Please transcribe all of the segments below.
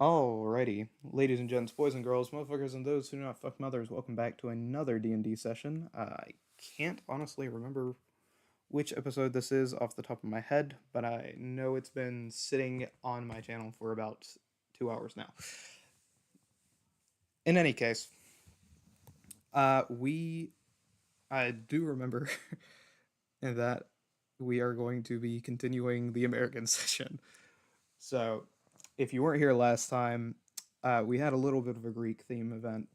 Alrighty, ladies and gents, boys and girls, motherfuckers, and those who do not fuck mothers, welcome back to another D&D session. I can't honestly remember which episode this is off the top of my head, but I know it's been sitting on my channel for about 2 hours now. In any case, I do remember that we are going to be continuing the American session. So, if you weren't here last time, we had a little bit of a Greek theme event,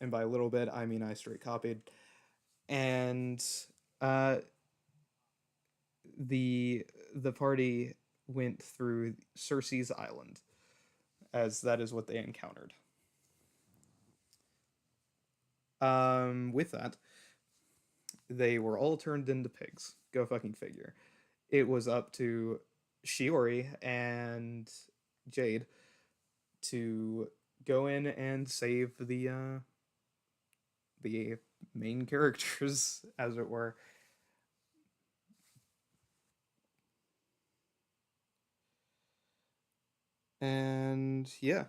and by a little bit, I mean I straight copied. And uh, the party went through Circe's Island, as that is what they encountered. With that, they were all turned into pigs. Go fucking figure. It was up to Shiori and Jade to go in and save the main characters, as it were. And yeah,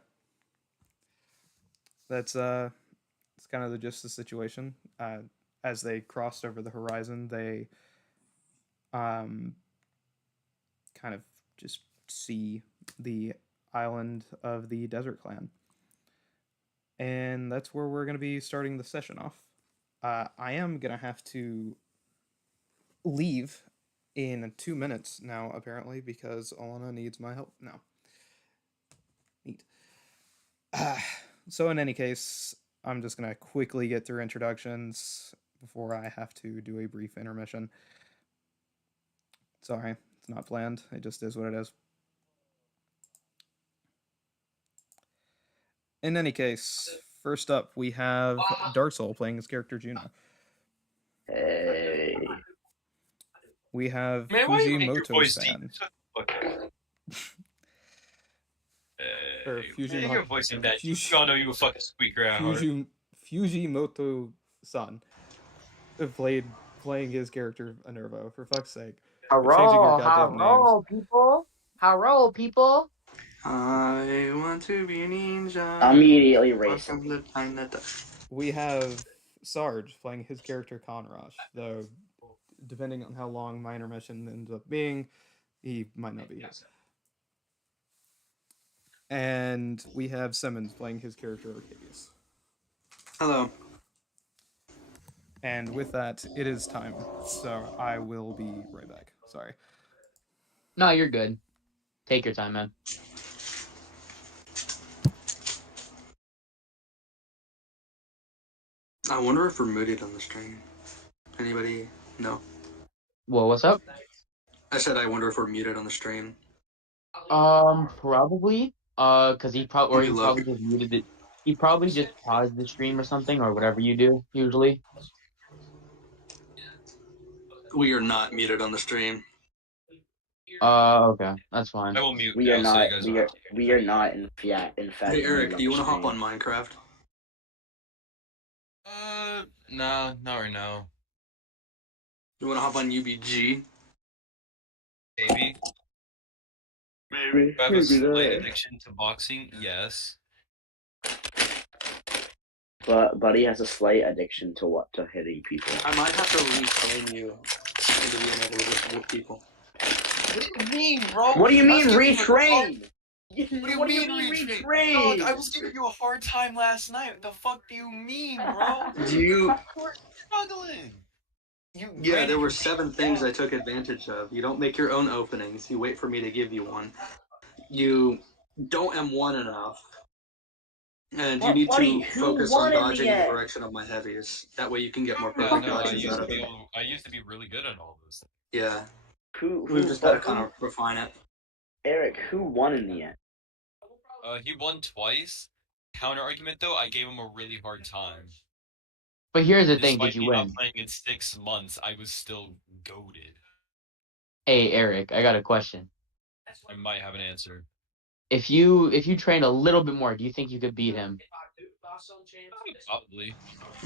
that's kind of the gist of the situation. As they crossed over the horizon, they um kind of just see the island of the Desert Clan, and that's where we're going to be starting the session off. I am going to have to leave in 2 minutes now, apparently, because Alana needs my help now. Neat. So, in any case, I'm just going to quickly get through introductions before I have to do a brief intermission. Sorry, it's not planned. It just is what it is. In any case, first up, we have Darsol playing his character Juno. Hey. We have Man, why do you make your voice Fujimoto-san. Or Man, your voice ain't that. You all know you a fucking squeaker at heart. Fujimoto-san playing his character Enervo. For fuck's sake, Hello, people. Hello, people. I want to be a ninja. Immediately racist. We have Sarge playing his character Conrosh, though depending on how long my intermission ends up being, he might not be here. And we have Simmons playing his character Arcadius. Hello. And with that, it is time. So I will be right back. Sorry. No, you're good. Take your time, man. I wonder if we're muted on the stream. Anybody know? Well, what's up? I said I wonder if we're muted on the stream. Probably. Cause he probably just muted it. He probably just paused the stream or something, or whatever you do usually. We are not muted on the stream. Okay, that's fine. I will mute. We now, are not. So you guys We are not. In fact. Hey Eric, do you want to hop on Minecraft? Nah, not right now. You want to hop on UBG? Maybe. Maybe. I have a slight addiction to boxing. Yes. But Buddy has a slight addiction to what? To hitting people. I might have to retrain you into being able to just whip people. What do you mean, bro? What do you mean retrain? What do you mean retrain? Dog, I was giving you a hard time last night. What the fuck do you mean, bro? Do you? We're struggling. Yeah, there were 7 things I took advantage of. You don't make your own openings. You wait for me to give you one. You don't M1 enough. And you need to focus on dodging the direction of my heavies. That way you can get more perfect dodges out of it. I used to be really good at all those things. Yeah. We've just got to kind of refine it. Eric, who won in the end? He won twice. Counter argument though, I gave him a really hard time. But here's the thing: despite did you me win? Not playing in 6 months, I was still goated. Hey, Eric, I got a question. I might have an answer. If you trained a little bit more, do you think you could beat him? Probably.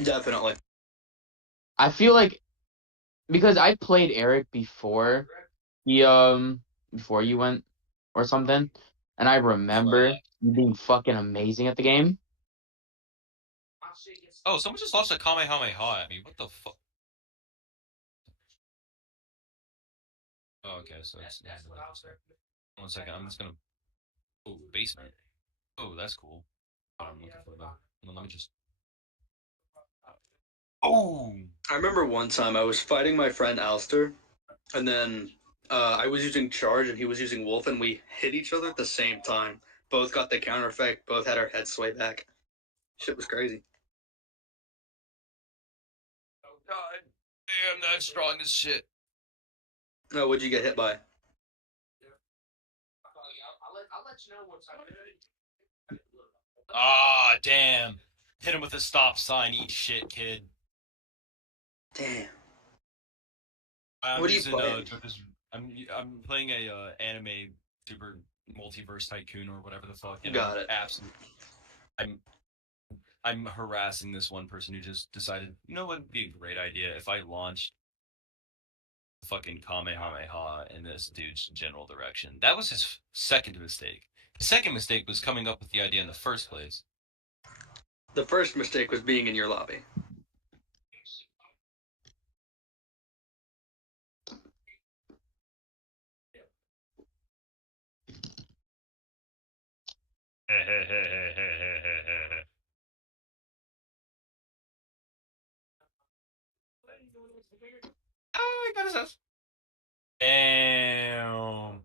Definitely. I feel like because I played Eric before he before you went or something, and I remember you being fucking amazing at the game. Oh, someone just launched a Kamehameha at me. What the fuck? Oh, okay, so it's 1 second. I'm just gonna. Oh, basement. Oh, that's cool. I'm looking for that. Let me just. Oh. I remember one time I was fighting my friend Alistair, and then I was using Charge and he was using Wolf, and we hit each other at the same time. Both got the counter effect, both had our heads sway back. Shit was crazy. Oh god. Damn, that's strong as shit. Oh, what'd you get hit by? I'll let you know once I Ah, damn. Hit him with a stop sign. Eat shit, kid. Damn. I'm What are you using, playing? I'm playing a anime super multiverse tycoon or whatever the fuck. And Got it. Absolutely. I'm harassing this one person who just decided, you know what would be a great idea if I launched fucking Kamehameha in this dude's general direction. That was his second mistake. His second mistake was coming up with the idea in the first place. The first mistake was being in your lobby. Oh, I got his ass. Damn.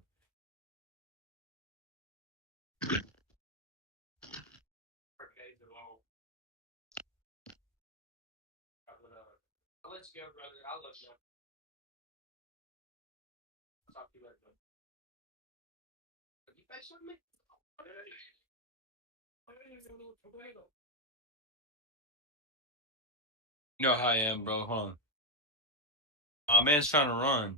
I'll let you go, brother. I'll let you know. I'll talk to you later. You face with me? You know how I am, bro. Hold on. Aw, man's trying to run.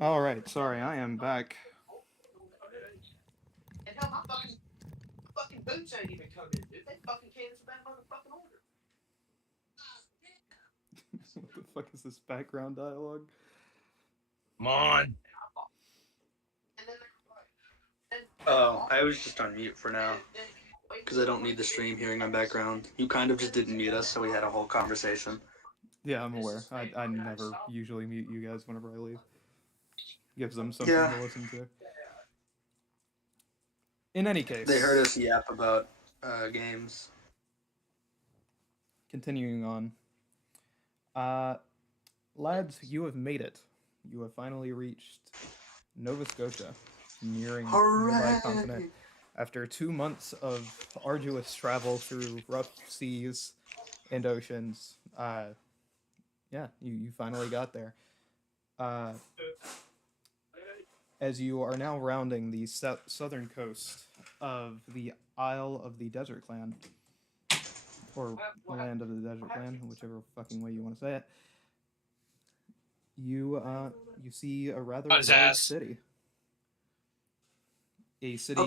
All right, sorry, I am back. And hell, my fucking boots ain't even coated, dude. They fucking canceled that motherfucking order. What the fuck is this background dialogue? Come on. Oh, I was just on mute for now. Because I don't need the stream hearing my background. You kind of just didn't mute us, so we had a whole conversation. Yeah, I'm aware. I never usually mute you guys whenever I leave. Gives them something to listen to. In any case, they heard us yap about games. Continuing on. Lads, you have made it. You have finally reached Nova Scotia, nearing nearby continent. After 2 months of arduous travel through rough seas and oceans, yeah, you finally got there. As you are now rounding the southern coast of the Isle of the Desert Clan, or Land of the Desert Clan, whichever fucking way you want to say it, you see a rather large city. A city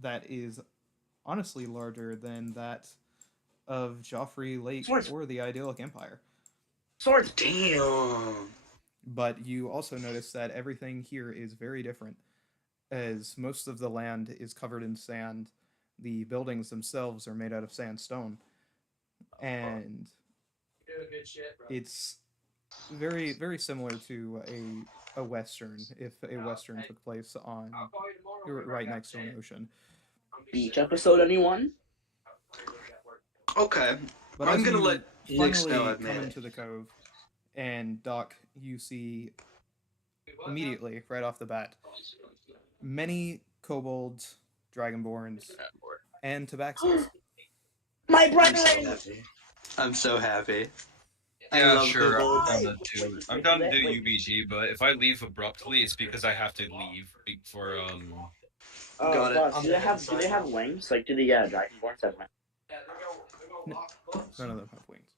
that is honestly larger than that of Joffrey Lake or the Idyllic Empire. Swords, damn. But you also notice that everything here is very different, as most of the land is covered in sand. The buildings themselves are made out of sandstone, and it's very, very similar to a western, if a western took place on right next to an ocean. Beach episode, anyone? Okay, but I'm gonna let Nick finally come into the cove and dock. You see immediately, right off the bat, many kobolds, dragonborns, and tabaxis. My brother! I'm so happy. Yeah, sure. I'm down to do UBG, but if I leave abruptly, it's because I have to leave for Got it. Do they have wings? Like, do the dragonborns have wings? No, none of them have wings.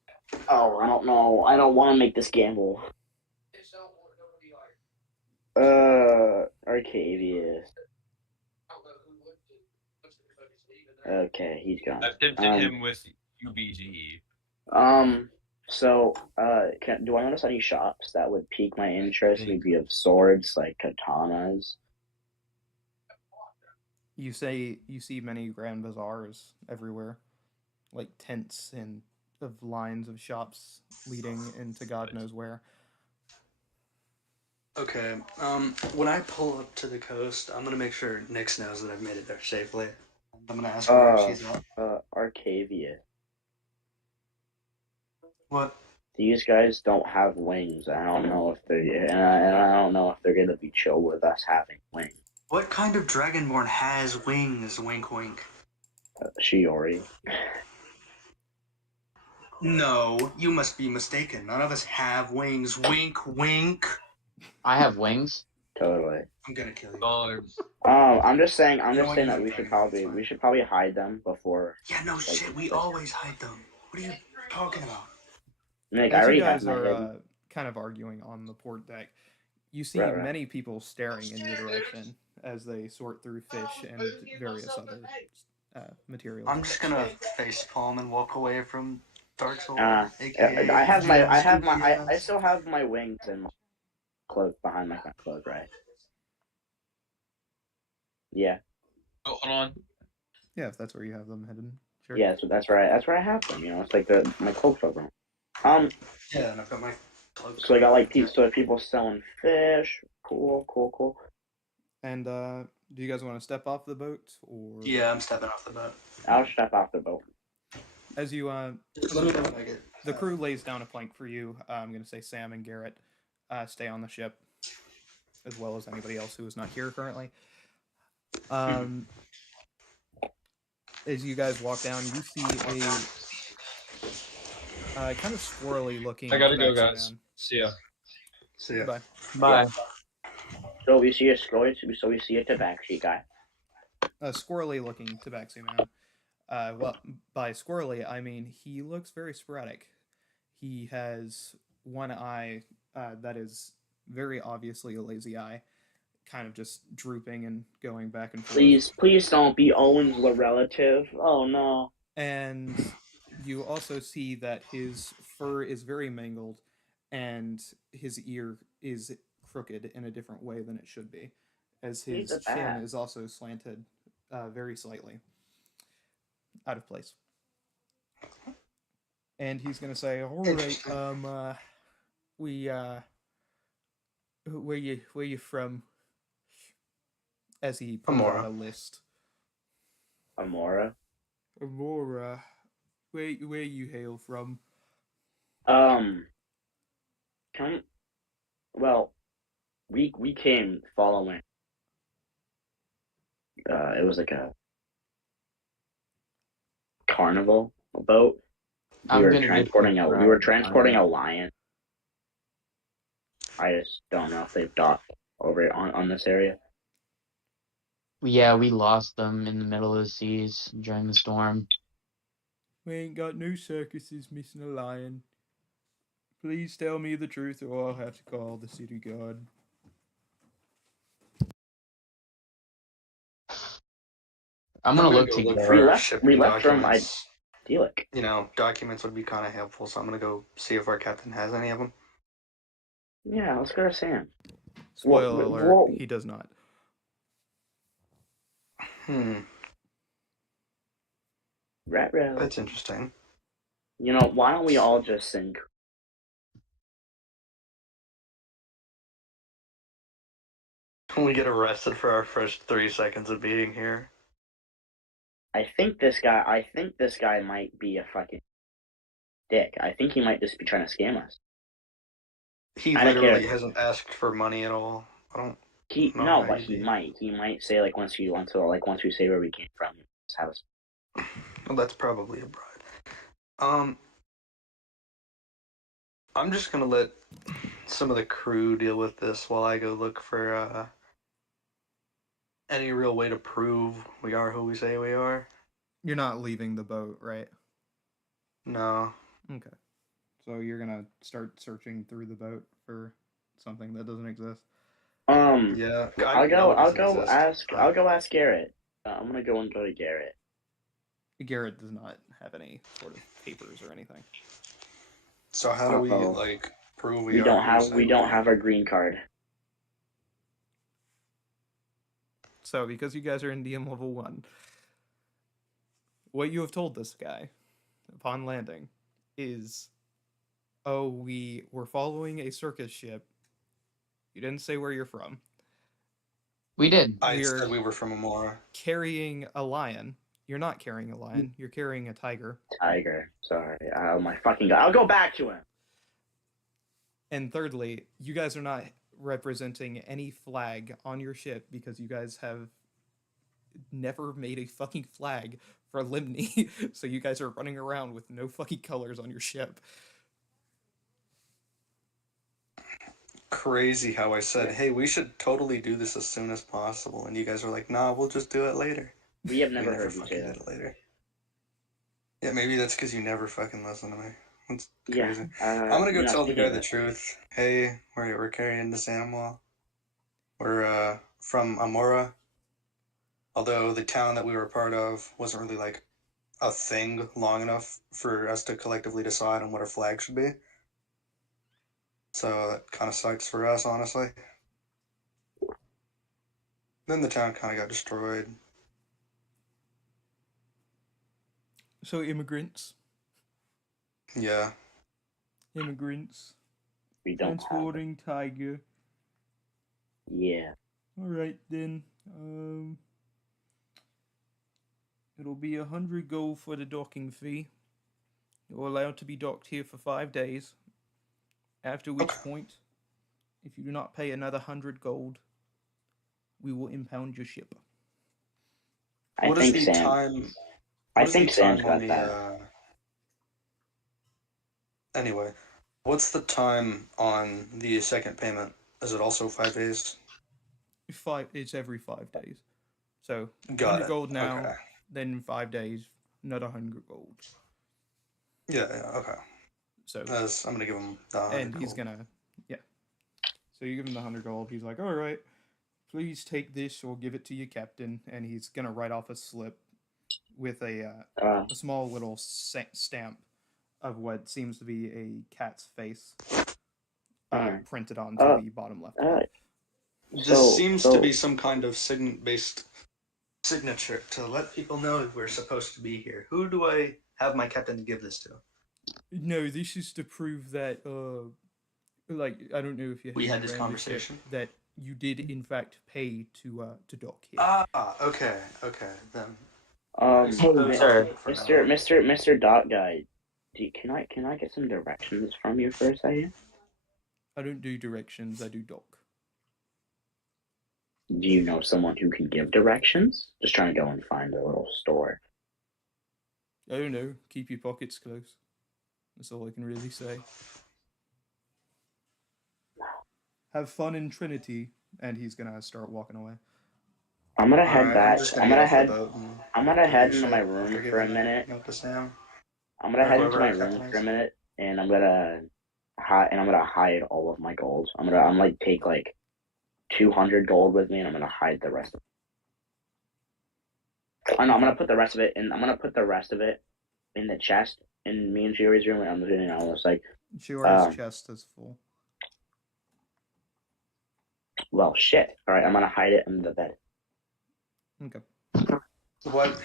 Oh, I don't know. I don't want to make this gamble. Arcavius. Okay, he's gone. I've tempted him with UBG. So, do I notice any shops that would pique my interest? Maybe of swords, like katanas. You see many grand bazaars everywhere, like tents and of lines of shops leading into God knows where. Okay. When I pull up to the coast, I'm gonna make sure Nyx knows that I've made it there safely. I'm gonna ask her where she's at. Arcavia. What? These guys don't have wings. I don't know if they're, and I don't know if they're gonna be chill with us having wings. What kind of dragonborn has wings? Wink, wink. Shiori. No, you must be mistaken. None of us have wings. Wink, wink. I have wings. Totally. I'm gonna kill you. Bars. I'm just saying. I'm You know just what, saying you that know we should dragonborn's fine. probably hide them before. Yeah, no shit. We always hide them. What are you talking about? Like, I As you already guys have my hidden. are kind of arguing on the port deck, you see Right. many people staring in your direction as they sort through fish and various other materials. I'm just gonna facepalm and walk away from Dark Soul. I still have my wings and my cloak behind my cloak, right? Yeah. Oh, hold on. Yeah, if that's where you have them hidden. Sure. Yeah, so that's where I have them. You know, it's like my cloak program. Yeah, and I've got my cloak. So I got like people selling fish. Cool. And do you guys want to step off the boat or? Yeah, I'm stepping off the boat. I'll step off the boat. As you the crew lays down a plank for you. I'm going to say Sam and Garrett stay on the ship, as well as anybody else who is not here currently. As you guys walk down, you see a kind of squirrely looking. I gotta go, tabaxi guys. man. See ya. See ya. Bye. Bye. So we see a tabaxi guy. A squirrely looking tabaxi man. Well, by squirrely, I mean he looks very sporadic. He has one eye that is very obviously a lazy eye, kind of just drooping and going back and forth. Please don't be Owen's relative. Oh no. And you also see that his fur is very mangled and his ear is crooked in a different way than it should be, as his chin is also slanted very slightly out of place. And he's gonna say, "All right, where you from?" As he pulls out a list. Amora. Where you hail from? We came following. It was like a carnival boat. We were transporting a lion. I just don't know if they've docked over on this area. Yeah, we lost them in the middle of the seas during the storm. We ain't got no circuses missing a lion. Please tell me the truth or I'll have to call the city guard. I'm gonna look together. We left from idyllic. You know, documents would be kind of helpful, so I'm gonna go see if our captain has any of them. Yeah, let's go to Sam. Spoiler alert, he does not. That's interesting. You know, why don't we all just sing? We get arrested for our first 3 seconds of being here. I think this guy might be a fucking dick. I think he might just be trying to scam us. He literally hasn't asked for money at all. He might say like once we say where we came from, just have us. Well, that's probably a bribe. I'm just gonna let some of the crew deal with this while I go look for any real way to prove we are who we say we are. You're not leaving the boat, right? No. Okay. So you're gonna start searching through the boat for something that doesn't exist. Yeah. I'll go ask Garrett. I'm gonna go and go to Garrett. Garrett does not have any sort of papers or anything. So how do we Uh-oh. like prove We are don't who have said we don't have our green card. So because you guys are in DM level 1, what you have told this guy upon landing is, oh, we were following a circus ship. You didn't say where you're from. We did. I We're said we were from Amora. carrying a lion. You're not carrying a lion. You're carrying a tiger. Tiger. Sorry. Oh my fucking god. I'll go back to him. And thirdly, you guys are not representing any flag on your ship because you guys have never made a fucking flag for Limni. So you guys are running around with no fucking colors on your ship. Crazy how I said, hey, we should totally do this as soon as possible, and you guys were like, nah, we'll just do it later. We have We never never heard you say fucking that. did it later. Yeah, maybe that's because you never fucking listen to me. That's crazy. Yeah. I'm gonna go no, tell the speaking guy of the that, truth. Hey, we're carrying this animal. We're from Amora. Although the town that we were a part of wasn't really like a thing long enough for us to collectively decide on what our flag should be. So that kind of sucks for us, honestly. Then the town kind of got destroyed. So immigrants. Yeah. Immigrants. we don't have it. Transporting tiger. Yeah. Alright then. It'll be 100 gold for the docking fee. You're allowed to be docked here for 5 days. After which Okay. point, if you do not pay another 100 gold, we will impound your ship. I What is think the Sam. time? I What is the think Sam's time on got the, that. Anyway, what's the time on the second payment? Is it also 5 days? It's every 5 days. So Got 100 it. gold now, Okay. then 5 days, another 100 gold. Yeah, okay. So I'm gonna give him the 100 and he's gold. gonna, yeah. So you give him the 100 gold. He's like, all right, please take this or give it to your captain. And he's gonna write off a slip with a small little stamp of what seems to be a cat's face printed onto the bottom left. This seems to be some kind of based signature to let people know that we're supposed to be here. Who do I have my captain give this to? No, this is to prove that, like, I don't know if you We had ran this the conversation? ship, that you did in fact pay to dock here. Ah, okay, then. Hey, sir. Mr. Dot Guy, can I get some directions from you for a second? I don't do directions, I do dock. Do you know someone who can give directions? Just trying to go and find a little store. I don't know, keep your pockets close. That's all I can really say. Have fun in Trinity, and he's gonna start walking away. I'm gonna head back. I'm gonna head do into my shit room after for a giving minute. note to Sam. I'm gonna Or head into whoever my our room captain for a is. minute, and I'm gonna hide all of my gold. I'm like take like 200 gold with me, and I'm gonna hide the rest of it. I'm gonna put the rest of it in. I'm gonna put the rest of it in the chest in me and Fury's room. And I'm doing almost like Shiori's chest is full. well, shit. All right, I'm gonna hide it under the bed. Okay. What?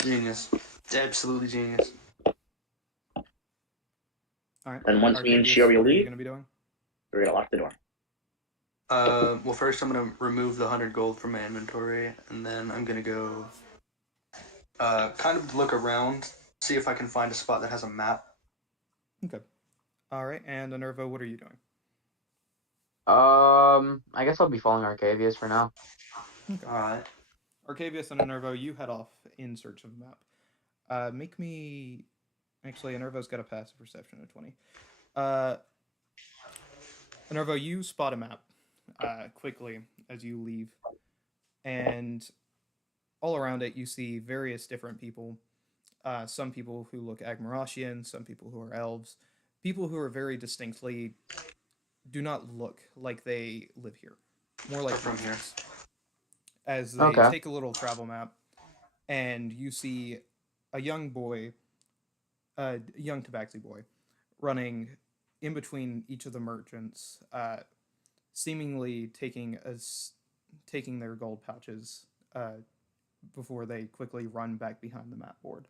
Genius. Absolutely genius. Alright. And once me and Arcadius, Shiori what are you leave, gonna be doing? we're gonna lock the door. Well, first I'm gonna remove the 100 gold from my inventory, and then I'm gonna go, kind of look around, see if I can find a spot that has a map. Okay. Alright, and Enervo, what are you doing? I guess I'll be following Arcavius for now. Okay. Alright. Arcavius and Enervo, you head off in search of a map. Make me... Actually, Enervo's got a passive perception of 20. Enervo, you spot a map quickly as you leave. And all around it, you see various different people. Some people who look Agmarashian, some people who are elves. People who are very distinctly... do not look like they live here. More like from here. As they take a little travel map, and you see a young boy, a young tabaxi boy, running in between each of the merchants, seemingly taking their gold pouches before they quickly run back behind the map board.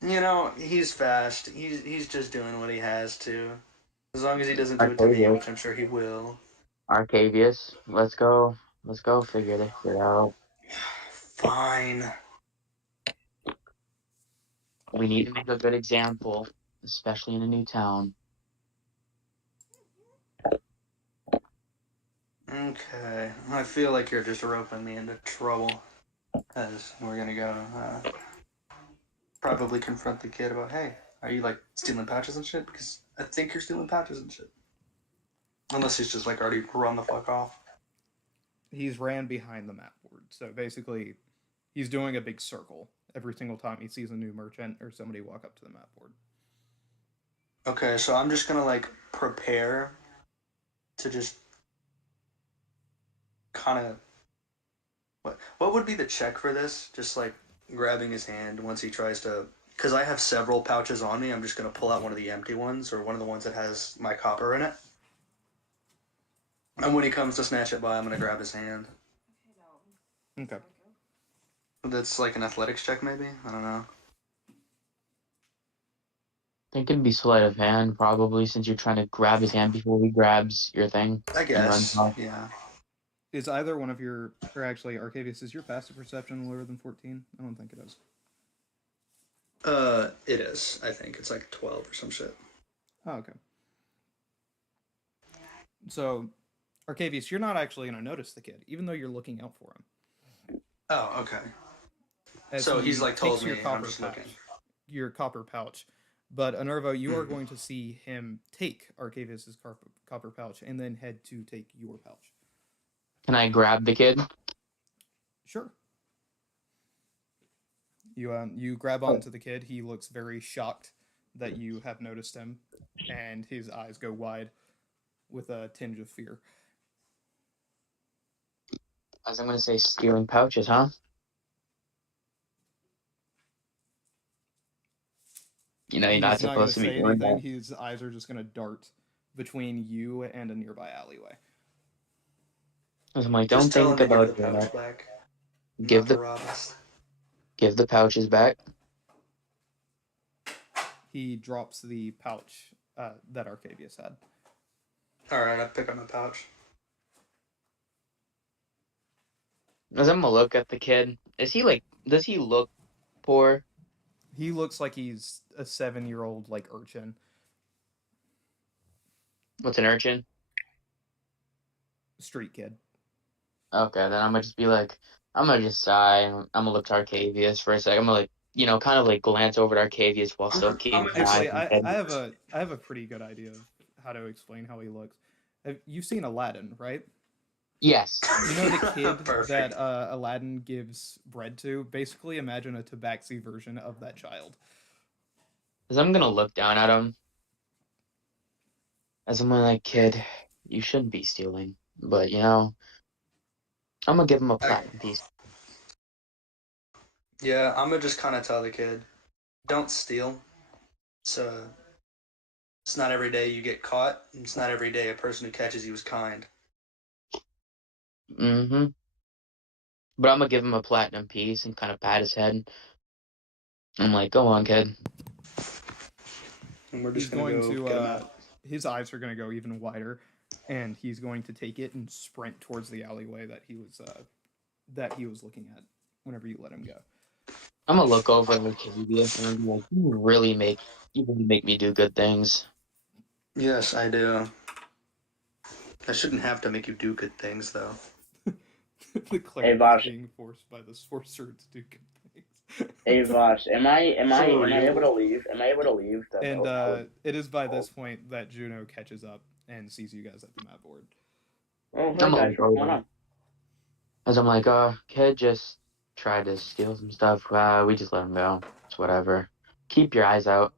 You know, he's fast. He's just doing what he has to. As long as he doesn't do it to me, which I'm sure he will. Arcavius, let's go. Let's go figure this shit out. Fine. We need to make a good example, especially in a new town. Okay. I feel like you're just roping me into trouble. As we're gonna go probably confront the kid about, hey, are you like stealing pouches and shit? Because I think you're stealing pouches and shit. Unless he's just like already run the fuck off. He's ran behind the map board. So basically, he's doing a big circle every single time he sees a new merchant or somebody walk up to the map board. Okay, so I'm just gonna like prepare to just kind of what would be the check for this? Just like grabbing his hand once he tries to, because I have several pouches on me. I'm just gonna pull out one of the empty ones or one of the ones that has my copper in it. And when he comes to snatch it by, I'm gonna grab his hand. Okay. That's like an athletics check, maybe? I don't know. I think it'd be sleight of hand, probably, since you're trying to grab his hand before he grabs your thing. I guess, yeah. Is either one of your, or actually, Arcavius, is your passive perception lower than 14? I don't think it is. It is, I think. It's like 12 or some shit. Oh, okay. So, Arcavius, you're not actually going to notice the kid, even though you're looking out for him. Oh, okay. As so he he's like told takes me, your copper I'm just pouch, looking. your copper pouch. But, Anervo, you are going to see him take Arcavius' copper pouch and then head to take your pouch. Can I grab the kid? Sure. You grab onto the kid. He looks very shocked that you have noticed him, and his eyes go wide with a tinge of fear. As I'm going to say, stealing pouches, huh? You know, you're not supposed to be doing that. His eyes are just going to dart between you and a nearby alleyway. I'm like, don't think about that. Give the pouches back. He drops the pouch that Arcavius had. Alright, I pick up my pouch. As I'm gonna look at the kid, does he look poor? He looks like he's a 7-year-old, like, urchin. What's an urchin? Street kid. Okay, then I'm gonna just be like, I'm gonna just sigh. I'm gonna look to Arcavius for a second. I'm gonna kind of glance over to Arcavius while still keeping my Actually, eye. I have a pretty good idea of how to explain how he looks. You've seen Aladdin, right? Yes. You know the kid that Aladdin gives bread to? Basically, imagine a tabaxi version of that child. As I'm gonna look down at him, as I'm like, kid, you shouldn't be stealing, but I'm gonna give him a platinum piece. Yeah, I'm gonna just kind of tell the kid, don't steal. So it's not every day you get caught. It's not every day a person who catches you is kind. Mm-hmm. But I'm gonna give him a platinum piece and kind of pat his head. I'm like, go on, kid. And we're just going to his eyes are gonna go even wider, and he's going to take it and sprint towards the alleyway that he was looking at whenever you let him go. I'm gonna look over at Arcavius and be like, you really make me do good things. Yes, I do. I shouldn't have to make you do good things, though. The cleric is being forced by the sorcerer to do good things. Hey Vosh, am I able to leave? Am I able to leave? And it is by this point that Juno catches up and sees you guys at the map board. Oh, hey guys, what's going on? As I'm like, kid just tried to steal some stuff. We just let him go. It's whatever. Keep your eyes out.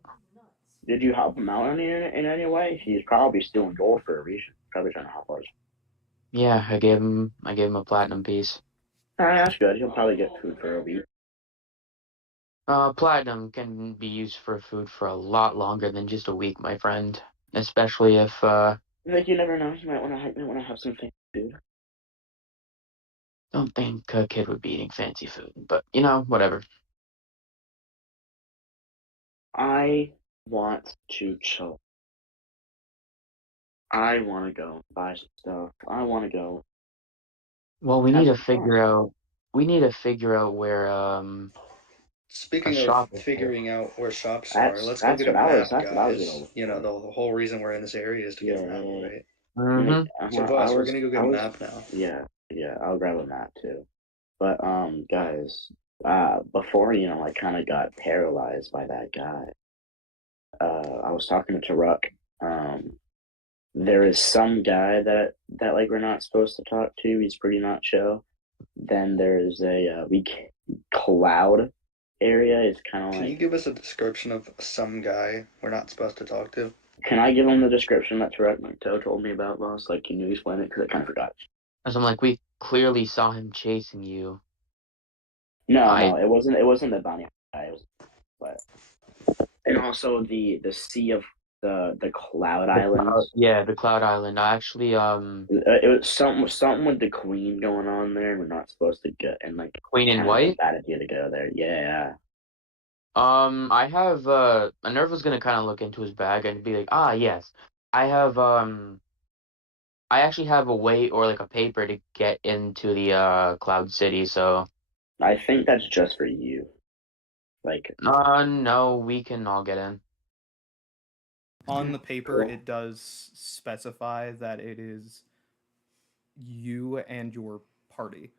Did you help him out in any way? He's probably stealing gold for a reason. Probably trying to help us. Yeah, I gave him a platinum piece. That's good. He'll probably get food for a week. Platinum can be used for food for a lot longer than just a week, my friend. Especially if Like you never know. You might want to have some fancy food. don't think a kid would be eating fancy food, but whatever. I want to chill. I want to go buy some stuff. I want to go. Well, we have need to some fun. figure out where Speaking A of shop is figuring out where shops That's- are, let's go that's get a what I was- map, that's what I was guys. gonna- You know, the whole reason we're in this area is to get a map, Yeah. right? Mm-hmm. So, boss, we're gonna go get a map now. Yeah, I'll grab a map too. But guys, before I kind of got paralyzed by that guy. I was talking to Ruck. There is some guy that like we're not supposed to talk to. He's pretty not chill. Then there's a cloud area. It's kind of Can you give us a description of some guy we're not supposed to talk to? Can I give him the description that Tarek Mcto told me about, boss? Like, can you explain it? Because I kind of forgot. As I'm like, we clearly saw him chasing you. No, it wasn't. It wasn't the bounty guy. It was, but and also the sea of the Cloud Islands. The Cloud Island. I actually It was something with the Queen going on there. We're not supposed to get and like Queen in White. Bad idea to go there. Yeah. I have Nerva's gonna kind of look into his bag and be like, yes, I have I actually have a way or like a paper to get into the Cloud City. So I think that's just for you. Like, no, we can all get in. On the paper, it does specify that it is you and your party.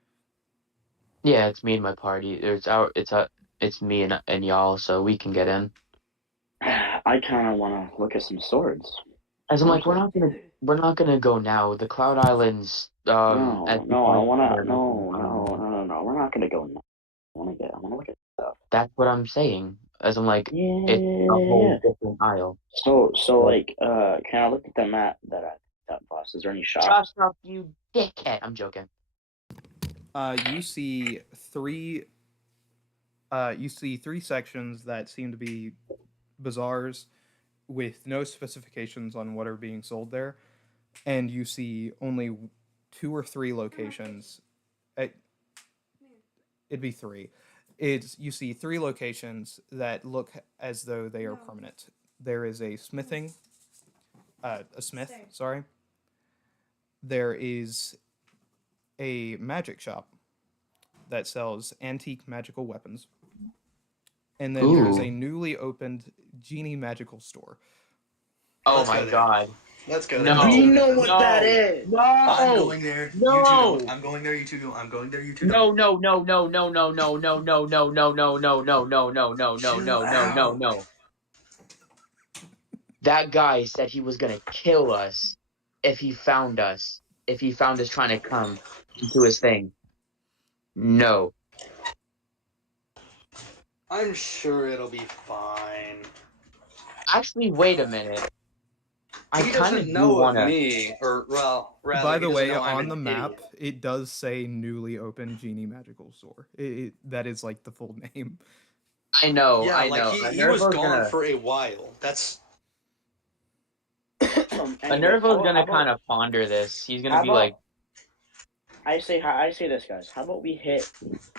Yeah, it's me and my party. It's me and y'all, so we can get in. I kind of want to look at some swords. As I'm like, we're not gonna go now. The Cloud Islands. No, we're not gonna go now. I wanna look at stuff. That's what I'm saying. As I'm like, it's a whole different aisle. So like, can I look at the map that boss? Is there any shops? Shut up, you dickhead! I'm joking. You see three. You see three sections that seem to be bazaars with no specifications on what are being sold there, and you see only 2 or 3 locations. It'd be 3. You see 3 locations that look as though they are permanent. There is a smith. Sorry. There is a magic shop that sells antique magical weapons. And then there's a newly opened genie magical store. Oh my god. Let's go. No. We know what that is. No. I'm going there. No. You two don't. I'm going there. You two don't. I'm going there. You two don't. No. That guy said he was gonna kill us if he found us. If he found us trying to come into his thing. No. I'm sure it'll be fine. Actually, wait a minute. He doesn't know of me, or well, rather. By the way, know I'm on the an map, idiot. it does say newly opened genie magical store. That is like the full name. I know. Yeah, I like know. he was gone for a while. That's. Nervo's gonna kind of ponder this. He's gonna be like, I say this, guys. How about we hit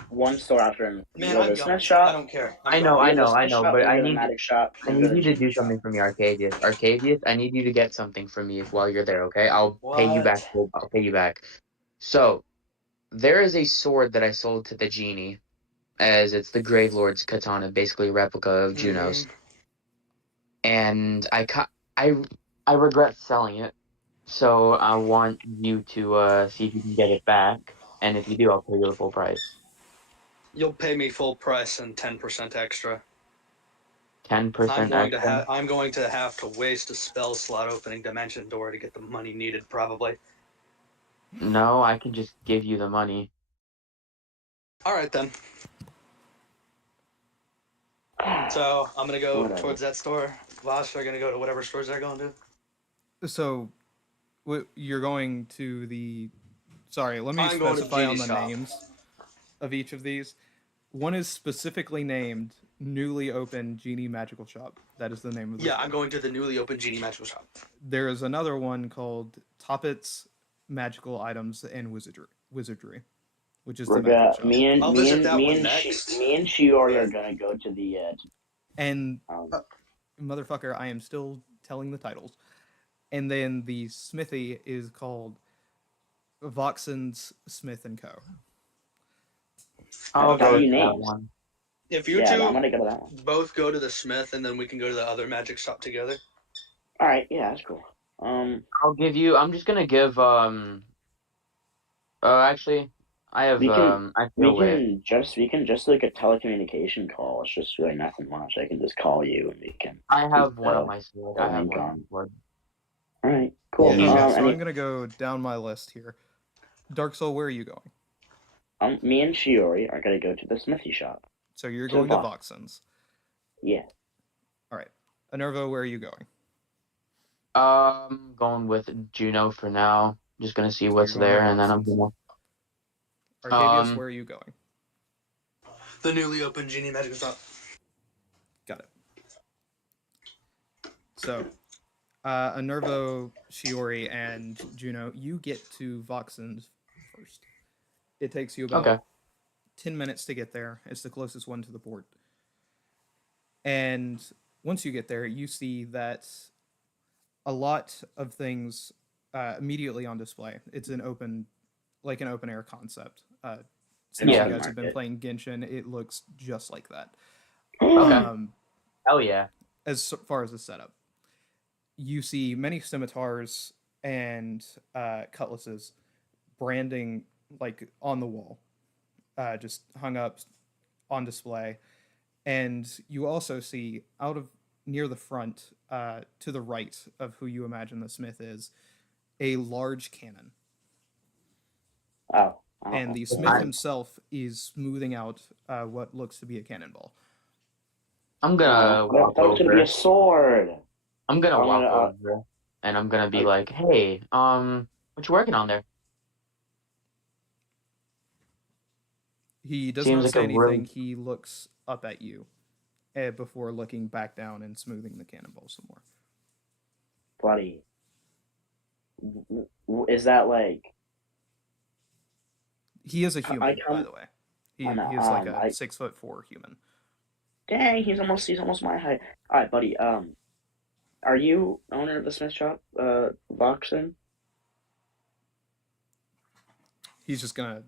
one store after him? Man, I'm young. I don't care. I know, but I need you to do something for me, Arcadius. Arcadius, I need you to get something for me while you're there, okay? I'll pay you back. I'll pay you back. So, there is a sword that I sold to the genie, as it's the Grave Lord's katana, basically a replica of Juno's. And I regret selling it. So I want you to see if you can get it back, and if you do, I'll pay you the full price. You'll pay me full price and 10% extra. 10% extra? I'm going to have to waste a spell slot opening Dimension Door to get the money needed, probably. No, I can just give you the money. Alright then. So, I'm gonna go towards that store. Vosh are gonna go to whatever stores they're going to. So, you're going to the... Sorry, let me I'm going to specify on Genie's the shop. names. of each of these. One is specifically named Newly Open Genie Magical Shop. That is the name of the Yeah, store. I'm going to the newly opened Genie Magical Shop. There is another one called Toppet's Magical Items and Wizardry, which is We're the medical gonna shop. I'll visit that one next. me and Shiori are but- gonna go to the And um, motherfucker, I am still telling the titles. And then the smithy is called Voxen's Smith and Co. I'll I've go got with you that names. one. If you Yeah, I'm two gonna go to that one. both go to the Smith, and then we can go to the other magic shop together. All right, yeah, that's cool. I'll give you. I'm just gonna give. Actually, I have. We can I feel wait. we can just like a telecommunication call. It's just really nothing much. I can just call you and we can. I have keep one the- on my sword. the I have link one on on. my sword. All right, cool. Yeah. Okay, so any- I'm gonna go down my list here. Dark Soul, where are you going? me and Shiori are gonna go to the smithy shop. So you're To going to Vox. Voxen's. Yeah. All right. Enervo, where are you going? Going with Juno for now. Just gonna see So what's you're going to there, and then I'm Voxen's. gonna. Arcadius, where are you going? The newly opened Genie Magical Shop. Got it. So, Enervo, Shiori, and Juno, you get to Voxen's first. It takes you about Okay. 10 minutes to get there. It's the closest one to the port. And once you get there, you see that a lot of things immediately on display. It's an open air concept. Since Yeah. you guys have been Market. playing Genshin, it looks just like that. Okay. Hell yeah. As far as the setup, you see many scimitars and cutlasses branding like on the wall, just hung up on display. And you also see out of near the front, to the right of who you imagine the smith is, a large cannon. Oh. And the smith himself is smoothing out what looks to be a cannonball. I'm gonna I walk thought it was gonna be over. a sword. I'm gonna I'm walk gonna, over, and I'm gonna be I- like, "Hey, what you working on there?" He does Seems not like say a anything. really- He looks up at you before looking back down and smoothing the cannonball some more. Buddy. Is that like? He is a human, by come- the way. He I know, is like a I- 6'4" human. Dang, he's almost my height. All right, buddy. Are you owner of the Smith shop, Voxen? He's just gonna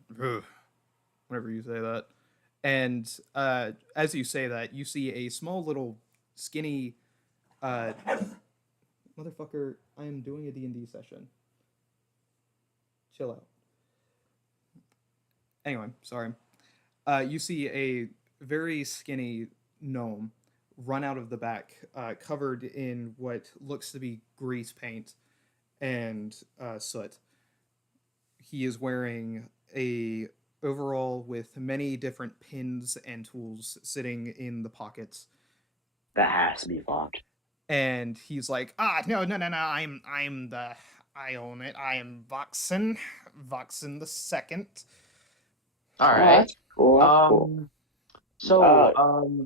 whenever you say that. And as you say that, you see a small little skinny motherfucker, I am doing a D&D session. Chill out. Anyway, sorry. You see a very skinny gnome run out of the back, covered in what looks to be grease paint and soot. He is wearing a overall with many different pins and tools sitting in the pockets. That has to be Vox. And he's like, no, I own it. I am Voxen the second. All Oh, right. that's cool. That's cool. So, Uh,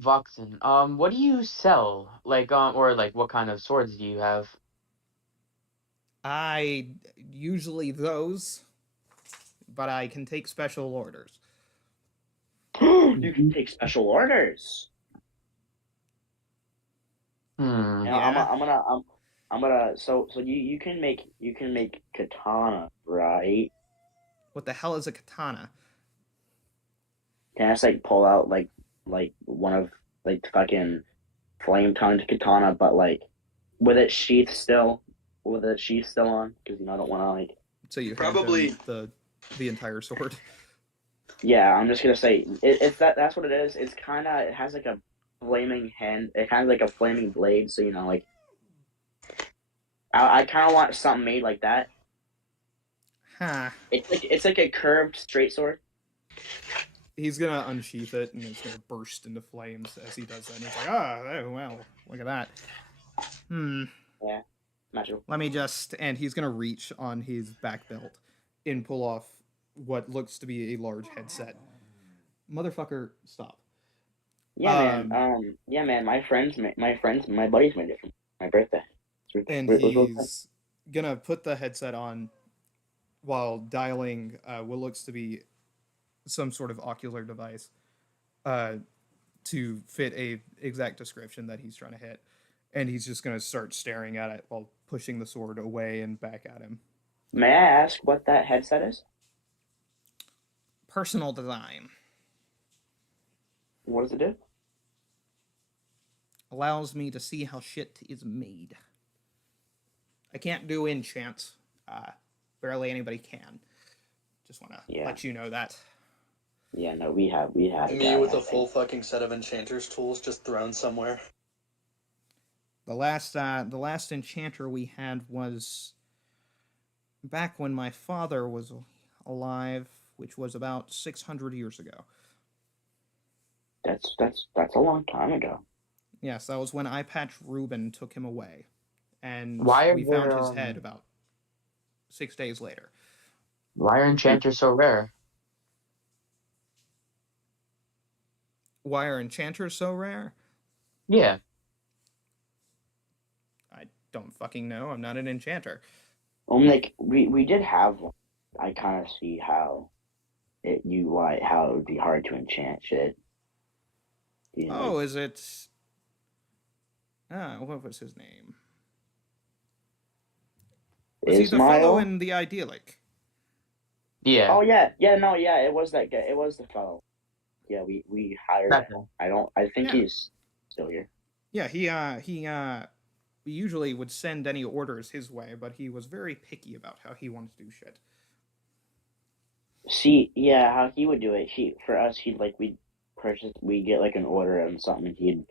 Voxen, what do you sell? Like, or like, what kind of swords do you have? I usually those, but I can take special orders. You can take special orders. Hmm. Yeah. I'm gonna. So you can make katana, right? What the hell is a katana? Can I just like pull out like one of like fucking flame tongued katana, but like with its sheath still on, because I don't want to like. So you Probably- hand him the entire sword. Yeah, I'm just gonna say it's that's what it is. It's kind of, it has like a flaming hand. It has like a flaming blade, so like I kind of want something made like that. Huh. It's like a curved straight sword. He's gonna unsheath it and it's gonna burst into flames as he does that. And he's like, oh well, look at that. Magical. Let me just, and he's gonna reach on his back belt and pull off what looks to be a large headset. motherfucker, stop. Yeah, man. Yeah, man. My buddies made it for my birthday. And It was real good. he's gonna put the headset on while dialing what looks to be some sort of ocular device uh, to fit a exact description that he's trying to hit, and he's just gonna start staring at it while pushing the sword away and back at him. May I ask what that headset is? Personal design What does it do? allows me to see how shit is made. I can't do enchants. Barely anybody can. Just want to let you know that. Yeah, no, we had me with a full fucking set of enchanters tools just thrown somewhere. The last enchanter we had was back when my father was alive, which was about 600 years ago. That's a long time ago. Yes, that was when Eye Patch Reuben took him away, and we found his head about 6 days later. Why are enchanters so rare? Why are enchanters so rare? Yeah. I don't fucking know. I'm not an enchanter. Like we did have one. I kind of see how it would be hard to enchant shit. You know? Oh, is it? What was his name? Was he the fellow in the Idyllic? Yeah. Oh yeah, no, yeah. It was that guy. It was the fellow. Yeah, we hired him. I think he's still here. Yeah, he usually would send any orders his way, but he was very picky about how he wanted to do shit. See, yeah, how he would do it. For us, we'd get like an order and something, and he'd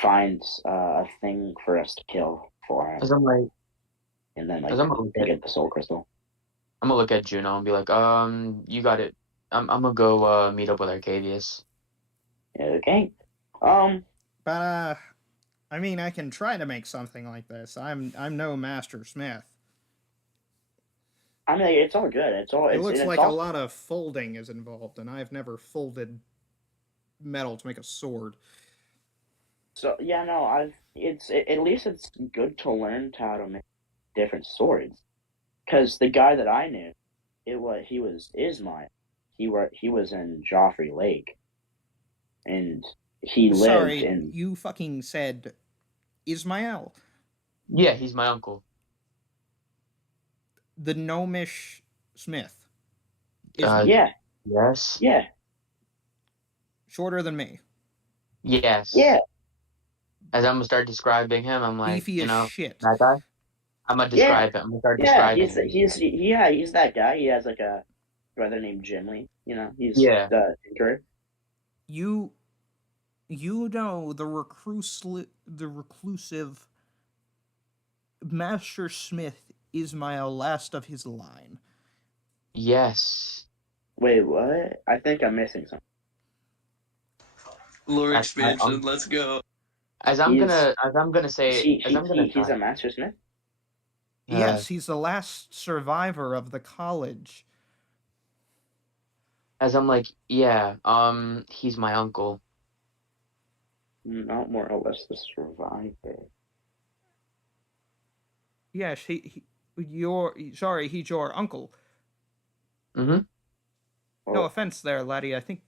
find a thing for us to kill for him. And then get the soul crystal. I'm gonna look at Juno and be like, you got it. I'm gonna go meet up with Arcavius. Okay. But I mean, I can try to make something like this. I'm no master smith. I mean, it's all good. It looks like a lot of folding is involved, and I've never folded metal to make a sword. So yeah, no, at least it's good to learn how to make different swords, because the guy that I knew, he was Ismail. He was in Joffrey Lake, and he lived in. You fucking said Ismail. Yeah, he's my uncle. The gnomish smith. Yeah. Yes. Yeah. Shorter than me. Yes. Yeah. As I'm gonna start describing him, I'm like, beefy as shit. That guy. I'm gonna describe him. I'm gonna start describing him. He's that guy. He has like a brother named Jimmy. He's the tinkerer. You know the reclusive Master Smith Ismail, last of his line. Yes. Wait, what? I think I'm missing something. Lore expansion, let's go. As I'm gonna say, he's a Master Smith. Yes, he's the last survivor of the college. As I'm like, yeah, he's my uncle. Not more or less the survivor. Yes, he's your uncle. Mm-hmm. No offense there, laddie. I think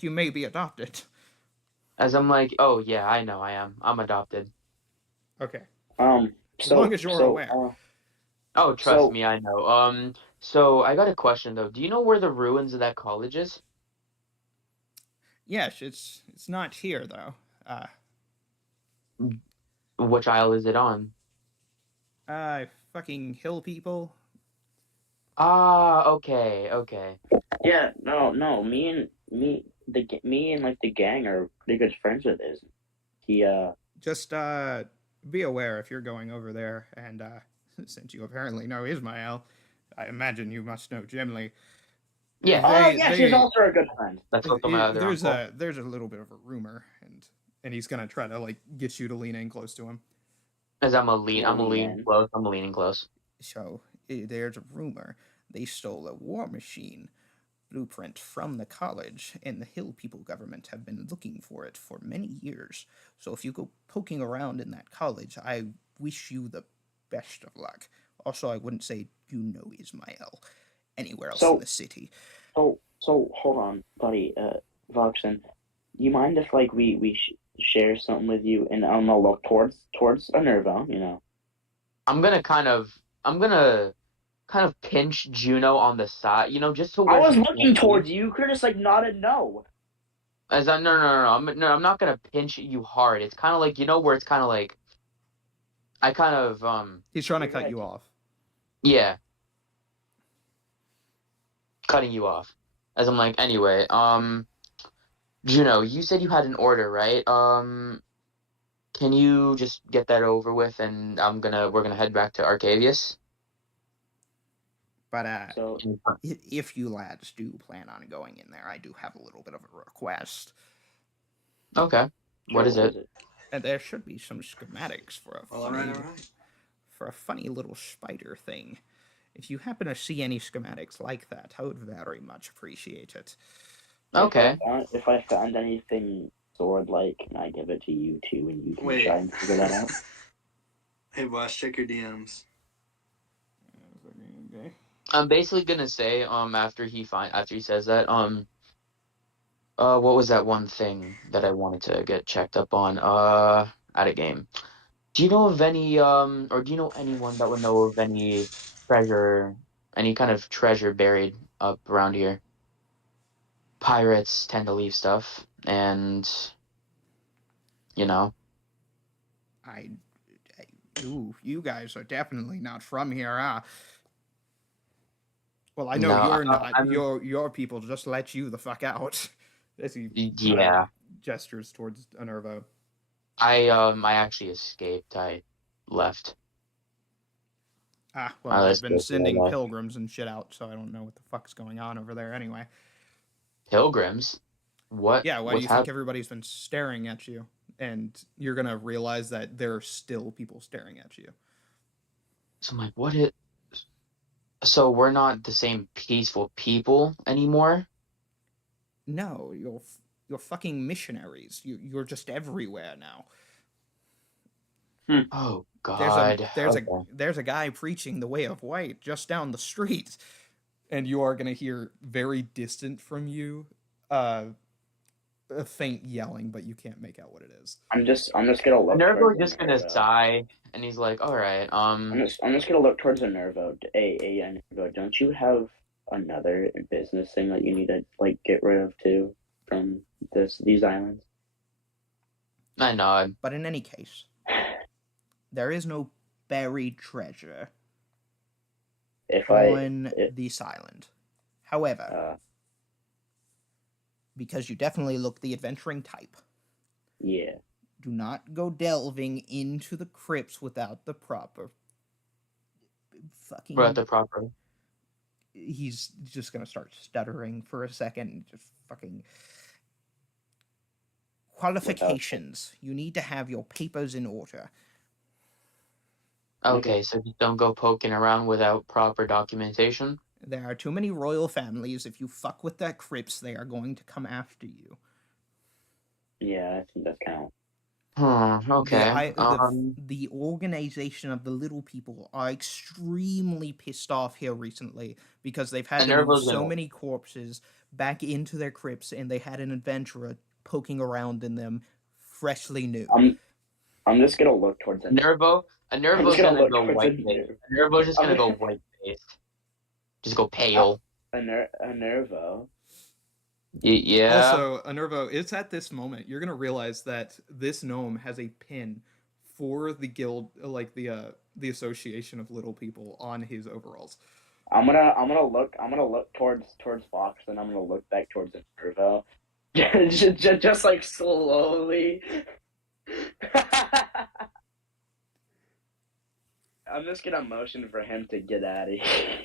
you may be adopted. As I'm like, oh yeah, I know I am. I'm adopted. Okay. As long as you're aware. Trust me, I know. So I got a question though. Do you know where the ruins of that college is? Yes, it's not here though. Which aisle is it on? Fucking hill people. Okay. Yeah, no. Me and like the gang are pretty good friends with his. He just be aware if you're going over there, and since you apparently know Ismail, I imagine you must know Jimly. Yeah. He's also a good friend. That's what there's a little bit of a rumor, and he's gonna try to like get you to lean in close to him. As I'm leaning close. So there's a rumor they stole a war machine, blueprint from the college, and the Hill People government have been looking for it for many years. So if you go poking around in that college, I wish you the best of luck. Also, I wouldn't say you know Ismael anywhere else in the city. So hold on, buddy, Voxen. You mind if like we share something with you, and I'm gonna look towards Nervo, you know. I'm gonna kind of pinch Juno on the side, you know, just to where I was he looking can't towards see. you. You could just like nodded no. As I no, I'm not gonna pinch you hard. It's kind of like, you know, where it's kind of like I kind of He's trying to cut you off. Yeah, cutting you off. As I'm like, anyway, Juno, you said you had an order, right? Can you just get that over with, and we're gonna head back to Arcavius. But So if you lads do plan on going in there, I do have a little bit of a request. Okay, what is it? And there should be some schematics for a All right. for a funny little spider thing. If you happen to see any schematics like that, I would very much appreciate it. Okay. If I found anything sword-like, can I give it to you too, and you can try and figure that out? Hey, boss, check your DMs. Okay. I'm basically gonna say, after he says that, what was that one thing that I wanted to get checked up on, at a game? Do you know of any, or do you know anyone that would know of any kind of treasure buried up around here? Pirates tend to leave stuff, and, you know. You guys are definitely not from here, huh? Well, I know you're not. Your people just let you the fuck out. As he gestures towards Enervo. I actually escaped. I left. Well, I've been sending pilgrims and shit out, so I don't know what the fuck's going on over there anyway. Pilgrims? What? Yeah, why do you think everybody's been staring at you? And you're gonna realize that there are still people staring at you. So I'm like, so we're not the same peaceful people anymore? No, you're fucking missionaries. You're just everywhere now. Oh God! There's a guy preaching the way of white just down the street, and you are gonna hear very distant from you, a faint yelling, but you can't make out what it is. I'm just gonna look. Nervo's just gonna sigh, and he's like, "All right." I'm just gonna look towards the Nervo. Nervo, don't you have another business thing that you need to like get rid of too from these islands? I nod. But in any case, there is no buried treasure on this island. However, because you definitely look the adventuring type. Yeah. Do not go delving into the crypts without the proper fucking... He's just gonna start stuttering for a second and just fucking... Qualifications. You need to have your papers in order. Okay, so just don't go poking around without proper documentation? There are too many royal families. If you fuck with their crypts, they are going to come after you. Yeah, I think that counts. Okay. The organization of the little people are extremely pissed off here recently because they've had to move so many corpses back into their crypts, and they had an adventurer poking around in them, freshly new. I'm just gonna look towards it. Nervo's gonna go white-faced. Nervo's just gonna go white-faced. Just go pale. A Nervo. Yeah. Also, Enervo, it's at this moment you're gonna realize that this gnome has a pin for the guild, like the association of little people, on his overalls. I'm gonna look towards Fox, and I'm gonna look back towards Enervo. just like slowly. I'm just gonna motion for him to get out of here.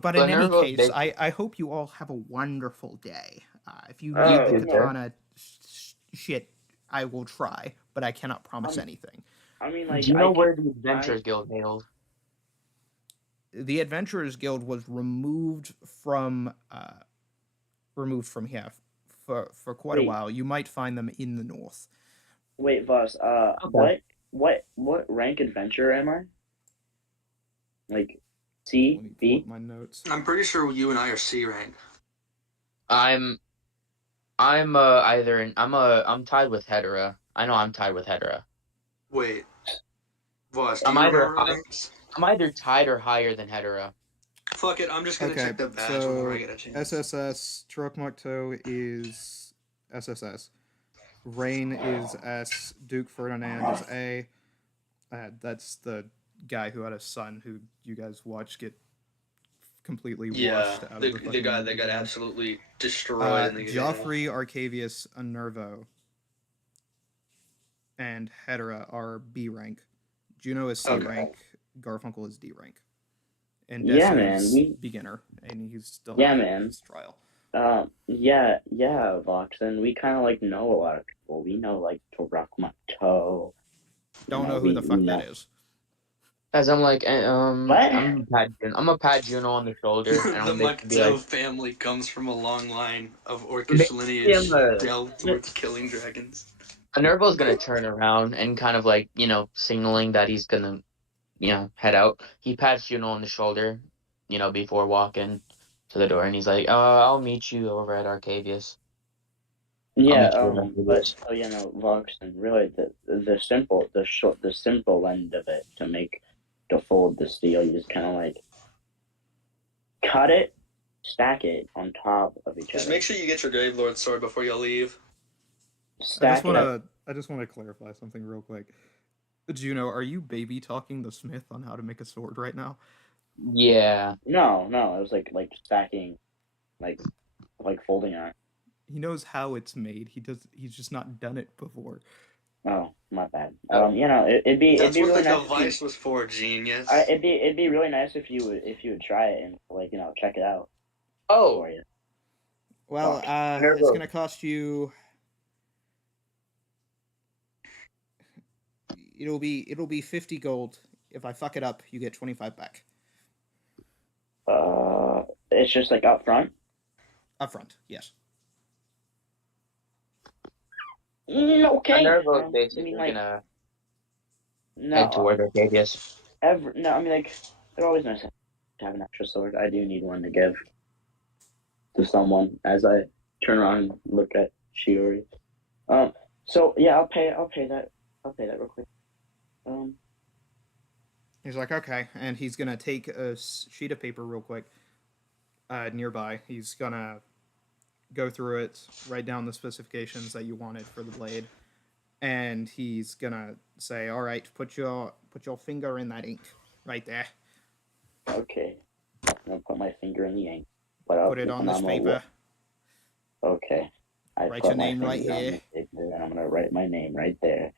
But in any case, I hope you all have a wonderful day. If you need the katana shit, I will try, but I cannot promise anything. I mean, like, do you know where the Adventurers Guild hailed? The Adventurers Guild was removed from removed from here for quite a Wait. while. You might find them in the north. Wait, Voss. Okay. What rank adventurer am I? Like, C, Let me pull B? up my notes. I'm pretty sure you and I are C rank. I'm I'm tied with Hedera. I know I'm tied with Hedera. Wait. Voss, do I'm you either remember our high, ranks? I'm either tied or higher than Hedera. Fuck it, I'm just gonna Okay, check the badge whenever I so get a chance. SSS Truckmukto is SSS. Rain is S. Duke Ferdinand is A. That's the guy who had a son who you guys watched get completely washed out of the the guy that got game. absolutely destroyed in the game. Joffrey, Arcavius, Nervo, and Hedera are B rank. Juno is C Okay. rank. Garfunkel is D rank. And Yeah, Desu man, is beginner, and he's still Yeah, not man. his trial. Yeah, Vox, and we kind of like know a lot of people. We know like Tarakmato. Don't know who the fuck that is. As I'm like, What? I'm a pat Juno on the shoulder, and The I'm basically be like, Mukto family comes from a long line of orcish lineage dealt towards killing dragons. Nervo's gonna turn around and kind of like, signaling that he's gonna, head out. He pats Juno on the shoulder, before walking to the door, and he's like, I'll meet you over at Arcavius. Yeah, but Vox, and really the simple end of it to fold the steel, you just kind of like cut it, stack it on top of each Just other. make sure you get your Gravelord sword before you leave. Stack it. I just want to clarify something real quick. Juno, are you baby talking the smith on how to make a sword right now? Yeah. No, it was like stacking, like folding it. He knows how it's made. He's just not done it before. Oh, my bad. Oh. It'd be That's really what the nice. device was for, genius. It'd be really nice if you would try it and check it out. Oh. For you. Well, it's gonna cost you. It'll be 50 gold. If I fuck it up, you get 25 back. It's just like up front. Up front, yes. Okay. Nervo's basically gonna head toward Arcavius. It's always nice to have an extra sword. I do need one to give to someone as I turn around and look at Shiori. So yeah, I'll pay that real quick. He's like, okay, and he's gonna take a sheet of paper real quick nearby. He's gonna go through it, write down the specifications that you wanted for the blade, and he's gonna say, all right, put your finger in that ink right there. Okay, I'm gonna put my finger in the ink. Put it on this paper. Okay. Write your name right here. And I'm gonna write my name right there.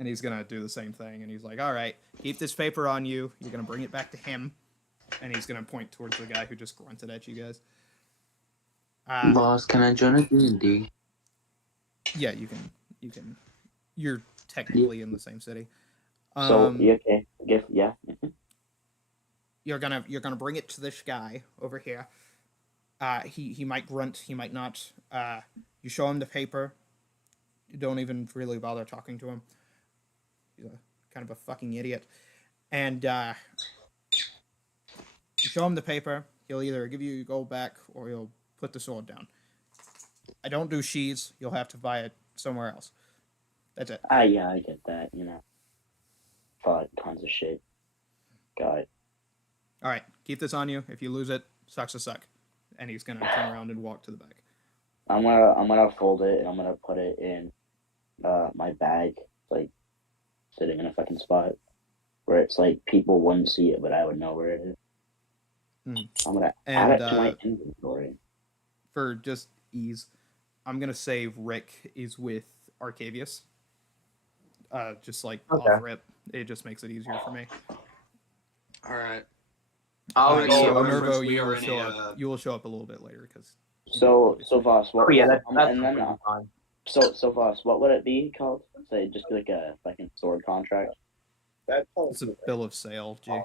And he's gonna do the same thing, and he's like, all right, keep this paper on you. You're gonna bring it back to him, and he's gonna point towards the guy who just grunted at you guys. Boss, can I join a D&D? Yeah, you can. You're technically in the same city. So okay, yeah. You're gonna bring it to this guy over here. He might grunt, he might not. You show him the paper. You don't even really bother talking to him. He's kind of a fucking idiot. And you show him the paper. He'll either give you your gold back or he'll put the sword down. I don't do sheaths. You'll have to buy it somewhere else. That's it. Yeah, I get that. Fought tons of shit. Got it. All right, keep this on you. If you lose it, sucks to suck. And he's gonna turn around and walk to the back. I'm gonna fold it and I'm gonna put it in my bag, like sitting in a fucking spot where it's like people wouldn't see it, but I would know where it is. I'm gonna add it to my inventory. For just ease, I'm gonna say Rick is with Arcavius. Just like off rip, it just makes it easier for me. All right. So Nervo, you will show up a little bit later because. So Voss, what? That's and then So Voss, what would it be called? Say just like a fucking sword contract. It's a bill of sale, G.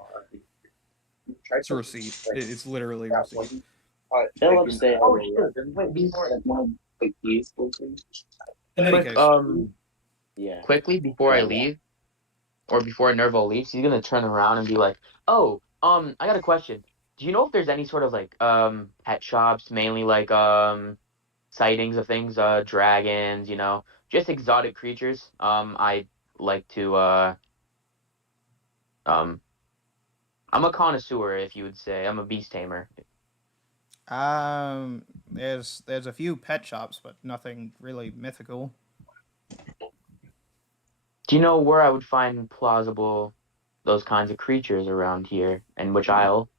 It's a receipt. It's literally a receipt. Philip, stay Oh, over. sure. Wait, before. In any Quick, case, Yeah. quickly before I leave, or before Nervo leaves, he's gonna turn around and be like, "Oh, I got a question. Do you know if there's any sort of like pet shops, mainly like sightings of things, dragons, just exotic creatures? I like to I'm a connoisseur, if you would say. I'm a beast tamer. there's a few pet shops, but nothing really mythical. Do you know where I would find plausible those kinds of creatures around here, and which aisle?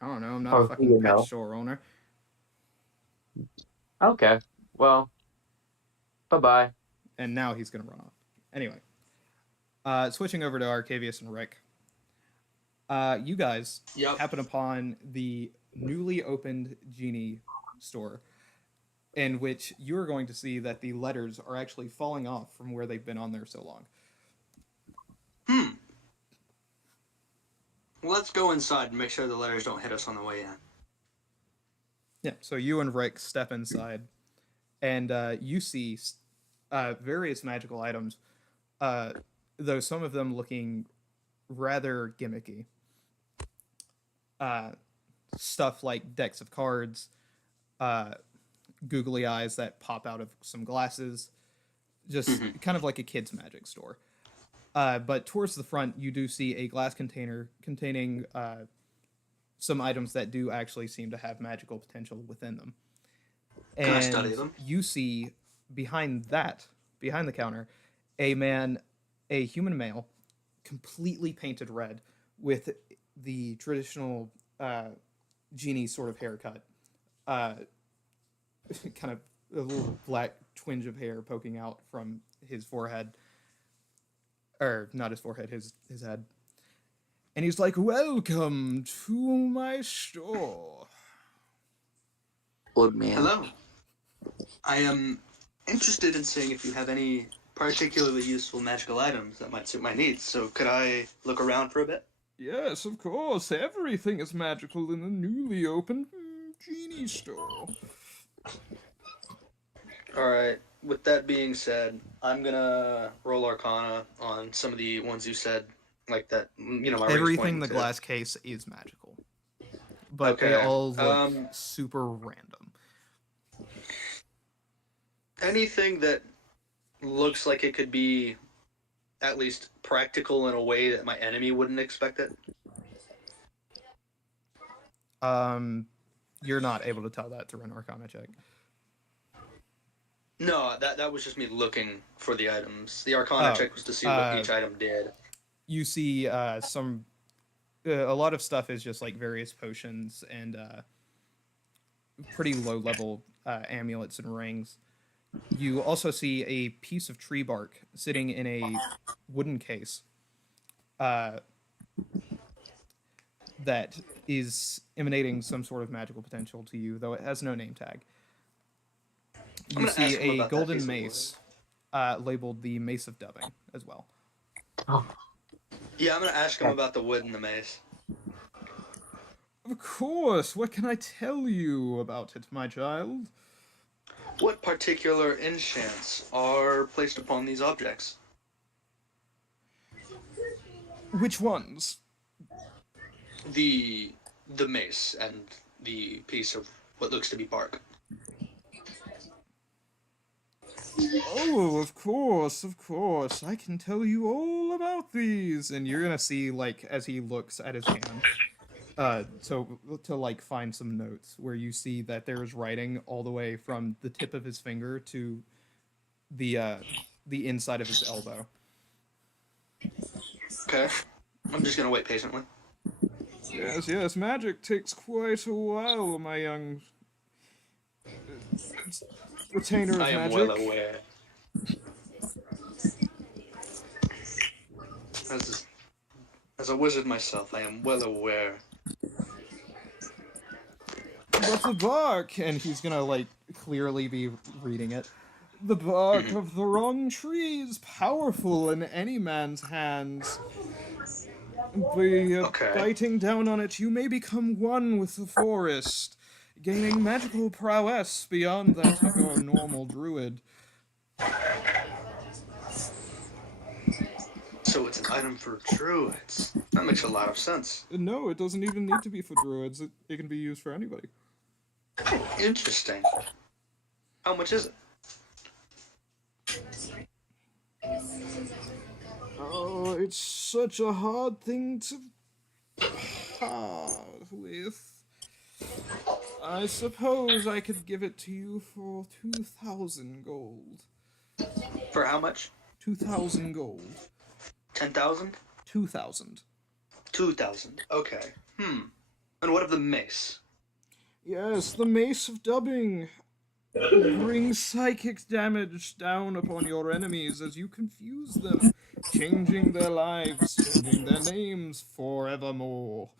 I don't know. I'm not a Or who fucking you pet know? store owner. Okay. Well, bye-bye. And now he's gonna run off. Anyway, switching over to Arcavius and Rick. You guys happen upon the newly opened Genie store, in which you're going to see that the letters are actually falling off from where they've been on there so long. Well, let's go inside and make sure the letters don't hit us on the way in. Yeah, so you and Rick step inside, and you see various magical items, though some of them looking rather gimmicky. Stuff like decks of cards, googly eyes that pop out of some glasses, just kind of like a kid's magic store. But towards the front, you do see a glass container containing some items that do actually seem to have magical potential within them. Can I study them? You see behind the counter, a human male, completely painted red, with the traditional genie sort of haircut, kind of a little black twinge of hair poking out from his forehead, or not his forehead, his head. And he's like, "Welcome to my store." Old man. Hello. I am interested in seeing if you have any particularly useful magical items that might suit my needs. So could I look around for a bit? Yes, of course. Everything is magical in the newly opened Genie store. Alright, with that being said, I'm gonna roll Arcana on some of the ones you said, like that, my Everything in the glass case is magical. But they all look super random. Anything that looks like it could be at least practical in a way that my enemy wouldn't expect it? You're not able to tell that through an Arcana check. No, that was just me looking for the items. The Arcana check was to see what each item did. You see a lot of stuff is just like various potions and pretty low level amulets and rings. You also see a piece of tree bark sitting in a wooden case that is emanating some sort of magical potential to you, though it has no name tag. You see a golden mace labeled the Mace of Dubbing as well. Oh. Yeah, I'm going to ask him about the wood and the mace. Of course, what can I tell you about it, my child? What particular enchants are placed upon these objects? Which ones? The mace and the piece of what looks to be bark. Oh, of course. I can tell you all about these. And you're gonna see, like, as he looks at his hand, to like find some notes where you see that there's writing all the way from the tip of his finger to the inside of his elbow. Okay. I'm just gonna wait patiently. Yes, magic takes quite a while, my young retainer of magic. I am well aware. As a wizard myself, I am well aware. But the bark, and he's gonna, like, clearly be reading it. The bark of the wrong tree is powerful in any man's hands. By biting down on it, you may become one with the forest. gaining magical prowess beyond that of your normal druid. So it's an item for druids. That makes a lot of sense. No, it doesn't even need to be for druids. It can be used for anybody. Interesting. How much is it? Oh, it's such a hard thing to part with. I suppose I could give it to you for 2,000 gold. For how much? 2,000 gold. 10,000? 2,000. 2,000. Okay. And what of the mace? Yes, the Mace of Dubbing brings psychic damage down upon your enemies as you confuse them, changing their lives, changing their names forevermore.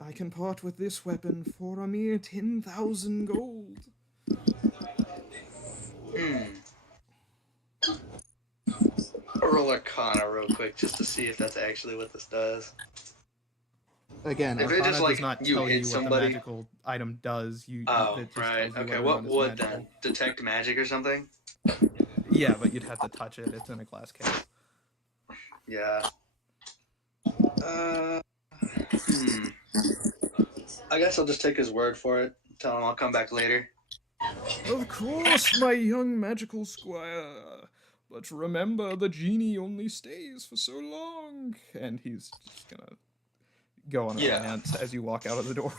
I can part with this weapon for a mere 10,000 gold. Roll Arcana real quick just to see if that's actually what this does. Again, If it Arcana just, does like, not you tell hit you somebody- what the magical item does. Oh, it just right. tells you Okay, whether what or not would it's magical. then? Detect magic or something? Yeah, but you'd have to touch it. It's in a glass case. Yeah. I guess I'll just take his word for it. Tell him I'll come back later. Of course, my young magical squire. But remember, the genie only stays for so long. And he's just gonna go on a rant as you walk out of the door.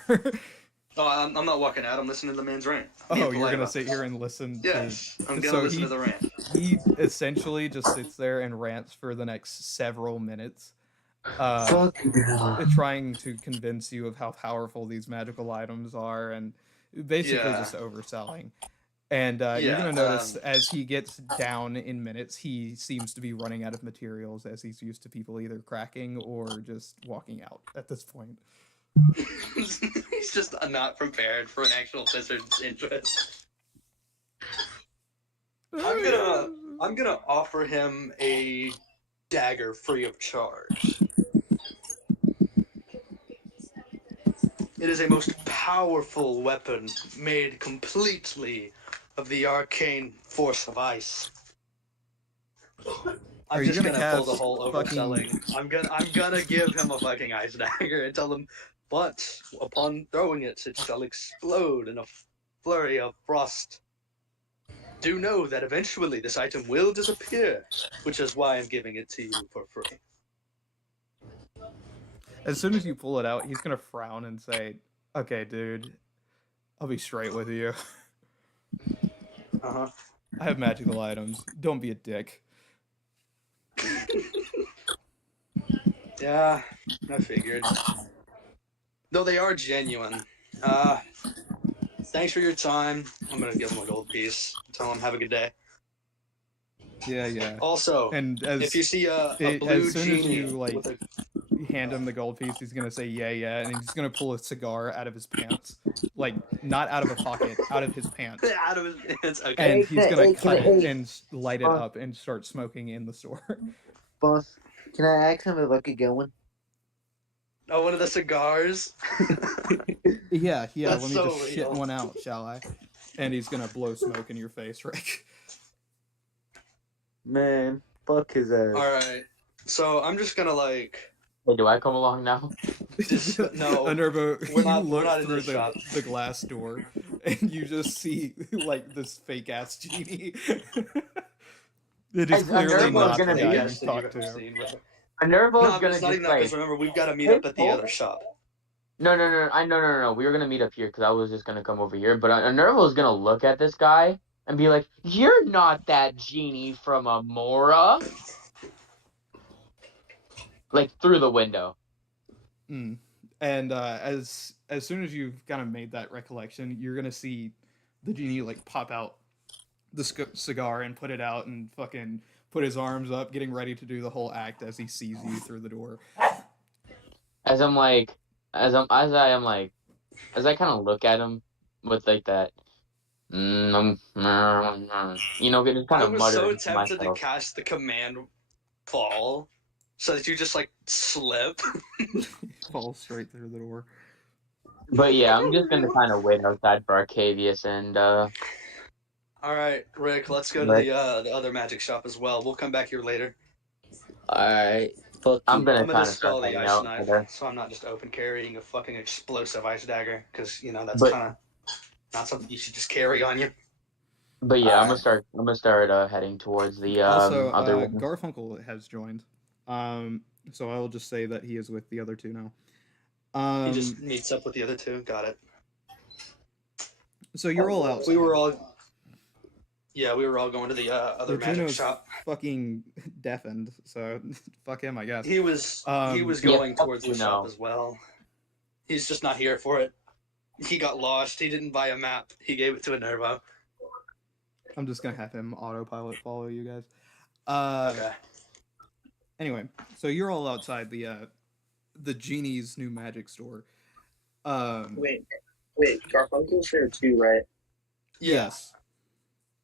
Oh, I'm not walking out. I'm listening to the man's rant. Oh, you're gonna sit here and listen Yes, I'm to... gonna listen to the rant. He essentially just sits there and rants for the next several minutes. Trying to convince you of how powerful these magical items are and basically just overselling. And you're going to notice as he gets down in minutes, he seems to be running out of materials as he's used to people either cracking or just walking out at this point. He's just not prepared for an actual wizard's interest. I'm gonna offer him a dagger free of charge. It is a most powerful weapon made completely of the arcane force of ice. I'm just gonna pull the whole overselling. I'm gonna give him a fucking ice dagger and tell him, but upon throwing it, it shall explode in a flurry of frost. Do know that eventually this item will disappear, which is why I'm giving it to you for free. As soon as you pull it out, he's gonna frown and say, "Okay, dude, I'll be straight with you. I have magical items. Don't be a dick." Yeah, I figured. Though they are genuine. Thanks for your time. I'm gonna give him a gold piece. Tell him have a good day. Yeah. Also, and if you see a blue as soon genie as you hand him the gold piece, he's gonna say yeah, and he's gonna pull a cigar out of his pants, like not out of a pocket, out of his pants. Out of his pants. Okay. And he's gonna cut it and light it up and start smoking in the store. Boss, can I ask him if I could get one? Oh, one of the cigars? Yeah, That's let me so just real. shit one out, shall I? And he's gonna blow smoke in your face, Rick. Man, fuck his ass. Alright. So I'm just gonna Wait, do I come along now? no. Unnervo, we're you not look in through this shop. the glass door, and you just see like this fake ass genie. It is clearly Unnervo's not the gonna guy be- you talked to. Nervo's No, gonna it's not just even that, because remember, we've got to meet up at the other shop. No. We were gonna meet up here because I was just gonna come over here. But Nervo's gonna look at this guy and be like, "You're not that genie from Amora." Like through the window. And as soon as you've kind of made that recollection, you're gonna see the genie like pop out the cigar and put it out and fucking put his arms up, getting ready to do the whole act as he sees you through the door. As I kind of look at him with like that, just kind I of was mutter so to tempted myself. to cast the command fall, so that you just like slip. Fall straight through the door. But yeah, I'm just gonna kind of wait outside for Arcavius and All right, Rick, let's go to Rick. the other magic shop as well. We'll come back here later. Alright. Fuck I'm you. gonna I'm gonna kind of start dispel the heading ice out knife, there. so I'm not just open carrying a fucking explosive ice dagger, because that's But- kind of not something you should just carry on you. But yeah, I'm Alright. gonna start heading towards the Also, other one. Garfunkel has joined. So I will just say that he is with the other two now. He just meets up with the other two. Got it. So you're all outside. We were all going to the other Well, magic Juno's shop. fucking deafened, so fuck him, I guess. He was Yeah, going fuck towards the Juno. shop as well. He's just not here for it. He got lost. He didn't buy a map. He gave it to a Nervo. I'm just gonna have him autopilot follow you guys. Okay. Anyway, so you're all outside the Genie's new magic store. Wait, Garfunkel's here too, right? Yes.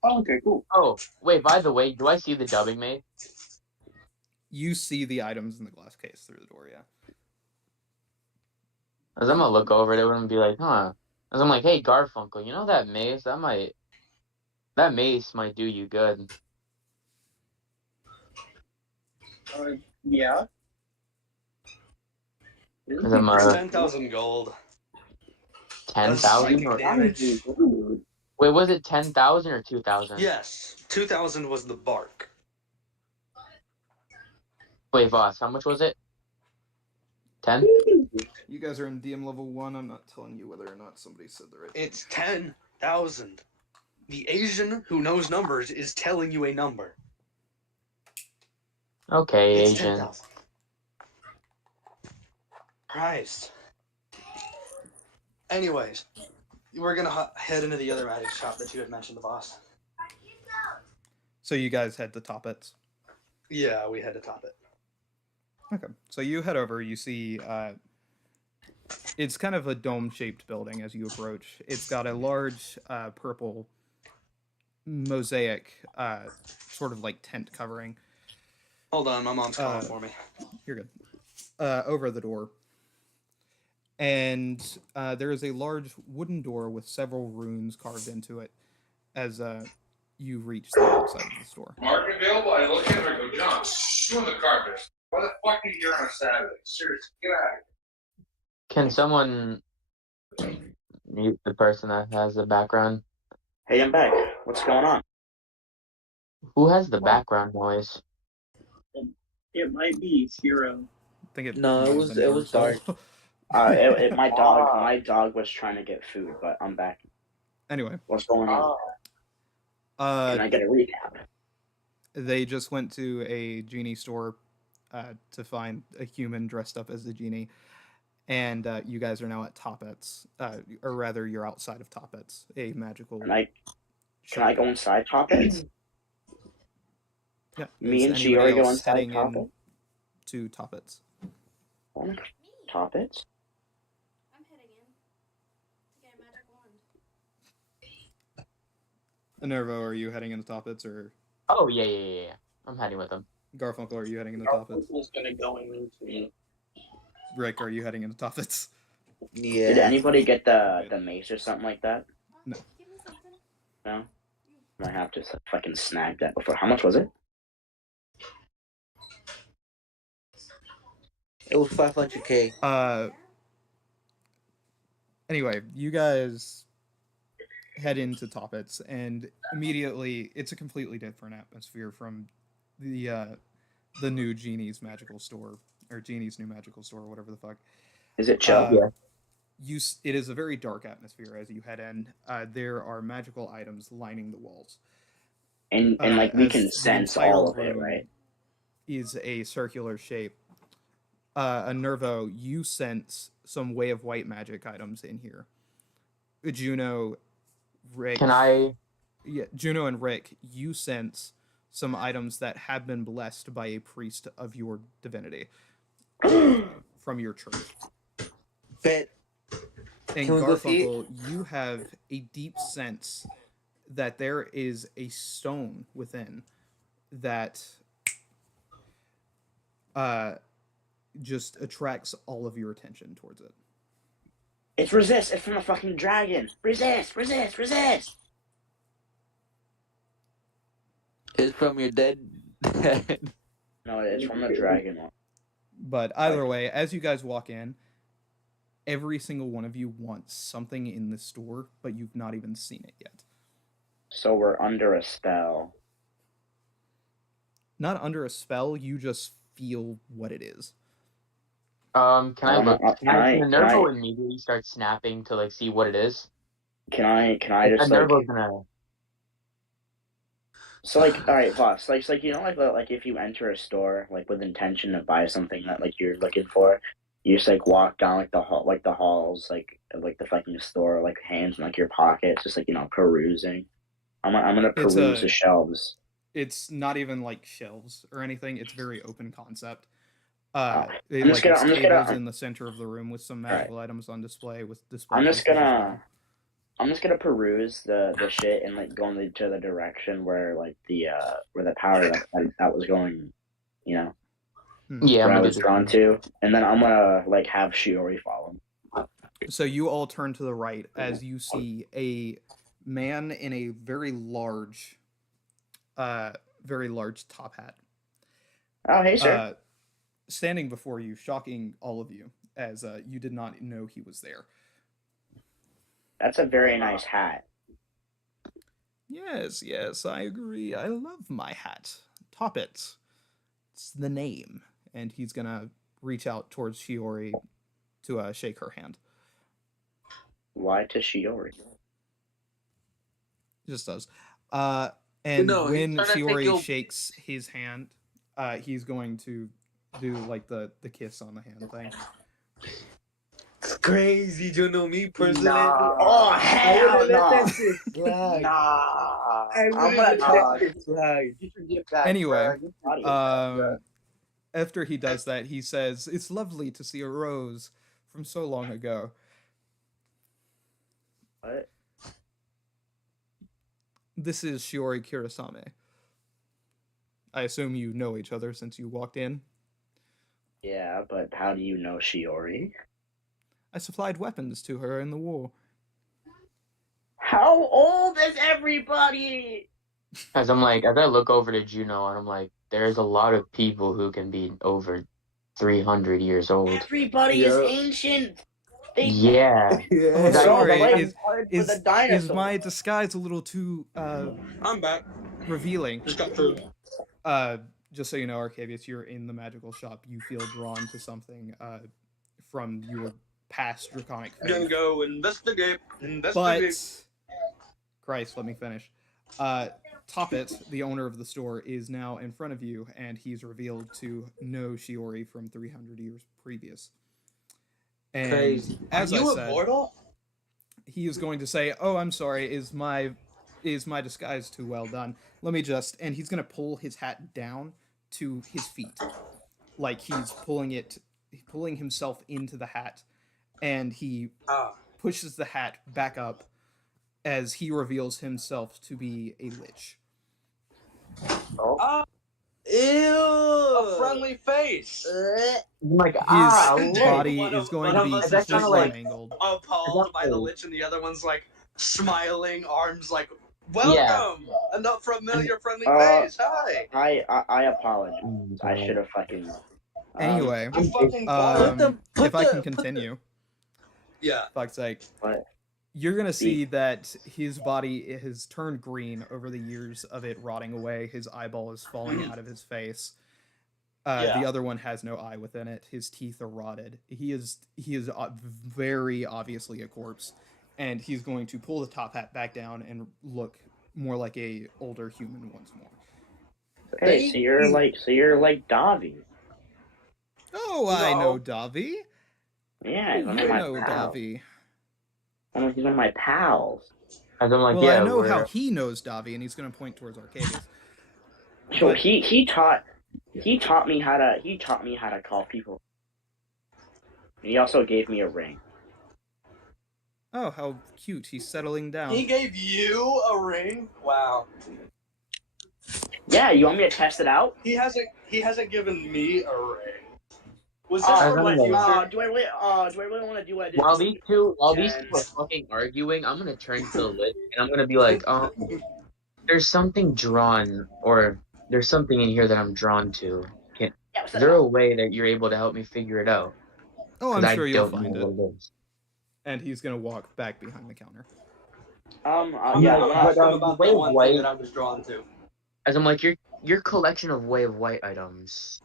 Oh, okay, cool. Oh, wait, by the way, do I see the dubbing mate? You see the items in the glass case through the door, yeah. Cause I'm gonna look over it and be like, huh. Cause I'm like, hey, Garfunkel, you know that mace? That mace might do you good. Yeah. Cause I'm 10,000 gold. 10,000. Psychic damage. Wait, was it 10,000 or 2,000? Yes, 2,000 was the bark. Wait, boss, how much was it? 10? You guys are in DM level 1. I'm not telling you whether or not somebody said the right thing. It's 10,000. The Asian who knows numbers is telling you a number. Okay, It's Asian. 10,000. Christ. Anyways, we're gonna head into the other magic shop that you had mentioned, the boss. So you guys head to Toppets. Yeah, we had to top it. Okay. So you head over, you see it's kind of a dome-shaped building as you approach. It's got a large purple mosaic sort of like tent covering. Hold on, my mom's calling for me. You're good. Over the door. And there is a large wooden door with several runes carved into it as you reach the outside of the store. Mark available? I look at him and go, John, you on the carpet. Why the fuck are you here on a Saturday? Seriously, get out of here. Can someone mute the person that has the background? Hey, I'm back. What's going on? Who has the background noise? It might be Hero. I think it No, it was dark. My dog was trying to get food, but I'm back. Anyway, What's going on? Can I get a recap? they just went to a genie store to find a human dressed up as a genie, and you guys are now at Toppets, or rather, you're outside of Toppets, a magical. Can I go inside Toppets? Yeah. Me is and anybody Giori go else inside heading Toppets? to Toppets? Toppets? I'm heading in to get a magic wand. Nervo, are you heading into Toppets, or Oh, yeah. I'm heading with them. Garfunkel, are you heading into Toppets? Garfunkel's gonna go into me. Rick, are you heading into Toppets? Yeah. Did anybody get the mace or something like that? No. Give me something. No? I have to fucking snag that before. How much was it? It was 500K. Anyway, you guys head into Toppets, and immediately it's a completely different atmosphere from the new Genie's magical store, or Genie's new magical store, whatever the fuck. Is it chill? Yeah. It is a very dark atmosphere as you head in. There are magical items lining the walls. And like we as can the sense entire all of it, room right? Is a circular shape. A Nervo, you sense some Way of White magic items in here. Juno, Rick. Can I? Yeah, Juno and Rick, you sense some items that have been blessed by a priest of your divinity from your church. Bet. And Can we go see it? Garfunkel, you have a deep sense that there is a stone within that just attracts all of your attention towards it. It's resist. It's from a fucking dragon. Resist, resist, resist. It's from your dead. No, it's from the dragon one. But either way, as you guys walk in, every single one of you wants something in the store, but you've not even seen it yet. So we're under a spell. Not under a spell, you just feel what it is. Can I look? Can Nervo I- immediately start snapping to like see what it is? Can I just like? Nervo's gonna. So like, all right, boss. Like you know, like if you enter a store like with intention to buy something that like you're looking for, you just like walk down like the halls like the fucking store, like hands in like your pockets, just like perusing. I'm gonna peruse the shelves. It's not even like shelves or anything. It's very open concept. I'm Tables just gonna in the center of the room with some magical items on display with display. I'm just gonna peruse the shit and like go to the direction where like the power that was going, Yeah, where I was drawn to, and then I'm gonna like have Shiori follow. So you all turn to the right as you see a man in a very large top hat. Oh, hey, sir. Standing before you, shocking all of you, as you did not know he was there. That's a very nice hat. Yes, I agree. I love my hat. Top it. It's the name. And he's gonna reach out towards Shiori to shake her hand. Why to Shiori? Just does. And No, when he's trying to Shiori take shakes his hand, he's going to do like the kiss on the hand thing. It's crazy. You know me personally. Nah. Oh hell no! Nah. I'm gonna let that slide. You should get that. Anyway, bro. after he does that, he says, "It's lovely to see a rose from so long ago." What? This is Shiori Kurosame. I assume you know each other since you walked in. Yeah, but how do you know Shiori? I supplied weapons to her in the war. How old is everybody? As I look over to Juno and I'm like, there's a lot of people who can be over 300 years old. Everybody is ancient. Yeah. Oh, sorry. Is Is my disguise a little too I'm back. revealing? Just got through. Just so you know, Arcavius, you're in the magical shop. You feel drawn to something from your past draconic faith. Gonna go investigate. But Christ, let me finish. Toppet, the owner of the store, is now in front of you, and he's revealed to know Shiori from 300 years previous. And Crazy. as Are you I said, immortal? he is going to say, "Oh, I'm sorry. Is my disguise too well done? Let me just..." And he's going to pull his hat down to his feet, like he's pulling himself into the hat, and he pushes the hat back up as he reveals himself to be a lich. Ew! A friendly face. I'm like, His body is going to be completely mangled. Appalled by the lich, and the other one's like smiling, arms like, welcome, a not familiar friendly face. Hi. I apologize. I should have fucking. Anyway, You fucking if I can continue. Yeah. Fuck's sake. What? You're gonna see that his body has turned green over the years of it rotting away. His eyeball is falling out of his face. The other one has no eye within it. His teeth are rotted. He is very obviously a corpse, and he's going to pull the top hat back down and look more like a older human once more. Hey, so you're like Davi. Oh, I know Davi. Yeah, he's one You of my know pals. Davi. He's one of my pals. As I'm like, Well, yeah, I know how he knows Davi, and he's going to point towards Arcadius. So But- he taught me how to call people. He also gave me a ring. Oh, how cute. He's settling down. He gave you a ring? Wow. Yeah, you want me to test it out? He hasn't given me a ring. Was this Oh, for my do future? do I really want to do what I did? While these two are Jen? fucking arguing, I'm gonna turn to the list and I'm gonna be like, there's something drawn, or there's something in here that I'm drawn to. Yeah, Is there a way that you're able to help me figure it out? Oh, Because I'm I sure you'll don't know find it. what it is. And he's gonna walk back behind the counter. I'm yeah, gonna ask him about the one thing that I was drawn to. As I'm like, your collection of Way of White items.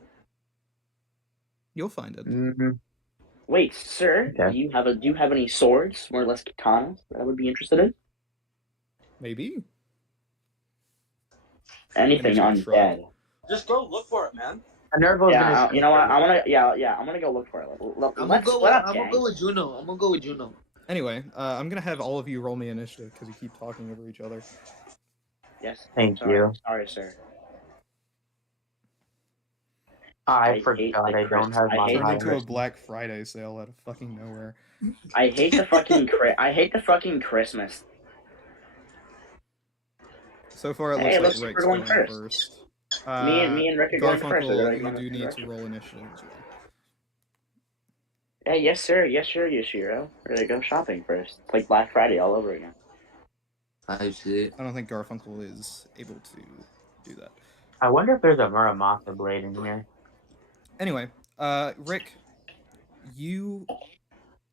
You'll find it. Mm-hmm. Wait, sir, Okay. do you have any swords, more or less katanas, that I would be interested in? Maybe. Anything undead. Just go look for it, man. Nervo's Yeah, you know what? I'm gonna go look for it. I'm gonna go with Juno. Anyway, I'm gonna have all of you roll me initiative because you keep talking over each other. Yes. Thank you. Sorry, sir. I forgot I don't have my Turned into a high. Black Friday sale out of fucking nowhere. I hate the fucking Christmas. So far, it Hey, looks looks like like Rick's we're going going first. Me and Rick are going first. Garfunkel, Are you do need to roll initiative as well. Yeah, yes, sir. Yes, sir, Yoshiro. We're gonna go shopping first. It's like Black Friday all over again. I see. I don't think Garfunkel is able to do that. I wonder if there's a Muramasa blade in here. Anyway, Rick, you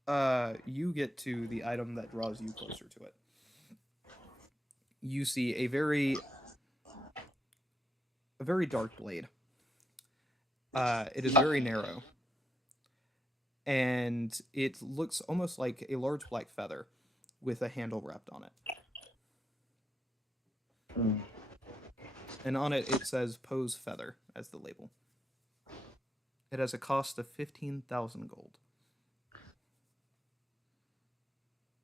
get to the item that draws you closer to it. You see a very dark blade. It is very narrow, and it looks almost like a large black feather with a handle wrapped on it. Mm. And on it, it says Pose Feather as the label. It has a cost of 15,000 gold.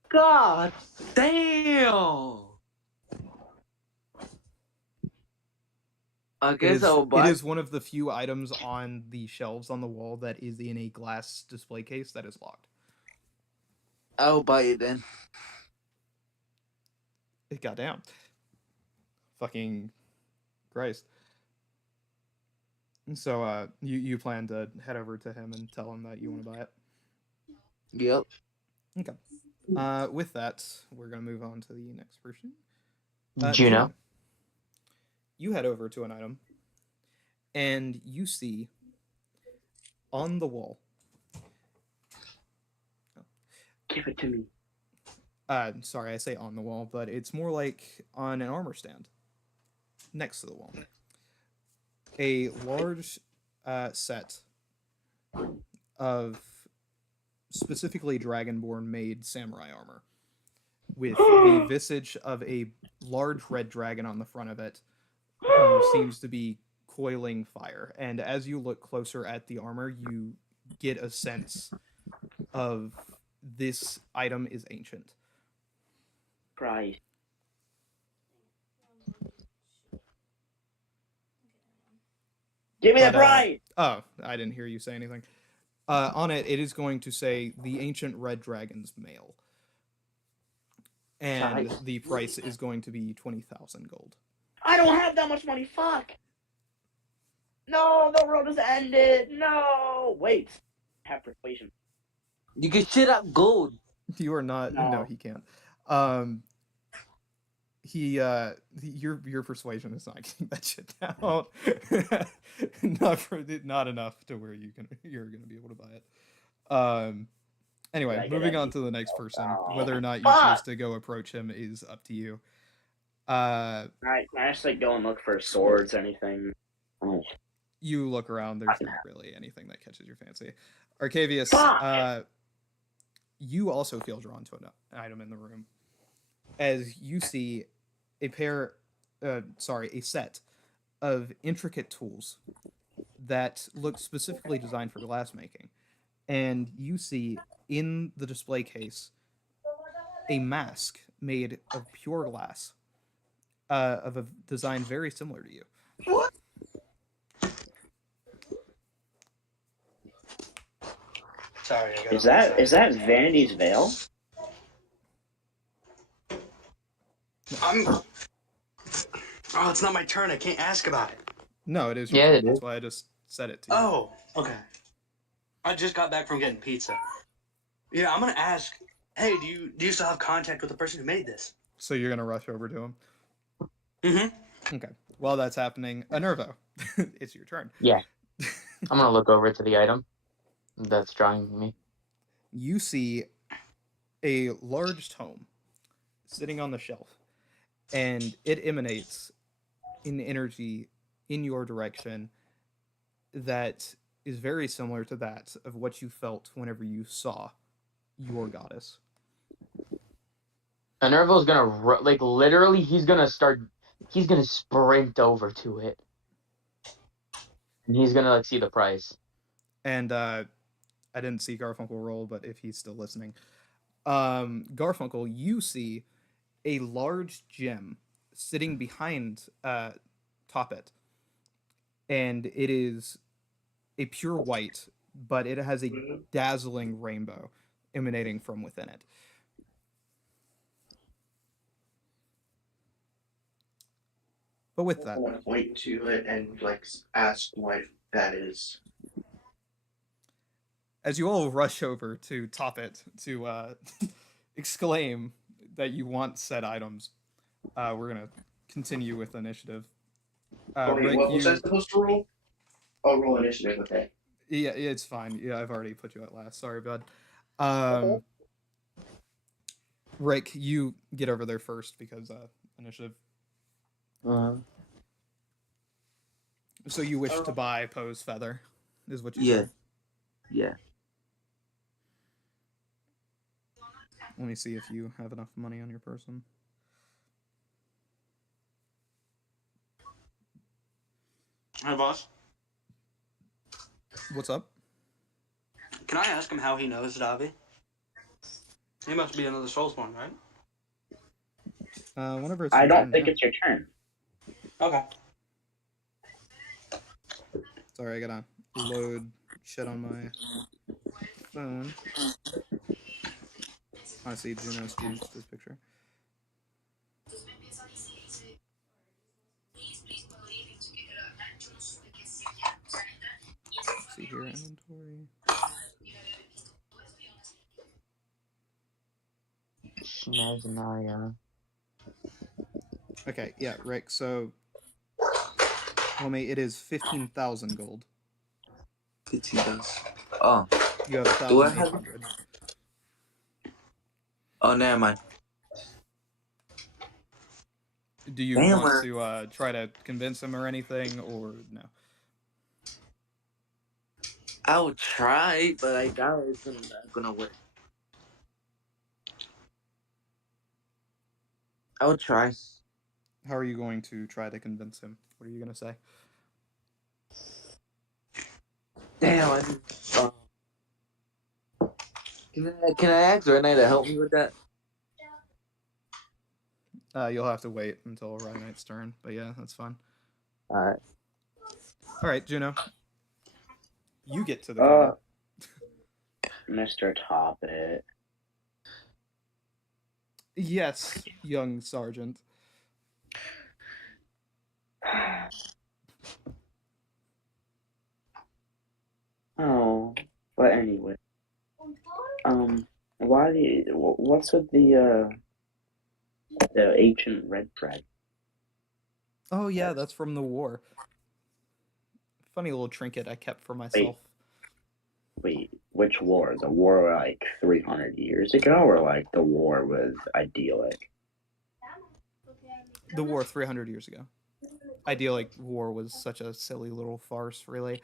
God damn! I guess I'll buy. It is one of the few items on the shelves on the wall that is in a glass display case that is locked. I'll buy it then. Goddamn. Fucking Christ. So, you plan to head over to him and tell him that you want to buy it? Yep. Okay. With that, we're going to move on to the next person. Juno. You head over to an item, and you see on the wall. Give it to me. Sorry, I say on the wall, but it's more like on an armor stand next to the wall. A large set of specifically Dragonborn made samurai armor with the visage of a large red dragon on the front of it who seems to be coiling fire. And as you look closer at the armor, you get a sense of this item is ancient. Christ. Give me the bride! Oh, I didn't hear you say anything. On it, it is going to say the ancient red dragon's mail. And the price is going to be 20,000 gold. I don't have that much money, fuck! No, the world has ended! No! Wait. I have persuasion. You can shit out gold. You are not... No, he can't. Your persuasion is not getting that shit down. not enough to where you're gonna be able to buy it. Anyway, moving on to the next person. Whether or not you choose to go approach him is up to you. Alright, can I just like go and look for swords, anything? Oh. You look around, there's not really anything that catches your fancy. Arcavius, you also feel drawn to an item in the room. As you see a set of intricate tools that look specifically designed for glass making. And you see in the display case a mask made of pure glass, of a design very similar to you. What? Sorry, Is that Vanity's Veil? I'm Oh, it's not my turn. I can't ask about it. No, it is your Yeah, turn. it That's is. why I just said it to you. Oh, okay. I just got back from getting pizza. Yeah, I'm gonna ask. Hey, do you still have contact with the person who made this? So you're gonna rush over to him. Mm-hmm. Okay. While that's happening, Enervo, it's your turn. Yeah. I'm gonna look over to the item that's drawing me. You see a large tome sitting on the shelf, and it emanates an energy in your direction that is very similar to that of what you felt whenever you saw your goddess. Enervo's gonna like literally. He's gonna sprint over to it, and he's gonna like see the price. And I didn't see Garfunkel roll, but if he's still listening, Garfunkel, you see a large gem sitting behind Toppet, and it is a pure white, but it has a dazzling rainbow emanating from within it. But with that, I want to point to it and like ask what that is. as you all rush over to Toppet to exclaim that you want said items, we're gonna continue with initiative. Rick, what was I supposed to roll? Oh, roll initiative. Okay. Yeah, it's fine. Yeah, I've already put you at last. Sorry, bud. Rick, you get over there first because initiative. So you wish to buy Poe's feather, is what you said? Yeah. Let me see if you have enough money on your person. Hi, boss. What's up? Can I ask him how he knows Davi? He must be another Soulsborne, right? Whenever it's I your don't turn, think yeah. it's your turn. Okay. Sorry, I gotta load shit on my phone. I see Juno's changed his picture. See here, inventory. Okay, yeah, Rick. So, homie, it is 15,000 gold. 15,000. Oh. You have Do I have? 1,800. Oh, never mind. Do you Damn, want to try to convince him or anything, or no? I would try, but I doubt it's gonna work. I would try. How are you going to try to convince him? What are you going to say? Damn, can I ask Renee to help me with that? You'll have to wait until Ryanite's turn, but yeah, that's fine. Alright. All right, Juno. You get to the counter. Mr. Toppet. Yes, young sergeant. Oh, but anyway. What's with the ancient red thread? Oh yeah, that's from the war. Funny little trinket I kept for myself. Wait, which war? The war like 300 years ago, or like the war with idyllic? The war 300 years ago. Idyllic war was such a silly little farce, really.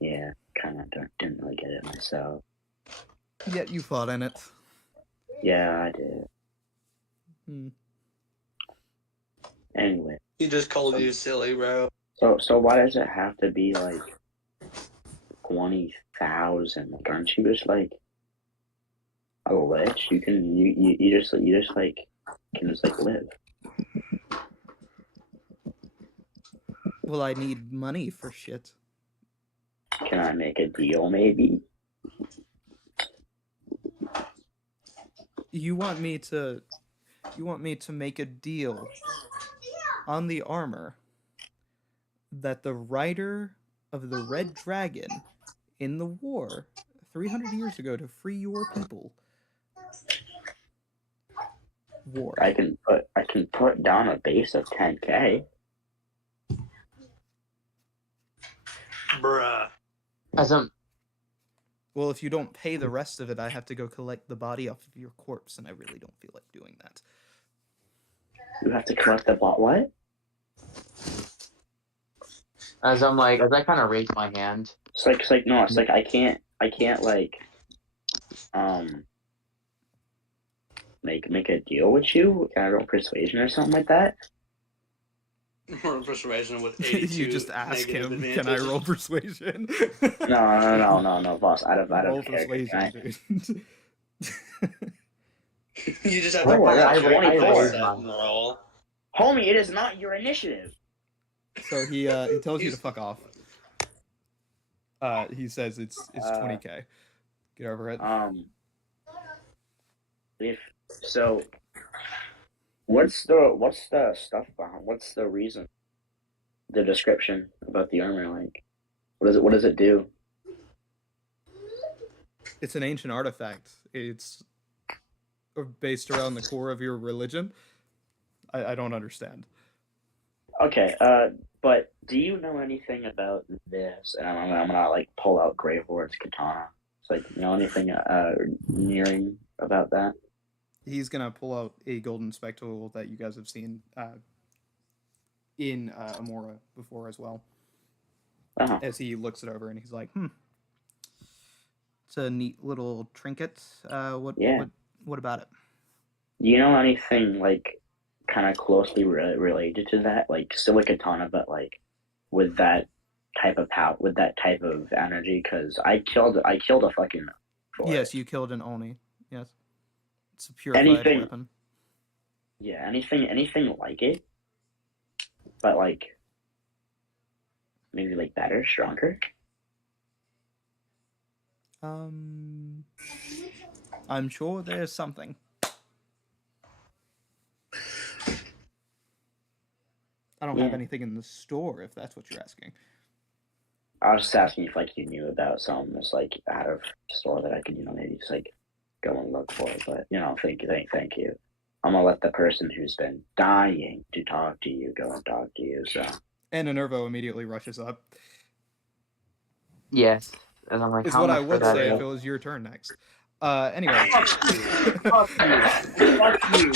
Yeah, kind of didn't really get it myself. Yet you fought in it. Yeah, I did. Anyway. He just called you silly, bro. So why does it have to be like 20,000? Like, aren't you just like a lich? You can you just like can just like live. Well, I need money for shit. Can I make a deal, maybe? You want me to make a deal on the armor that the rider of the Red Dragon in the war 300 years ago to free your people wore. I can put down a base of 10K. Bruh. Well, if you don't pay the rest of it, I have to go collect the body off of your corpse, and I really don't feel like doing that. You have to collect the bot. What? As I kind of raise my hand. It's like I can't like make a deal with you. Can I roll persuasion or something like that? Or persuasion with 82. You just ask him, advantage. "Can I roll persuasion?" No, boss. Out of Roll character. persuasion, dude. You just have Oh, to I roll got 24. and roll. Homie, it is not your initiative. So he tells you to fuck off. He says it's 20K. Get over it. If so, what's the stuff behind? What's the reason? The description about the armor, like, what does it do? It's an ancient artifact. It's based around the core of your religion. I don't understand. Okay, but do you know anything about this? And I'm gonna like pull out Grey Hord's katana. It's like, you know anything nearing about that? He's gonna pull out a golden spectacle that you guys have seen in Amora before as well. Uh-huh. As he looks it over and he's like, it's a neat little trinket. What about it? Do you know anything like kind of closely related to that, like still a katana, but like with that type of power, with that type of energy? Because I killed a fucking. Yes, you killed an Oni. Yes, it's a purified weapon. Yeah, anything like it, but like maybe like better, stronger. I'm sure there's something. I don't have anything in the store, if that's what you're asking. I was just asking if like you knew about something that's like out of store that I could, maybe just like go and look for. But thank you. I'm gonna let the person who's been dying to talk to you go and talk to you. So. And Enervo immediately rushes up. Yes, and I'm like, is what I would say if it was your turn next. Anyway. Fuck you.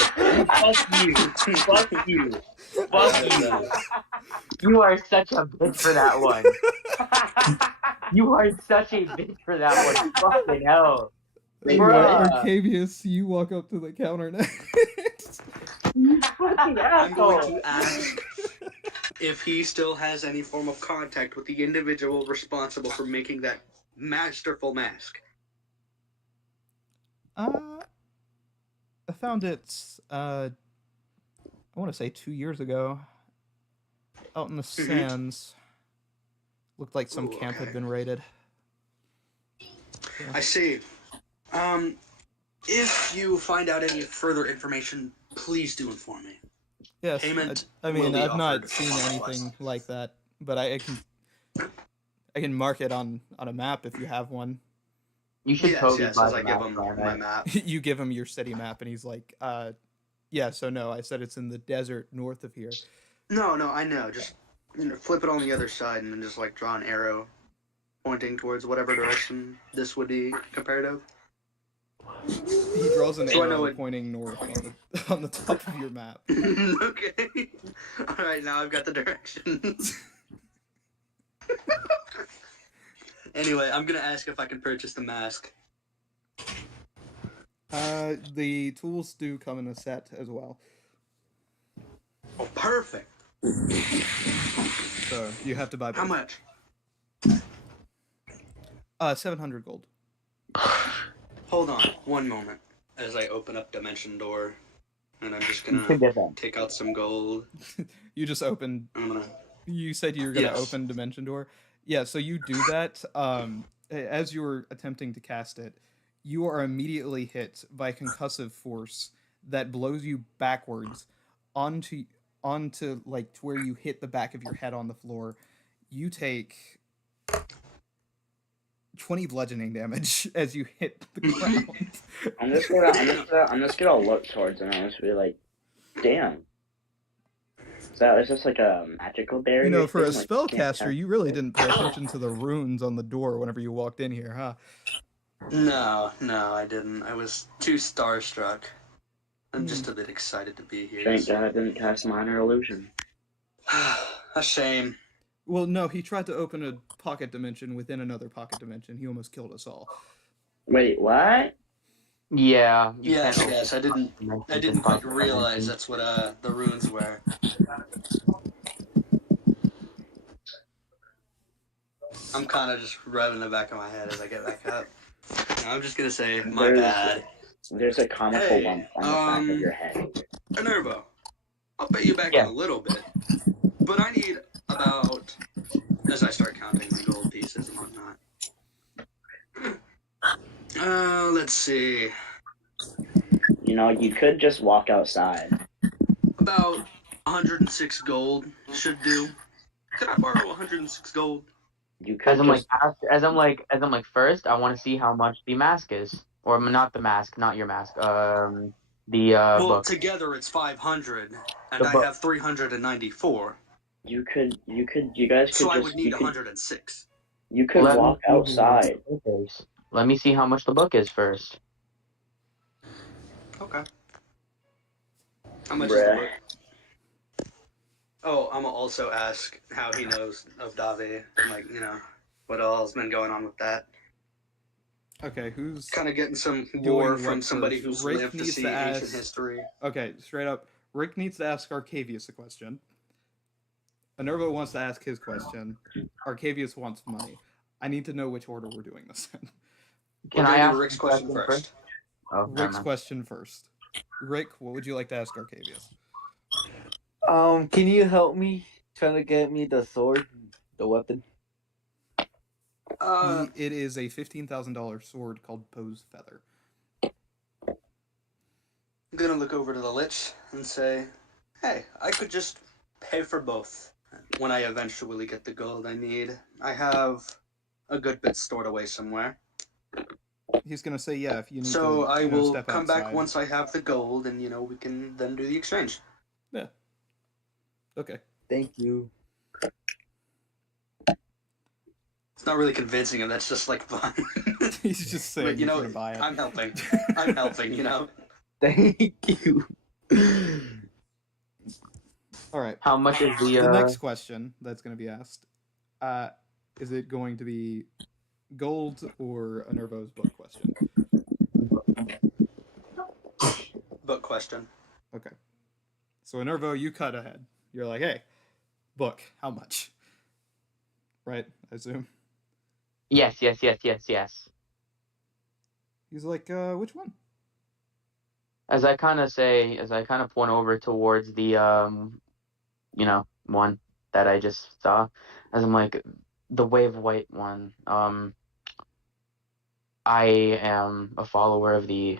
You are such a bitch for that one. You are such a bitch for that one. Fucking hell. Anyway, Arcavius, you walk up to the counter next. You fucking I'm asshole. going to ask if he still has any form of contact with the individual responsible for making that masterful mask. I found it, I want to say 2 years ago, out in the sands. Looked like some camp had been raided. Yeah. I see. If you find out any further information, please do inform me. Yes, Payment I mean, will be I've not offered seen upon anything request. like that, but I can mark it on a map if you have one. You should totally yes, buy as the I give map, him Brian. my map. You give him your city map, and he's like, yeah, so no, I said it's in the desert north of here. No, I know. Just flip it on the other side and then just like draw an arrow pointing towards whatever direction this would be comparative. He draws an So I arrow know it- pointing north on the top of your map. Okay. Alright, now I've got the directions. Anyway, I'm gonna ask if I can purchase the mask. The tools do come in a set as well. Oh, perfect. So you have to buy both. How much? 700 gold. Hold on, one moment. As I open up Dimension Door, and I'm just You gonna should get that. take out some gold. You just opened. I'm gonna. You said you were gonna Yes. open Dimension Door. Yeah, so you do that. As you're attempting to cast it, you are immediately hit by concussive force that blows you backwards onto onto like to where you hit the back of your head on the floor, you take 20 bludgeoning damage as you hit the ground. I'm just gonna look towards him. I'm just be like, damn. So is this like a magical barrier? You know, for a thing? Like, you can't spellcaster, touch you really it? didn't pay attention to the runes on the door whenever you walked in here, huh? No, I didn't. I was too starstruck. I'm just a bit excited to be here. Thank God I didn't cast minor illusion. A shame. Well, no, he tried to open a pocket dimension within another pocket dimension. He almost killed us all. Wait, what? Yeah. Yes. I didn't quite realize that's what the runes were. I'm kind of just rubbing the back of my head as I get back up. I'm just gonna say my bad. There's a comical lump on the back of your head. Enervo, I'll pay you back in a little bit, but I need about, as I start counting the gold pieces and whatnot. Let's see. You know, you could just walk outside. About 106 gold should do. Could I borrow 106 gold? You could as I'm like first, I want to see how much the mask is, or not the mask, not your mask. The well, book. Together it's 500, and I have 394. You guys could so just. I would need 106. You could walk outside. Let me see how much the book is first. Okay. How much is the book? Oh, I'm gonna also ask how he knows of Dave. Like, what all's been going on with that. Okay, who's kind of getting some lore from somebody first? who's Rick lived to needs see to ancient ask- history? Okay, straight up. Rick needs to ask Arcavius a question. Enervo wants to ask his question. Arcavius wants money. I need to know which order we're doing this in. Can I ask Rick's question first? Oh, Rick's question first. Rick, what would you like to ask Arcavius? Can you help me trying to get me the sword, the weapon? It is a $15,000 sword called Poe's Feather. I'm gonna look over to the Lich and say, hey, I could just pay for both when I eventually get the gold I need. I have a good bit stored away somewhere. He's gonna say, yeah, if you need to. So I will step come outside. back once I have the gold, and we can then do the exchange. Yeah. Okay. Thank you. It's not really convincing him. That's just like fun. He's just saying he's gonna buy it. I'm helping. I'm helping. Thank you. All right. How much is the next question that's going to be asked? Is it going to be gold or a Nervo's book question? Book question. Okay. So Enervo, you cut ahead. You're like, hey, book, how much? Right, I assume. Yes. He's like, which one? As I kind of point over towards the one that I just saw, as I'm like, the Way of White one. I am a follower of the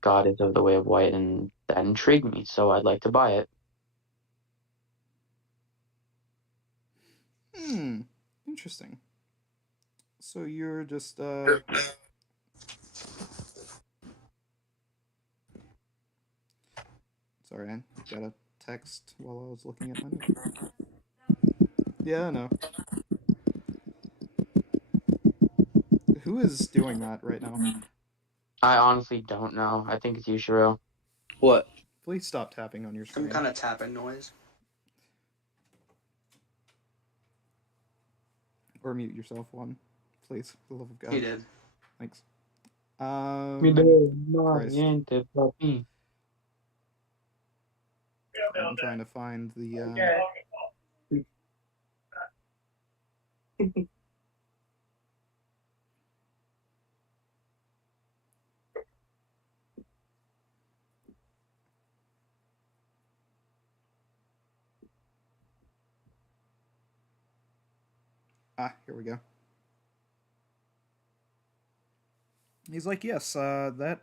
goddess of the Way of White, and that intrigued me, so I'd like to buy it. Interesting. So you're just sorry, I got a text while I was looking at my notes. Yeah, I know. Who is doing that right now? I honestly don't know. I think it's Yushiro. What? Please stop tapping on your screen. Some kind of tapping noise. Or mute yourself one, please, for the love of God. He did. Thanks. Christ. I'm trying to find the here we go. He's like, yes, that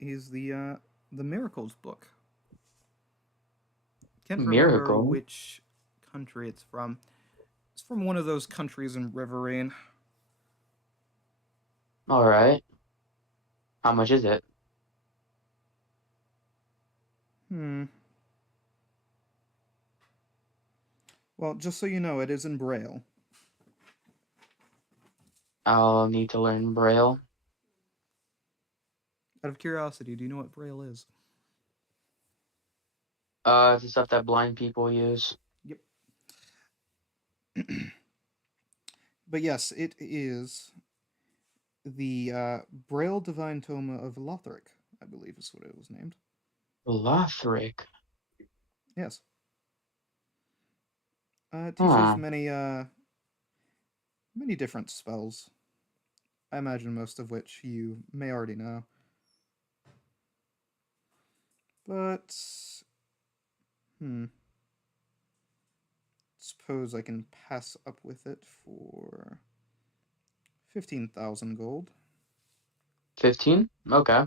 is the Miracles book. Can't remember Miracle. which country it's from. It's from one of those countries in Riverine. All right. How much is it? Well, just so you know, it is in Braille. I'll need to learn Braille. Out of curiosity, do you know what Braille is? It's the stuff that blind people use. Yep. But yes, it is the Braille Divine Tome of Lothric, I believe is what it was named. Lothric. Yes. It teaches many different spells. I imagine most of which you may already know. But suppose I can pass up with it for 15,000 gold. 15? Okay.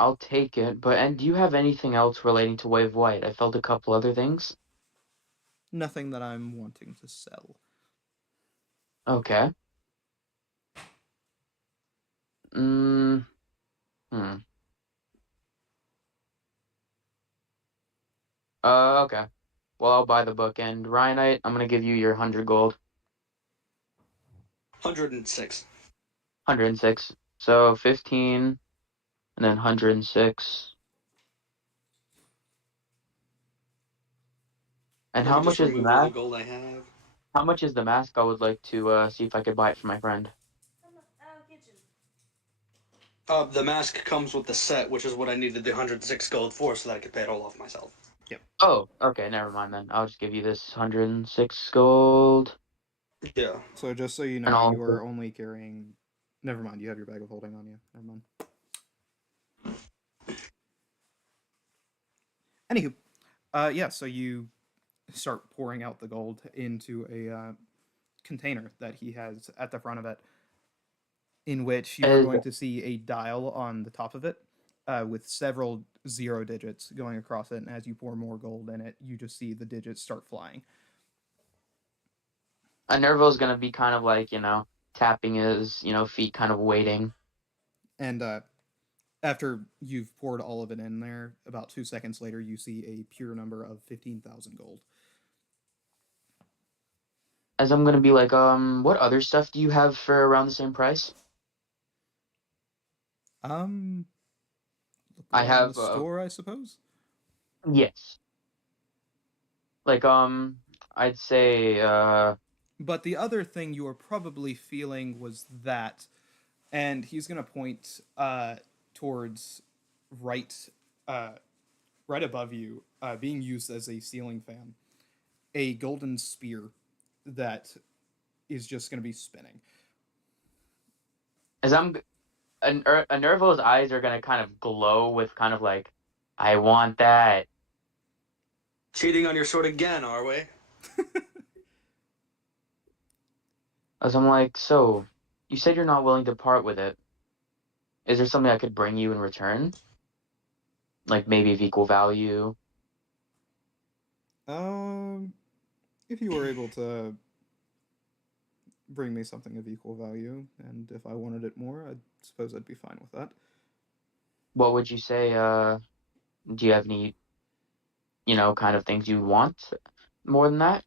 I'll take it. And do you have anything else relating to Wave White? I felt a couple other things. Nothing that I'm wanting to sell. Okay. Okay. Well, I'll buy the book. And Ryanite, I'm gonna give you your 100 gold. 106. 106. So 15, and then 106. And Let how me just much is the remove all the mask? gold I have. How much is the mask? I would like to see if I could buy it for my friend. Kitchen. The mask comes with the set, which is what I needed the 106 gold for, so that I could pay it all off myself. Yep. Oh, okay. Never mind then. I'll just give you this 106 gold. Yeah. So just so you And know, I'll you are only carrying... Never mind, you have your bag of holding on you. Never mind. Anywho, yeah, so you start pouring out the gold into a container that he has at the front of it, in which you are going to see a dial on the top of it with several 0 digits going across it, and as you pour more gold in it, you just see the digits start flying. Nervo's gonna be kind of like, tapping his, feet, kind of waiting. And after you've poured all of it in there, about 2 seconds later, you see a pure number of 15,000 gold. As I'm gonna be like, what other stuff do you have for around the same price? I have the store, I suppose. Yes. Like, I'd say, But the other thing you were probably feeling was that, and he's gonna point towards right, right above you, being used as a ceiling fan, a golden spear that is just gonna be spinning. as Nervo's eyes are gonna kind of glow with kind of like, I want that. Cheating on your sword again, are we? As I'm like, so, you said you're not willing to part with it. Is there something I could bring you in return? Like maybe of equal value? If you were able to bring me something of equal value, and if I wanted it more, I suppose I'd be fine with that. What would you say, do you have any, kind of things you want more than that?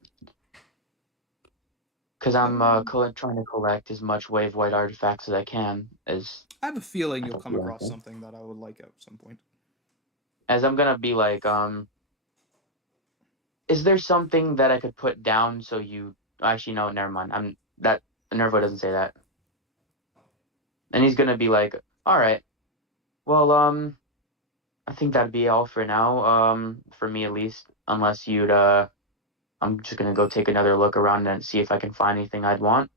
Because I'm trying to collect as much Wave White artifacts as I can. I have a feeling you'll come across something that I would like at some point. As I'm gonna be like, is there something that I could put down so you... Actually, no, never mind. Nervo doesn't say that. And he's gonna be like, all right, well, I think that'd be all for now, for me at least, unless you'd, I'm just gonna go take another look around and see if I can find anything I'd want.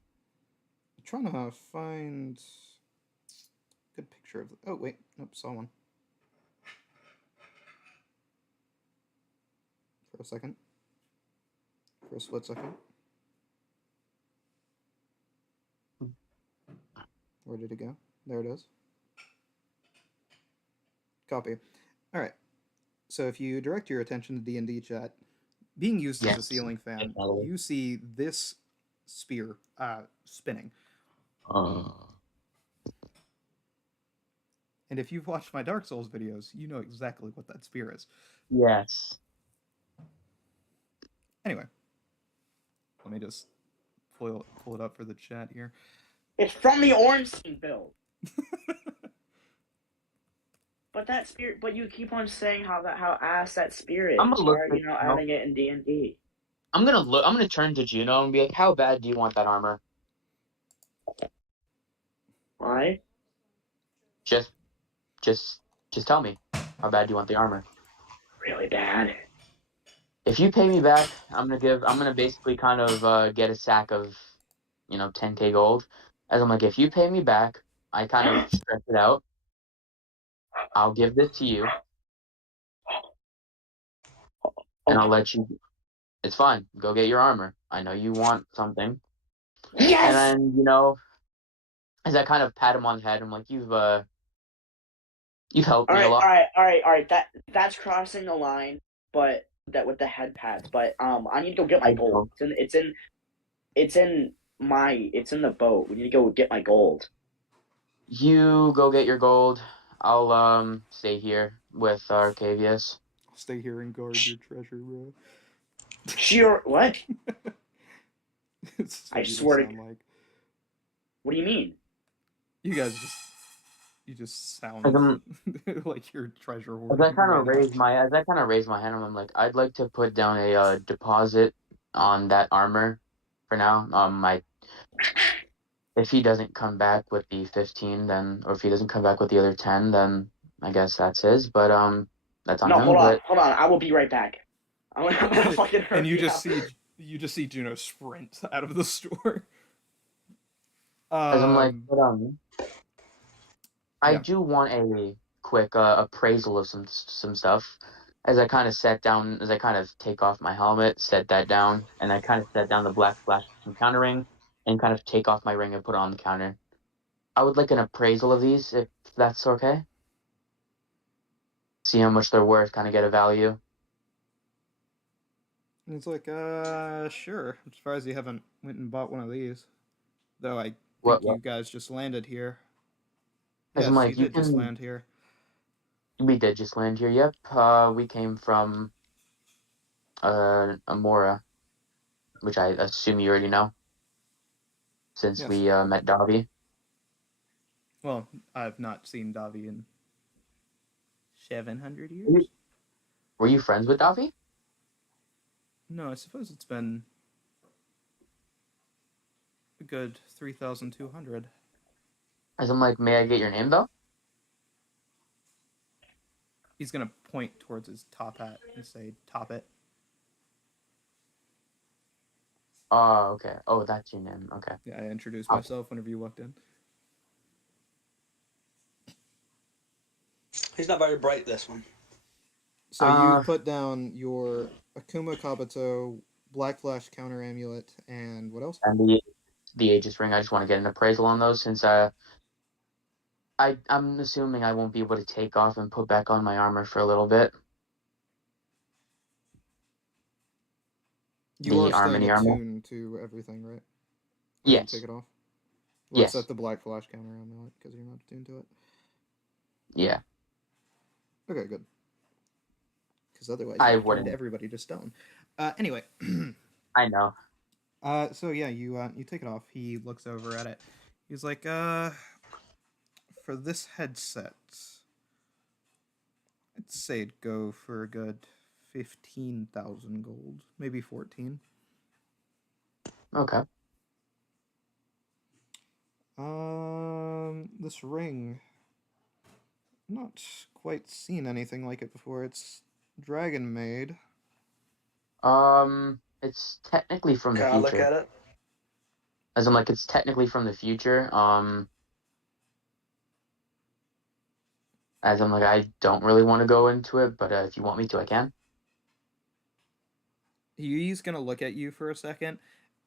I'm trying to find a good picture of... Oh, wait. Nope, saw one. For a second. For a split second. Where did it go? There it is. Copy. All right. So if you direct your attention to D&D chat, being used as a Yes. ceiling fan, Definitely. you see this spear spinning. And if you've watched my Dark Souls videos, you know exactly what that spear is. Yes. Anyway, let me just pull it up for the chat here. It's from the Ornstein build. But that spear, but you keep on saying how ass that spear is. I'm gonna Why look are for you not Juno. adding it in D&D? I'm gonna turn to Juno and be like, how bad do you want that armor? Why? Just tell me. How bad do you want the armor? Really bad. If you pay me back, I'm gonna basically kind of get a sack of, 10k gold. As I'm like, if you pay me back, I kind of stretch it out. I'll give this to you, and I'll let you. It's fine. Go get your armor. I know you want something. Yes! And then, as I kind of pat him on the head, I'm like, you've helped me a lot. All right. That's crossing the line, but that with the head pads. But I need to go get my gold. It's in the boat. We need to go get my gold. You go get your gold. I'll stay here with Arcavius. I'll stay here and guard your treasure, bro. Sure. What? It's I what you swear to. sound like. What do you mean? You guys just sound As I'm- like you're treasure As hoarding I kind right of now. raise my hand, I'm like, I'd like to put down a deposit on that armor for now. If he doesn't come back with the 15, then, or if he doesn't come back with the other 10, then I guess that's his. But that's on No, him. hold on. But I will be right back. I'm gonna fucking hurry And you just up. see Juno sprint out of the store. as I'm like, but I Yeah. do want a quick appraisal of some stuff. As I kind of take off my helmet, set that down, and I kind of set down the black flash from countering, and kind of take off my ring and put it on the counter. I would like an appraisal of these, if that's okay. See how much they're worth, kind of get a value. And it's like, sure. I'm surprised you haven't went and bought one of these. Though I think What? you guys just landed here. As I'm Yes, you like, did just land here. we did just land here. Yep. We came from Amora, which I assume you already know, since Yes. we met Davi. Well, I've not seen Davi in 700 years. Were you friends with Davi? No, I suppose it's been a good 3,200. As I'm like, may I get your name though? He's gonna point towards his top hat and say, "Top it." Oh, okay. Oh, that's your name. Okay. Yeah, I introduced myself whenever you walked in. He's not very bright, this one. So you put down your Akuma Kabuto, Black Flash counter amulet, and what else? And the Aegis ring. I just want to get an appraisal on those, since I'm assuming I won't be able to take off and put back on my armor for a little bit. You are staying attuned to everything, right? When Yes. you take it off? Well, yes. Except the Black Flash counter amulet, because you're not attuned to it. Yeah. Okay, good. Because otherwise, I you turn wouldn't. everybody to stone. Anyway. I know. So yeah, you take it off. He looks over at it. He's like, for this headset, I'd say it'd go for a good 15,000 gold, maybe 14. Okay. This ring, not quite seen anything like it before. It's dragon made. It's technically from the future. Can I look at it? As I'm like, it's technically from the future. As I'm like, I don't really want to go into it, but if you want me to, I can. He's gonna look at you for a second,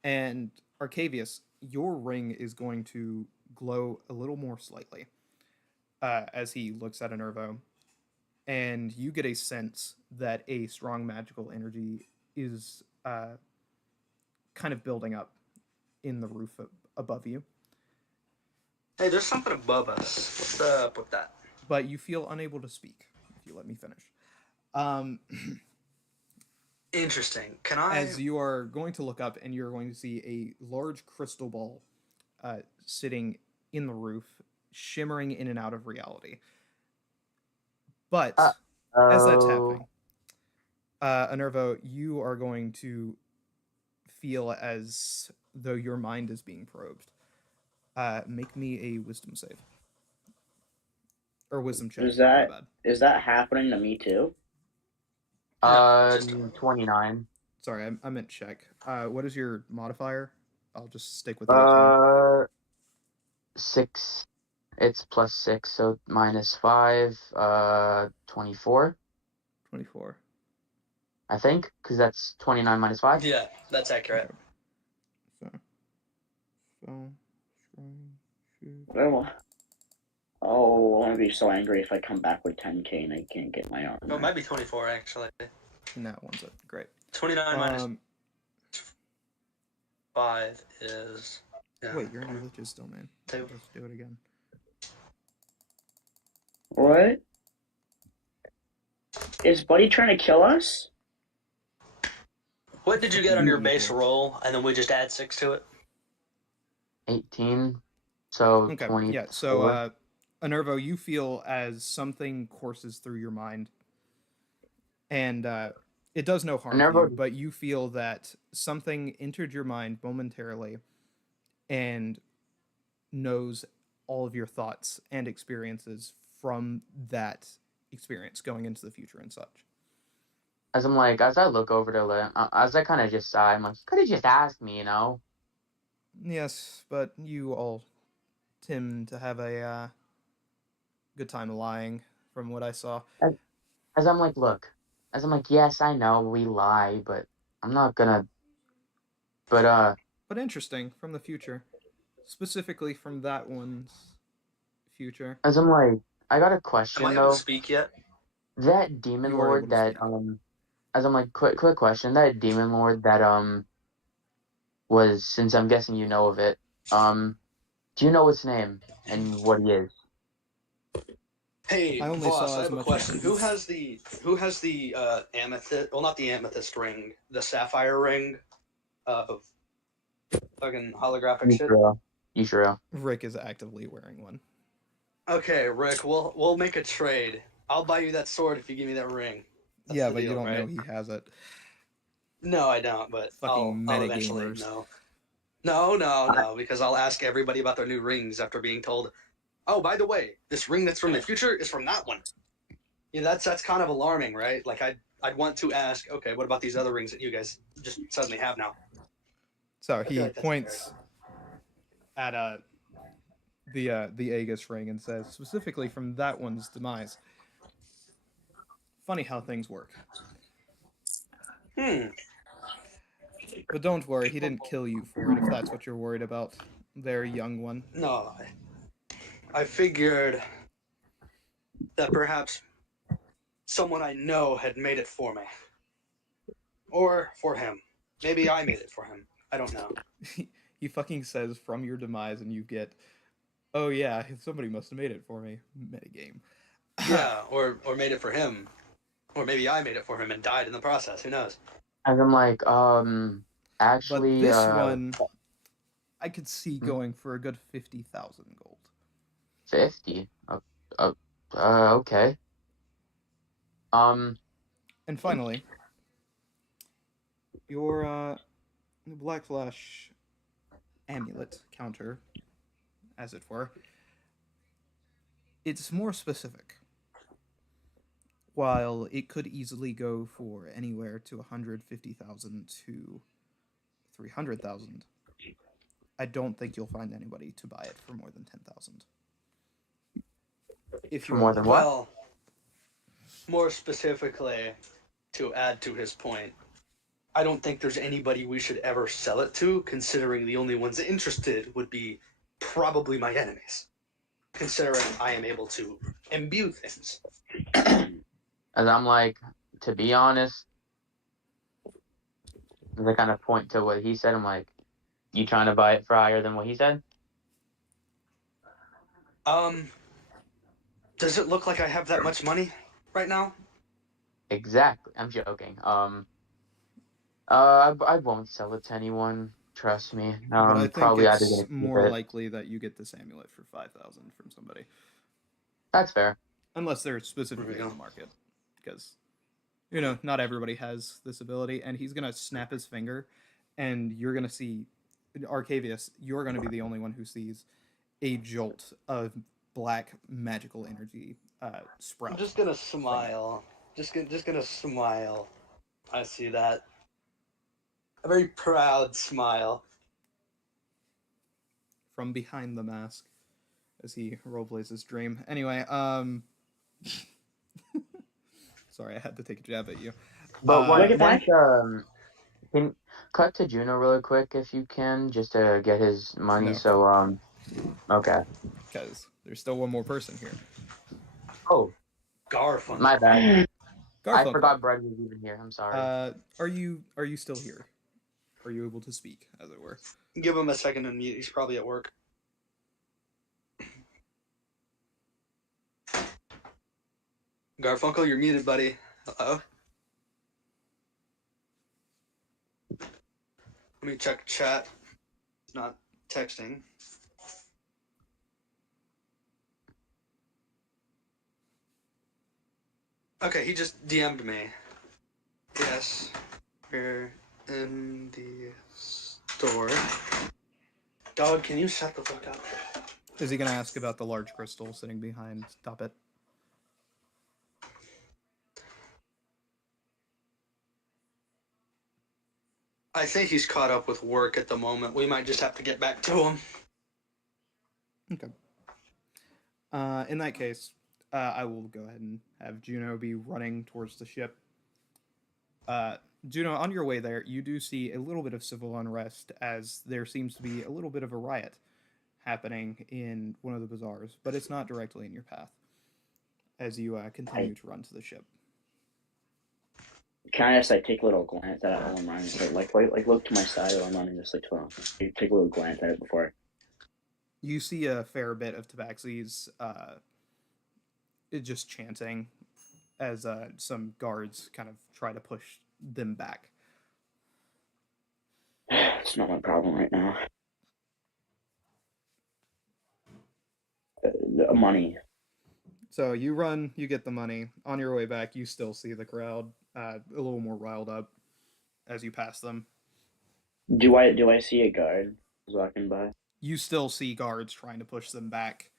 and Arcavius, your ring is going to glow a little more slightly as he looks at Enervo. and you get a sense that a strong magical energy is kind of building up in the roof above you. Hey, there's something above us. What's up with that? But you feel unable to speak, if you let me finish. Interesting. Can I? As you are going to look up, and you're going to see a large crystal ball sitting in the roof, shimmering in and out of reality. But as that's happening, Enervo, you are going to feel as though your mind is being probed. Make me a wisdom save. Or wisdom check. Is that happening to me too? No, 29. Sorry, I meant check. What is your modifier? I'll just stick with the 18. 6. It's plus 6, so minus 5. 24. 24. I think, because that's 29 minus 5. Yeah, that's accurate. So, oh, I'm gonna be so angry if I come back with 10k and I can't get my armor. Oh, it might be 24 actually. And that one's it. Great. 29 minus 5 is. Yeah. Wait, you're in glitches still, man. Let's do it again. What? Is Buddy trying to kill us? What did you get on your base roll, and then we just add 6 to it? 18. So okay. 20. Yeah. So, Enervo, you feel as something courses through your mind, and it does no harm to you, but you feel that something entered your mind momentarily, and knows all of your thoughts and experiences from that experience going into the future and such. As I look over to Lynn, as I kind of just sigh, I'm like, could have just asked me, you know? Yes, but you all tend to have a good time lying, from what I saw. As I'm like, look, yes, I know we lie, but I'm not gonna. But interesting, from the future, specifically from that one's future. As I'm like, I got a question though. Am I able to speak yet? That demon lord that as I'm like, quick question, that demon lord that was, since I'm guessing you know of it, do you know its name and what he is? Hey, boss, I have a question. Who has the amethyst? Well, not the amethyst ring, the sapphire ring of fucking holographic shit. Yushril. Rick is actively wearing one. Okay, Rick, we'll make a trade. I'll buy you that sword if you give me that ring. That's yeah, but deal, you don't right? know he has it. No, I don't. But fucking I'll eventually know. No, because I'll ask everybody about their new rings after being told, oh, by the way, this ring that's from the future is from that one. You know, that's kind of alarming, right? Like, I'd want to ask, okay, what about these other rings that you guys just suddenly have now? So he points at the Aegis ring and says, specifically from that one's demise. Funny how things work. But don't worry, he didn't kill you for it, if that's what you're worried about. Their young one. No, I figured that perhaps someone I know had made it for me. Or for him. Maybe I made it for him. I don't know. He fucking says from your demise and you get, oh yeah, somebody must have made it for me. Metagame. Yeah, or made it for him. Or maybe I made it for him and died in the process. Who knows? And I'm like, actually, but this one, I could see going for a good 50,000 gold. 50? Okay. And finally, your Black Flash amulet counter, as it were, it's more specific. While it could easily go for anywhere to 150,000 to 300,000, I don't think you'll find anybody to buy it for more than 10,000. If you're more than what? Well, more specifically, to add to his point, I don't think there's anybody we should ever sell it to, considering the only ones interested would be probably my enemies, considering I am able to imbue things. As I'm like, to be honest, as I kind of point to what he said, I'm like, you trying to buy it for higher than what he said? Does it look like I have that much money right now? Exactly. I'm joking. I won't sell it to anyone. Trust me. But I think Probably either it's gonna keep more it. likely that you get this amulet for 5,000 from somebody, That's fair. unless they're specifically There we in go. the market, because not everybody has this ability. And he's gonna snap his finger, and you're gonna see Arcavius. You're gonna be the only one who sees a jolt of black magical energy sprout. I'm just gonna smile. Just gonna smile. I see that. A very proud smile. From behind the mask, as he roleplays his dream. Anyway, sorry, I had to take a jab at you. But Look at once that. can cut to Juno really quick if you can, just to get his money. No. So okay. Because there's still one more person here. Oh, Garfunkel. my bad. I Garfunkel. forgot Brad was even here. I'm sorry. Are you still here? Are you able to speak, as it were? Give him a second to mute. He's probably at work. Garfunkel, you're muted, buddy. Hello? Let me check chat. He's not texting. Okay, he just DM'd me. Yes, we're in the store. Dog, can you shut the fuck up? Is he going to ask about the large crystal sitting behind Toppet? I think he's caught up with work at the moment. We might just have to get back to him. Okay. In that case, I will go ahead and have Juno be running towards the ship. Juno, on your way there, you do see a little bit of civil unrest, as there seems to be a little bit of a riot happening in one of the bazaars, but it's not directly in your path as you continue to run to the ship. Can I just take a little glance at it while I'm running? Like look to my side while I'm running, just take a little glance at it before. You see a fair bit of Tabaxis just chanting as some guards kind of try to push them back. It's not my problem right now. Money. So you run, you get the money. On your way back, you still see the crowd a little more riled up as you pass them. Do I see a guard walking by? You still see guards trying to push them back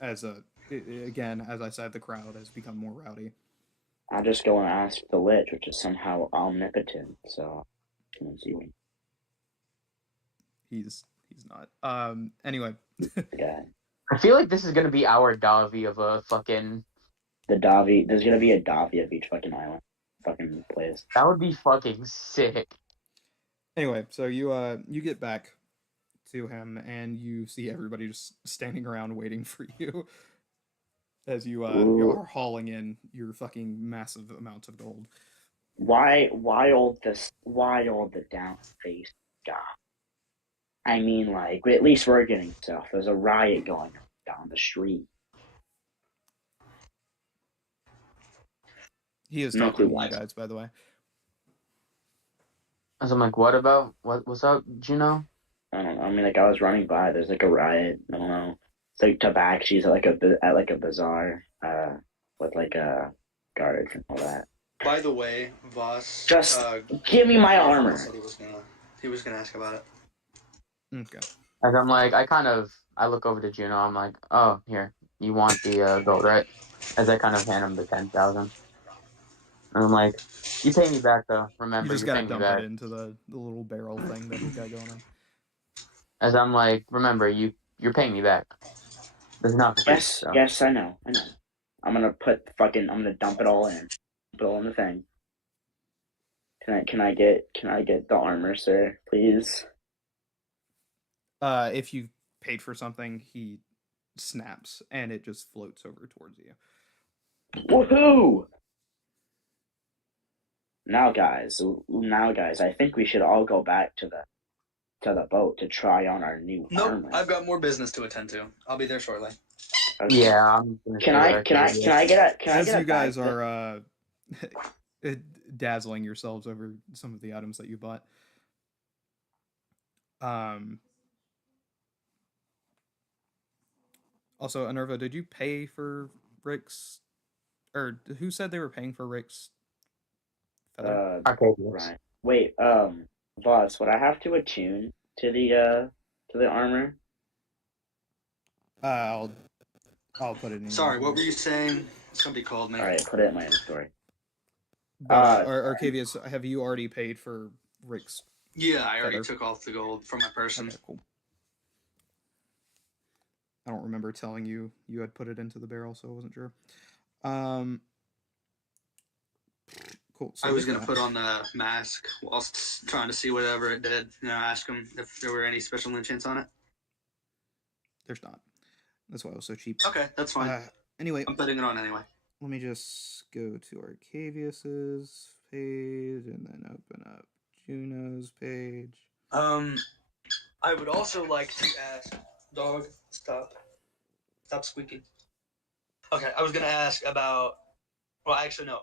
as again, as I said, the crowd has become more rowdy. I'll just go and ask the Lich, which is somehow omnipotent, so come and see me. He's not. Anyway. Yeah. I feel like this is gonna be our Davi of a fucking. The Davi. There's gonna be a Davi of each fucking island, fucking place. That would be fucking sick. Anyway, so you get back to him and you see everybody just standing around waiting for you as you are hauling in your fucking massive amounts of gold. Why all the down face guy? I mean, like, at least we're getting stuff. There's a riot going down the street. He is talking to you guys, by the way. As I'm like, what's up, Juno? I don't know. I mean, like, I was running by. There's like a riot. I don't know. It's like Tabaxi's at a bazaar, with like guards and all that. By the way, Voss. Just give me my armor. Said he was gonna ask about it. Okay. As I'm like, I look over to Juno. I'm like, oh, here, you want the gold, right? As I kind of hand him the 10,000. And I'm like, you pay me back though. Remember, You just you're gotta paying me dump back. it into the little barrel thing that he's got going on. As I'm like, remember, you're paying me back. There's not. Yes, I know. I'm gonna dump it all in. Put it all in the thing. Can I get the armor, sir, please? If you paid for something, he snaps and it just floats over towards you. Woohoo! Now, guys, I think we should all go back to the boat to try on our new Nope, armor. I've got more business to attend to. I'll be there shortly. Okay. Yeah, I'm gonna Can stay with I Arcadia. get As a you guys bag? are dazzling yourselves over some of the items that you bought. Also, Enerva, did you pay for Rick's, or who said they were paying for Rick's feather? Arcadia. Right. Wait, Voss, would I have to attune to the armor? I'll put it in. Sorry, what were you saying? Somebody called me. All right, put it in my inventory. But Arcavius, have you already paid for Rick's? Yeah, I already feather? took off the gold from my person. Okay, cool. I don't remember telling you had put it into the barrel, so I wasn't sure. Cool. So I was gonna put on the mask whilst trying to see whatever it did. Ask them if there were any special enchants on it. There's not. That's why it was so cheap. Okay, that's fine. Anyway, I'm putting it on anyway. let me just go to Arcavius's page and then open up Juno's page. I would also like to ask, dog, stop squeaking. Okay, I was gonna ask about. Well, actually, no.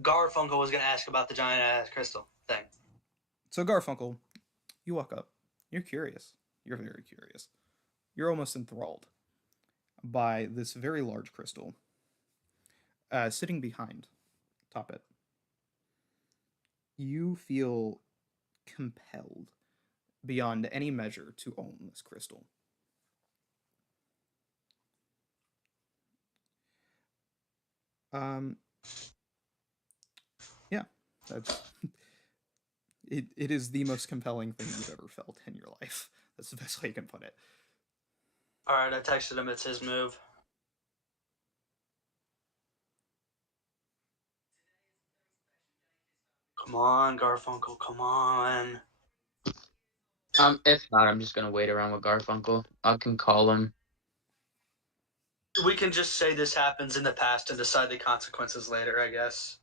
Garfunkel was gonna ask about the giant ass crystal thing. So Garfunkel, you walk up. You're curious. You're very curious. You're almost enthralled by this very large crystal sitting behind Toppet. You feel compelled beyond any measure to own this crystal. Yeah, that's it is the most compelling thing you've ever felt in your life. That's the best way you can put it. Alright, I texted him, it's his move. Come on, Garfunkel, come on. If not, I'm just gonna wait around with Garfunkel. I can call him. We can just say this happens in the past and decide the consequences later, I guess.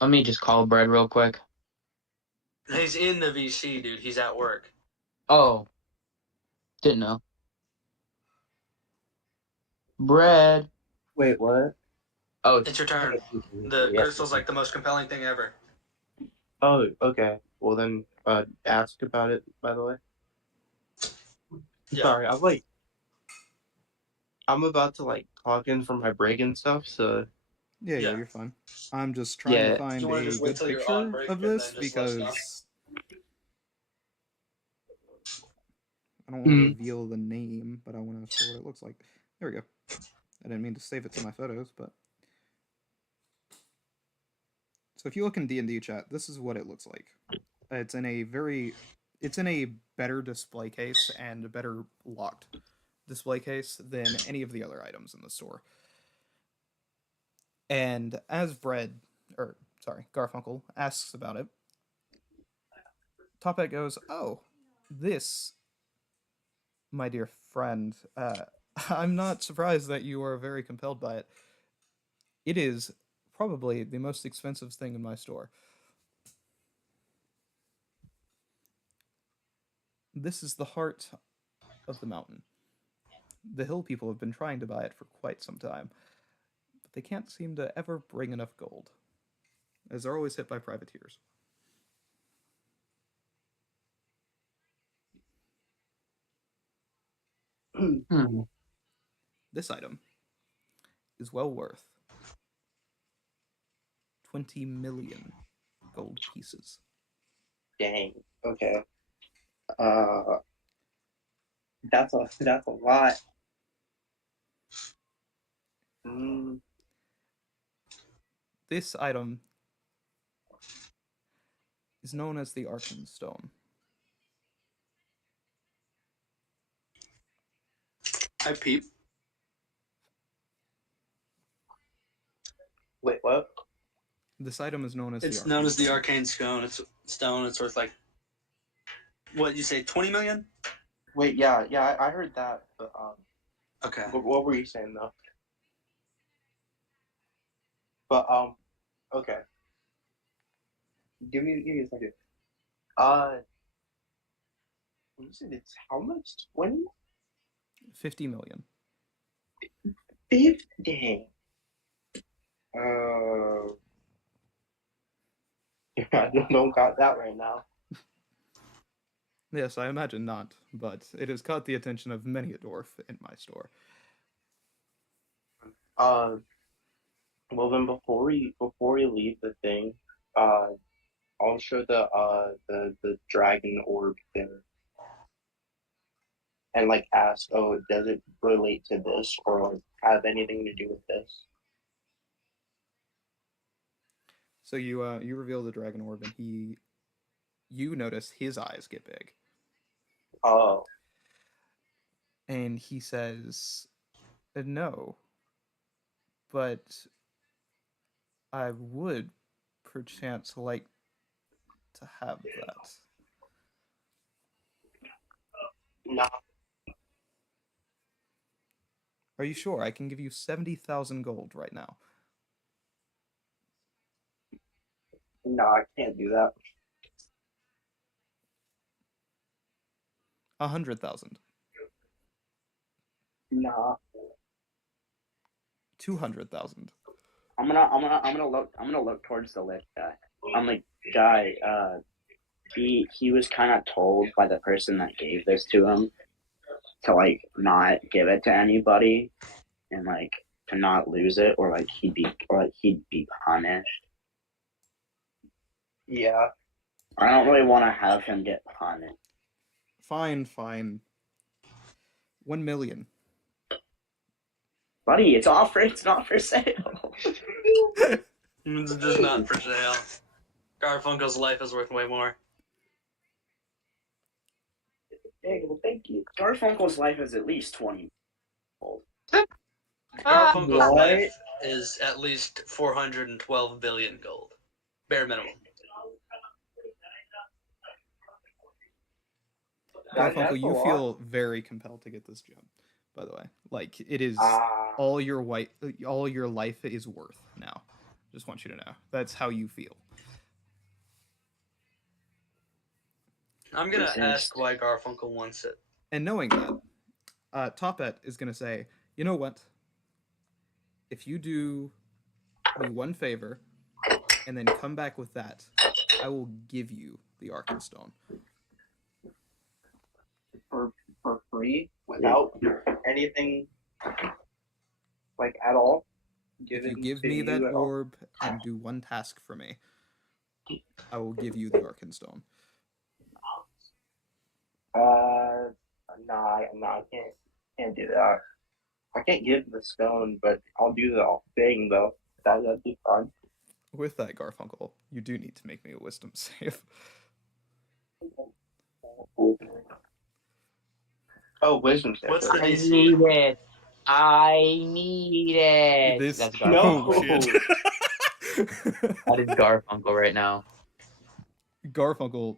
Let me just call Bread real quick. He's in the VC, dude. He's at work. Oh. Didn't know. Bread. Wait, what? Oh, It's your turn. The crystal's like the most compelling thing ever. Oh, okay. Well then, ask about it, by the way. Yeah. Sorry, I'm about to clock in for my break and stuff, so. Yeah, you're fine. I'm just trying to find a good picture of this because I don't want to reveal the name, but I want to show what it looks like. There we go. I didn't mean to save it to my photos, but so if you look in D&D chat, this is what it looks like. It's in a better display case and a better locked display case than any of the other items in the store. And as Garfunkel asks about it, Topet goes, "Oh, this, my dear friend, I'm not surprised that you are very compelled by it. It is probably the most expensive thing in my store. This is the heart of the mountain. The hill people have been trying to buy it for quite some time, but they can't seem to ever bring enough gold, as they're always hit by privateers. This item is well worth 20 million gold pieces." Dang. Okay. That's a lot. This item is known as the Arcane Stone. I peep. Wait, what? This item is known as It's known as the Arcane Stone. It's stone. It's worth what you say, 20 million? Wait, yeah, I heard that. But, okay. What were you saying though? But okay. Give me a second. You said it's how much? 20? 50 million. 50. I don't got that right now. Yes, I imagine not, but it has caught the attention of many a dwarf in my store. Well then before we leave the thing, I'll show the dragon orb there and like ask, oh, does it relate to this or like have anything to do with this? So you reveal the dragon orb, and you notice his eyes get big, Oh, and he says, "No, but I would perchance like to have that." nah, Are you sure? I can give you 70,000 gold right now. I can't do that. 100,000. Nah. 200,000. I'm gonna look towards the lift guy. I'm like, guy, he was kind of told by the person that gave this to him to like not give it to anybody and like to not lose it or like he'd be punished. Yeah. I don't really want to have him get punished. Fine. 1 million. Buddy, it's not for sale. It's just not for sale. Garfunkel's life is worth way more. Hey, well, thank you. Garfunkel's life is at least 20. Garfunkel's life is at least 412 billion gold. Bare minimum. Garfunkel, you feel very compelled to get this gem, by the way. Like, it is all your life is worth now. Just want you to know. That's how you feel. I'm going to ask why Garfunkel wants it. And knowing that, Topet is going to say, you know what? If you do me one favor and then come back with that, I will give you the Arkenstone. For free? Without anything, like, at all? If you give me that orb and do one task for me, I will give you the Arkenstone. I can't do that. I can't give the stone, but I'll do the thing though. That'd be fun. With that, Garfunkel, you do need to make me a wisdom save. Oh, wisdom save. What's the I DC? need it. I need it. This That's No. Garfunkel. shit. That is Garfunkel right now. Garfunkel,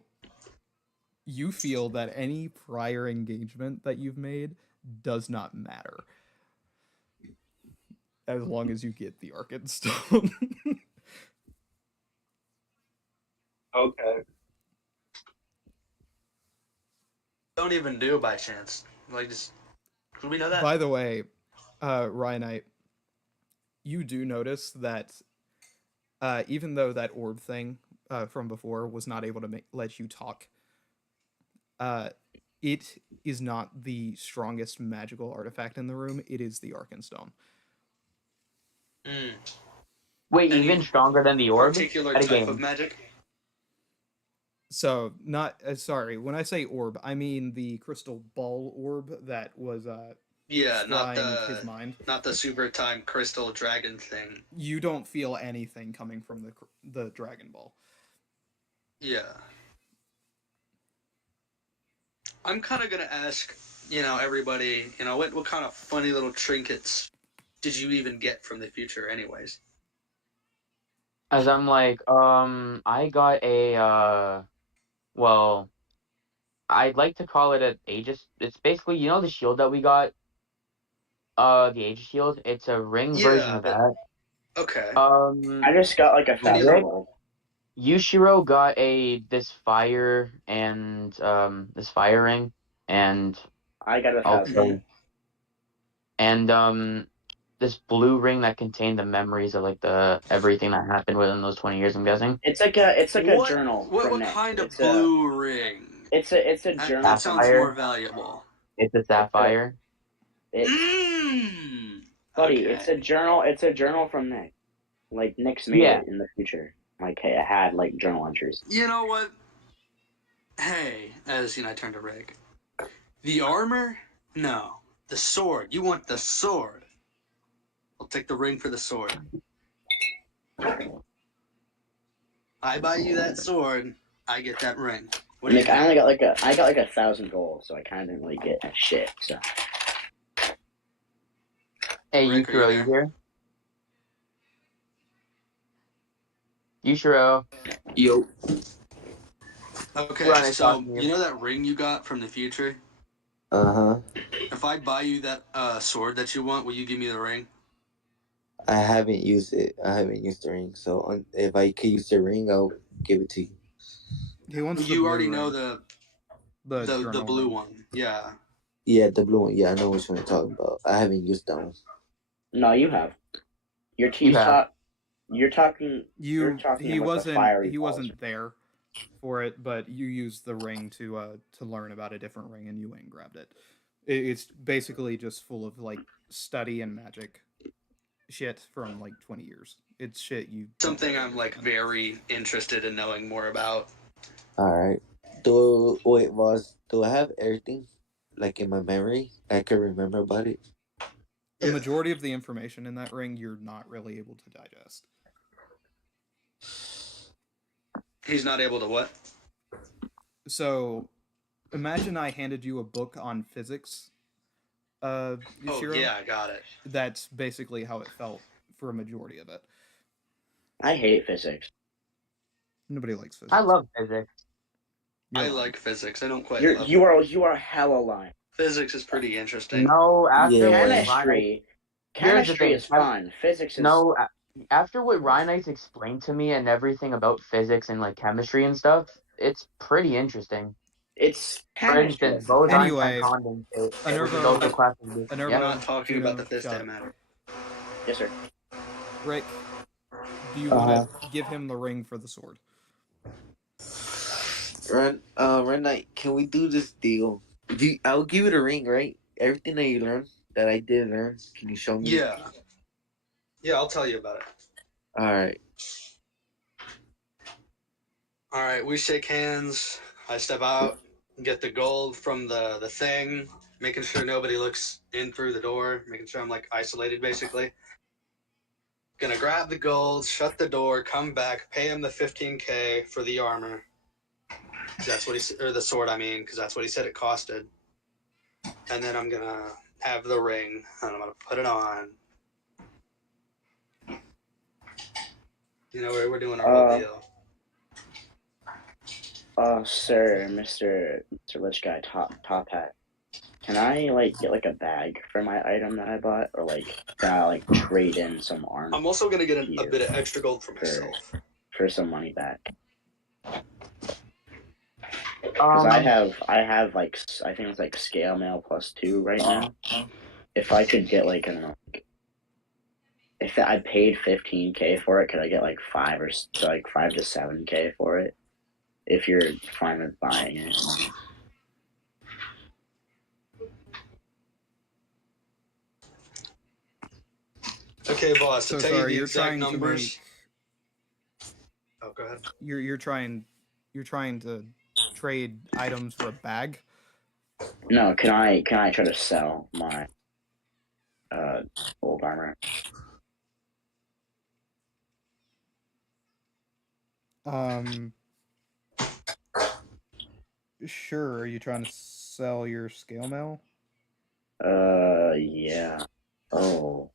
you feel that any prior engagement that you've made does not matter. As long as you get the Arkenstone. Okay. Don't even do by chance. Like, just. Could we know that? By the way, Ryanite, you do notice that even though that orb thing from before was not able to let you talk, it is not the strongest magical artifact in the room. It is the Arkenstone. Wait, Any even stronger than the orb? particular At a type game. of magic? So, not sorry. When I say orb, I mean the crystal ball orb that was Yeah, not scrying his mind. not the super time crystal dragon thing. You don't feel anything coming from the Dragon Ball. Yeah. I'm kind of gonna ask, everybody, what kind of funny little trinkets did you even get from the future, anyways? As I'm like, I got a, well, I'd like to call it an Aegis. It's basically, the shield that we got? The Aegis shield? It's a ring version of that. Okay. I just got like 1,000 Rick, gold. Yushiro got this fire ring, and I got 1,000. also and this blue ring that contained the memories of like the everything that happened within those 20 years. I'm guessing It's like a journal. What from Nick. kind of It's blue ring? It's a journal. That sounds Sapphire. more valuable. It's a sapphire. Buddy, Okay. it's a journal. It's a journal from Nick. Like Nick's made it in the future. Like, hey, it had like journal entries. You know what? Hey, as I turn to Rick. The armor? No. The sword. You want the sword. I'll take the ring for the sword. I buy you that sword, I get that ring. What do you Nick, think? I got like 1,000 gold, so I kind of didn't really get shit. So. Hey, Rick, Yushiro, you here? Yushiro. Yo. Okay, Ron, it's so talking to you. you know that ring you got from the future? Uh-huh. If I buy you that sword that you want, will you give me the ring? I haven't used it. I haven't used the ring. So if I could use the ring, I'll give it to you. He wants the You blue already ring. know the journal blue ring. one. Yeah. Yeah, the blue one. Yeah, I know which one you're talking about. I haven't used that one. No, you have. Your team's You have. top. You're talking. You're talking He about wasn't. the fiery He balls. wasn't there for it, but you used the ring to learn about a different ring, and you went and grabbed it. It's basically just full of like study and magic shit from like 20 years. It's shit you. Something I'm like very interested in knowing more about. Alright. Boss, do I have everything like in my memory? I can remember about it. The majority of the information in that ring you're not really able to digest. He's not able to what? So, imagine I handed you a book on physics. Oh Yushiro. yeah, I got it. That's basically how it felt for a majority of it. I hate physics. Nobody likes physics. I love physics. I like physics. I don't quite love You it. are hella lying. Physics is pretty interesting. No, after Chemistry is fun. Physics is no. After what Rhinites explained to me and everything about physics and like chemistry and stuff, it's pretty interesting. It's For instance, Bose Anyway, Einstein condensate, which is Enervo, also classified. We're not talking about the fifth day matter. Yes, sir. Rick, do you want to give him the ring for the sword? Knight, can we do this deal? I'll give you the ring, right? Everything that you learned, that I did learn, can you show me? Yeah. Yeah, I'll tell you about it. Alright. Alright, we shake hands. I step out, get the gold from the thing, making sure nobody looks in through the door, making sure I'm like isolated basically. Gonna grab the gold, shut the door, come back, pay him the 15K for the armor. That's what or the sword, I mean, because that's what he said it costed. And then I'm gonna have the ring, and I'm gonna put it on. You know, we're doing our whole deal. Sir, Mr. Rich Guy, top hat. Can I like get like a bag for my item that I bought, or like can I like trade in some armor? I'm also gonna get a bit of extra gold for myself. For some money back. Because I have like I think it's like scale mail +2 right now. If I could get like if I paid 15K for it, could I get like 5 to 7K for it? If you're fine with buying it. Okay, boss. So to tell sorry, you the you're exact trying numbers. to make. Oh, go ahead. You're trying to trade items for a bag. No, can I try to sell my old armor? Sure. Are you trying to sell your scale mail? Yeah. Oh.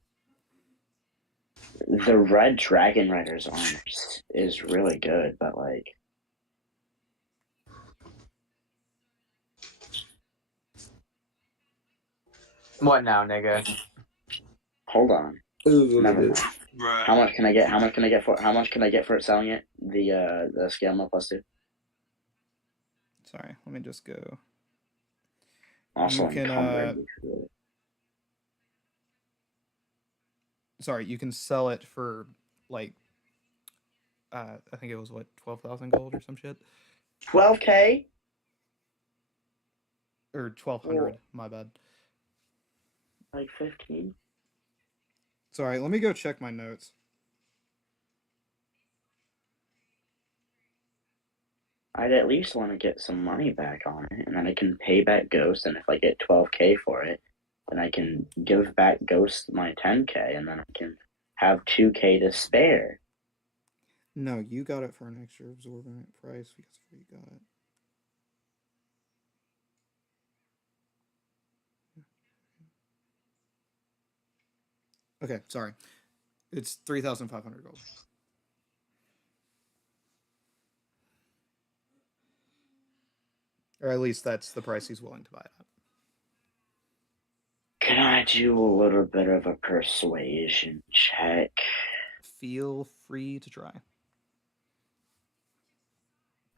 The Red Dragon Rider's armor is really good, but like. What now, nigga? Hold on. Never mind. Bruh. How much can I get? How much can I get for? How much can I get for it selling it? The scale mill +2. Sorry, let me just go. Also, You can encumbered. sorry, you can sell it for like I think it was what 12,000 gold or some shit, 12K or 1,200. My bad. like 15. Sorry, let me go check my notes. I'd at least want to get some money back on it, and then I can pay back Ghost. And if I get 12K for it, then I can give back Ghost my 10K, and then I can have 2K to spare. No, you got it for an extra absorbent price because of what you got it. Okay, sorry. It's 3,500 gold. Or at least that's the price he's willing to buy it at. Can I do a little bit of a persuasion check? Feel free to try.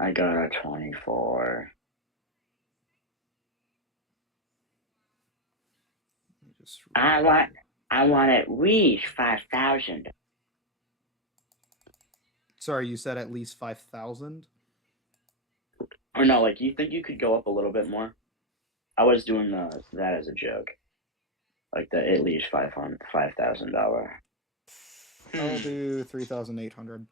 I got a 24. I want at least 5,000. Sorry, you said at least 5,000? Or no, like, you think you could go up a little bit more? I was doing that as a joke. Like the at least $5,000. I'll do 3,800.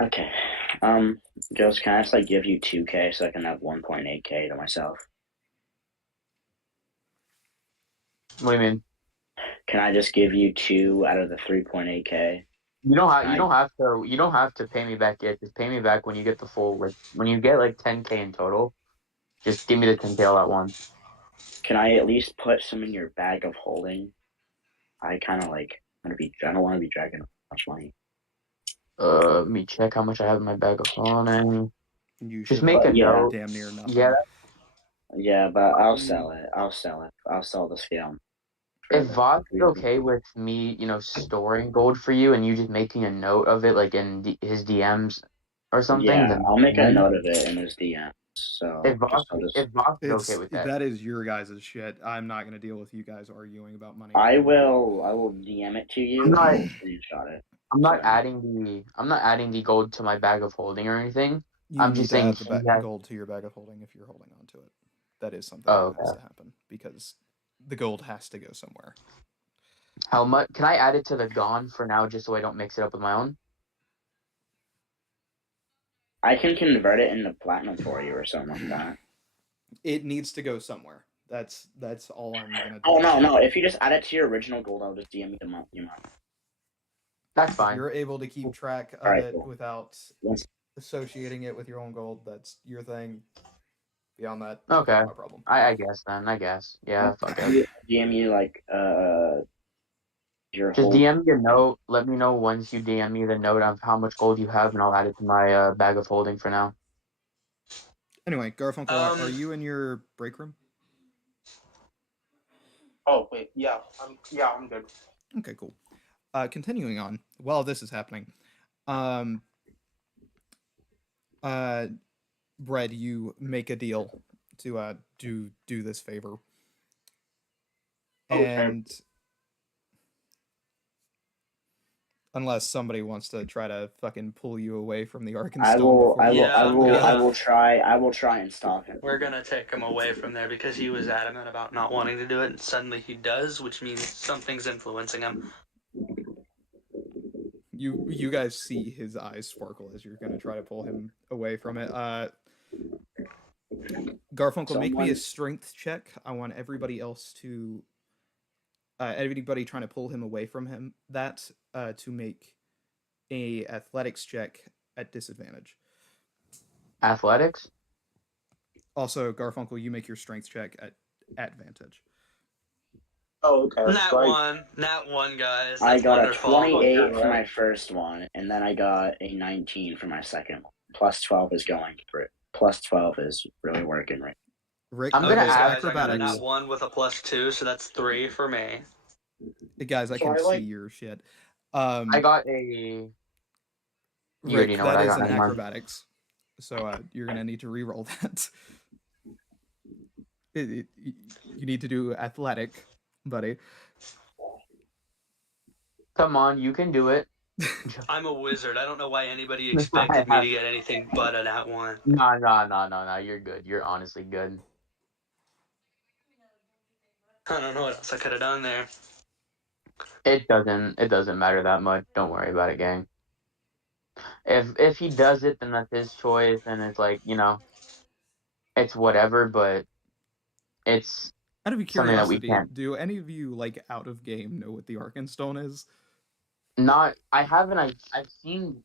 Okay. Ghost, can I just like give you 2K so I can have 1.8K to myself? What do you mean? Can I just give you 2 out of the 3.8K? You don't have to pay me back yet. Just pay me back when you get the full, like when you get like 10K in total. Just give me the 10K all at once. Can I at least put some in your bag of holding? I kind of like I don't want to be dragging much money. Let me check how much I have in my bag of holding. You Just should make a note. damn near nothing. Yeah, but I'll sell it. I'll sell the scale. If Vox is okay with me, storing gold for you and you just making a note of it, like in his DMs or something, Yeah, then I'll make a note of it in his DM. So if Vox is okay with that, that is your guys' shit. I'm not gonna deal with you guys arguing about money. I will DM it to you. Screenshot it. I'm not adding the gold to my bag of holding or anything. I'm just saying add the gold to your bag of holding if you're holding on to it. That is something that has to happen because the gold has to go somewhere. How much can I add it to the gone for now, just so I don't mix it up with my own? I can convert it into platinum for you or something like that. It needs to go somewhere. That's all I'm gonna do. Oh no! If you just add it to your original gold, I'll just DM you the month. That's fine. If you're able to keep track of it without associating it with your own gold, that's your thing. Beyond that, okay, no problem. I guess then. I guess. Yeah, fuck it. DM you like your just DM me a note. Let me know once you DM me the note of how much gold you have, and I'll add it to my bag of holding for now. Anyway, Garfunkel, are you in your break room? Oh wait, yeah, I'm good. Okay, cool. Continuing on, while this is happening, Brad, you make a deal to do this favor, and unless somebody wants to try to fucking pull you away from the Arkansas, I will try and stop him. We're gonna take him away from there because he was adamant about not wanting to do it, and suddenly he does, which means something's influencing him. You guys see his eyes sparkle as you're gonna try to pull him away from it. Garfunkel, make me a strength check. I want everybody else to everybody trying to pull him away from him to make a athletics check at disadvantage. Athletics? Also, Garfunkel, you make your strength check at advantage. Oh, okay. Nat one, guys. That's I got wonderful. a 28 for my first one, and then I got a 19 for my second one. Plus 12 is going for it. plus 12 is really working right. Rick, I'm gonna Okay, ask guys, I got a acrobatics. nat 1 with a +2, so that's 3 for me. Hey, guys, I So can I like- see your shit. I got a. You already Rick, know what that I is got. an Never mind. acrobatics. So you're gonna need to re-roll that. You need to do athletic, buddy. Come on, you can do it. I'm a wizard. I don't know why anybody expected me to get anything but a nat 1. No. You're good. You're honestly good. I don't know what else I could have done there. It doesn't matter that much. Don't worry about it, gang. If he does it, then that's his choice, and it's like, it's whatever. But it's Out of something that we curiosity, can't. do any of you like out of game know what the Arkenstone is? Not. I haven't. I've seen.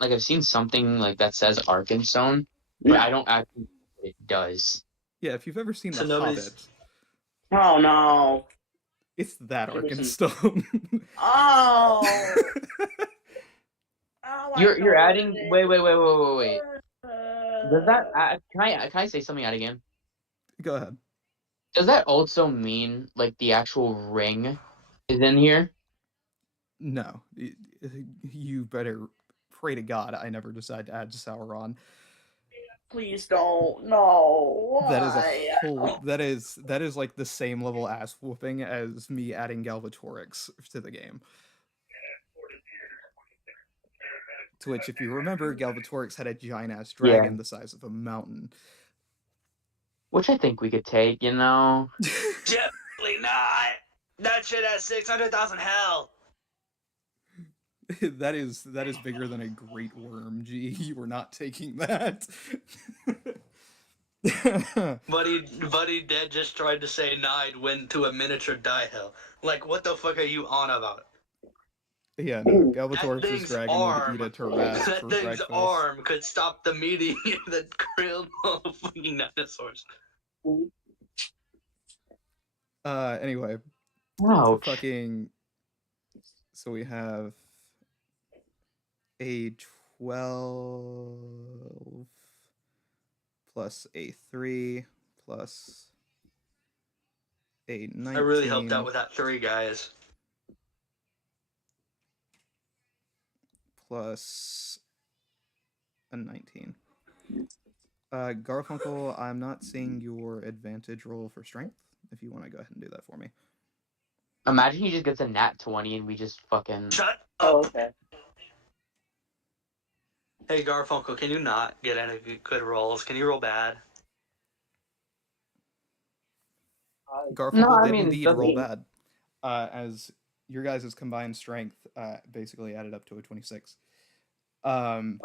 Like I've seen something like that says Arkenstone, but I don't actually know what it does. Yeah, if you've ever seen So The nobody's- Hobbit, Oh no! it's that It was Arkenstone. Oh! Oh, I You're know adding. what it Wait. is. Does that? Can I say something out again? Go ahead. Does that also mean like the actual ring is in here? No, you better pray to God I never decide to add Sauron. Please don't. No. That is Why? a whole. That is like the same level ass whooping as me adding Galvatorix to the game. To which, if you remember, Galvatorix had a giant ass dragon the size of a mountain. Which I think we could take. Definitely not! That shit has 600,000 hell! that is bigger than a great worm. Gee, you were not taking that. Buddy Dead just tried to say I'd win to a miniature die hill. Like, what the fuck are you on about? Yeah, no, Galvatorix's thing's dragon would eat a Tarrasque That for thing's breakfast. arm could stop the meteor that killed all the fucking dinosaurs. Anyway. Ouch. Fucking. So we have a 12 plus a 3 plus a 19. I really helped out with that 3, guys. Plus a 19. Garfunkel, I'm not seeing your advantage roll for strength. If you want to go ahead and do that for me. Imagine he just gets a nat 20 and we just fucking. Shut up! Oh, okay. Hey, Garfunkel, can you not get any good rolls? Can you roll bad? Garfunkel did mean, indeed doesn't- roll bad. As your guys' combined strength basically added up to a 26. And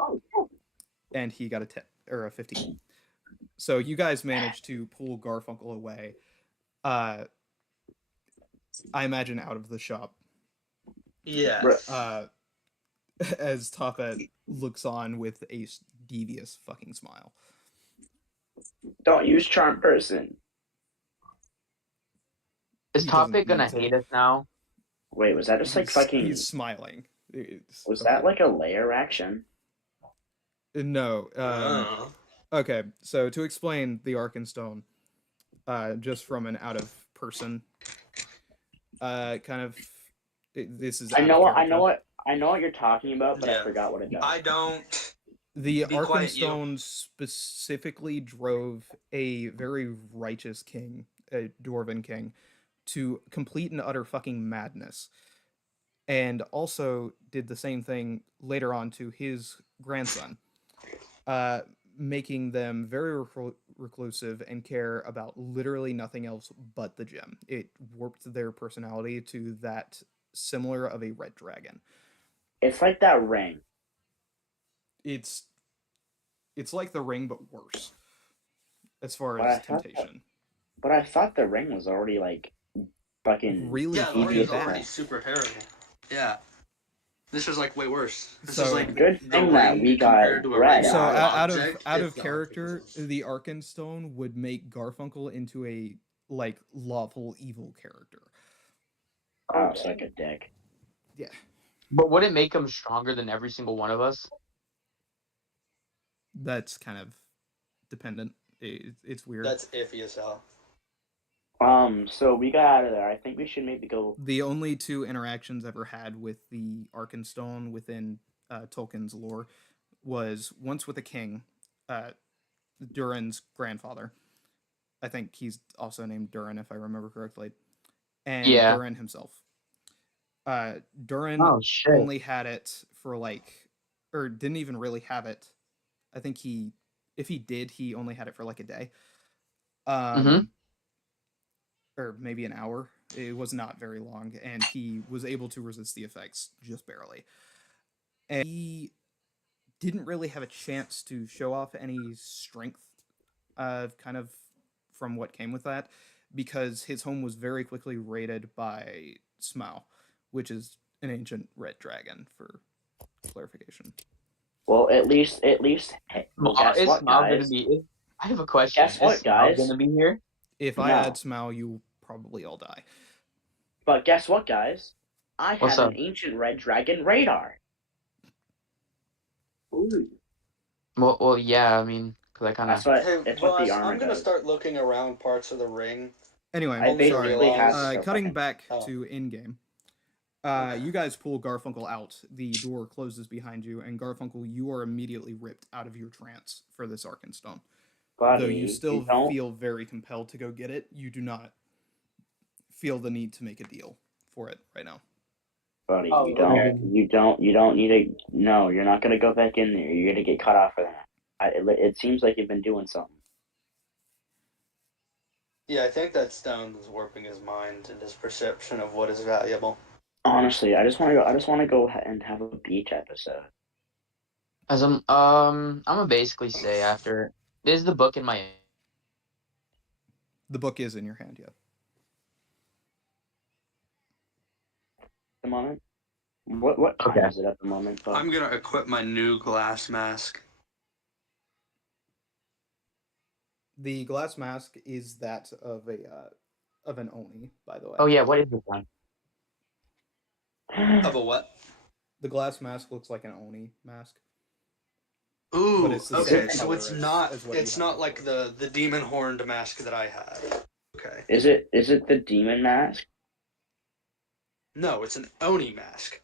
he got a 10 or a 15. So you guys managed to pull Garfunkel away. I imagine out of the shop. Yes. As Topet looks on with a devious fucking smile. Don't use charm person. Is He Topic doesn't gonna need to. hate us now? Wait, was that just like fucking? He's smiling. Was that like a layer action? No. Okay, so to explain the Arkenstone, just from an out of person, kind of. This is. I know what you're talking about, but I forgot what it does. I don't. The Be quiet, you. Arkenstone specifically drove a very righteous king, a dwarven king, to complete and utter fucking madness. And also did the same thing later on to his grandson, making them very reclusive and care about literally nothing else but the gem. It warped their personality to that similar of a red dragon. It's like that ring. It's like the ring, but worse. As far But as I thought temptation. But I thought the ring was already like fucking Really Yeah, the fucking ring's bad. already super terrible. Yeah. This is like way worse. This So- is like Good the thing that ring we got compared to a red. regular So object, out it's of the character, opposite. the Arkenstone would make Garfunkel into a like lawful evil character. Oh, suck a dick. Yeah. But would it make him stronger than every single one of us? That's kind of dependent. It's weird. That's iffy as hell. So we got out of there. I think we should maybe go. The only two interactions ever had with the Arkenstone within Tolkien's lore was once with a king, Durin's grandfather. I think he's also named Durin, if I remember correctly, and Yeah. Durin himself. Durin Oh shit. only had it for or didn't even really have it. I think if he did, he only had it for like a day. Or maybe an hour. It was not very long, and he was able to resist the effects just barely. And he didn't really have a chance to show off any strength, kind of from what came with that, because his home was very quickly raided by Smaug, which is an ancient red dragon, for clarification. Well, at least. Hey, well, guess Is what, Smaug guys? gonna be? I have a question. Guess what, is guys? Smaug gonna be here? If I add Smaug, you'll probably all die. But guess what, guys? I What's have up? an ancient red dragon radar. Ooh. Well, yeah. I mean, because I kind of. That's what. Hey, It's what the boss, armor I'm gonna does. start looking around parts of the ring. Anyway, I basically sorry. have to Cutting fucking- back Oh. to in-game. You guys pull Garfunkel out. The door closes behind you, and Garfunkel, you are immediately ripped out of your trance for this Arkenstone. Buddy, Though you still don't- feel very compelled to go get it, you do not feel the need to make a deal for it right now. Buddy, Oh, you don't need to. No, you're not gonna go back in there. You're gonna get cut off for that. It seems like you've been doing something. Yeah, I think that stone was warping his mind and his perception of what is valuable. Honestly, I just want to go and have a beach episode. As I'm gonna basically say after is the book in my. The book is in your hand, yeah. At the moment, what time Okay. is it at the moment? Bud? I'm gonna equip my new glass mask. The glass mask is that of an Oni, by the way. Oh yeah, what is this one? Of a what? The glass mask looks like an Oni mask. Ooh, But it's the okay, same so color it's as- not as what you it's have. not like the demon horned mask that I had. Okay. Is it the demon mask? No, it's an Oni mask.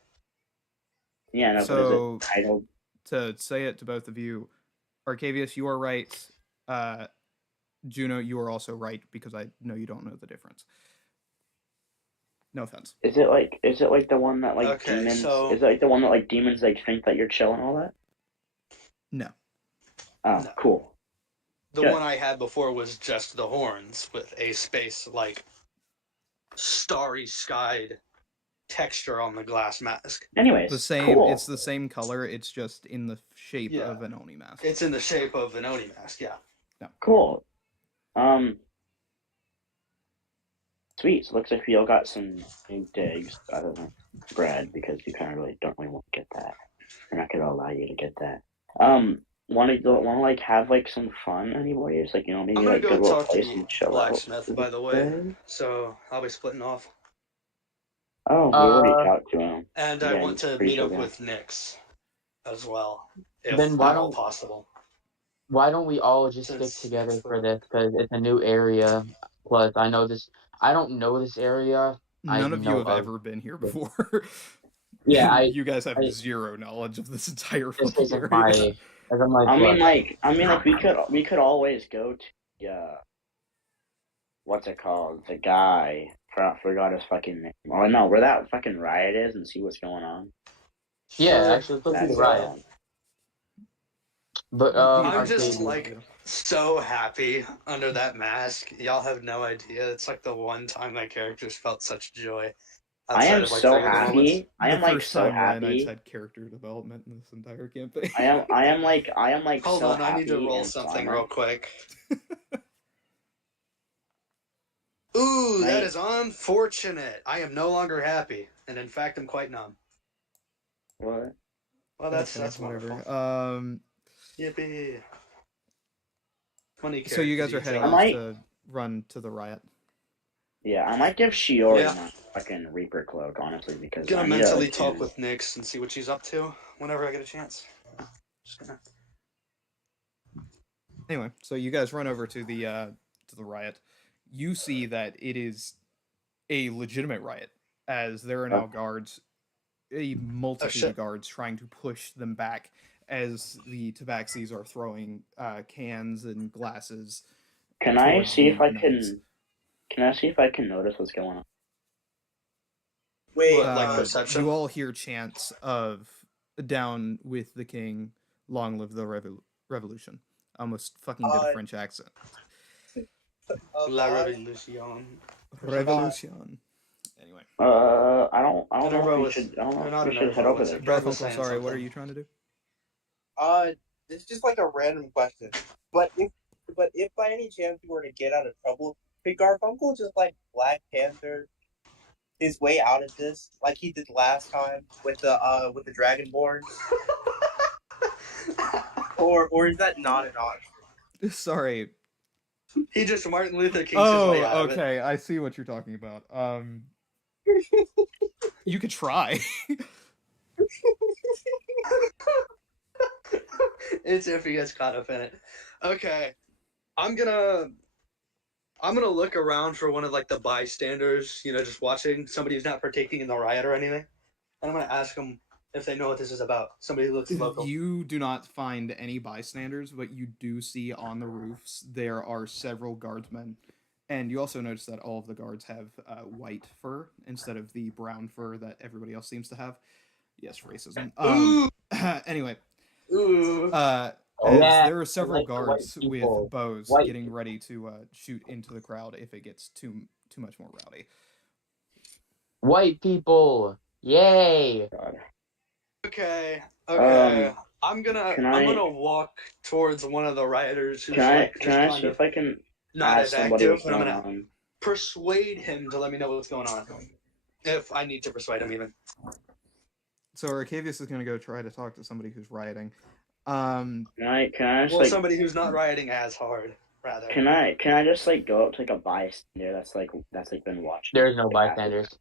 Yeah, no, So- but is it titled? To say it to both of you, Arcavius, you are right. Juno, you are also right, because I know you don't know the difference. No offense. Is it like the one that like Okay, demons? so- Is it like the one that like demons like think that you're chill and all that? No. Oh, No. cool. The Good. one I had before was just the horns with a space like starry skied texture on the glass mask. Anyways, The same. Cool. It's the same color. It's just in the shape Yeah. of an Oni mask. It's in the shape of an Oni mask, yeah. Cool. Sweet. So looks like we all got some big digs other than Brad, because you kind of really don't really want to get that. They're not gonna allow you to get that. Want to like have like some fun, anyways? Like, you know, maybe I'm gonna like go go to a talk to place the and chill out. blacksmith, by the way. So I'll be splitting off. Oh, we already talked to him. And Yeah, I want he's to pretty meet chill up guy. with Nyx as well, if Then why at all don't- possible. Why don't we all just stick Since- together for this? Because it's a new area. Plus, I know this. I don't know this area. None of you know have of- ever been here before. Yeah, you guys have I- zero knowledge of this entire Just fucking as of area. as I'm like, I mean, look, like we could always go to what's it called? The guy. Forgot his fucking name. Oh no, where that fucking riot is, and see what's going on. yeah, Sure. actually, let's go see That's the riot. But I'm just Arcadia- like so happy under that mask. Y'all have no idea. It's like the one time my characters felt such joy. I am outside of, like, so regular moments. happy. I am the like first so time Ryan Knights happy. had character development in this entire campaign. I am like Hold so on, I need to happy roll and something summer. real quick. Ooh, that Right. is unfortunate. I am no longer happy, and in fact, I'm quite numb. What? Well, that's Okay, wonderful. Yippee! Funny So you guys character are heading I off might- to run to the riot. Yeah, I might give Shiori Yeah. my fucking Reaper cloak, honestly, because Gonna I need mentally to talk with Nyx and see what she's up to whenever I get a chance. Just gonna. Anyway, so you guys run over to the riot. You see that it is a legitimate riot, as there are now guards, a multitude of guards trying to push them back as the tabaxis are throwing cans and glasses. Can I see if I knights. can I see if I can notice what's going on? Wait, like perception? You all hear chants of "Down with the king, long live the revolution." Almost fucking did a French accent. La Revolution. Revolution. Anyway. I don't know if we should. I don't know if we should head over there. Garfunkel, sorry, what are you trying to do? It's just like a random question. But if by any chance you were to get out of trouble, could Garfunkel just like Black Panther his way out of this, like he did last time with the Dragonborn? or is that not an option? Sorry. He just Martin Luther King's his way out of it. Okay, I see what you're talking about. You could try. It's if he gets caught up in it. Okay, I'm gonna look around for one of like the bystanders, just watching, somebody who's not partaking in the riot or anything, and I'm gonna ask them if they know what this is about. Somebody who looks local. You do not find any bystanders, but you do see on the roofs there are several guardsmen, and you also notice that all of the guards have white fur instead of the brown fur that everybody else seems to have. Yes, racism. Anyway. There are several guards with bows getting ready to shoot into the crowd if it gets too much more rowdy. White people, yay! Okay. I'm gonna walk towards one of the rioters who's can I see if I can not ask as somebody active, what's but I'm going gonna on? persuade him to let me know what's going on. If I need to persuade him, even. So Arcavius is gonna go try to talk to somebody who's rioting. Can I just, somebody who's not rioting as hard, rather. Can I just like go up to like a bystander that's been watching? There's no bystanders.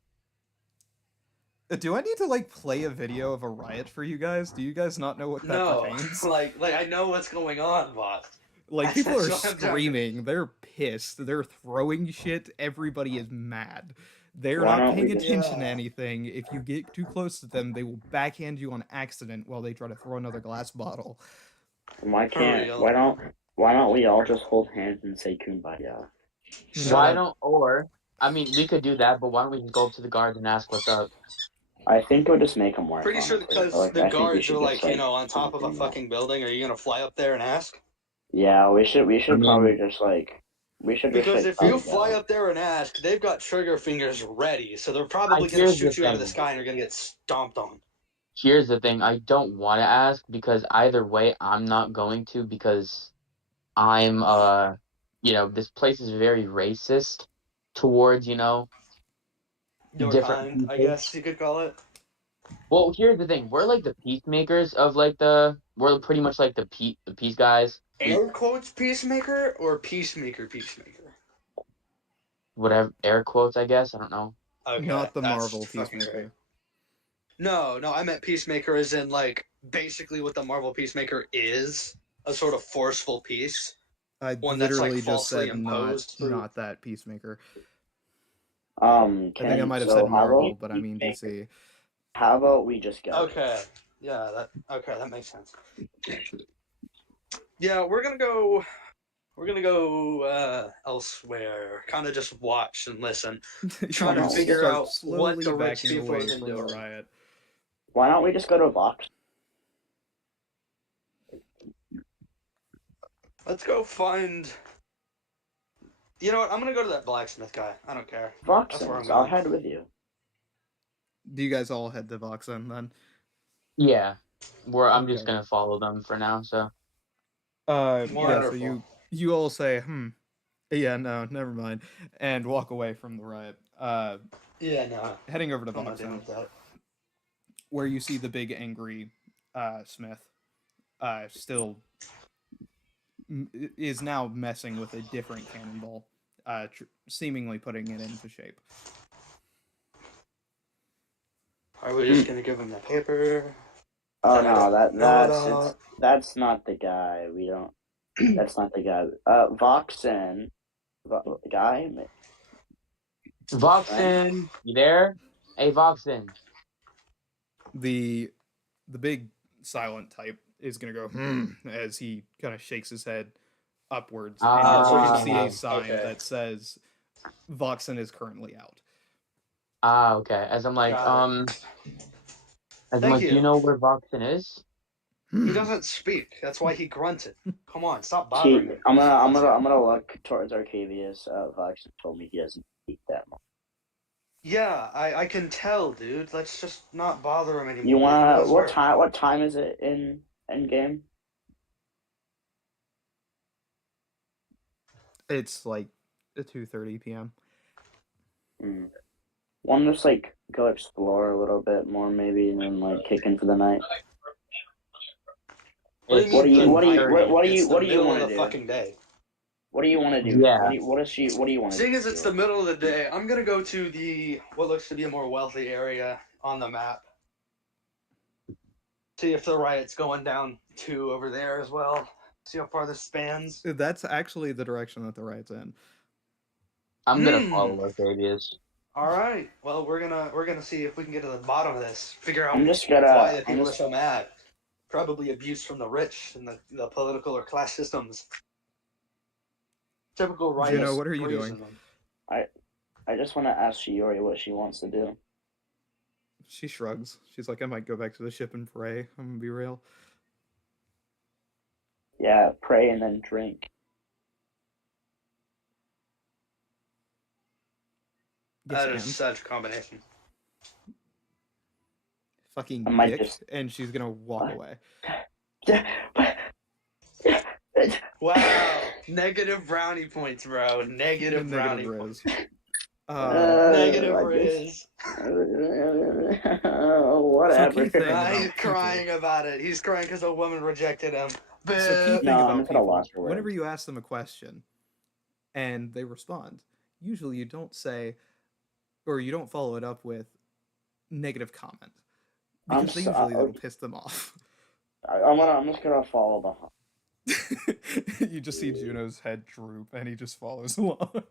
Do I need to like play a video of a riot for you guys? Do you guys not know what that pertains? like I know what's going on, but like people are screaming, they're pissed, they're throwing shit, everybody is mad. They're not paying attention to anything. If you get too close to them, they will backhand you on accident while they try to throw another glass bottle. Why don't we all just hold hands and say kumbaya? We could do that, but why don't we just go up to the guards and ask what's up? I think it'll just make them more Pretty sure because the guards are like, on top of a fucking building. Are you gonna fly up there and ask? Yeah, we should probably just like because if you fly up there and ask, they've got trigger fingers ready, so they're probably gonna shoot you out of the sky and you're gonna get stomped on. Here's the thing, I don't want to ask because either way I'm not going to, because I'm this place is very racist towards, your different kind, I guess you could call it. Well, here's the thing, we're like the peacemakers of we're pretty much like the peace guys. Air quotes peacemaker or peacemaker? Whatever, air quotes, I guess. I don't know. Okay, not the Marvel peacemaker. No, I meant peacemaker as in like basically what the Marvel peacemaker is, a sort of forceful peace. I literally just said not that peacemaker. I think I might have said Marvel, but I mean DC. How about we just go? Okay. Yeah, that makes sense. Yeah, we're gonna go elsewhere. Kind of just watch and listen, trying to figure out what the rich people have been doing. Riot. Why don't we just go to a box? Let's go find. You know what? I'm gonna go to that blacksmith guy. I don't care. Voxens, I'll head with you. Do you guys all head to Voxen then? Yeah, I'm just gonna follow them for now. So. So you all say, yeah, no, never mind, and walk away from the riot. Yeah, no. Heading over to Voxen, where you see the big angry Smith, still is now messing with a different cannonball, seemingly putting it into shape. Are we just gonna give him the paper? Oh no, that's not the guy. We don't. That's not the guy. Voxen. Guy? Voxen, you there? Hey, Voxen. The big silent type is gonna go as he kind of shakes his head upwards, and you're so going to he's see a out. sign Okay. that says Voxen is currently out. Okay. As I'm like, Got do you you. know where Voxen is? He doesn't speak. That's why he grunted. Come on, stop See, bothering him. I'm gonna look towards Arcavius. Voxen told me he doesn't speak that much. Yeah, I can tell, dude. Let's just not bother him anymore. You wanna what time is it in game? It's like 2:30 p.m. Want to just like go explore a little bit more maybe, and then like kick in for the night. What do you What do you want to to do? do? Fucking day. What do you want to do? Yeah. What do you want to do? Seeing as it's the middle of the day, I'm gonna go to the what looks to be a more wealthy area on the map. See if the riot's going down to over there as well. See how far this spans. That's actually the direction that the riot's in. I'm gonna follow Arcavius. All right. Well, we're gonna see if we can get to the bottom of this. Figure out I'm just why the people are so mad. Probably abuse from the rich and the political or class systems. Typical riot. Juno, what are you doing? I just want to ask Shiori what she wants to do. She shrugs. She's like, I might go back to the ship and pray. I'm gonna be real. Yeah, pray and then drink. Yes, That is such a combination. Fucking I might dick, and she's gonna walk away. Wow. Negative brownie points, bro. Negative brownie points. Negative Riz. Whatever. He's crying about it. He's crying because a woman rejected him. So key thing No, I'm about gonna people, watch her whenever you ask them a question and they respond, usually you don't say, or you don't follow it up with negative comment, because that'll piss them off. I'm just gonna follow behind. You just see Juno's head droop, and he just follows along.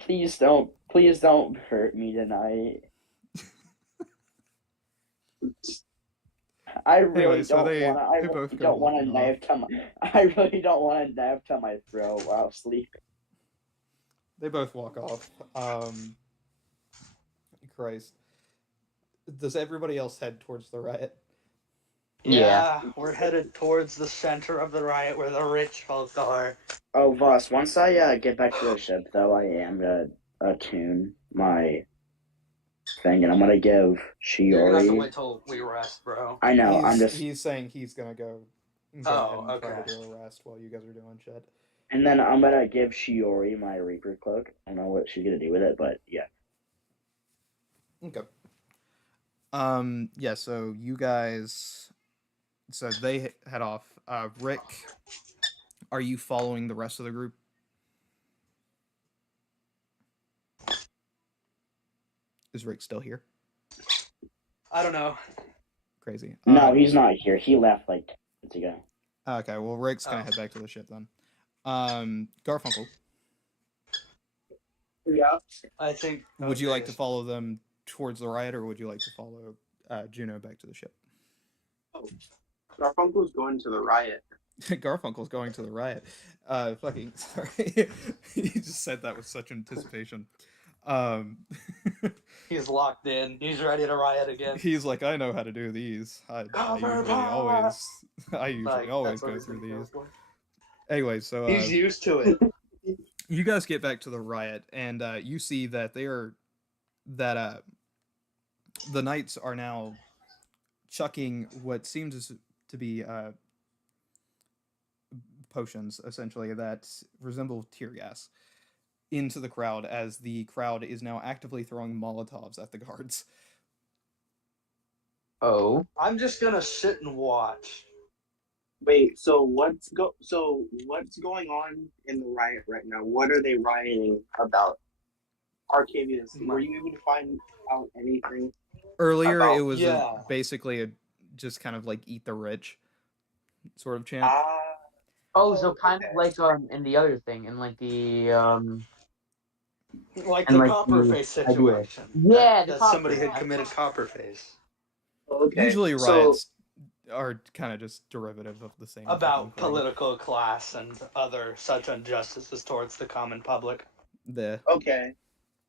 Please don't hurt me tonight. I really don't want a knife to my throat while sleeping. They both walk off. Christ. Does everybody else head towards the riot? Yeah, we're headed towards the center of the riot where the rich folk are. Oh, Voss, once I get back to the ship, though, I am gonna attune my thing, and I'm gonna give Shiori... You're gonna have to wait till we rest, bro. I know, He's saying he's gonna go ahead and try to do a rest while you guys are doing shit. And then I'm gonna give Shiori my Reaper Cloak. I don't know what she's gonna do with it, but yeah. Okay. Yeah, so you guys... So they head off. Rick, are you following the rest of the group? Is Rick still here? I don't know. Crazy. No, he's not here. He left like 10 minutes ago. Okay, well, Rick's gonna head back to the ship then. Garfunkel. Yeah. I think. Would you like to follow them towards the riot, or would you like to follow Juno back to the ship? Oh, Garfunkel's going to the riot. Garfunkel's going to the riot. Fucking sorry. He just said that with such anticipation. He's locked in. He's ready to riot again. He's like, I know how to do these. I usually always go through these. Anyway, so he's used to it. You guys get back to the riot, and you see that the knights are now chucking what seems to be potions, essentially, that resemble tear gas into the crowd, as the crowd is now actively throwing Molotovs at the guards. Oh. I'm just gonna sit and watch. Wait, so what's going on in the riot right now? What are they rioting about? Arcavius, were you able to find out anything? Earlier, it was basically just kind of like eat the rich. sort of chant. Oh, so kind of like in the other thing, in like the Like and the like Copperface the idea. situation. Yeah, that the somebody had copper. committed Copperface. Okay. Usually So riots are kind of just derivative of the same fucking About thing. political class and other such injustices towards the common public. okay.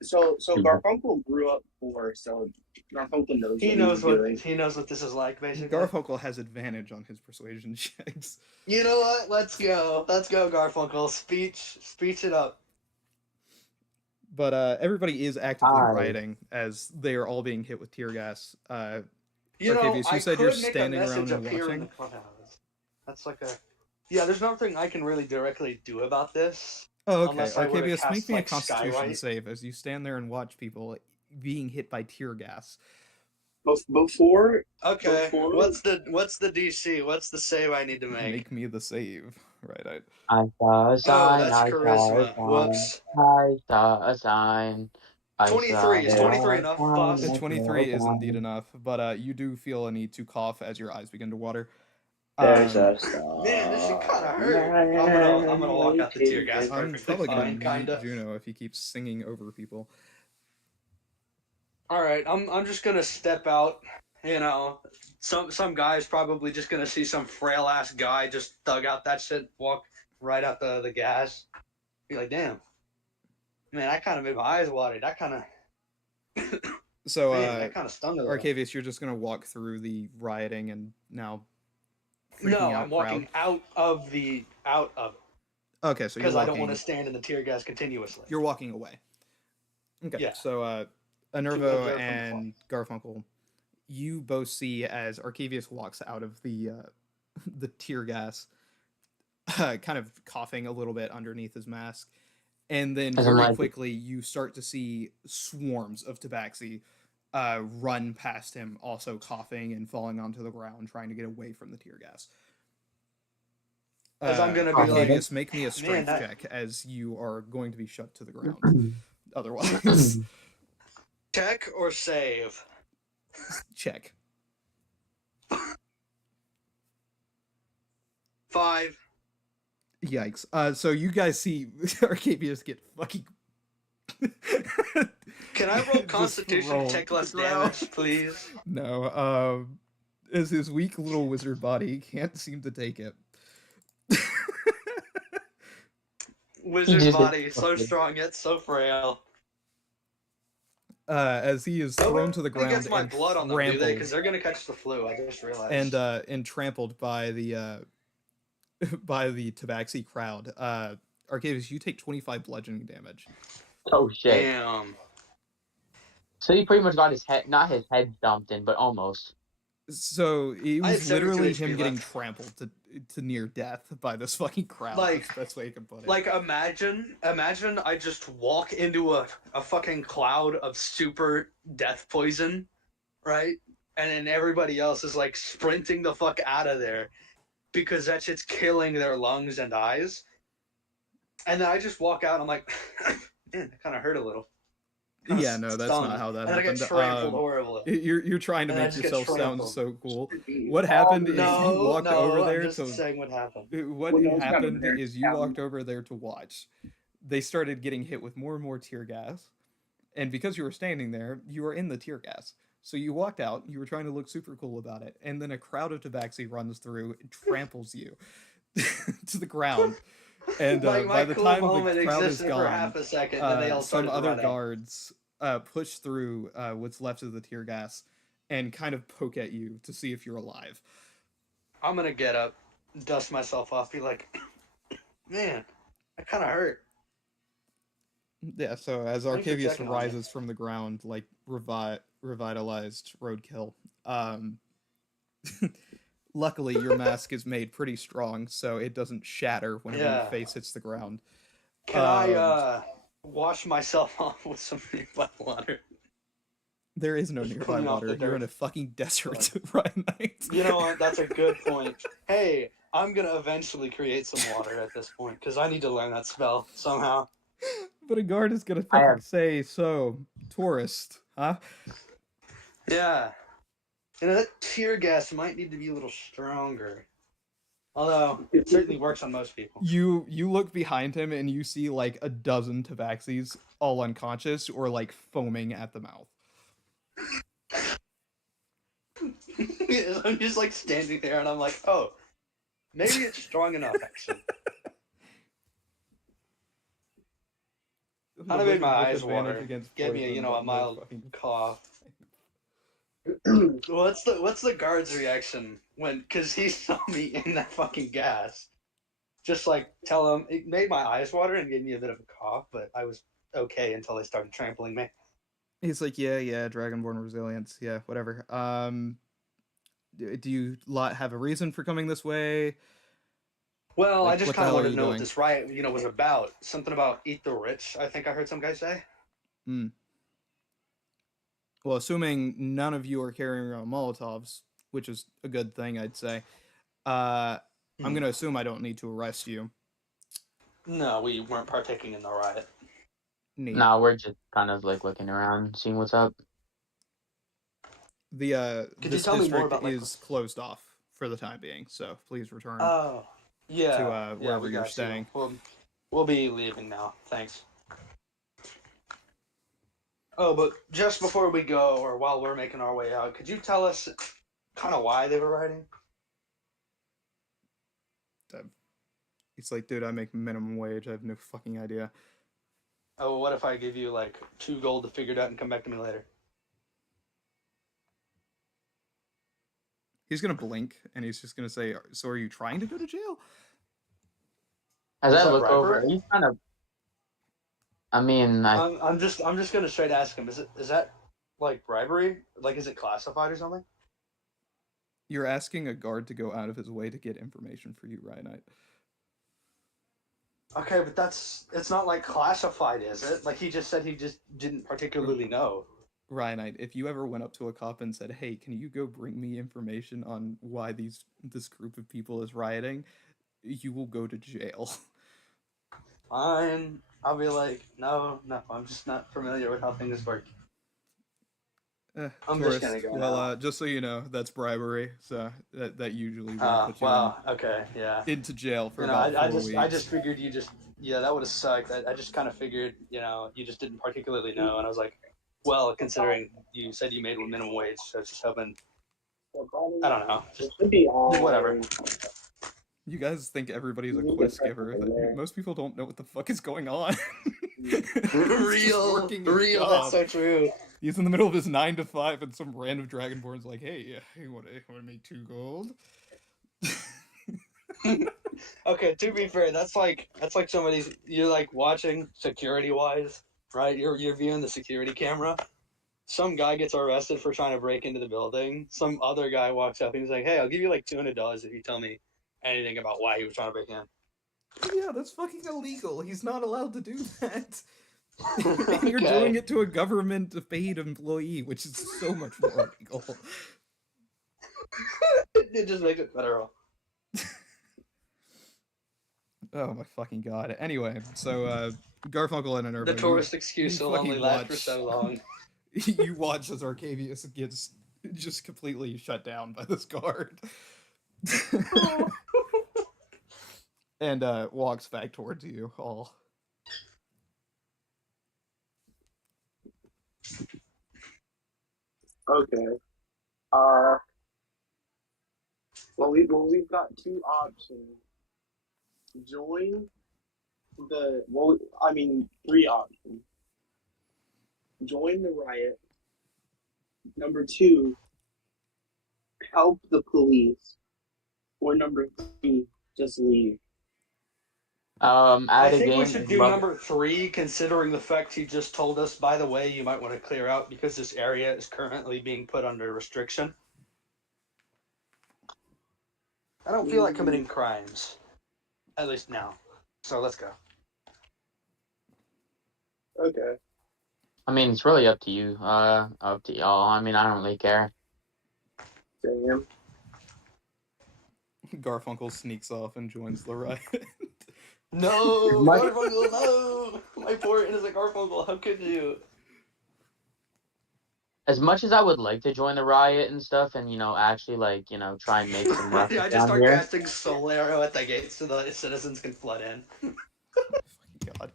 So Mhm. Garfunkel grew up poor, so Garfunkel knows He what knows he's what doing. he knows what this is like, basically. Garfunkel has advantage on his persuasion checks. You know what? Let's go, Garfunkel. Speech it up. But everybody is actively Aye. rioting as they are all being hit with tear gas. You know, Arcavius, you I said could you're make a standing message around and appear in the watching. clubhouse. That's like a. Yeah, there's nothing I can really directly do about this. Oh, okay. Unless I were to Arcavius, cast, make me a like, Constitution Skywrite. save as you stand there and watch people being hit by tear gas. Before. Okay. Before, What's the DC? What's the save I need to make? Make me the save. Right. I saw a sign. that's I saw a charisma. sign. Whoops. I saw a sign. I 23. Is saw 23 a enough, sign, boss? I saw a 23 is indeed sign. enough, but you do feel a need to cough as your eyes begin to water. There's a star. Man, this shit kind of hurt. I'm gonna walk out the tear gas I'm perfectly probably gonna fine, mute kinda. Juno if he keeps singing over people. All right, I'm just gonna step out. You know, some guy's probably just gonna see some frail ass guy just thug out that shit, walk right out the gas. Be like, damn, man, I kind of made my eyes watery. That kind of. So, Man, that kind of stung a little. Arcavius, you're just gonna walk through the rioting and now freaking No, out I'm walking crowd. out of it. Okay, so you're Because walking. I don't want to stand in the tear gas continuously. You're walking away. Okay, Yeah. so Enervo and Garfunkel, you both see as Arcavius walks out of the tear gas, kind of coughing a little bit underneath his mask, and then As I'm very like- quickly you start to see swarms of tabaxi run past him, also coughing and falling onto the ground, trying to get away from the tear gas. As I'm gonna be Arcavius, like, make me a strength man, check as you are going to be shoved to the ground. Otherwise, check or save? check. 5. Yikes. So you guys see Arcavius get fucking. Can I roll just Constitution roll to take to less the ground. damage, please? No, as his weak little wizard body can't seem to take it. Wizard just body, gets so fucking- strong yet so frail. As he is thrown to the Nobody ground gets my and blood on them, do they? trampled, Because they're gonna catch the flu. I just realized. and trampled by the by the tabaxi crowd. Arcavius, you take 25 bludgeoning damage. Oh shit. Damn. So he pretty much got his head, not his head dumped in, but almost. So it I have was 72 literally HP him getting left. trampled to near death by this fucking crowd. Like- That's the best way you can put it. Like, imagine I just walk into a fucking cloud of super death poison, right? And then everybody else is like sprinting the fuck out of there because that shit's killing their lungs and eyes. And then I just walk out and I'm like, man, that kind of hurt a little. Kinda Yeah, no, that's stung. not how that And then I happened. get trampled horribly. You're trying to And I make just get yourself sound trampled. so cool. What happened is you walked over there I'm just to. saying what happened. What Well, no, it's not happened there. is you walked over there to watch. They started getting hit with more and more tear gas, and because you were standing there, you were in the tear gas. So you walked out. You were trying to look super cool about it, and then a crowd of tabaxi runs through and tramples you to the ground. And Like, by my the cool time the moment crowd is existed for gone, half a second, then they all some started other running. guards push through what's left of the tear gas and kind of poke at you to see if you're alive. I'm gonna get up, dust myself off, be like, man, that kind of hurt. Yeah, so as Thanks for Arcavius checking on me. rises from the ground like revitalized roadkill, luckily your mask is made pretty strong, so it doesn't shatter whenever Yeah. your face hits the ground. Can I wash myself off with some nearby water? There is no nearby pulling off the water. You're in dirt. a fucking desert right now. You know what? That's a good point. Hey, I'm gonna eventually create some water at this point because I need to learn that spell somehow. But a guard is gonna I fucking have- say, so, tourist, huh? Yeah. You know, that tear gas might need to be a little stronger. Although it certainly works on most people. You look behind him and you see like a dozen tabaxis all unconscious or like foaming at the mouth. I'm just like standing there and I'm like, oh, maybe it's strong enough actually. Kind of made my eyes water. Get me a mild cough. What's the guard's reaction when, cause he saw me in that fucking gas? Just like tell him, it made my eyes water and gave me a bit of a cough, but I was okay until they started trampling me. He's like, yeah, Dragonborn resilience, yeah, whatever. Do you have a reason for coming this way? Well, Like, I just what the kind of hell are wanted you to know what doing? this riot, was about. Something about eat the rich, I think I heard some guy say. Hmm. Well, assuming none of you are carrying around Molotovs, which is a good thing, I'd say. I'm gonna assume I don't need to arrest you. No, we weren't partaking in the riot. Neat. No, we're just kind of like looking around, seeing what's up. Could you this tell me more district about, like, is closed off for the time being, so please return Oh, yeah. to wherever we you're got staying. you. We'll be leaving now. Thanks. Oh, but just before we go, or while we're making our way out, could you tell us kind of why they were rioting? He's like, dude, I make minimum wage. I have no fucking idea. Oh, what if I give you like 2 gold to figure it out and come back to me later? He's gonna blink and he's just gonna say, "So are you trying to go to jail?" As Is I that look over, bribery? he's kind of. I mean, I'm just gonna straight ask him. Is that like bribery? Like, is it classified or something? You're asking a guard to go out of his way to get information for you, Ryanite. Okay, but it's not like classified, is it? Like he just said he just didn't particularly know. Ryanite, if you ever went up to a cop and said, "Hey, can you go bring me information on why this group of people is rioting?" you will go to jail. Fine. I'll be like, no, I'm just not familiar with how things work. I'm Tourist. just gonna go Well, now. just so you know, that's bribery. So that usually will put you okay, yeah. into jail for You know, about 4 I weeks. just figured that would have sucked. I just kind of figured, you just didn't particularly know, and I was like, well, considering you said you made minimum wage, so I was just hoping. I don't know, just whatever. You guys think everybody's a quest giver. Most people don't know what the fuck is going on. Real, that's so true. He's in the middle of his 9 to 5, and some random Dragonborn's like, "Hey, you want to make 2 gold?" Okay, to be fair, that's like somebody's. You're like watching security wise, right? You're viewing the security camera. Some guy gets arrested for trying to break into the building. Some other guy walks up and he's like, "Hey, I'll give you like $200 if you tell me anything about why he was trying to break in." Yeah, that's fucking illegal. He's not allowed to do that. And you're doing it to a government paid employee, which is so much more illegal. It just makes it federal. Oh my fucking god. Anyway, so Garfunkel and Enerva. The tourist excuse will only last for so long. You watch as Arcavius gets just completely shut down by this guard. And walks back towards you all. Okay. Well, we've got 2 options. Join 3 options. Join the riot. Number 2, help the police. Or number 3, just leave. I think we should do number 3, considering the fact he just told us, by the way, you might want to clear out because this area is currently being put under restriction. I don't feel like committing crimes. At least now. So let's go. Okay. I mean, it's really up to you. Up to y'all. I mean, I don't really care. Damn. Garfunkel sneaks off and joins the riot. No, Garfunkel, no! My poor innocent Garfunkel, how could you? as much as I would like to join the riot and stuff, and actually try and make some ruckus Yeah, I just down start here. casting Soul Arrow at the gate so the citizens can flood in. God.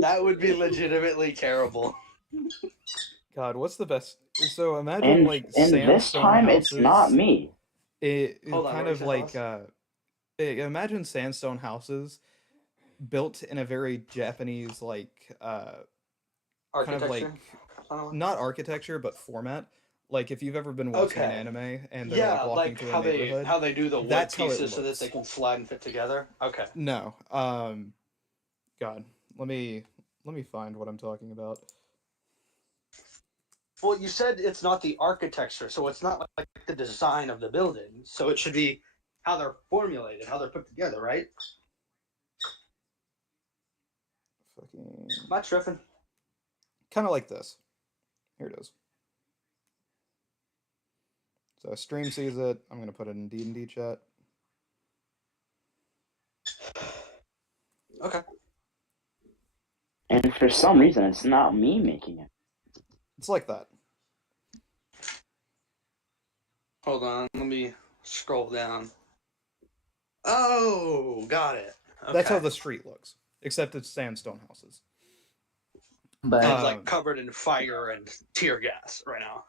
That would be legitimately terrible. God, what's the best? So imagine like And this sandstone time houses. it's not me. It Hold on, kind what of you like said, imagine sandstone houses built in a very Japanese like kind of Architecture? like not architecture but format. Like if you've ever been watching an Okay. anime and they're Yeah, like walking like through a how neighborhood, they do the wood that's how it pieces so that looks. they can slide and fit together. Okay. No, God, let me find what I'm talking about. Well, you said it's not the architecture, so it's not like the design of the building. So it should be how they're formulated, how they're put together, right? Fucking Am I tripping? kind of like this. Here it is. So stream sees it. I'm gonna put it in D&D chat. Okay. And for some reason, it's not me making it. It's like that. Hold on, let me scroll down. Oh, got it. Okay. That's how the street looks, except it's sandstone houses. But and like covered in fire and tear gas right now.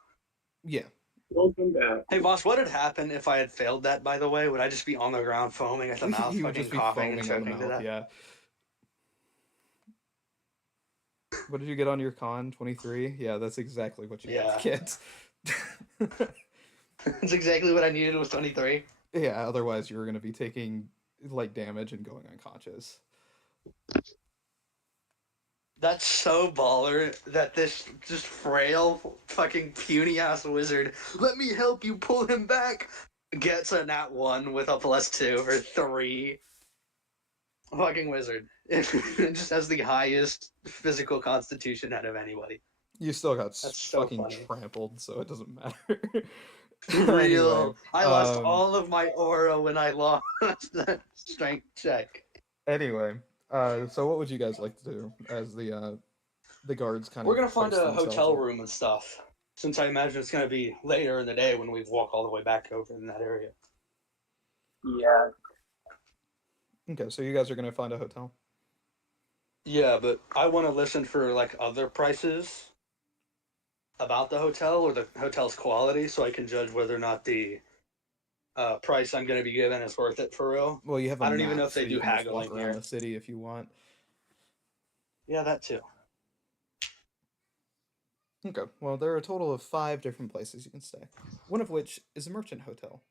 Yeah. Welcome back. Hey, boss, what would happen if I had failed that, by the way? Would I just be on the ground foaming at the mouth, You would fucking just be coughing and foaming on the choking to mouth, death? yeah. What did you get on your con? 23? Yeah, that's exactly what you get. That's exactly what I needed with 23. Yeah, otherwise you were going to be taking like damage and going unconscious. That's so baller that this just frail, fucking puny ass wizard, let me help you pull him back, gets a nat 1 with a +2 or 3. Fucking wizard. It just has the highest physical constitution out of anybody. You still got so fucking funny. trampled, so it doesn't matter. Real. Anyway, I lost all of my aura when I lost that strength check. Anyway, so what would you guys like to do as the guards kind We're of gonna find post a themselves hotel up? room and stuff, since I imagine it's gonna be later in the day when we walk all the way back over in that area. Yeah. Okay, so you guys are gonna find a hotel. Yeah, but I want to listen for like other prices about the hotel or the hotel's quality, so I can judge whether or not the price I'm going to be given is worth it for real. Well, you have a I don't map, even know if so they you do can just walk haggling around here. the city if you want. Yeah, that too. Okay, well, there are a total of 5 different places you can stay. One of which is a merchant hotel.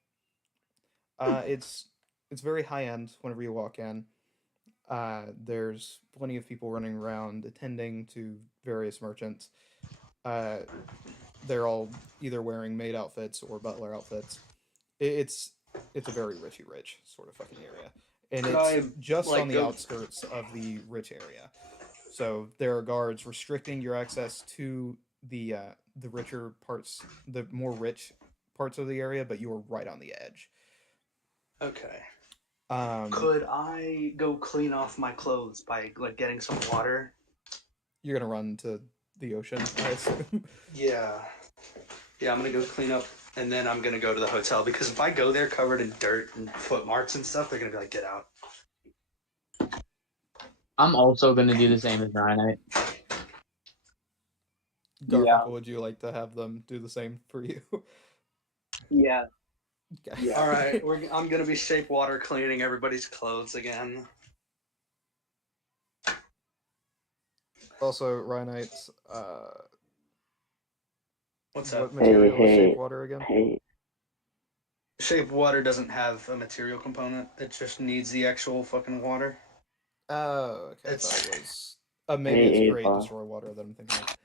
It's very high end whenever you walk in. There's plenty of people running around attending to various merchants. They're all either wearing maid outfits or butler outfits. It's a very rich sort of fucking area, and it's just on the outskirts of the rich area. So there are guards restricting your access to the richer parts, the more rich parts of the area, but you are right on the edge. Okay. Could I go clean off my clothes by like getting some water? You're gonna run to the ocean, I assume. Yeah. Yeah, I'm gonna go clean up, and then I'm gonna go to the hotel, because if I go there covered in dirt and foot marks and stuff, they're gonna be like, get out. I'm also gonna do the same as Ryanite. Garfunkel, would you like to have them do the same for you? Yeah. Okay. Yeah. All right, I'm gonna be shape water cleaning everybody's clothes again. Also, Rhynites, What's what up? material is shape water again? Hey. Shape water doesn't have a material component. It just needs the actual fucking water. Oh, okay. It's... I thought it was. Maybe it's create destroy water that I'm thinking of.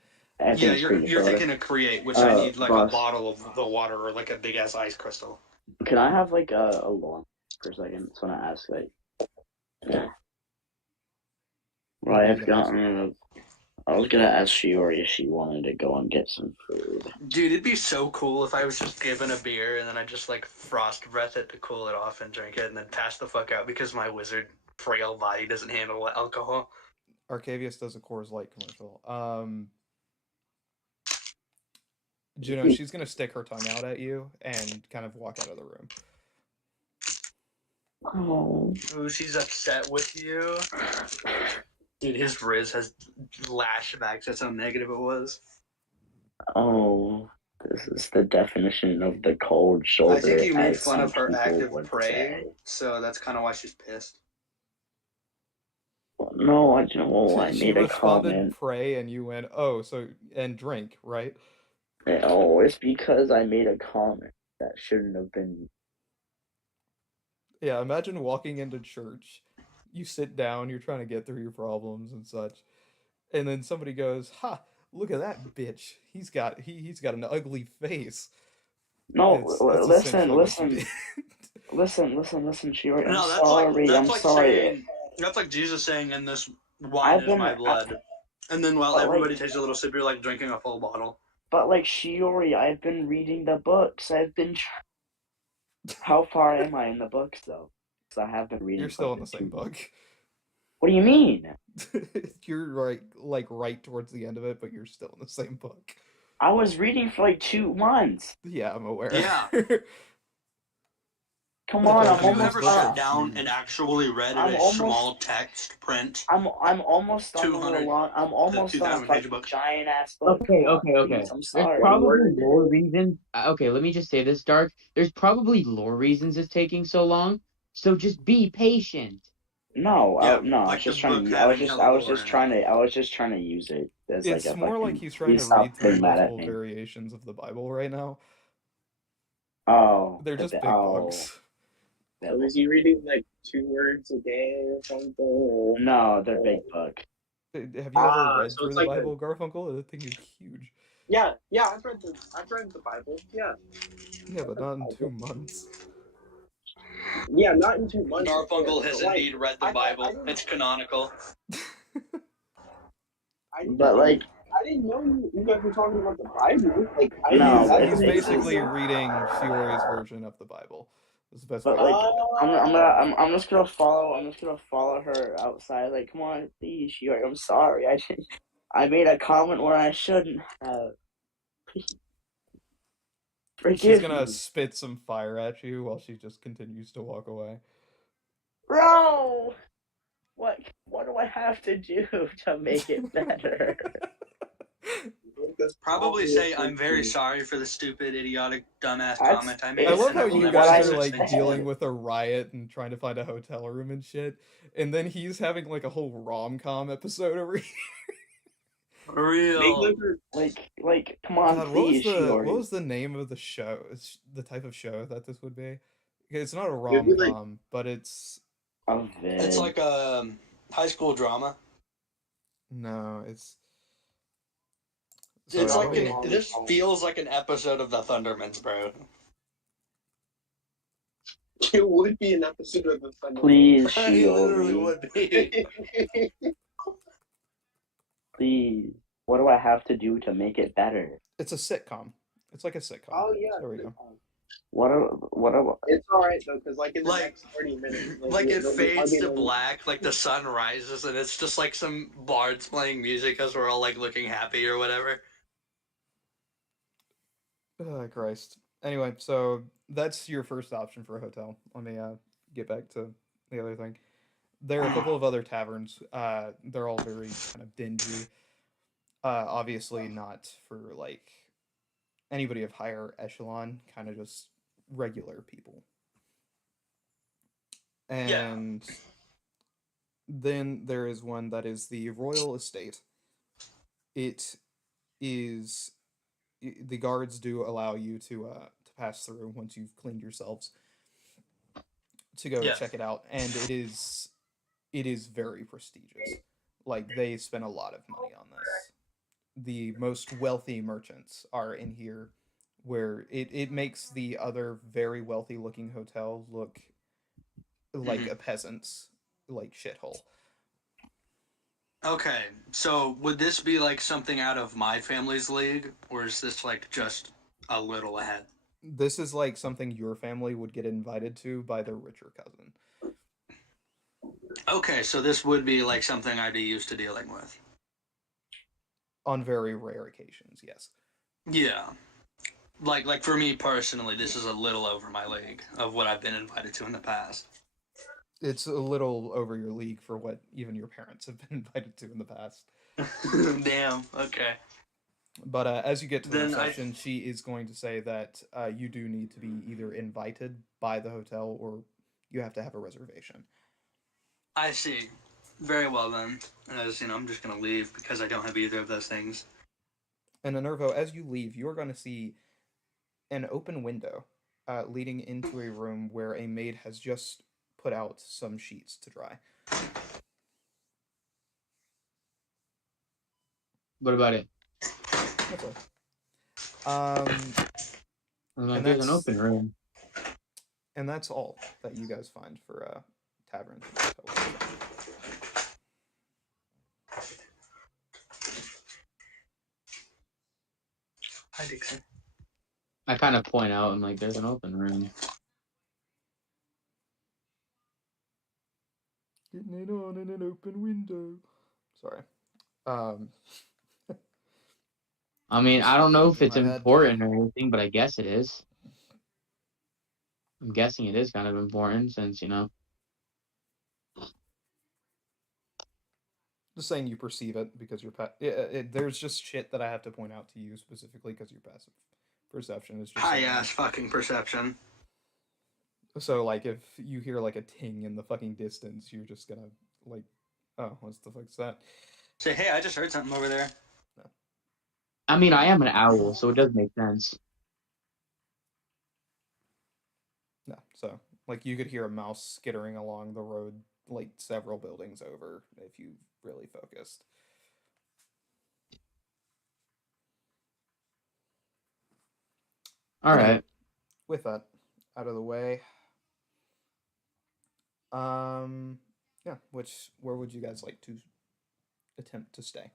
Yeah, you're thinking of create, which I need like a bottle of the water or like a big ass ice crystal. Can I have like a lawn for a second? Just want to ask, like, well, I have gotten. I was gonna ask Shiori if she wanted to go and get some food. Dude, it'd be so cool if I was just given a beer and then I just like frost breath it to cool it off and drink it and then pass the fuck out because my wizard frail body doesn't handle alcohol. Arcavius does a Coors Light commercial. Juno, she's gonna stick her tongue out at you and kind of walk out of the room. Oh. Ooh, she's upset with you. Dude, his Riz has lashbacks. That's how negative it was. Oh. This is the definition of the cold shoulder. I think you made as fun some of her people active would praying, say. so that's kind of why she's pissed. No, I She made a responded, comment. "Pray," and you went, "Oh, so and drink, right?" Oh, it's because I made a comment that shouldn't have been. Yeah, imagine walking into church. You sit down, you're trying to get through your problems and such, and then somebody goes, "Ha! Look at that bitch. He's got an ugly face." No, That's essentially what you did. listen, Shiori. I'm No, sorry. I'm like sorry. saying that's like Jesus saying, "And this wine is my blood," and then while everybody takes a little sip, you're like drinking a full bottle. But like Shiori, I've been reading the books. How far am I in the books though? Because I have been reading. You're still in the same book. What do you mean? You're right towards the end of it, but you're still in the same book. I was reading for like 2 months. Yeah, I'm aware. Yeah. Come on, I'm Have you almost ever done. sat down and actually read a small text print? I'm almost done. 200. I'm almost done. 2,000-page book. Giant ass book. Okay. Please, I'm sorry. There's probably lore reasons. Okay, let me just say this, Dark. There's probably lore reasons it's taking so long. So just be patient. No, Yeah, no. like I was just the trying book to. having hella lore in it. I was just trying to use it as like It's a more like fucking. he's trying to Stop read through being mad at multiple me. variations of the Bible right now. Oh, They're just big books. So is he reading like 2 words a day or something? No, they're big book. Have you ever read so through it's the like Bible, Garfunkel? That thing is huge. Yeah, I've read the Bible. Yeah. Yeah, but not in 2 months. Yeah, not in 2 months. Garfunkel has indeed read the Bible. I It's canonical. I didn't know you guys were talking about the Bible. Like, He's basically reading Fiore's version of the Bible. That's the best. But like, I'm just gonna follow her outside. Like, come on, please, Shiori. I'm sorry. I made a comment where I shouldn't have. She's gonna spit some fire at you while she just continues to walk away. Bro, what do I have to do to make it better? Probably say, "I'm very sorry for the stupid, idiotic, dumbass comment I made." I love and how will you never guys say are such like things dealing again. with a riot and trying to find a hotel room and shit, and then he's having like a whole rom-com episode over here. For real. Like, come on, God, please, what Shiori. was the name of the show? It's the type of show that this would be. It's not a rom-com, but it's It's like a high school drama. no, it's. It's Sorry, like this feels like an episode of the Thundermans, bro. It would be an episode of the Thundermans. Please, It literally Shiori. would be. Please. What do I have to do to make it better? It's a sitcom. It's like a sitcom. Oh yeah. There we go. What? It's all right though, because like in the next 30 minutes, Like it fades to black, like the sun rises, and it's just like some bards playing music as we're all like looking happy or whatever. Oh, Christ. Anyway, so that's your first option for a hotel. Let me get back to the other thing. There are a couple of other taverns. They're all very kind of dingy. Obviously not for like anybody of higher echelon, kind of just regular people. And then there is one that is the Royal Estate. It is the guards do allow you to pass through once you've cleaned yourselves to go check it out, and it is very prestigious. Like they spend a lot of money on this. The most wealthy merchants are in here, where it makes the other very wealthy looking hotel look like a peasant's like shithole. Okay, so would this be like something out of my family's league, or is this like just a little ahead? This is like something your family would get invited to by their richer cousin. Okay, so this would be like something I'd be used to dealing with. On very rare occasions, yes. Yeah. Like for me personally, this is a little over my league of what I've been invited to in the past. It's a little over your league for what even your parents have been invited to in the past. Damn. Okay. But as you get to the Then reception, she is going to say that you do need to be either invited by the hotel or you have to have a reservation. I see. Very well then. As you know, I'm just gonna leave because I don't have either of those things. And Minervo, as you leave, you're going to see an open window leading into a room where a maid has just put out some sheets to dry. What about it? That's all. Like, there's an open room. And that's all that you guys find for taverns and hotels. Hi, Dixon. I kind of point out, I'm like, there's an open room. Getting it on in an open window. Sorry. I mean, I don't know if it's My head. important or anything, but I guess it is. I'm guessing it is kind of important since, you know. Just saying you perceive it because you're there's just shit that I have to point out to you specifically because your passive perception is just High ass fucking perception. So like if you hear like a ting in the fucking distance, you're just gonna like, oh, what the fuck's that? Say, hey, I just heard something over there. No. I mean, I am an owl, so it does make sense. No, so like you could hear a mouse skittering along the road like several buildings over if you really focused. All right. With that out of the way, yeah, where would you guys like to attempt to stay?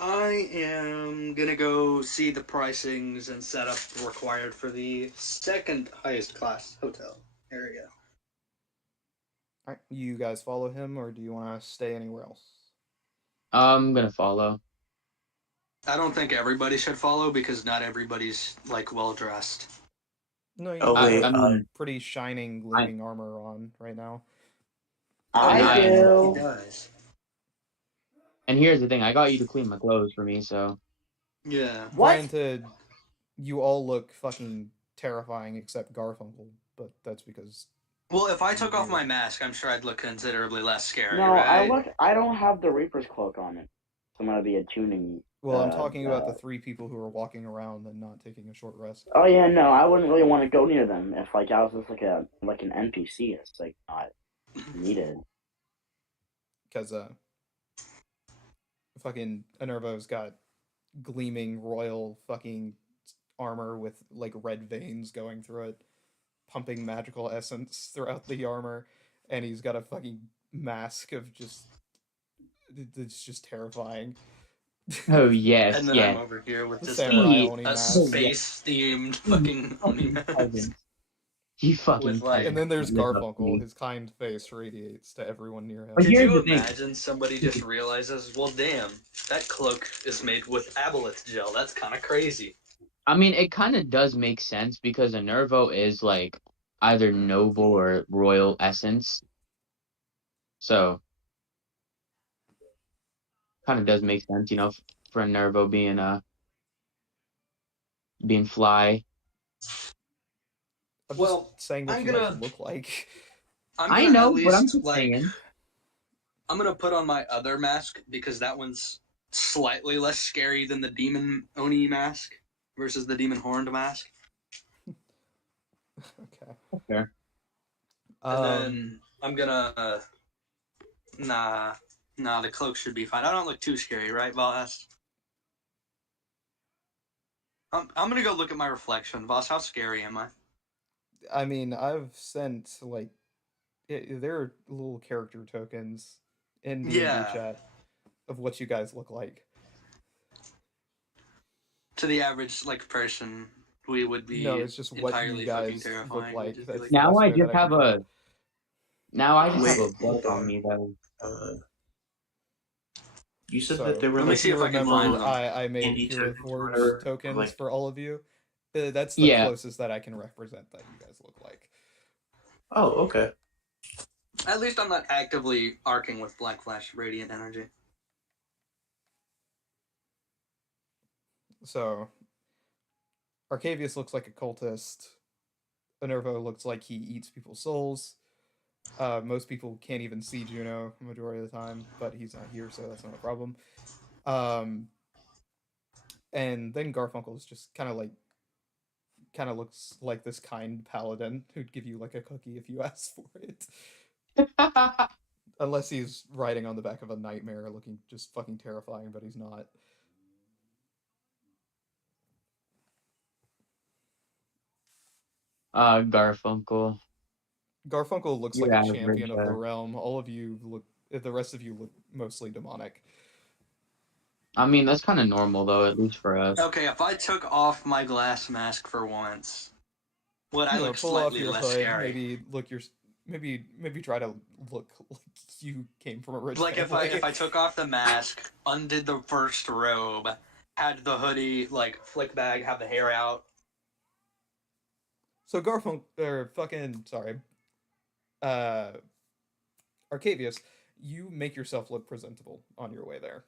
I am gonna go see the pricings and setup required for the second highest class hotel area. All right, you guys follow him, or do you want to stay anywhere else? I'm gonna follow. I don't think everybody should follow because not everybody's like well dressed. No, you mean, pretty shining, gleaming armor on right now. I do. He does. And here's the thing, I got you to clean my clothes for me, so. Yeah. Granted, you all look fucking terrifying except Garfunkel, but that's because. Well, if I took off my mask, I'm sure I'd look considerably less scary. No, right? I don't have the Reaper's cloak on it. So I'm gonna be attuning. Well, I'm talking about the 3 people who are walking around and not taking a short rest. Oh yeah, no, I wouldn't really want to go near them if like I was just like an NPC. It's like not needed. Because fucking Enervo's got gleaming royal fucking armor with like red veins going through it, pumping magical essence throughout the armor, and he's got a fucking mask of just it's just terrifying. Oh yes, and then yes. I'm over here with this space-themed fucking Oni mask. He fucking. And then there's Garfunkel. His kind face radiates to everyone near him. Could you imagine somebody just realizes, well, damn, that cloak is made with aboleth gel. That's kind of crazy. I mean, it kind of does make sense because a Nervo is like either noble or royal essence. So, kind of does make sense, you know, for a Nervo being fly. I'm just saying what you guys look like. I know, but I'm just saying. I'm gonna put on my other mask because that one's slightly less scary than the demon Oni mask versus the demon horned mask. Okay. Okay. And then I'm gonna nah, the cloak should be fine. I don't look too scary, right, Voss? I'm gonna go look at my reflection. Voss, how scary am I? I mean, I've sent like there are little character tokens in D&D chat of what you guys look like. To the average like person, we would be it's just what you guys look like. Now I just have a book on me though. You said So, that there were Let me like see if I can remember, find them. I made candy Hero tokens or Forge whatever, tokens like for all of you. That's the Yeah. closest that I can represent that you guys look like. oh, okay. At least I'm not actively arcing with Black Flash Radiant Energy. So, Arcavius looks like a cultist. Enervo looks like he eats people's souls. Most people can't even see Juno majority of the time, but he's not here, so that's not a problem. And then Garfunkel is just kind of looks like this kind paladin who'd give you like a cookie if you asked for it. Unless he's riding on the back of a nightmare looking just fucking terrifying, but he's not. Garfunkel. Garfunkel looks You like a average, champion of the realm. All of you look, the rest of you look mostly demonic. I mean, that's kind of normal though, at least for us. Okay, if I took off my glass mask for once, would I look pull off slightly your less hood, scary? maybe try to look like you came from a rich Like family. if I took off the mask, undid the first robe, had the hoodie like flick back, have the hair out. So Garfunkel, or fucking sorry, Arcavius, you make yourself look presentable on your way there.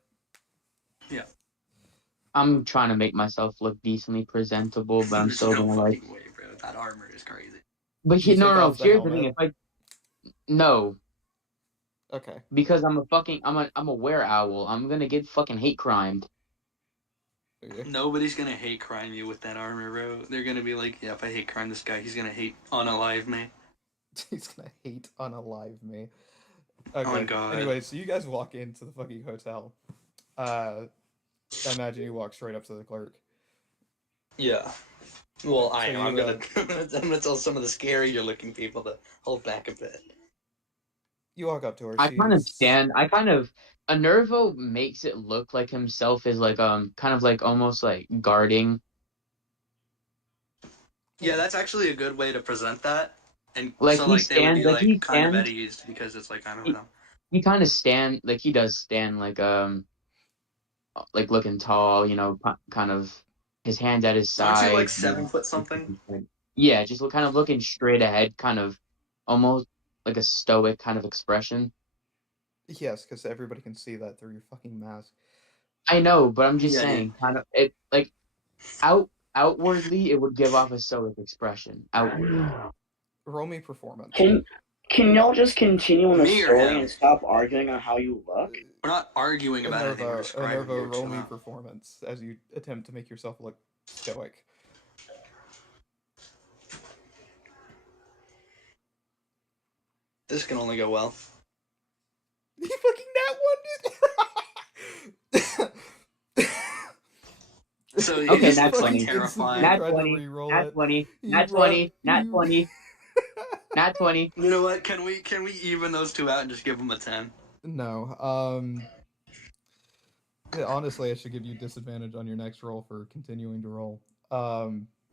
Yeah. I'm trying to make myself look decently presentable, but I'm There's still no gonna like. fucking way, bro. That armor is crazy. But You no, take no, no. off the Here's the thing: helmet. no, Okay. because I'm a were owl. I'm gonna get fucking hate crimed. Okay. Nobody's gonna hate crime you with that armor, bro. They're gonna be like, yeah, if I hate crime this guy, he's gonna hate unalive me. He's gonna hate unalive me. Okay. Oh God. Anyway, so you guys walk into the fucking hotel. I imagine you walk straight up to the clerk. Yeah. Well, I So am. you, I'm gonna tell some of the scarier looking people to hold back a bit. You walk up to her. I kind of Enervo makes it look like himself is like kind of like almost like guarding. Yeah, that's actually a good way to present that. And Like so he like they would be stands, like like he kind of at stands. ease because it's like I'm with them. He kind of stand like he does stand like looking tall, you know, kind of his hands at his Aren't you side. like 7 foot something? Yeah, just kind of looking straight ahead, kind of almost like a stoic kind of expression. Yes, because everybody can see that through your fucking mask. I know, but I'm just Yeah, saying, kind of it like outwardly it would give off a stoic expression. Outwardly. Roll me performance. Can y'all just continue on the Me or story him? and stop arguing on how you look? We're not arguing about anything. We're describing Enervo, it. roll me performance as you attempt to make yourself look stoic. This can only go well. You fucking that one. So Okay, he's nat fucking 20. terrifying. Nat 20. Nat 20. Nat 20. Nat 20. Nat 20. You know what? Can we even those two out and just give them a 10? No. Yeah, honestly, I should give you disadvantage on your next roll for continuing to roll.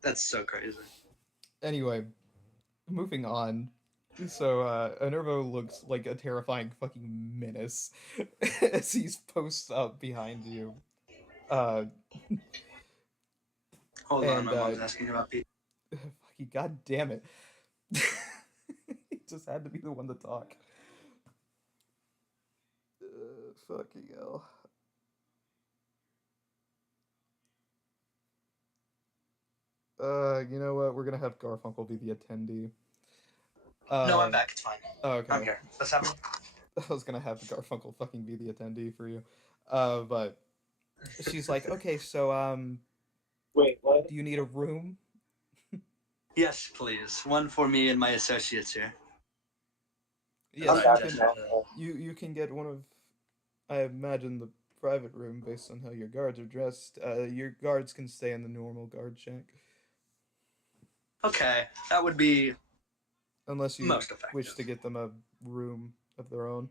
That's so crazy. Anyway, moving on. So, Enervo looks like a terrifying fucking menace as he's posted up behind you. Hold on, my mom's asking about Pete. Fucking god damn it. He just had to be the one to talk. Fucking hell. You know what? We're gonna have Garfunkel be the attendee. No, I'm back. It's fine. Oh, okay. I'm here. What's happening? I was gonna have Garfunkel fucking be the attendee for you. But she's like, okay, so Wait, what? do you need a room? Yes, please. One for me and my associates here. Yes, back you can get one of, I imagine, the private room based on how your guards are dressed. Your guards can stay in the normal guard shack. Okay, that would be Unless you most effective. wish to get them a room of their own.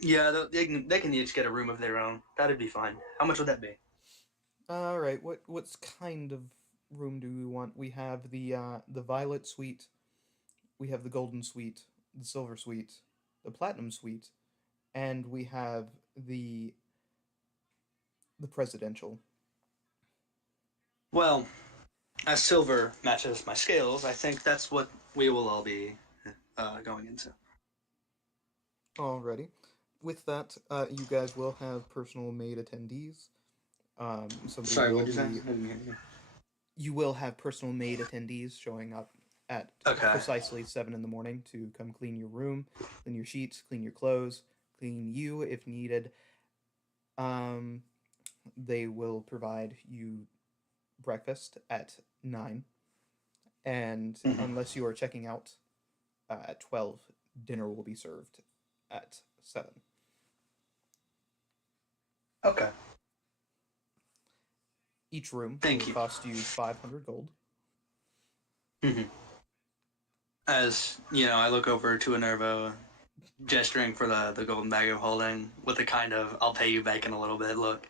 Yeah, they can each get a room of their own. That'd be fine. How much would that be? All right. What's kind of room do we want? We have the violet suite. We have the golden suite, the silver suite, the platinum suite, and we have the presidential. Well, as silver matches my scales, I think that's what we will all be going into. Alrighty. With that, you guys will have personal maid attendees. Somebody Sorry, will what'd you say? I be. didn't hear you. You will have personal maid attendees showing up at Okay. precisely 7 in the morning to come clean your room, clean your sheets, clean your clothes, clean you if needed. They will provide you breakfast at 9, and unless you are checking out at 12, dinner will be served at 7. Okay. Each room Thank will you. cost you 500 gold. As you know, I look over to Enervo, gesturing for the golden bag of holding with a kind of "I'll pay you back in a little bit" look.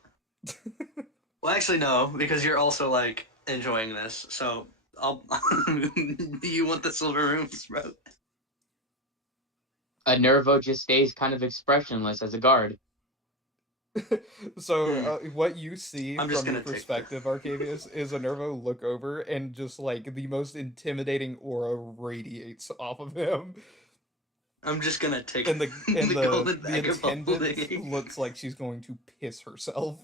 Well, actually, no, because you're also like enjoying this, so I'll. Do you want the silver rooms, bro? Nervo just stays kind of expressionless as a guard. So what you see I'm just from your gonna take perspective, Arcavius, is a Nervo look over and just like the most intimidating aura radiates off of him. I'm just gonna take And the golden bag of attendant holding. looks like she's going to piss herself.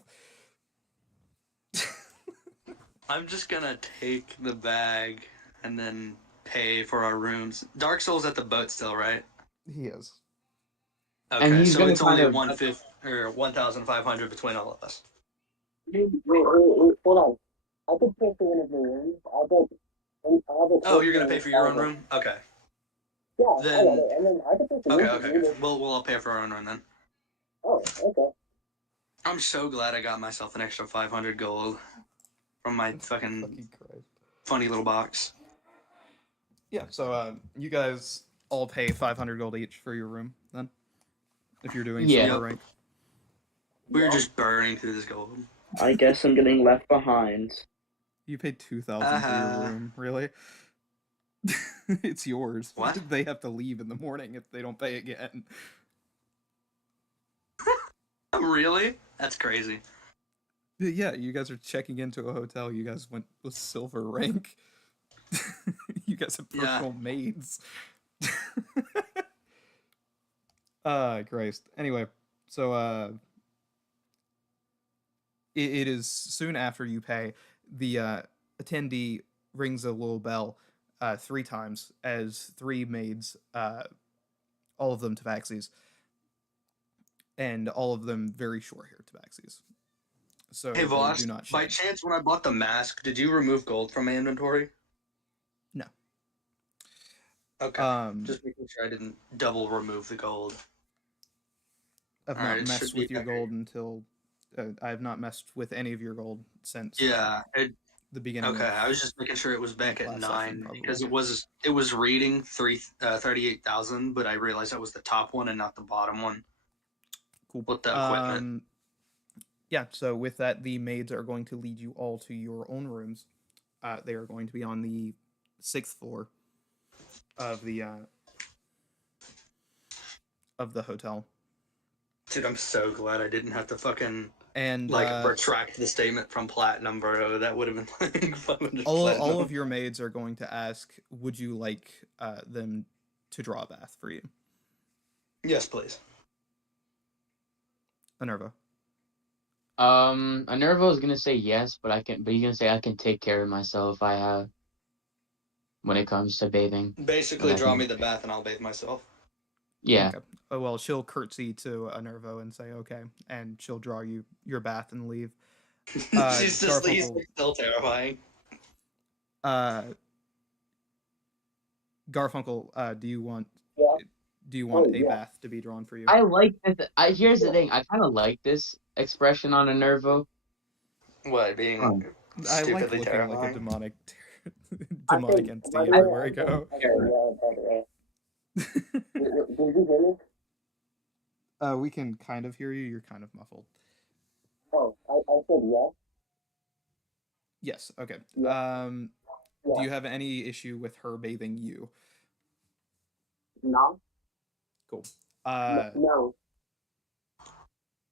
I'm just gonna take the bag and then pay for our rooms. Dark Soul's at the boat still, right? He is. Okay, And he's so gonna it's only kind of- 150 or 1,500 between all of us. Wait, hold on. I could pay for one of the rooms. Oh, you're gonna pay for your own room? Okay. Yeah, Then- I got it. And then I could pay for Okay, yours okay. if needed. We'll all pay for our own room then. Oh, okay. I'm so glad I got myself an extra 500 gold from my fucking Christ. funny little box. Yeah, so you guys all pay 500 gold each for your room then, if you're doing Yeah. silver rank. We were just burning through this gold. I guess I'm getting left behind. You paid 2,000 for your room, really? It's yours. What? They have to leave in the morning if they don't pay again. Really? That's crazy. Yeah, you guys are checking into a hotel. You guys went with silver rank. You guys have personal maids. Christ. Anyway, so it is soon after you pay. The attendee rings a little bell 3 times as 3 maids, all of them tabaxis, and all of them very short-haired tabaxis. So Hey, they Voss, do not by shave. chance, when I bought the mask, did you remove gold from my inventory? No. Okay. Just making sure I didn't double remove the gold. I've Alright, not it should messed be with your better. gold until I have not messed with any of your gold since Yeah. the beginning. Okay, of I was just making sure it was back at last 9 session, because probably. it was reading 38,000, but I realized that was the top one and not the bottom one. Cool. With the equipment. Yeah, so with that, the maids are going to lead you all to your own rooms. They are going to be on the 6th floor of the hotel. Dude, I'm so glad I didn't have to fucking And retract the statement from platinum, bro. That would have been like 500 all platinum. of your maids are going to ask, would you like them to draw a bath for you? Yes, please. Enerva. Nervo is gonna say yes, but he's gonna say I can take care of myself. I have when it comes to bathing. Basically, draw me the bath and I'll bathe myself. Yeah. Okay. Oh, well, she'll curtsy to Nervo and say okay, and she'll draw you your bath and leave. She's just he's still terrifying. Garfunkel, do you want a bath to be drawn for you? I like this. Here's the thing. I kind of like this expression on a Nervo. What, being I like stupidly looking terrifying? like a demonic entity everywhere I go. We can kind of hear you. You're kind of muffled. Oh, I said yes. Yes. Okay. Yeah. Do you have any issue with her bathing you? No. Cool. No.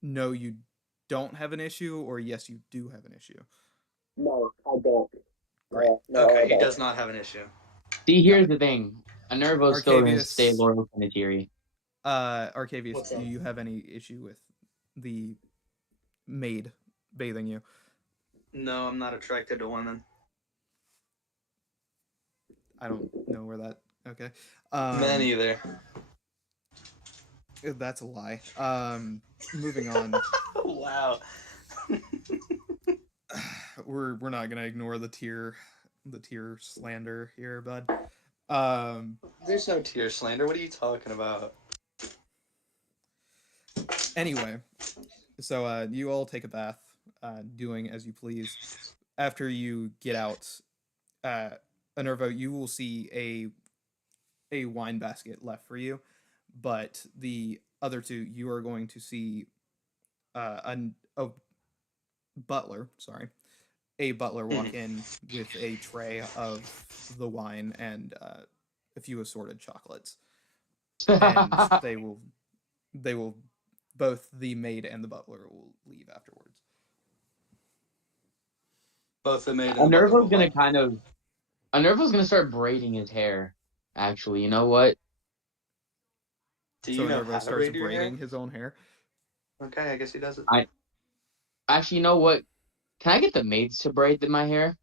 no, you don't have an issue, or yes, you do have an issue? No, I don't. Great. No, Okay, I he don't. does not have an issue. See, Got here's it. the thing. Enervo's still going to stay Arcavius, loyal to Natiri. Arcavius, What's do up? you have any issue with the maid bathing you? No, I'm not attracted to women. I don't know where that. Okay. Men either. That's a lie. Moving on. Wow. We're not gonna ignore the tier slander here, bud. There's no tear slander. What are you talking about? Anyway, so you all take a bath, doing as you please. After you get out, Enervo, you will see a wine basket left for you, but the other two, you are going to see a butler. Sorry, a butler walk in with a tray of the wine and a few assorted chocolates, and they will both the maid and the butler will leave afterwards. Both the maid and the butler. Enervo's gonna start braiding his hair. Actually, you know what? Do you know Enervo how to starts braid your braiding hair? his own hair. Okay, I guess he does it. Actually, you know what? Can I get the maids to braid my hair?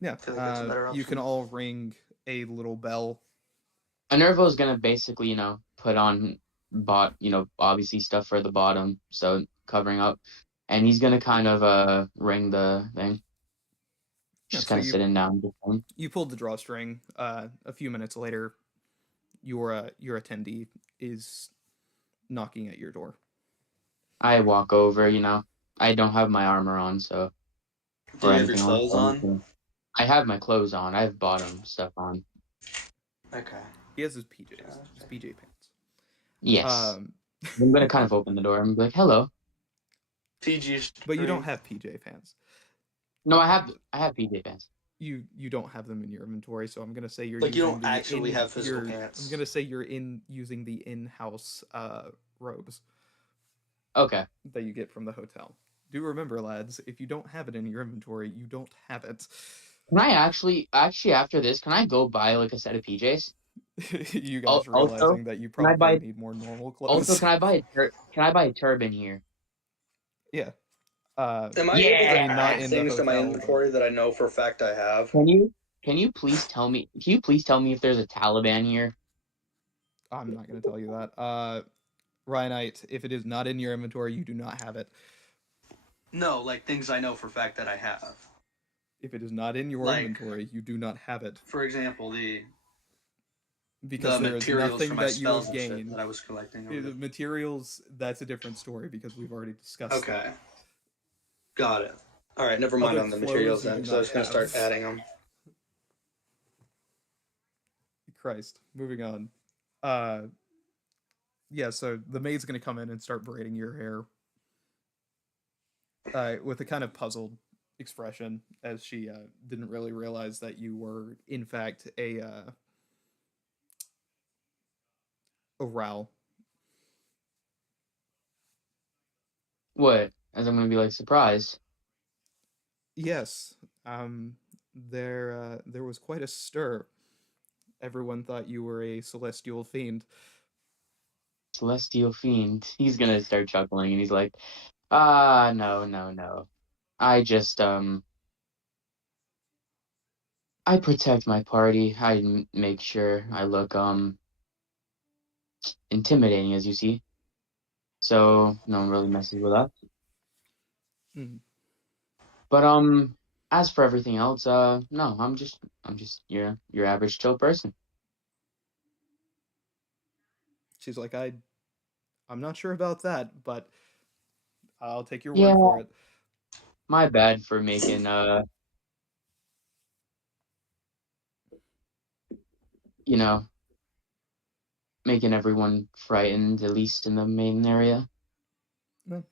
Yeah, I feel like that's a better option. you can all ring a little bell. Enervo's gonna basically, put on obviously stuff for the bottom, so covering up, and he's gonna kind of ring the thing. Just kind of sitting down. You pulled the drawstring. A few minutes later, your attendee is knocking at your door. I walk over. I don't have my armor on, so. Do you have your clothes on? I have my clothes on. I have bottom stuff on. Okay. He has his PJs, his PJ pants. Yes. I'm gonna kind of open the door. I'm like, "Hello." PG. But you don't have PJ pants. No, I have PJ pants. You don't have them in your inventory, so I'm gonna say you're like using you don't actually have physical pants. I'm gonna say you're using the in-house robes. Okay. That you get from the hotel. Do remember, lads, if you don't have it in your inventory, you don't have it. Can I actually after this, can I go buy like a set of PJs? You guys realizing that you probably need more normal clothes. Also, can I buy a turban here? Yeah. Am I able to add things to my inventory that I know for a fact I have? Can you please tell me if there's a Taliban here? I'm not going to tell you that. Ryanite, if it is not in your inventory, you do not have it. No, like things I know for a fact that I have. If it is not in your inventory, you do not have it. For example, because there is nothing that you have gained that I was collecting. The materials, that's a different story because we've already discussed. Okay. Got it. All right, never mind on the materials then, because I was going to start adding them. Christ. Moving on. Yeah, so the maid's going to come in and start braiding your hair with a kind of puzzled expression, as she didn't really realize that you were, in fact, a Rao. What? As I'm going to be like surprised? Yes. There was quite a stir. Everyone thought you were a celestial fiend. Celestial fiend. He's gonna start chuckling, and he's like, no. I just, I protect my party. I make sure I look, intimidating, as you see. So, no one really messes with us. Mm. But, as for everything else, no, I'm just your average chill person. She's like, I'm not sure about that, but I'll take your word for it. My bad for making, making everyone frightened, at least in the main area. No.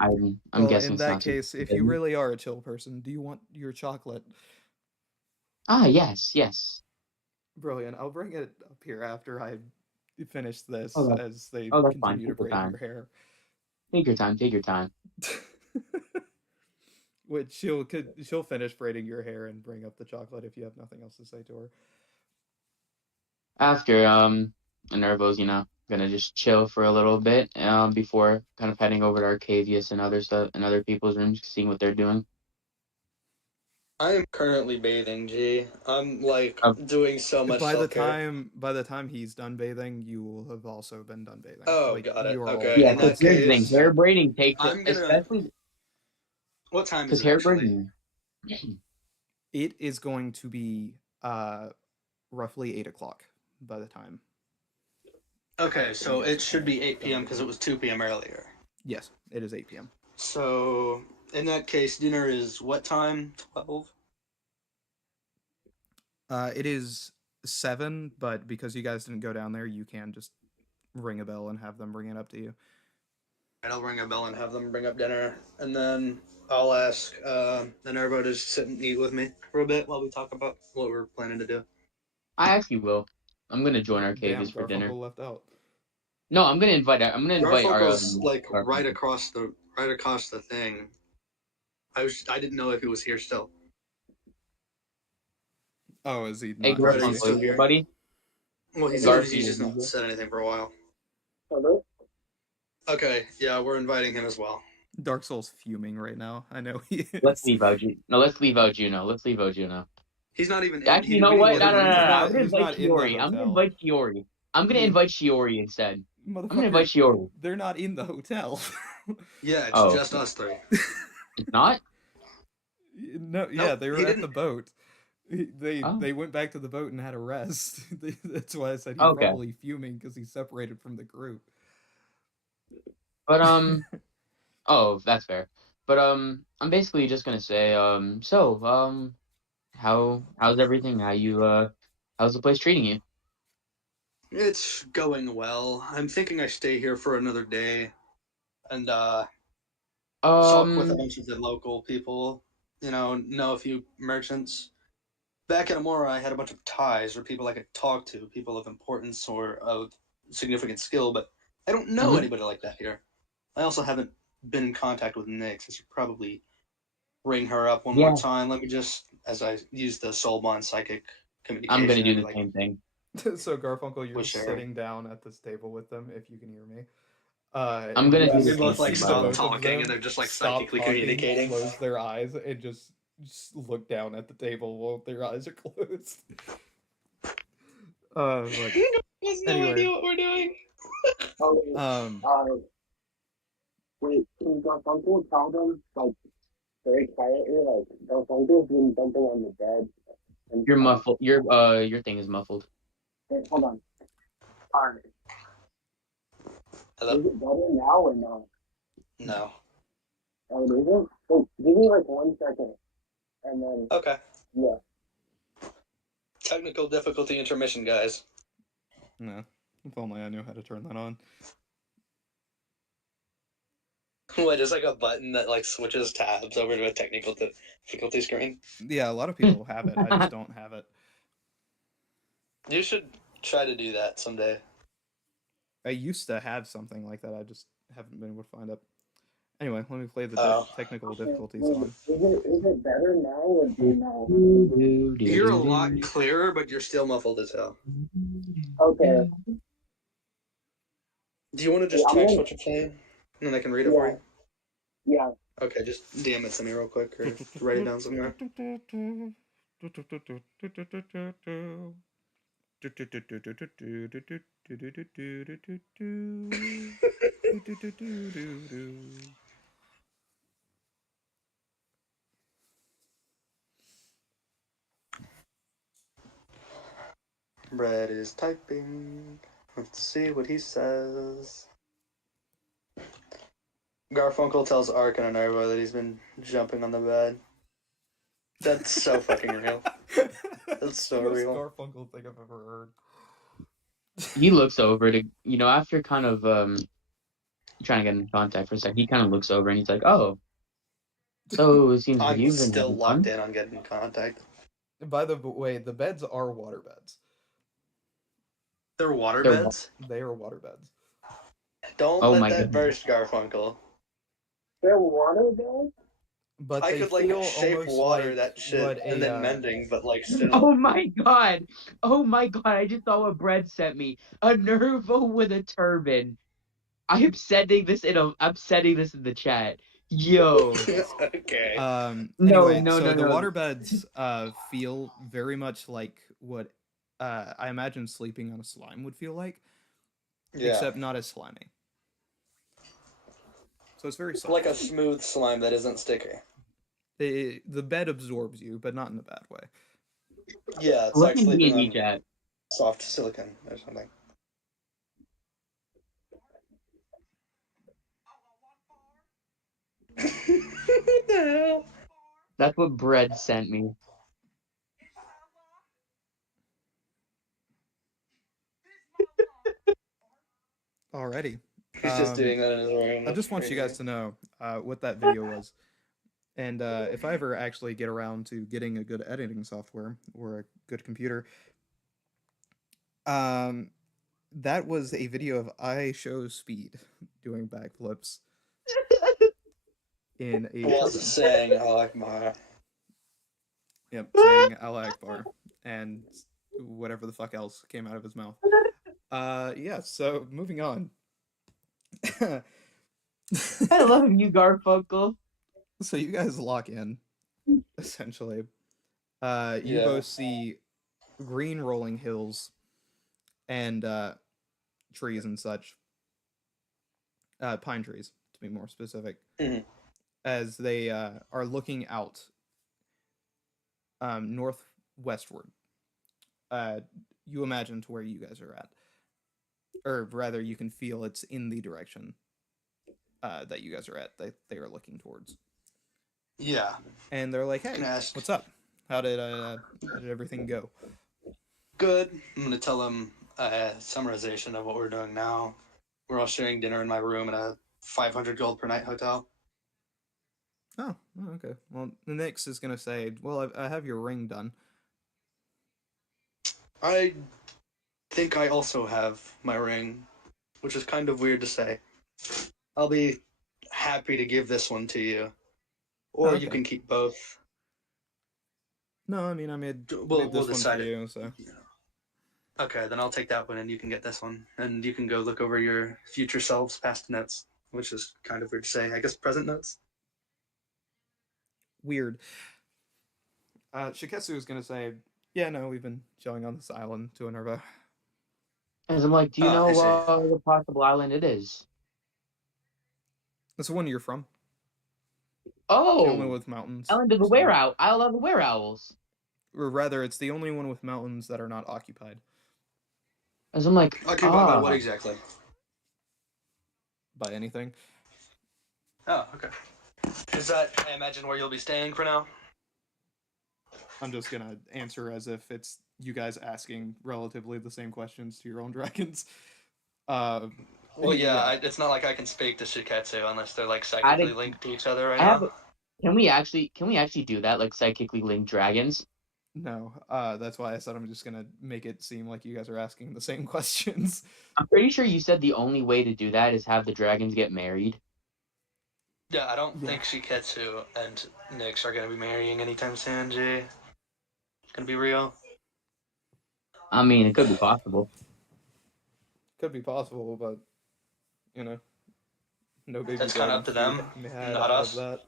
I'm well, guessing in that case, if you really are a chill person, do you want your chocolate? Yes. Brilliant. I'll bring it up here after I finish this, as they continue to braid your hair. Take your time. Take your time. Which she'll finish braiding your hair and bring up the chocolate if you have nothing else to say to her. After Nervo's, gonna just chill for a little bit before kind of heading over to Arcavius and other stuff and other people's rooms, seeing what they're doing. I am currently bathing, G. I'm like doing so much By the self-care. time he's done bathing, you will have also been done bathing. Oh, got it. You are all Okay. Yeah, In because that here's the thing: case, hair braiding takes, I'm gonna. especially What time because is it hair actually? braiding. It is going to be roughly 8 o'clock by the time. Okay, so it should be 8 p.m. because it was 2 p.m. earlier. Yes, it is 8 p.m. So in that case, dinner is what time? 12. It is 7, but because you guys didn't go down there, you can just ring a bell and have them bring it up to you. And I'll ring a bell and have them bring up dinner, and then I'll ask Nervo to just sit and eat with me for a bit while we talk about what we're planning to do. I actually will. I'm gonna join Arcavius for dinner. Garfunkel left out. No, I'm gonna invite our. Garfunkel's like Garfunkel. right across the thing. I didn't know if he was here still. Oh, is he Hey, not? Garfunkel, here? buddy. Well, he's Garfield, just not said anything for a while. Hello? Okay, yeah, we're inviting him as well. Dark Soul's fuming right now. I know he is. Let's leave out Juno. No, let's leave out Juno. Let's leave out Juno. He's not even. Actually, you know what? No. I'm gonna He's invite not in the Shiori. I'm gonna hotel. invite Shiori. I'm gonna invite Shiori instead. I'm gonna invite Shiori. They're not in the hotel. Yeah, it's just us three. It's not? No, yeah, Nope, they were he at didn't. the boat. They Oh. went back to the boat and had a rest. That's why I said he's Okay. probably fuming because he's separated from the group. But oh, that's fair. But I'm basically just gonna say how's everything? How's the place treating you? It's going well. I'm thinking I stay here for another day, and talk with a bunch of the local people. Know a few merchants. Back in Amora, I had a bunch of ties or people I could talk to, people of importance or of significant skill, but I don't know anybody like that here. I also haven't been in contact with Nyx. I should probably ring her up one more time. Let me just, as I use the Soulbond psychic communication. I'm gonna do the same thing. So Garfunkel, you're sitting down at this table with them, if you can hear me. I'm gonna do the They both like same stop thing. talking and they're just like psychically communicating. Close their eyes and just look down at the table while their eyes are closed. No idea what we're doing. Wait, can Garfunkel tell them, like, very quietly, like, Garfunkel's been jumping on the bed. You're muffled. Your thing is muffled. Wait, hold on. Alright. Hello? Is it better now or not? No. Oh, it isn't? Oh, give me, like, 1 second. And then... Okay. Yeah. Technical difficulty intermission, guys. No. If only I knew how to turn that on. What, just like a button that like switches tabs over to a technical difficulty screen? Yeah, a lot of people have it. I just don't have it. You should try to do that someday. I used to have something like that. I just haven't been able to find it. Anyway, let me play the technical difficulty song. Is it better now or no? You're a lot clearer, but you're still muffled as hell. Okay. Do you want to just text what you're playing? And then I can read it for you? Yeah. Okay, just DM it to me real quick or write it down somewhere. Brett is typing. Let's see what he says. Garfunkel tells Ark and Nervo that he's been jumping on the bed. That's so fucking real. That's so real. Garfunkel thing I've ever heard. He looks over to, after kind of trying to get in contact for a second, he kind of looks over and he's like, "Oh, so it seems like I'm you've been still having locked fun?" in on getting in contact. By the way, the beds are water beds. They're water beds? They are water beds. Don't Oh let my that goodness. burst, Garfunkel. They're water though? But I they could like feel shape almost water like that shit what and a then mending, but like still. Oh my god! Oh my god! I just saw what Brett sent me. A Nervo with a turban. I'm sending this in the chat. Yo. Okay. No, Anyway, no, so no, the no. waterbeds feel very much like what I imagine sleeping on a slime would feel like, Yeah. except not as slimy. So it's very soft. Like a smooth slime that isn't sticky. The bed absorbs you, but not in a bad way. Yeah, it's Look like in sleeping D&D on chat. soft silicon or something. What the hell? That's what Brett sent me. Alrighty. He's just doing that in his room. I just want you guys to know what that video was. And if I ever actually get around to getting a good editing software or a good computer, that was a video of I Show Speed doing backflips in a While turban. saying Akbar. Yep, saying Allah Akbar and whatever the fuck else came out of his mouth. Yeah, so moving on. I love you, Garfunkel. So you guys lock in, essentially. You Yeah. both see green rolling hills and trees and such. Pine trees, to be more specific. Mhm. As they are looking out northwestward. You imagine to where you guys are at. Or rather, you can feel it's in the direction that you guys are at, that they are looking towards. Yeah. And they're like, hey, Can I ask- what's up? How did everything go? Good. I'm gonna tell him a summarization of what we're doing now. We're all sharing dinner in my room at a 500 gold per night hotel. Oh, okay. Well, the Nyx is gonna say, well, I have your ring done. I think I also have my ring, which is kind of weird to say. I'll be happy to give this one to you, or Okay. you can keep both. No, I mean, I made We'll this one decide for it. you, so. Okay, then I'll take that one, and you can get this one, and you can go look over your future selves' past notes, which is kind of weird to say. I guess present notes. Weird. Shiketsu is gonna say, yeah, no, we've been chilling on this island to Enerva. And I'm like, do you I know see. what possible island it is? That's the one you're from. Oh, It's the only one with mountains. Island of the so- Were-Owl. Isle of the Were-Owls. Or rather, it's the only one with mountains that are not occupied As I'm like, Occupied by what exactly? by anything. Oh, okay. Is that, I imagine, where you'll be staying for now? I'm just gonna answer as if it's you guys asking relatively the same questions to your own dragons. Well, yeah, it's not like I can speak to Shiketsu unless they're like I psychically didn't- linked to each other right I have. now. Can we actually do that? Like psychically linked dragons? No, that's why I said I'm just gonna make it seem like you guys are asking the same questions. I'm pretty sure you said the only way to do that is have the dragons get married. Yeah, I don't think Shiketsu and Nyx are gonna be marrying anytime soon, G. Gonna be real. I mean, it could be possible. Could be possible, but you know, no baby. That's kinda up to dragon them, feud had not out us. of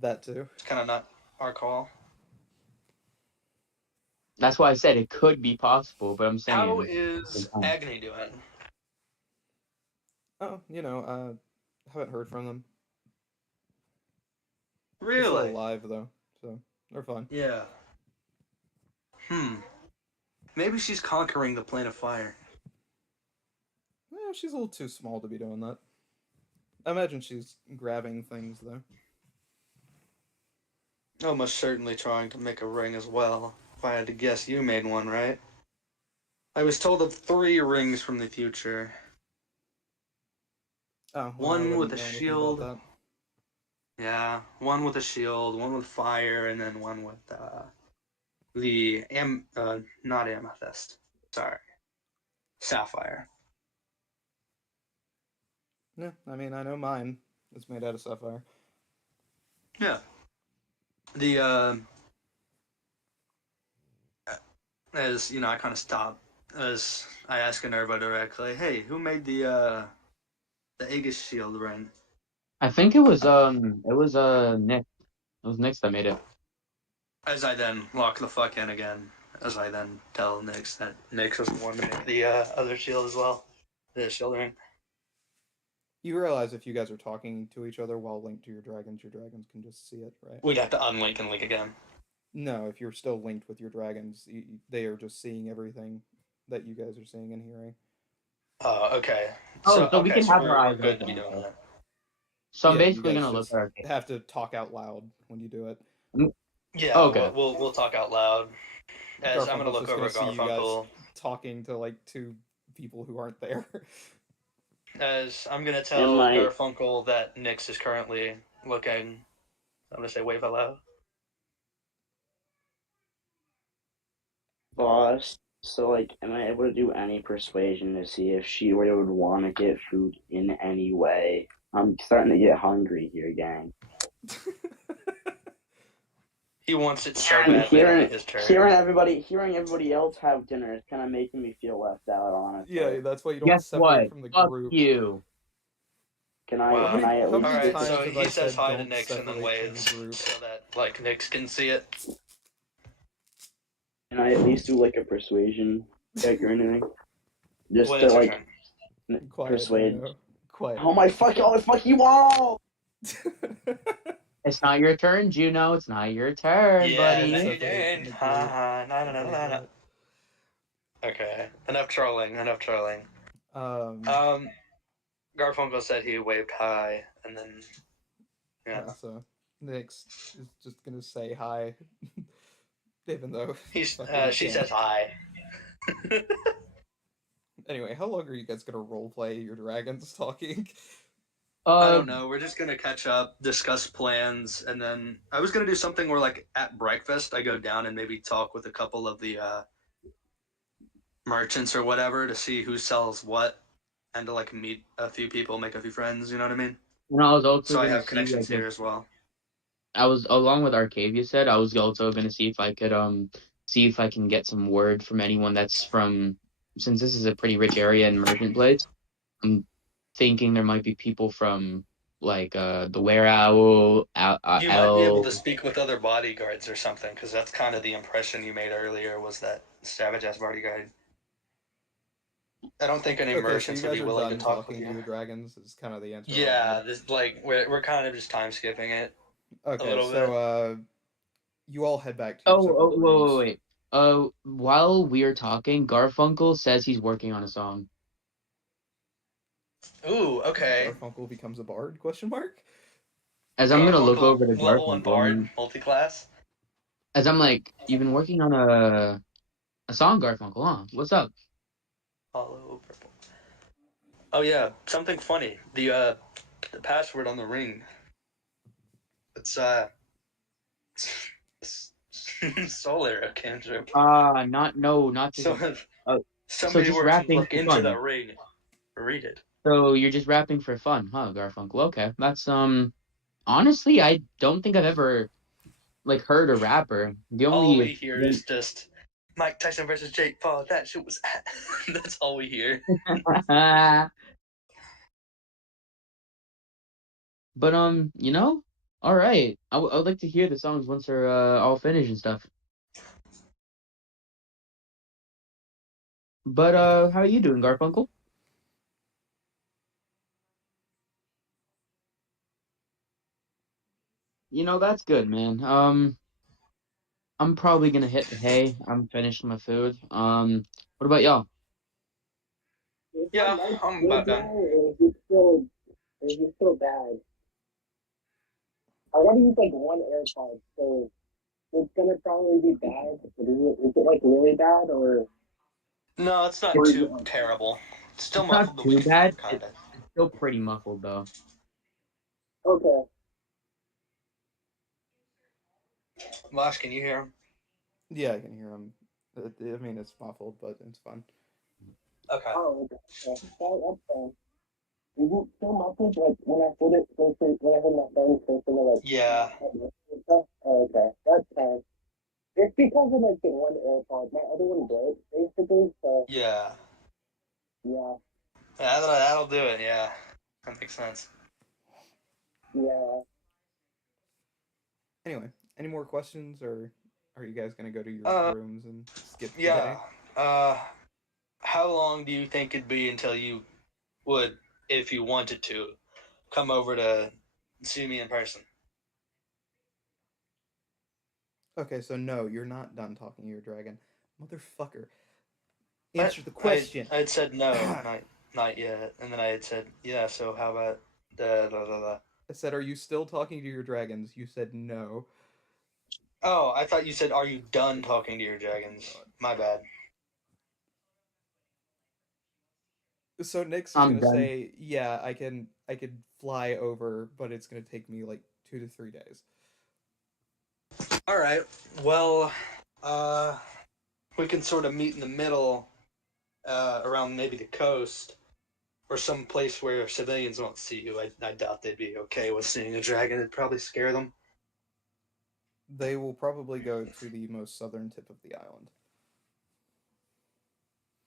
that too. It's kind of not our call. That's why I said it could be possible, but I'm saying. How is Agni doing? Oh, you know, haven't heard from them. They're still Really? alive though, so they're fine. Yeah. Maybe she's conquering the plane of fire. She's a little too small to be doing that. I imagine she's grabbing things though. Almost certainly trying to make a ring as well. If I had to guess, you made one, right? I was told of 3 rings from the future. Oh, well, One with a know anything shield. about Yeah, one with a shield, one with fire, and then one with not amethyst. Sorry, sapphire. Yeah, I mean, I know mine. It's made out of sapphire. Yeah. The as you know, I kind of stopped as I asked Minerva directly, "Hey, who made the Aegis shield ring?" I think it was Nick. It was Nick that made it. As I then lock the fuck in again, as I then tell Nyx that Nyx was the one to make the other shield as well, the shield ring. You realize if you guys are talking to each other while linked to your dragons can just see it, right? We'd have to unlink and link again. No, if you're still linked with your dragons, they are just seeing everything that you guys are seeing and hearing. Okay. So we can have our eyes good open. to be doing that. So I'm Yeah, basically you guys gonna look just at our have to talk out loud when you do it. Yeah, okay. we'll talk out loud. As I'm gonna Garfunkel's look over at just gonna see you guys Garfunkel. talking to like two people who aren't there. As I'm gonna tell And, like- Garfunkel that Nyx is currently looking. I'm gonna say wave hello. Boss. So, like, am I able to do any persuasion to see if she would want to get food in any way? I'm starting to get hungry here, gang. He wants it so badly. It'll be his turn. Hearing everybody else have dinner is kind of making me feel left out. Honestly. Yeah, that's why you don't Guess separate what? from the Fuck group. you. Can I? Wow. Can I at How least? many Alright, times so have he I says said hi to don't Nyx and then separate from waves the group? so that like Nyx can see it. Can I at least do like a persuasion check or anything? Just When to it's your like turn. Quiet, persuade. no. Quiet. Oh my fuck! Oh fuck you all! It's not your turn, Juno. It's not your turn, Yeah, buddy. not your Separate from turn. the Ha group. ha. No. Okay, enough trolling. Garfunkel said he waved hi, and then Yeah, so Nyx is just gonna say hi, even though she says hi. Anyway, how long are you guys gonna roleplay your dragons talking? I don't know. We're just gonna catch up, discuss plans, and then I was gonna do something where, like, at breakfast, I go down and maybe talk with a couple of the merchants or whatever to see who sells what, and to like meet a few people, make a few friends. You know what I mean? And I was also So I gonna have see, connections like, here as well. I was along with Arcavia said, I was also gonna see if I could see if I can get some word from anyone that's from, since this is a pretty rich area and merchant place. I'm thinking there might be people from like the Were Owl, You might be able to speak with other bodyguards or something, because that's kind of the impression you made earlier, was that savage ass bodyguard. I don't think any merchants so would you be guys are willing done to talk talking with to you. your dragons. Is kind of the answer. Yeah, this like we're kind of just time skipping it. Okay, a little so you all head back to your separate rooms. wait. While we're talking, Garfunkel says he's working on a song. Ooh, okay. Garfunkel becomes a bard? Question mark. As I'm gonna look over to level 1 bard, Garfunkel, multi-class. as I'm like, you've been working on a song, Garfunkel, huh? What's up? Hollow purple. Oh yeah, something funny. The password on the ring. It's solar cantrip. Not to. So so just were to rapping look for into fun. the ring. Read it. So you're just rapping for fun, huh, Garfunkel? Okay, that's honestly, I don't think I've ever like heard a rapper. The only All we hear is just Mike Tyson versus Jake Paul. That shit was. That's all we hear. But all right. I would like to hear the songs once they're all finished and stuff. But how are you doing, Garfunkel? That's good, man. I'm probably gonna hit the hay. I'm finished my food. What about y'all? Yeah, I'm about done. Is it still bad? I want to use like one AirPod, so it's gonna probably be bad. But is it like really bad or? No, it's not too terrible. It's still It's muffled, not but we too can bad. kind of. It's still pretty muffled though. Okay. Vosh, can you hear him? Yeah, I can hear him. I mean, it's muffled, but it's fun. Okay. Oh, okay. That's fine. Is it so muffled? Like when I heard it, when I heard my phone first, like Yeah. stuff. Oh, okay, that's fine. It's because of like the one AirPod. My other one broke basically. So Yeah. yeah, That'll do it. Yeah, that makes sense. yeah. Anyway, any more questions, or are you guys gonna go to your Uh, rooms and skip the Yeah. day? How long do you think it'd be until you would, if you wanted to, come over to see me in person? Okay, so no, you're not done talking to your dragon, motherfucker. What? Answer the question. I had said no, not yet, and then I had said yeah. So how about da. I said, are you still talking to your dragons? You said no. Oh, I thought you said, are you done talking to your dragons? My bad. So Nyx is I'm gonna done. say, yeah, I could fly over, but it's gonna take me like 2 to 3 days. All right. Well, we can sort of meet in the middle, around maybe the coast, or some place where civilians won't see you. I doubt they'd be okay with seeing a dragon. It'd probably scare them. They will probably go to the most southern tip of the island.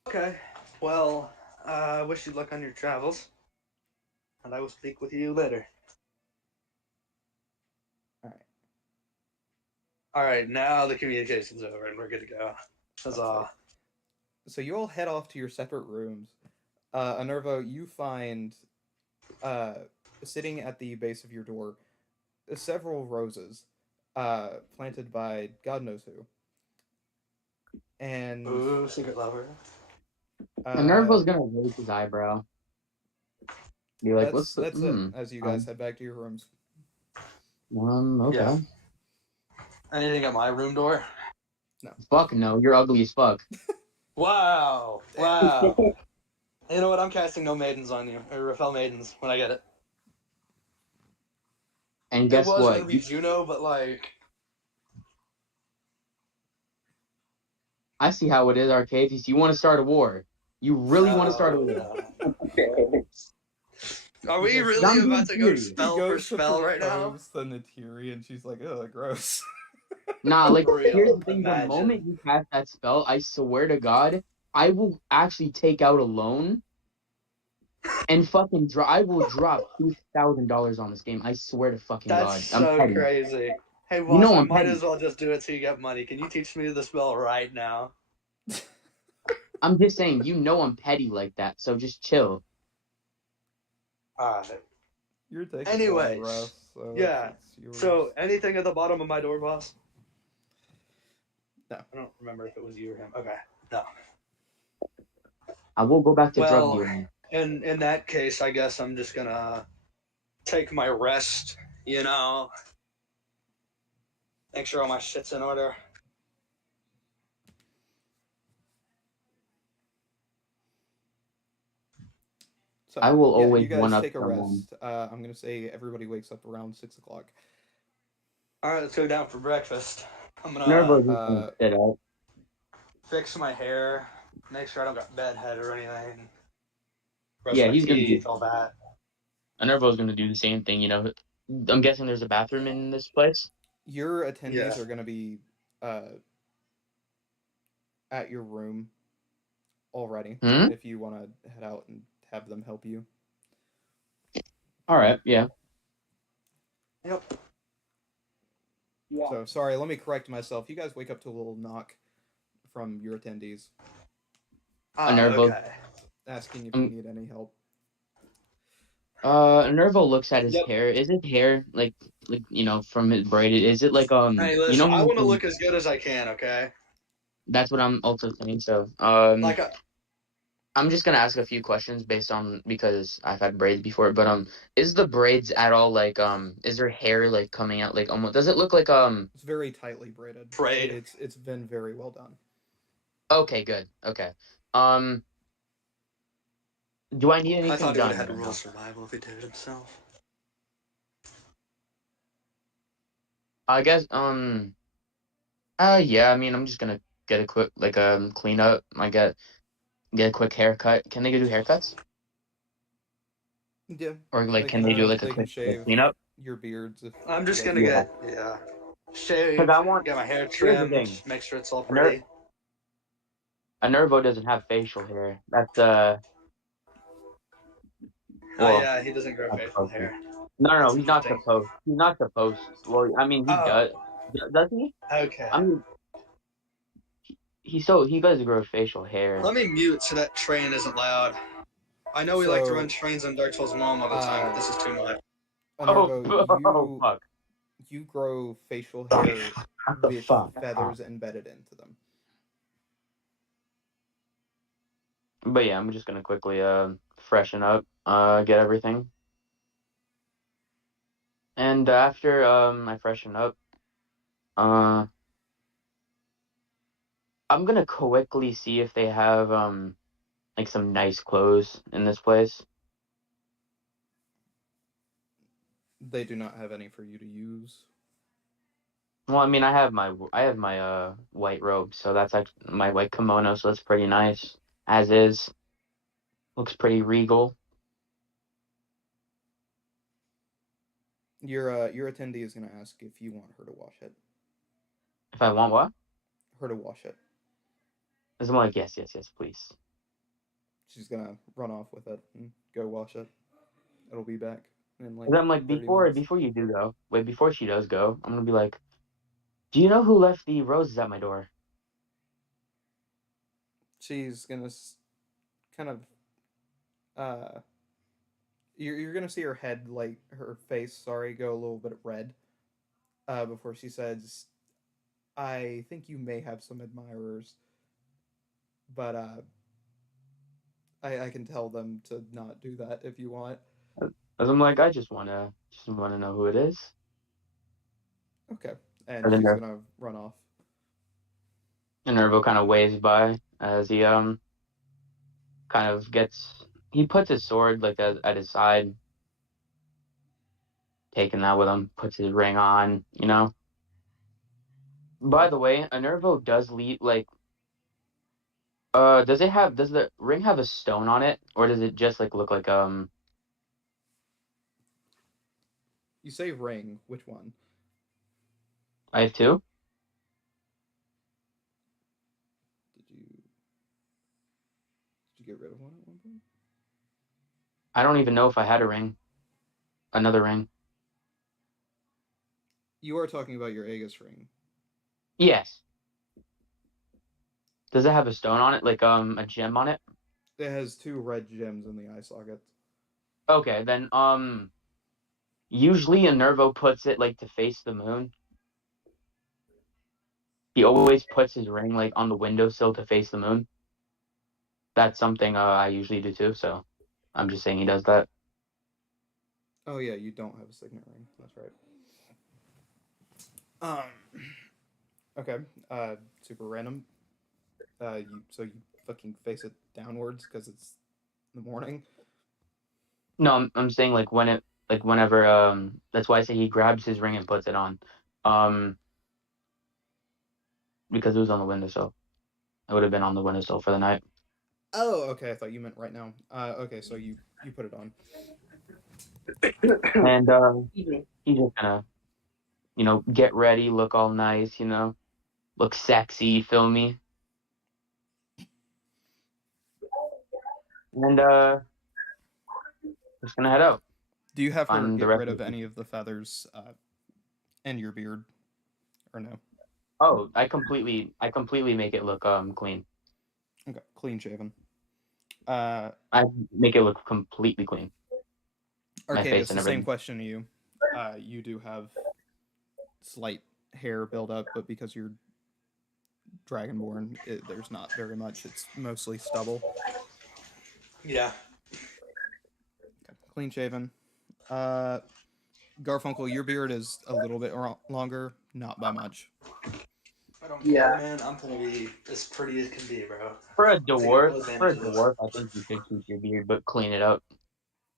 Okay. Well, I wish you luck on your travels, and I will speak with you later. All right. All right. Now the communication's over, and we're good to go. Huzzah! Okay. So you all head off to your separate rooms. Anervo, you find, sitting at the base of your door, several roses, planted by God knows who. And Ooh, secret lover. Nervo's gonna raise his eyebrow. Be like, what's the that's it. As you guys head back to your rooms. Okay. Yeah. Anything at my room door? No. Fuck no, you're ugly as fuck. Wow. Wow. You know what? I'm casting no maidens on you, or Rafael maidens when I get it. And guess it was what? gonna be Juno, but like. I see how it is, Arcadies. You want to start a war. You really want to start a war. Are we really I'm being about to go serious. spell for spell right now? The Natiri, and she's like, "Oh, gross." Nah, like, Real, here's the thing. imagine. The moment you cast that spell, I swear to God, I will actually take out a loan and fucking I will drop $2,000 on this game. I swear to fucking God. That's I'm so petty. crazy. Hey, boss, You know I I'm might petty. as well just do it so you get money. Can you teach me the spell right now? I'm just saying, you know I'm petty like that, so just chill. Alright. You're taking Anyways, rough, so yeah. it's yours. So, anything at the bottom of my door, boss? No. I don't remember if it was you or him. Okay. No. I will go back to drug Well, dealing. in that case, I guess I'm just gonna take my rest, you know? Make sure all my shit's in order. So, I will yeah, always you guys one up take a someone. rest. I'm gonna say everybody wakes up around 6 o'clock. Alright, let's go down for breakfast. I'm Nervo's gonna just gonna sit out. fix my hair, make sure I don't got bad head or anything. Brush Yeah, my he's gonna do. teeth, all that. Nervo's gonna do the same thing. You know, I'm guessing there's a bathroom in this place. Your attendees Yeah. are gonna be at your room already. If you want to head out and have them help you. All right. Yeah. Yep. So sorry, let me correct myself. You guys wake up to a little knock from your attendees. Nervo. Okay. Asking if you need any help. Nervo looks at his hair. Is his hair like you know from his braided? Is it like Hey, you listen, know? I want to look as good as I can, okay? That's what I'm also saying. So Like I'm just gonna ask a few questions based on because I've had braids before. But is the braids at all like is there hair like coming out like almost? Does it look like It's very tightly braided. Braid. It's been very well done. Okay, good. Okay. Do I need anything I thought he would done? have had real survival if he did it himself. I guess yeah, I mean I'm just gonna get a quick like clean up. I get a quick haircut. Can they do haircuts? Yeah. Or like, can they do like a they can quick shave cleanup? your beards if I'm just like, gonna Yeah. shave, Because I want. get my hair Here's the trimmed, thing. make sure it's all A, ner- pretty. a Nervo doesn't have facial hair. That's Oh well, yeah, he doesn't grow not facial supposed to. hair. No, That's he's not interesting. supposed. He's not supposed. Well, I mean, he Oh, does. Does he? okay. I mean, he does grow facial hair. Let me mute so that train isn't loud. I know we like to run trains on Dark Souls Mom all the time, but this is too much. Nervo, Fuck. you grow facial hair with feathers embedded into them. But yeah, I'm just gonna quickly freshen up, get everything. And after I freshen up, I'm gonna quickly see if they have like some nice clothes in this place. They do not have any for you to use. Well, I mean, I have my white robe, so that's actually my white kimono, so that's pretty nice as is. Looks pretty regal. Your attendee is gonna ask if you want her to wash it. If I want what? Her to wash it. I'm like, yes, please. She's gonna run off with it and go wash it. It'll be back in like. I'm like, 30 before minutes. you do go, before she does go, I'm gonna be like, do you know who left the roses at my door? She's gonna kind of you're gonna see her head, like her face, sorry, go a little bit red before she says, I think you may have some admirers, but I can tell them to not do that if you want. As I'm like, I just wanna know who it is. Okay, and she's gonna run off. And Nervo kind of waves by as he kind of he puts his sword like at his side, taking that with him, puts his ring on, you know. By the way, Nervo does lead like does the ring have a stone on it, or does it just like look like You say ring, which one? I have two? Did you get rid of one at one point? I don't even know if I had a ring. Another ring. You are talking about your Aegis ring. Yes. Does it have a stone on it, like a gem on it? It has two red gems in the eye sockets. Okay, then usually a Nervo puts it like to face the moon. He always puts his ring like on the windowsill to face the moon. That's something I usually do too, so I'm just saying he does that. Oh yeah, you don't have a signet ring. That's right. Okay. Super random. You fucking face it downwards because it's the morning. No, I'm saying like whenever that's why I say he grabs his ring and puts it on. Because it was on the windowsill. It would have been on the windowsill for the night. Oh, okay. I thought you meant right now. Okay, so you put it on. And he's just gonna, get ready, look all nice, look sexy, feel me? And just gonna head out. Do you have her get rid of any of the feathers and your beard, or no? Oh, I completely make it look clean. Okay, clean shaven. I make it look completely clean. Okay, it's the same question to you. You do have slight hair buildup, but because you're Dragonborn, there's not very much. It's mostly stubble. Yeah. Okay, clean shaven. Garfunkel, your beard is a little bit longer, not by much. I don't care, man. I'm gonna be as pretty as can be, bro. For a dwarf, I think you should keep your beard, but clean it up.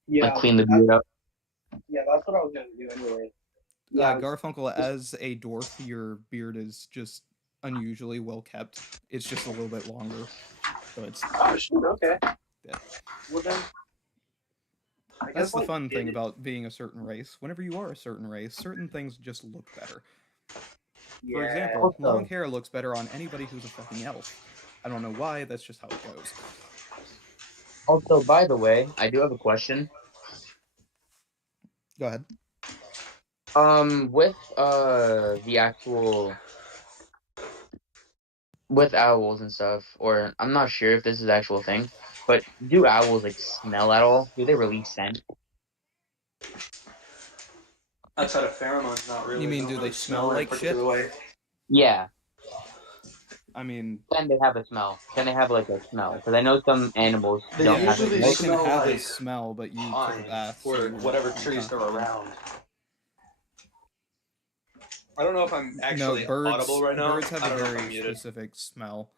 Yeah, like clean the beard up. Yeah, that's what I was gonna do anyway. Yeah, Garfunkel, as a dwarf, your beard is just unusually well kept. It's just a little bit longer, so it's. Oh shoot! Okay. Yeah. Well then, That's the fun thing about being a certain race. Whenever you are a certain race, certain things just look better. For example, Also- long hair looks better on anybody who's a fucking elf. I don't know why, that's just how it goes. Also, by the way, I do have a question. Go ahead. With the actual with owls and stuff, or I'm not sure if this is an actual thing, but do owls like smell at all? Do they release scent? Outside of pheromones, not really. You mean, don't do they really smell in a like shit? particular way. Yeah. I mean, Can they have a smell? Can they have like a smell? Because I know some animals They don't have usually it. they smell can have a like smell, but you took a pine bath. So or you're whatever trees they're confident. around. I don't know if I'm actually No, birds, audible right now. birds have I a don't know if I'm very muted. specific smell.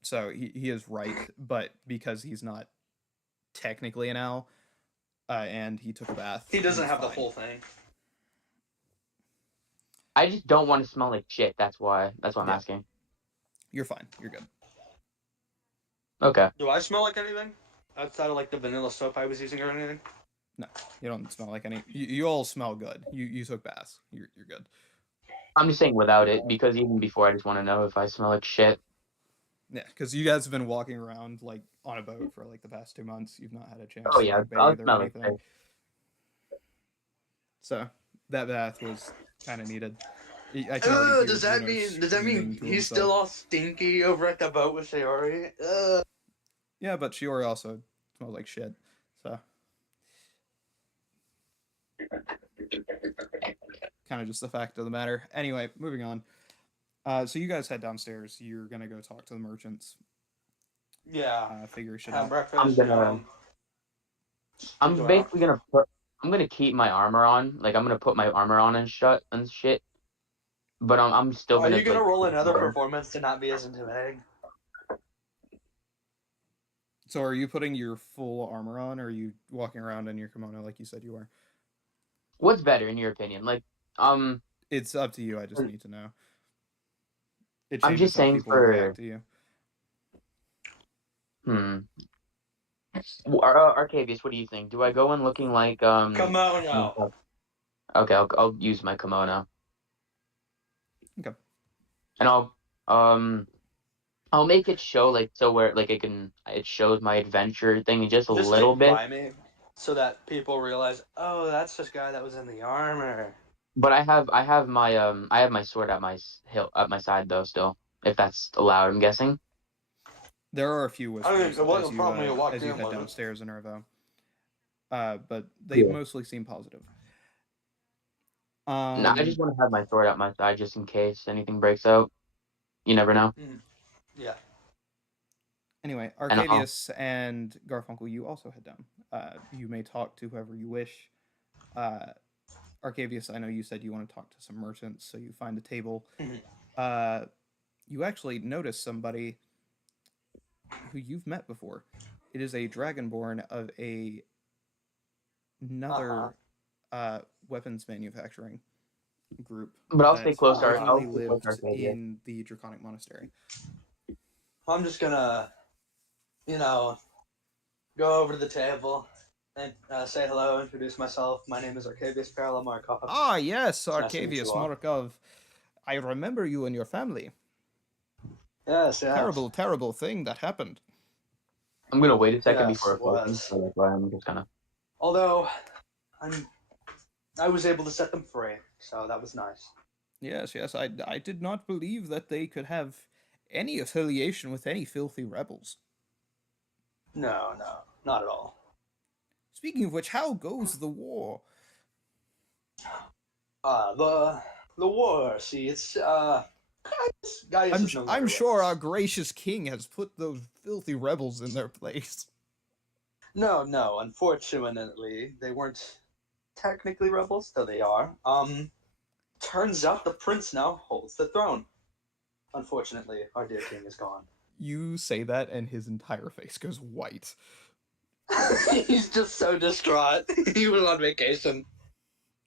So he is right, but because he's not technically an owl, and he took a bath, He doesn't he's have the fine. whole thing. I just don't want to smell like shit. That's why. That's what I'm Yeah. asking. You're fine. You're good. Okay. Do I smell like anything outside of like the vanilla soap I was using or anything? No, you don't smell like any. You all smell good. You took baths. You're good. I'm just saying without it, because even before, I just want to know if I smell like shit. Yeah, because you guys have been walking around like on a boat for like the past 2 months. You've not had a chance Oh to yeah, like, I'll bathe or smell like anything. shit. So that bath was kind of needed. I can already hear Does that Bruno mean screaming to he's himself. still all stinky over at the boat with Sayori? Yeah, but Shiori also smells like shit. So kind of just the fact of the matter. Anyway, moving on. So you guys head downstairs. You're gonna go talk to the merchants. Yeah. Figure shit Have out. breakfast. I'm go basically I'm gonna keep my armor on. Like I'm gonna put my armor on and shit. But I'm still Are gonna. you gonna like, roll another performance to not be as intimidating? So are you putting your full armor on, or are you walking around in your kimono like you said you were? What's better in your opinion? Like, It's up to you. I just need to know. It I'm changes just how saying people react to you. Arcavius, what do you think? Do I go in looking like Kimono. Okay, I'll use my kimono. Okay. And I'll make it show like so where like it shows my adventure thing just a little Just bit. grimy, so that people realize, oh, that's this guy that was in the armor. But I have my sword at my side though still, if that's allowed. I'm guessing. There are a few whispers it wasn't as probably you a walk as you in, head was it? downstairs in Irvo. But they mostly seem positive. No, I just want to have my sword at my side just in case anything breaks out. You never know. Yeah. Anyway, Arcavius and Garfunkel, you also head down. You may talk to whoever you wish. Arcavius, I know you said you want to talk to some merchants, so you find a table. You actually notice somebody who you've met before. It is a dragonborn of another weapons manufacturing group. But I'll stay close to originally lived Arcavius. in the Draconic Monastery. I'm just gonna, go over to the table and say hello, introduce myself. My name is Arcavius Parallel Markov. Ah, yes, Nice to meet Arcavius you all. Markov. I remember you and your family. Yes. Terrible, terrible thing that happened. I'm gonna wait a second Yes, before it closing, was. so that's why I'm just gonna. Although, I was able to set them free, so that was nice. Yes, I did not believe that they could have any affiliation with any filthy rebels. No, not at all. Speaking of which, how goes the war? The war. See, it's Gaius is no longer I'm with sure us. our gracious king has put those filthy rebels in their place. No. Unfortunately, they weren't technically rebels, though they are. Turns out the prince now holds the throne. Unfortunately, our dear king is gone. You say that, and his entire face goes white. He's just so distraught. He was on vacation.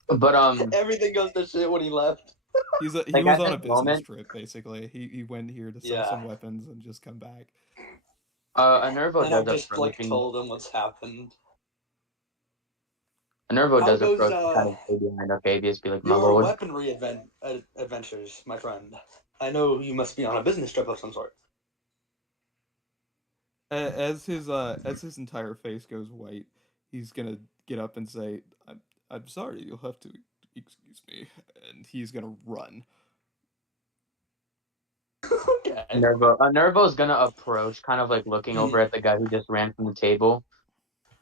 But everything goes to shit when he left. He was on a business trip, basically. He went here to sell some weapons and just come back. Nervo and does I've just told him what's happened. Nervo How does goes approach and kind of stay behind Arcavius, be like, my your lord. weaponry adventures, my friend? I know you must be on a business trip of some sort. As his entire face goes white, he's gonna get up and say, I'm sorry, you'll have to excuse me," and he's gonna run. Okay. Nervo's gonna approach, kind of like looking over at the guy who just ran from the table,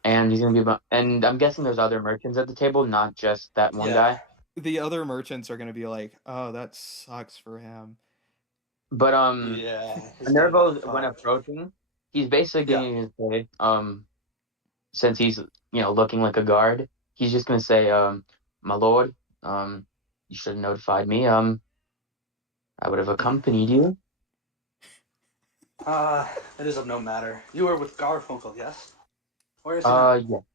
and he's gonna be about. And I'm guessing there's other merchants at the table, not just that one guy. The other merchants are gonna be like, "Oh, that sucks for him." But Yeah. Nervo, when approaching, he's basically going to say, since he's looking like a guard, he's just gonna say, my lord, you should have notified me. I would have accompanied you. It is of no matter. You were with Garfunkel, yes? Where is he now?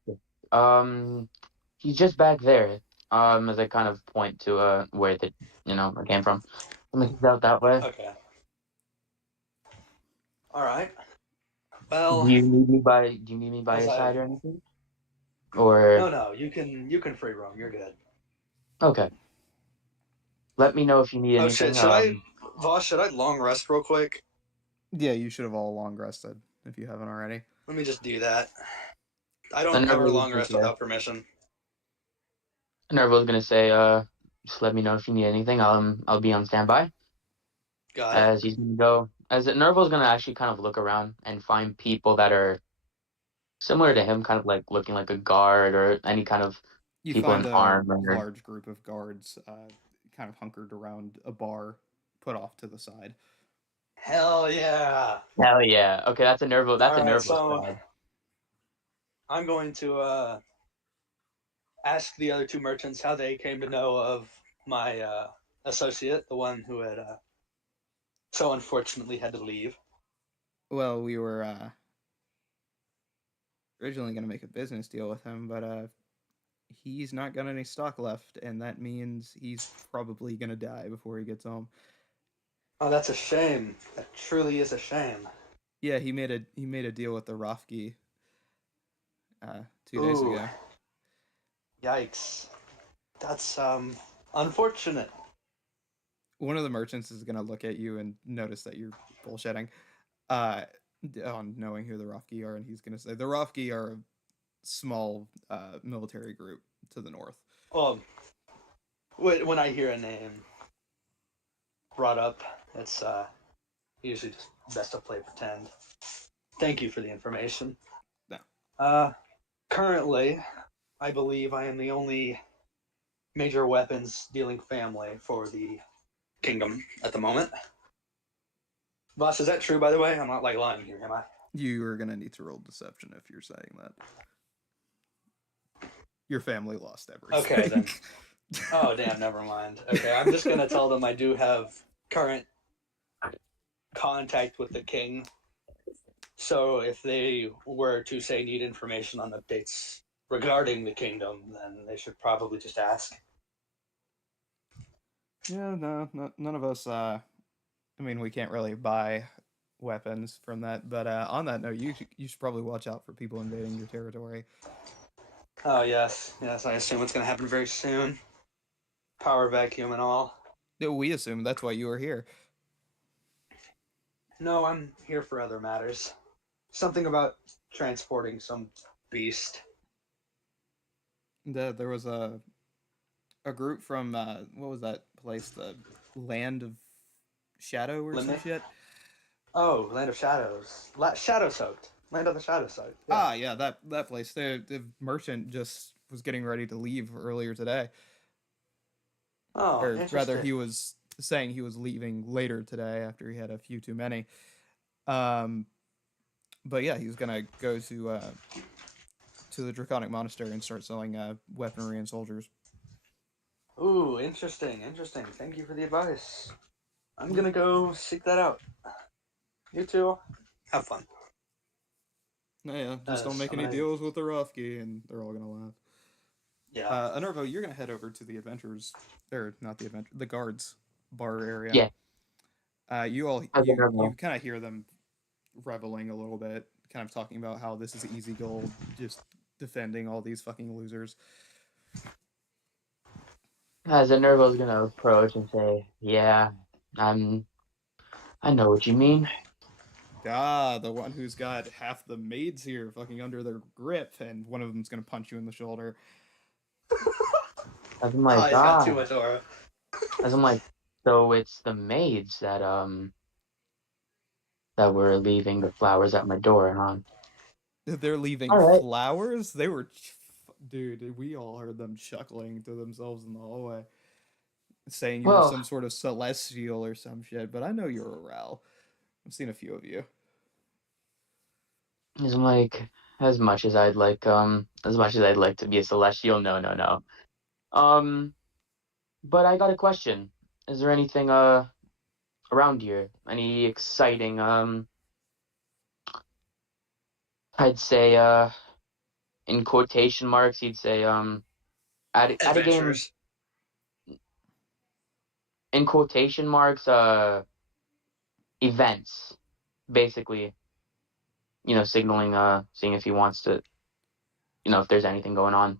Yeah. He's just back there. As I kind of point to where I came from. He's out that way. Okay. All right. Well, Do you need me by your side or anything? Or no, you can free roam. You're good. okay. Let me know if you need anything. Shit, Voss, should I long rest real quick? Yeah, you should have all long rested if you haven't already. Let me just do that. I don't ever long rest without permission. Nervo's gonna say, just let me know if you need anything. I'll be on standby. Got it. As he's gonna go, Nervo's gonna actually kind of look around and find people that are similar to him, kind of like looking like a guard or any kind of You people find in a armor. large group of guards, kind of hunkered around a bar, put off to the side. Hell yeah! Hell yeah! Okay, that's a Nervo. That's a Nervo side. I'm going to ask the other two merchants how they came to know of my associate, the one who had so unfortunately had to leave. Well, we were originally going to make a business deal with him, but he's not got any stock left, and that means he's probably going to die before he gets home. Oh, that's a shame. That truly is a shame. Yeah, he made a deal with the Rofki 2 days ago. Yikes. That's unfortunate. One of the merchants is going to look at you and notice that you're bullshitting on knowing who the Rofki are, and he's going to say, the Rofki are a small military group to the north. When I hear a name brought up, it's usually just best to play pretend. Thank you for the information. No. Currently, I believe I am the only major weapons dealing family for the kingdom at the moment. Boss, is that true, by the way? I'm not lying here, am I? You are going to need to roll deception if you're saying that. Your family lost everything. Okay, then. Oh, damn, never mind. Okay, I'm just going to tell them I do have current contact with the king. So if they were to, say, need information on updates regarding the kingdom, then they should probably just ask. Yeah, no, none of us, we can't really buy weapons from that, but on that note, you should probably watch out for people invading your territory. Oh, yes, I assume it's going to happen very soon. Power vacuum and all. We assume that's why you are here. No, I'm here for other matters. Something about transporting some beast. There was a group from, what was that place? The Land of Shadow or some shit? Oh, Land of Shadows. Shadow Soaked. Land of the Shadow Soaked. Yeah. Yeah, that place. The merchant just was getting ready to leave earlier today. Oh, or interesting. rather, he was saying he was leaving later today after he had a few too many. But yeah, he's gonna go to the Draconic Monastery and start selling weaponry and soldiers. Ooh, interesting. Thank you for the advice. I'm gonna go seek that out. You two, have fun. Yeah, just don't make any deals with the Rofki, and they're all gonna laugh. Yeah. Anervo, you're gonna head over to the adventurers, or not the guards bar area. Yeah. You kind of hear them reveling a little bit, kind of talking about how this is easy gold, just defending all these fucking losers. As Nervo's gonna approach and say, "Yeah, I know what you mean." Ah, the one who's got half the maids here fucking under their grip, and one of them's gonna punch you in the shoulder. As I'm like, he's got too much aura. As I'm like, so it's the maids that were leaving the flowers at my door, huh? They're leaving All right. flowers? They were... Dude, we all heard them chuckling to themselves in the hallway. Saying you were some sort of celestial or some shit, but I know you're a Rel. I've seen a few of you. As I'm like, as much as I'd like to be a celestial, no. But I got a question. Is there anything around here? Any exciting I'd say in quotation marks, you'd say at a game in quotation marks events, basically, signaling seeing if he wants to, if there's anything going on.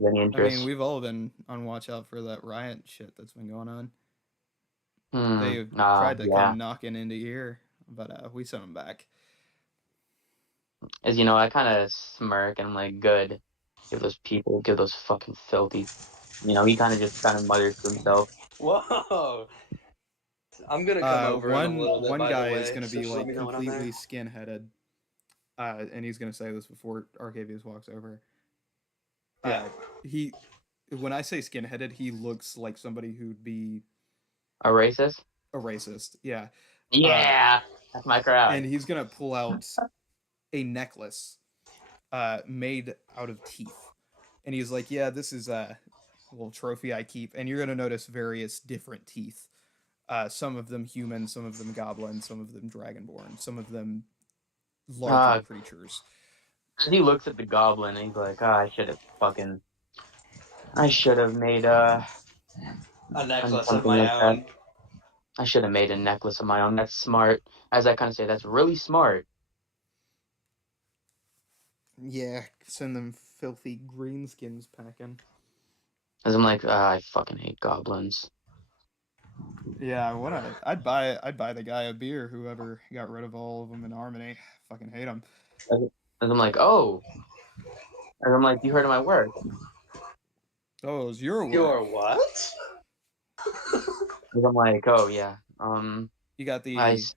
Any interest? I mean, we've all been on watch out for that riot shit that's been going on. They've tried to come knocking into here, but we sent them back. As you know, I kind of smirk and I'm like, good. Give those fucking filthy. He kind of mutters to himself. Whoa. I'm gonna come over in a little bit. One by guy the way, is gonna be so like completely skin-headed, and he's gonna say this before Arcavius walks over. When I say skin-headed, he looks like somebody who'd be a racist. A racist, yeah. Yeah, that's my crowd. And he's gonna pull out a necklace, made out of teeth, and he's like, "Yeah, this is a little trophy I keep." And you're gonna notice various different teeth. Some of them human, some of them goblin, some of them dragonborn, some of them larger creatures. And he looks at the goblin and he's like, I should have made a necklace of my own. I should have made a necklace of my own. That's smart. As I kind of say, that's really smart. Yeah, send them filthy greenskins packing. As I'm like, I fucking hate goblins. Yeah, I'd buy the guy a beer, whoever got rid of all of them in Harmony. Fucking hate them. And I'm like, oh. And I'm like, you heard of my work. Oh, it was your work. Your what? And I'm like, oh yeah. You got the let's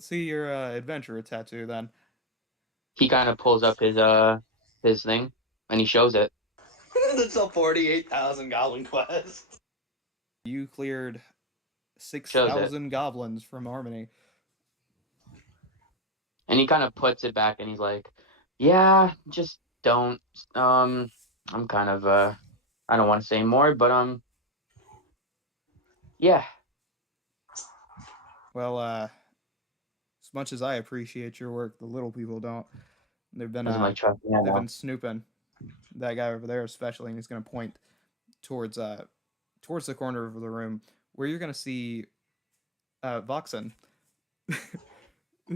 see your adventurer tattoo then. He kind of pulls up his thing and he shows it. That's a 48,000 goblin quest. You cleared 6,000 goblins from Harmony. And he kind of puts it back and he's like, yeah, just don't. I'm kind of I don't want to say more, but yeah. Well, as much as I appreciate your work, the little people don't. They've been they've been snooping. That guy over there especially, and he's gonna point towards the corner of the room where you're gonna see Voxen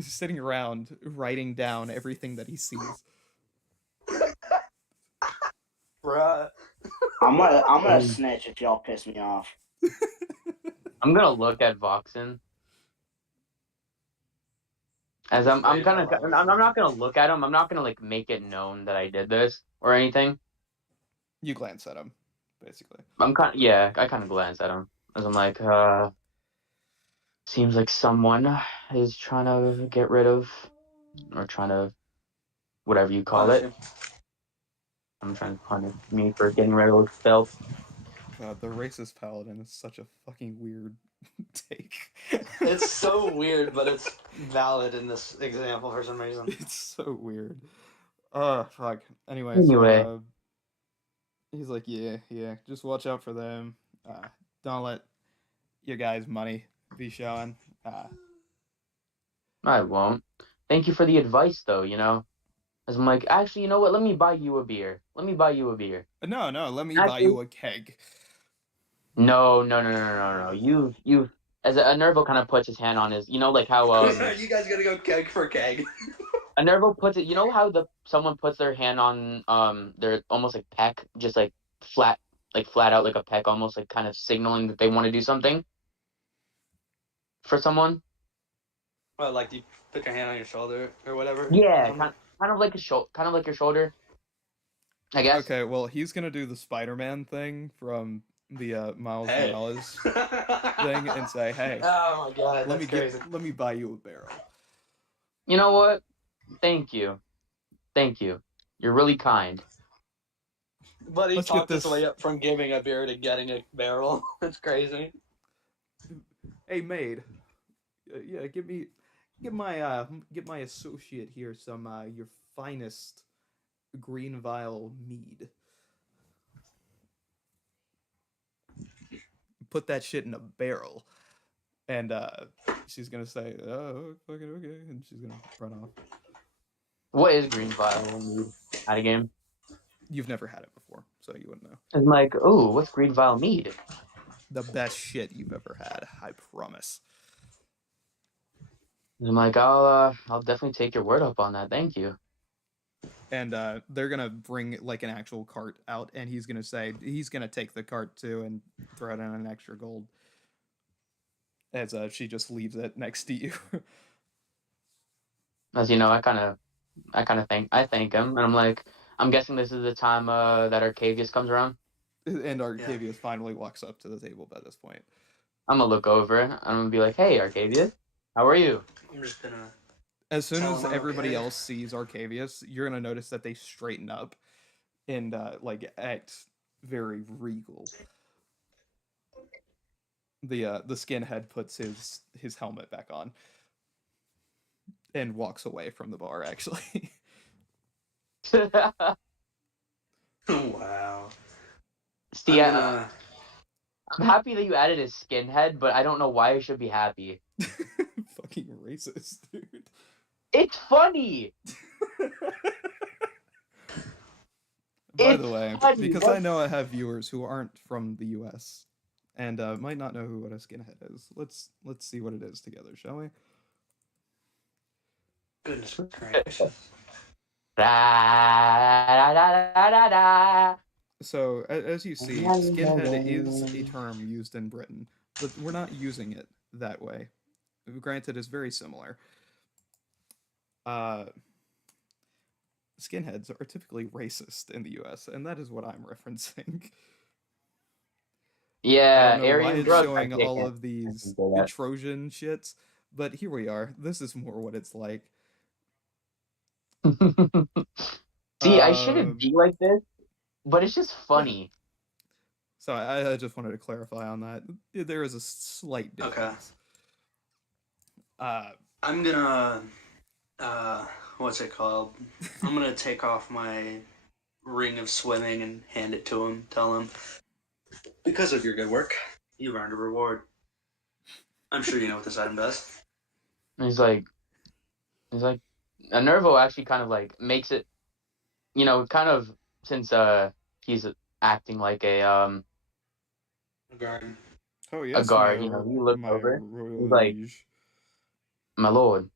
sitting around writing down everything that he sees. Bruh. I'm gonna snitch if y'all piss me off. I'm gonna look at Voxen. As I'm not gonna look at him. I'm not gonna like make it known that I did this or anything. You glance at him, basically. I kind of glance at him as I'm like, seems like someone is trying to get rid of, or trying to, whatever you call it. I'm trying to punish me for getting rid of filth. God, the racist paladin is such a fucking weird take. It's so weird, but it's valid in this example for some reason. It's so weird. Fuck. Anyway. He's like, yeah, just watch out for them. Don't let your guys' money be showing. I won't. Thank you for the advice, though, As I'm like, actually, you know what? Let me buy you a beer. No, let me buy you a keg. No. You as a Nervo kind of puts his hand on his, like how Are you guys gonna go keg for keg? A Nervo puts it. You know how someone puts their hand on their almost like peck, just like flat out like a peck, almost like kind of signaling that they want to do something for someone. Well, like you put your hand on your shoulder or whatever. Yeah, kind of like kind of like your shoulder. I guess. Okay, well, he's gonna do the Spider-Man thing from the Miles Hey. Morales thing and say, "Hey, Oh my god, let that's me crazy. let me buy you a barrel." You know what? Thank you. You're really kind. But he Let's get talked his this- way up from giving a beer to getting a barrel. That's crazy. Hey, maid. Yeah, get my associate here some your finest green vial mead. Put that shit in a barrel. And she's gonna say, "Oh, fucking okay," and she's gonna run off. What is green vial mead at a game? You've never had it before, so you wouldn't know. I'm like, ooh, what's green vial mead? The best shit you've ever had, I promise. I'm like, I'll definitely take your word up on that. Thank you. And they're gonna bring like an actual cart out, and he's gonna take the cart too and throw it in an extra gold. As she just leaves it next to you. As you know, I kind of thank him, and I'm like, I'm guessing this is the time that Arcavius comes around. And Arcavius finally walks up to the table by this point. I'm gonna look over and I'm gonna be like, hey, Arcavius, how are you? I'm just gonna. As soon tell as him I'm everybody okay. else sees Arcavius, you're gonna notice that they straighten up and like act very regal. The skinhead puts his helmet back on and walks away from the bar. Actually, Wow. See, I'm happy that you added his skinhead, but I don't know why I should be happy. fucking racist, dude. It's funny. By the way, funny. because I know I have viewers who aren't from the U.S. and might not know what a skinhead is. Let's see what it is together, shall we? Goodness gracious. So, as you see, skinhead is a term used in Britain, but we're not using it that way. Granted, it's very similar. Skinheads are typically racist in the U.S., and that is what I'm referencing. Yeah, I don't know why Aryan it's drug showing trafficking. all of these Trojan shits, but here we are. This is more what it's like. See, I shouldn't be like this, but it's just funny. So I just wanted to clarify on that. There is a slight difference. Okay. I'm gonna what's it called? I'm gonna take off my ring of swimming and hand it to him. Tell him, because of your good work, you've earned a reward. I'm sure you know what this item does. And he's like, Nervo actually kind of like makes it, you know, kind of since he's acting like a guard. Oh a yes, guard, you know, he looks over. He's like, my lord,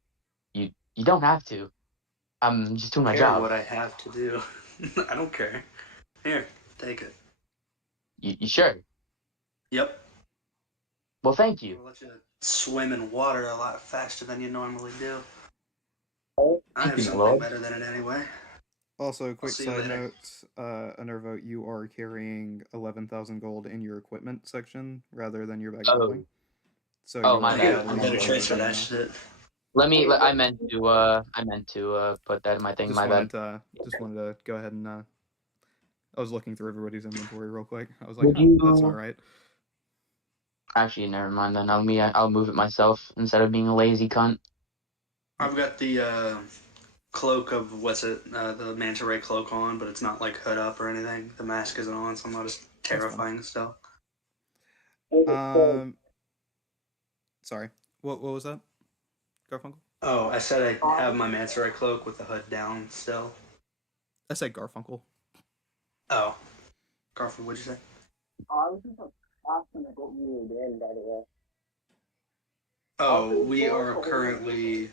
you don't have to. I'm just doing my care job. what I have to do. I don't care. Here, take it. You sure? Yep. Well, thank you. I'll let you swim in water a lot faster than you normally do. I have you, something Lord. better than it anyway. Also, quick see you side later. note, Enervo, you are carrying 11,000 gold in your equipment section rather than your bag of holding. So Oh, you my are bad. now I'm gonna lower transfer than, that shit. I meant to put that in my thing. Just My wanted bad. just wanted to go ahead and I was looking through everybody's inventory real quick. I was like, Would huh, you- that's not right. Actually, never mind then. I'll move it myself instead of being a lazy cunt. I've got the cloak of the manta ray cloak on, but it's not like hood up or anything. The mask isn't on, so I'm not as terrifying still. Sorry. What was that? Garfunkel? Oh, I said I have my manta ray cloak with the hood down still. I said Garfunkel. Oh. Garfield, what'd you say? I was just asking what you were doing, by the way. Oh, we are currently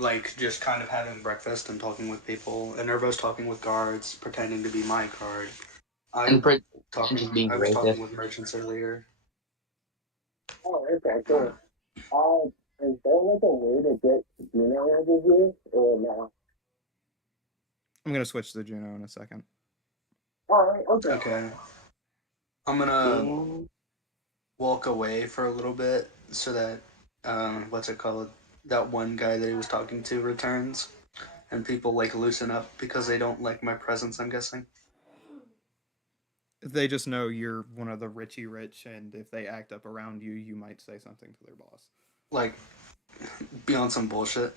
like just kind of having breakfast and talking with people, and everybody's talking with guards, pretending to be my guard. And Talking. being I was racist. talking with merchants earlier. Oh, okay, cool. Is there like a way to get Juno over here or no? I'm gonna switch to Juno in a second. Alright, okay. Okay. I'm gonna walk away for a little bit so that what's it called? That one guy that he was talking to returns, and people like loosen up because they don't like my presence. I'm guessing. They just know you're one of the richy rich, and if they act up around you, you might say something to their boss. Like, be on some bullshit.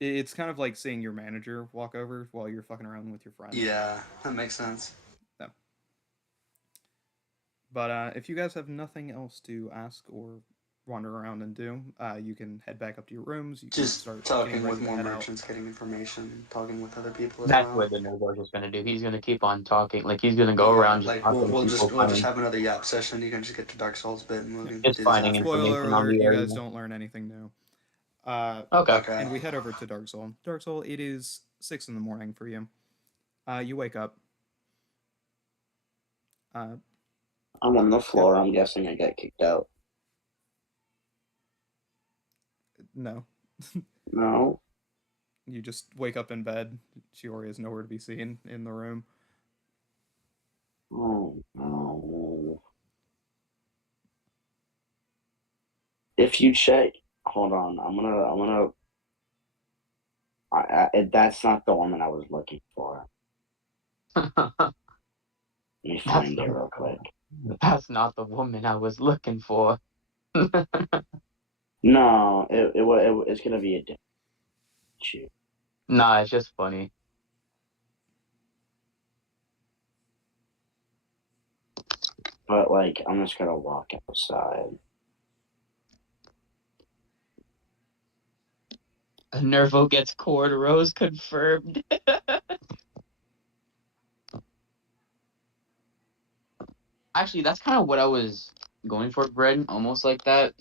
It's kind of like seeing your manager walk over while you're fucking around with your friends. Yeah, that makes sense. Yeah. But if you guys have nothing else to ask or wander around and do, you can head back up to your rooms. You can Just start talking with ready to more head out. merchants, getting information, talking with other people as That's well. what the Nervo's just gonna do. He's gonna keep on talking. Like he's gonna go Yeah, around just like talking we'll to just people, have another yap session. You can just get to Dark Souls bit and we can just do finding this after. Spoiler information on alert, the you area. guys don't learn anything new. Okay. And we head over to Dark Soul. Dark Soul, it is 6 in the morning for you. You wake up. I'm on the floor. I'm guessing I got kicked out. No. No. You just wake up in bed. Shiori is nowhere to be seen in the room. Oh no. If you check, hold on. That's not the woman I was looking for. Let me find her real quick. That's not the woman I was looking for. No, it's gonna be a different shoot. Nah, it's just funny. But like, I'm just gonna walk outside. Nervo gets corduroys confirmed. Actually, that's kind of what I was going for, Brett. Almost like that.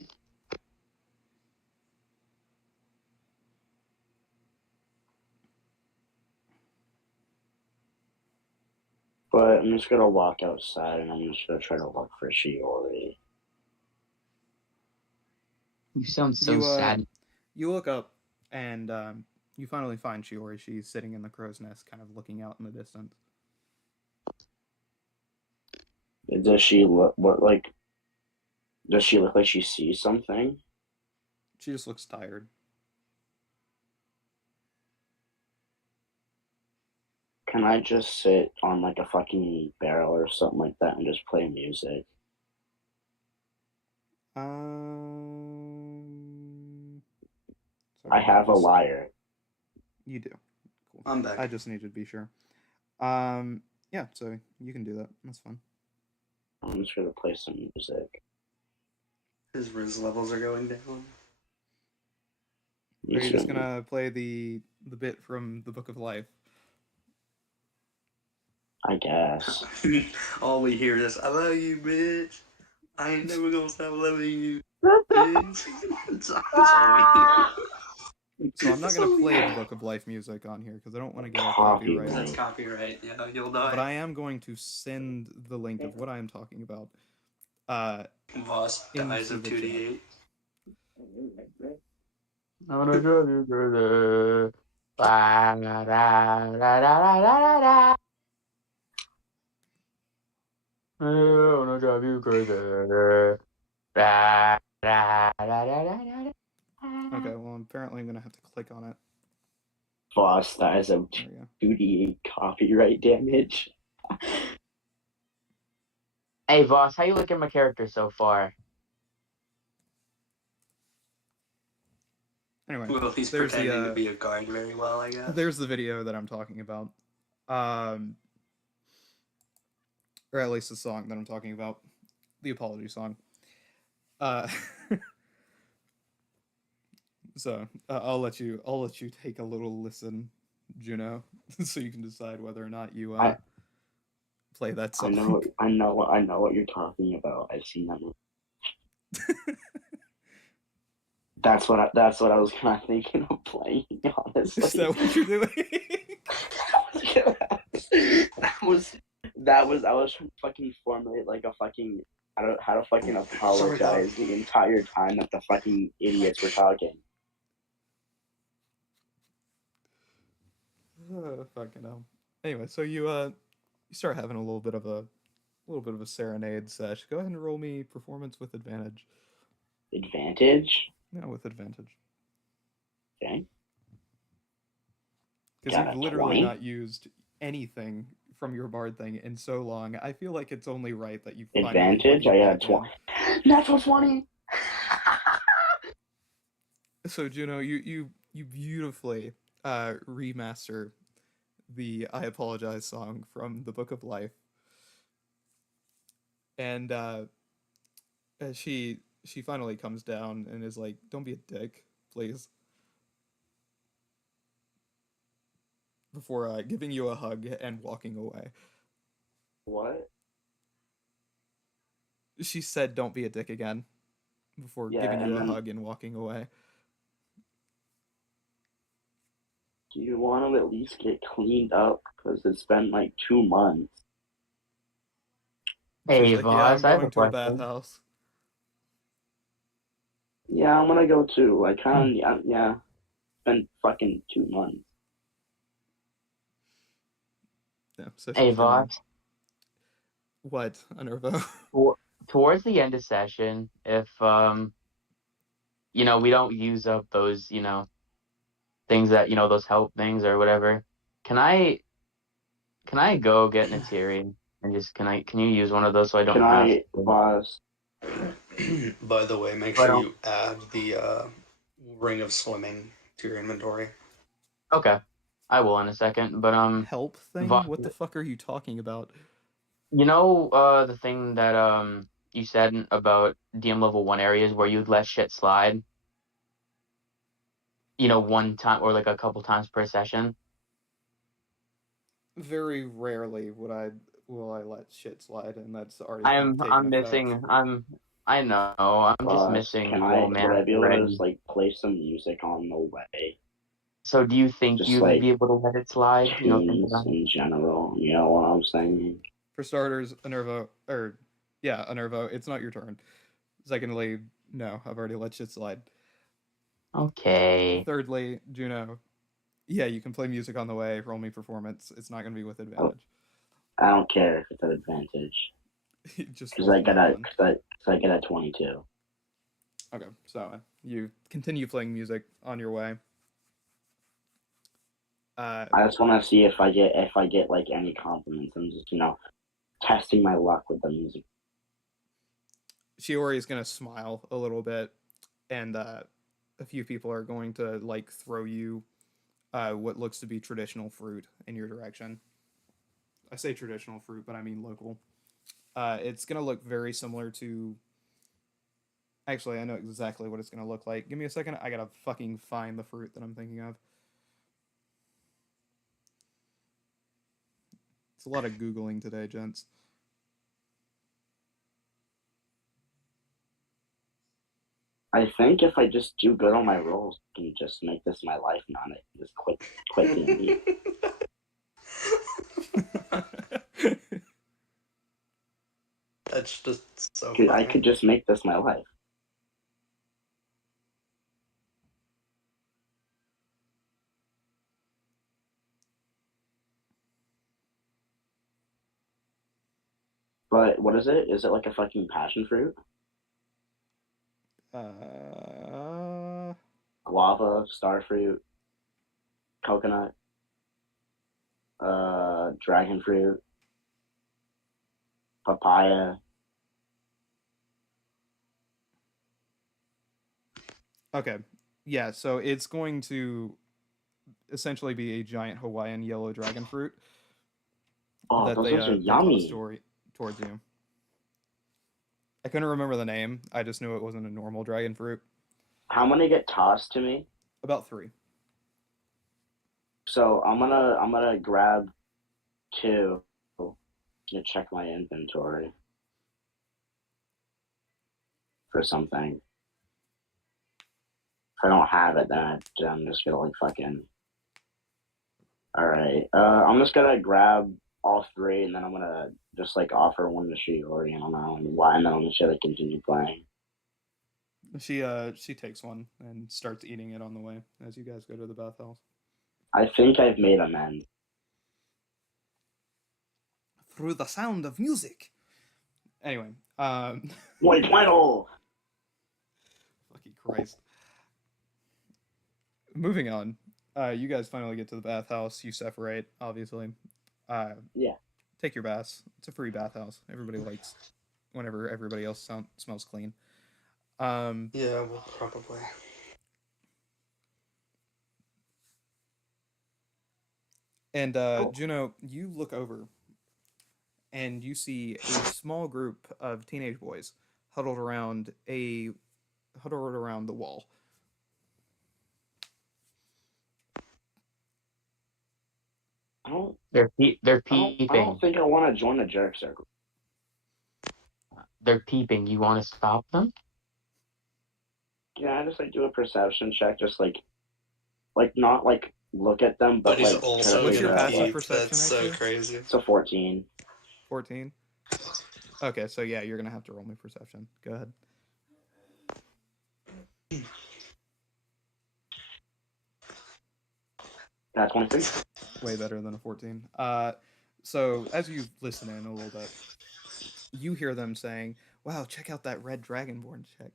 But I'm just gonna walk outside and I'm just gonna try to look for Shiori. You sound so sad. You look up and you finally find Shiori. She's sitting in the crow's nest, kind of looking out in the distance. Does she look Does she look like she sees something? She just looks tired. Can I just sit on like a fucking barrel or something like that and just play music? I have a lyre. You do. Cool. I'm back. I just needed to be sure. Yeah, so you can do that. That's fine. I'm just gonna play some music. His Riz levels are going down. Are you just gonna play the bit from the Book of Life? I guess. All we hear is, I love you, bitch. I ain't never gonna stop loving you, bitch. That's all we hear. So I'm not gonna play the Book of Life music on here because I don't want to get a copyright. That's copyright. Yeah, you'll die. But I am going to send the link of what I am talking about. Voss dies of 2d8. I wanna drive you crazy. I wanna drive you crazy. Okay, well, apparently I'm gonna have to click on it. Boss dies of 2d8 copyright damage. Hey, Voss, how you looking at my character so far? Anyway, Well, he's there's pretending to be a guard very well, I guess. There's the video that I'm talking about. Or at least the song that I'm talking about. The apology song. So I'll let you take a little listen, Juno, so you can decide whether or not you play that song. I know what you're talking about. I've seen that movie. That's what I was kind of thinking of playing. Honestly, Is that what you're doing? that was I was trying to fucking formulate like a fucking how to fucking apologize the entire time that the fucking idiots were talking. Fucking hell. Anyway, so you start having a little bit of a serenade sesh. Go ahead and roll me performance with advantage. Advantage? Yeah, with advantage. Okay. Because Got you've a literally 20? not used anything from your bard thing in so long. I feel like it's only right that you finally Advantage? put I it got a back in. 20. Natural 20! So Juno, you beautifully remaster the "I Apologize" song from the Book of Life, and she finally comes down and is like, "Don't be a dick, please," before giving you a hug and walking away. What? She said, "Don't be a dick again," before Yeah, giving you and a then hug and walking away. do you want to at least get cleaned up? Because it's been like 2 months. Hey, She's like, "Yeah, I'm Voss, I have a going to a question. bathhouse." Yeah, I'm gonna go too. I kind of, yeah. It's been fucking 2 months. Yeah, so Hey, she's gonna Voss. what, Unnervo? Towards the end of session, if we don't use up those, things that, those help things or whatever, can I go get Natiri and just can you use one of those so I don't Can have I, to? boss? By the way, make I sure don't. you add the ring of swimming to your inventory. Okay, I will in a second. But Help thing? Voss, What the fuck are you talking about? the thing that you said about DM level 1 areas where you'd let shit slide, one time or like a couple times per session. Very rarely will I let shit slide, and that's already taken I'm effect. missing. I know. I'm just Boss, missing full would I mana be able to just, already. like, play some music on the way? So do you think Just, you would like, be able to let it slide? Think tunes about it. in general, you know what I'm saying? For starters, Unnervo, it's not your turn. Secondly, no, I've already let shit slide. Okay. Thirdly, Juno, yeah, you can play music on the way, roll me performance. It's not going to be with advantage. I don't care if it's an advantage. Just Because roll I flat got one. I get a 22. Okay, so you continue playing music on your way. I just want to see if I get like any compliments. I'm just testing my luck with the music. Shiori is going to smile a little bit, and a few people are going to like throw you what looks to be traditional fruit in your direction. I say traditional fruit, but I mean local. It's going to look very similar to. Actually, I know exactly what it's going to look like. Give me a second. I gotta fucking find the fruit that I'm thinking of. It's a lot of Googling today, gents. I think if I just do good on my rolls, I can just make this my life now. And I can just quit D&D. That's just so I funny. could just make this my life. But what is it? Is it like a fucking passion fruit? Guava, starfruit, coconut, dragon fruit, papaya. Okay. Yeah, so it's going to essentially be a giant Hawaiian yellow dragon fruit Oh, that those are they toss yummy. towards you. I couldn't remember the name. I just knew it wasn't a normal dragon fruit. How many get tossed to me? About 3. So I'm gonna grab 2 and check my inventory for something. I don't have it, then I'm just gonna like fucking. All right. I'm just gonna grab all three, and then I'm gonna just like offer one to Shiori, and then I'm just gonna continue playing. She takes one and starts eating it on the way as you guys go to the bathhouse. I think I've made amends. Through the sound of music. Anyway, Wait, Fucking Christ. Moving on. You guys finally get to the bathhouse. You separate, obviously. Yeah. Take your baths. It's a free bathhouse. Everybody likes whenever everybody else smells clean. Yeah, well, probably. And Juno, you look over and you see a small group of teenage boys huddled around the wall. They're I peeping. don't think I want to join the jerk circle. They're peeping. You want to stop them? Can I just like do a perception check, just like not like look at them, but he's like. also What's your gonna passive peep. perception? That's so actually? crazy. It's a 14. 14. Okay, so yeah, you're gonna have to roll me perception. Go ahead. That's 23. Way better than a 14. So as you listen in a little bit, you hear them saying, "Wow, check out that red dragonborn chick."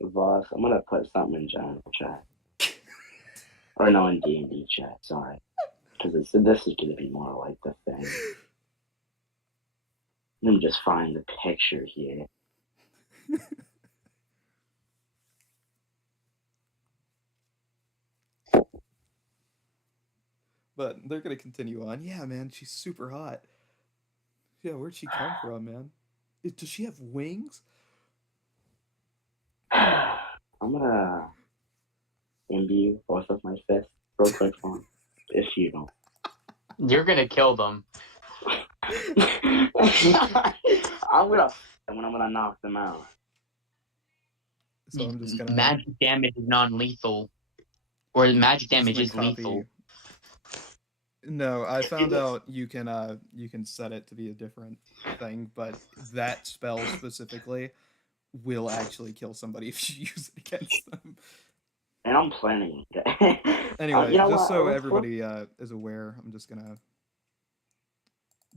Voss, I'm gonna put something in general chat. Or no, in D&D chat, sorry. Because this is gonna be more like the thing. Let me just find the picture here. But they're gonna continue on. Yeah, man, she's super hot. Yeah, where'd she come from, man? Does she have wings? I'm gonna imbue both of my fists real quick for him. If you don't. You're gonna kill them. I'm gonna knock them out. So I'm just gonna magic damage is non-lethal, or magic damage is lethal. No, I found out you can set it to be a different thing, but that spell specifically will actually kill somebody if you use it against them. And I'm planning. Anyway, you know just what? so everybody is aware, I'm just gonna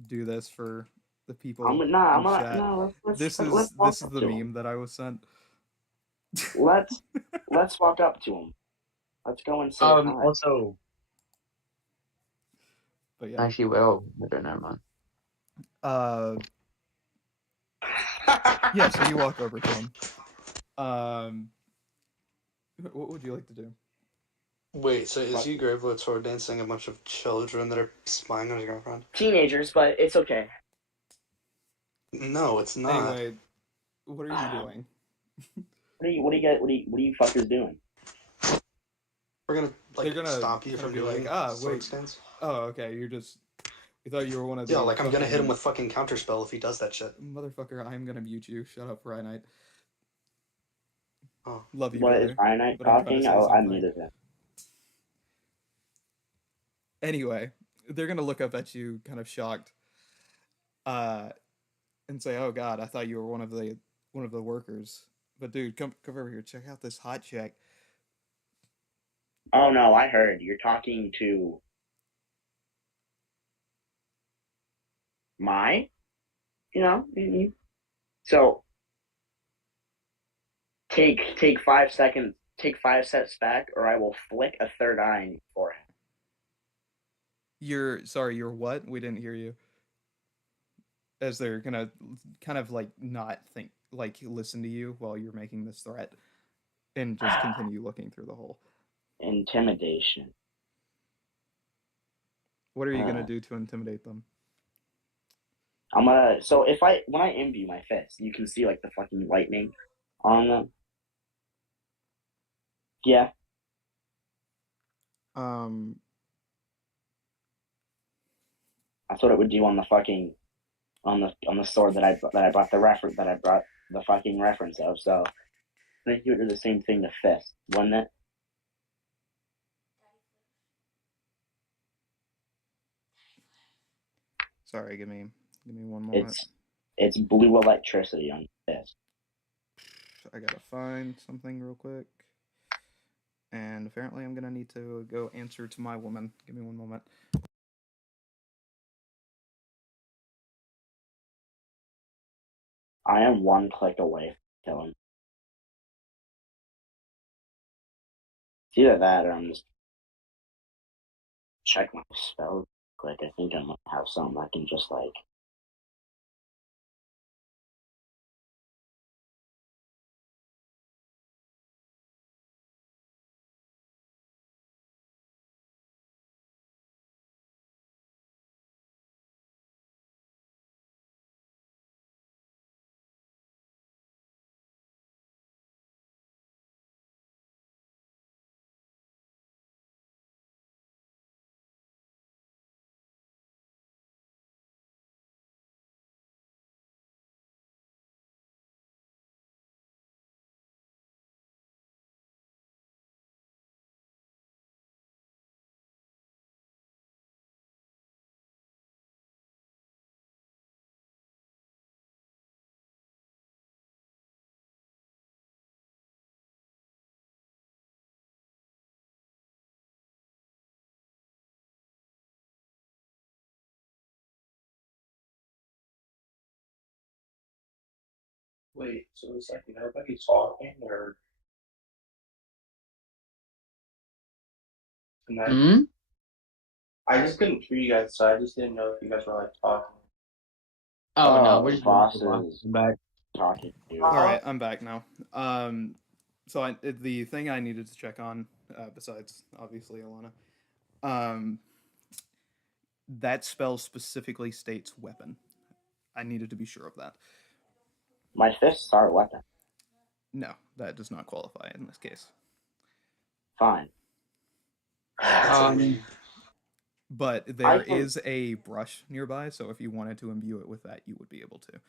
do this for the people in chat. This is the meme that I was sent. Let's walk up to him. Let's go and say hi. Also, but yeah. Actually, well, never mind. Yeah, so you walk over to him. What would you like to do? Wait, so is you Gravewood sword dancing a bunch of children that are spying on his girlfriend? Teenagers, but it's okay. No, it's not. Anyway, what are you doing? What are you fuckers doing? We're gonna They're gonna stop you from be doing like, sword wait. stance. Oh, okay. We thought you were one of the. Yeah, like I'm gonna hit him with fucking counterspell if he does that shit. Motherfucker, I'm gonna mute you. Shut up, Ryanite. Oh. Love you, What brother. is Ryanite talking? I muted him. Anyway, they're gonna look up at you, kind of shocked, and say, "Oh God, I thought you were one of the workers." But dude, come over here. Check out this hot chick. Oh no, I heard you're talking to so take 5 seconds, take 5 steps back, or I will flick a third eye in your forehead. You're what? We didn't hear you. As they're gonna kind of like not think, like listen to you while you're making this threat, and just continue looking through the hole. Intimidation. What are you gonna do to intimidate them? So when I imbue my fist, you can see like the fucking lightning on them. Yeah. That's what it would do on the fucking on the sword that I brought the fucking reference of. So I think you would do the same thing to fist, wouldn't it? Sorry, give me one moment. It's blue electricity on fist. I gotta find something real quick. And apparently I'm gonna need to go answer to my woman. Give me one moment. I am one click away from killing. It's either that or I'm just check my spell quick. I think I might have something I can just like. Wait, so it's like everybody's talking, or and I just couldn't hear you guys, so I just didn't know if you guys were like talking. Oh no, we're just boss is back. talking to you. All right, I'm back now. So the thing I needed to check on, besides obviously Alana, that spell specifically states weapon. I needed to be sure of that. My fists are a weapon. No, that does not qualify in this case. Fine. But there is a brush nearby, so if you wanted to imbue it with that, you would be able to.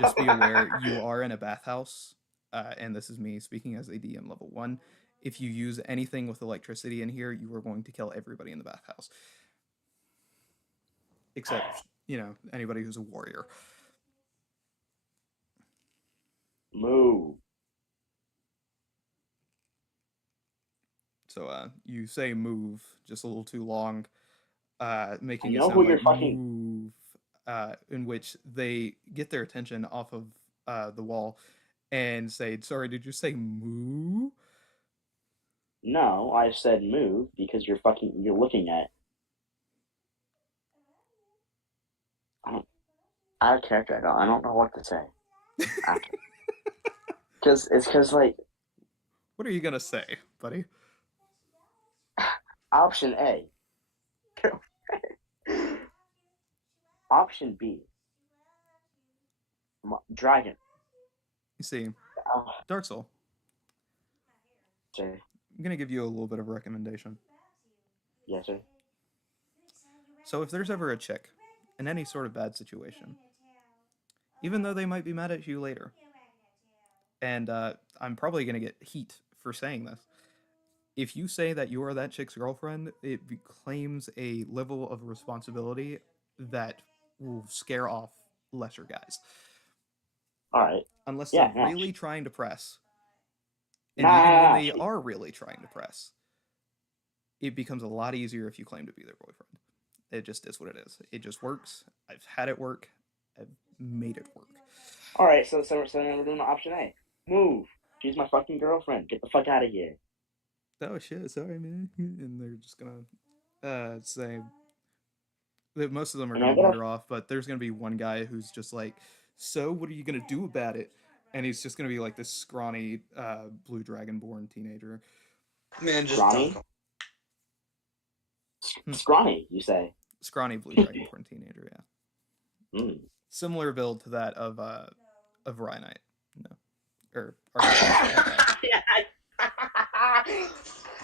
Just be aware, you are in a bathhouse, and this is me speaking as a DM level 1. If you use anything with electricity in here, you are going to kill everybody in the bathhouse. Except, anybody who's a warrior. Move. So you say move just a little too long, making it know sound who like you're fucking- move, in which they get their attention off of the wall and say, sorry, did you say moo? No, I said move because you're looking at. I don't care. I don't know what to say. Because like. What are you gonna say, buddy? Option A. Option B. Dragon. You see, Dark Soul. Sir. I'm gonna give you a little bit of a recommendation. Yes, sir. So if there's ever a chick in any sort of bad situation, even though they might be mad at you later, and I'm probably gonna get heat for saying this, if you say that you are that chick's girlfriend, it claims a level of responsibility that will scare off lesser guys. All right. Unless they're really trying to press. And even when they are really trying to press, it becomes a lot easier if you claim to be their boyfriend. It just is what it is. It just works. I've had it work. I've made it work. All right, so then we're doing option A. Move. She's my fucking girlfriend. Get the fuck out of here. Oh shit, sorry man. And they're just gonna say that most of them are gonna wander off, but there's gonna be one guy who's just like, so what are you gonna do about it? And he's just gonna be like this scrawny blue dragonborn teenager. Man, just scrawny? Scrawny, you say? Scrawny blue dragonborn teenager, yeah. Mm. Similar build to that of Rhynite. No. Or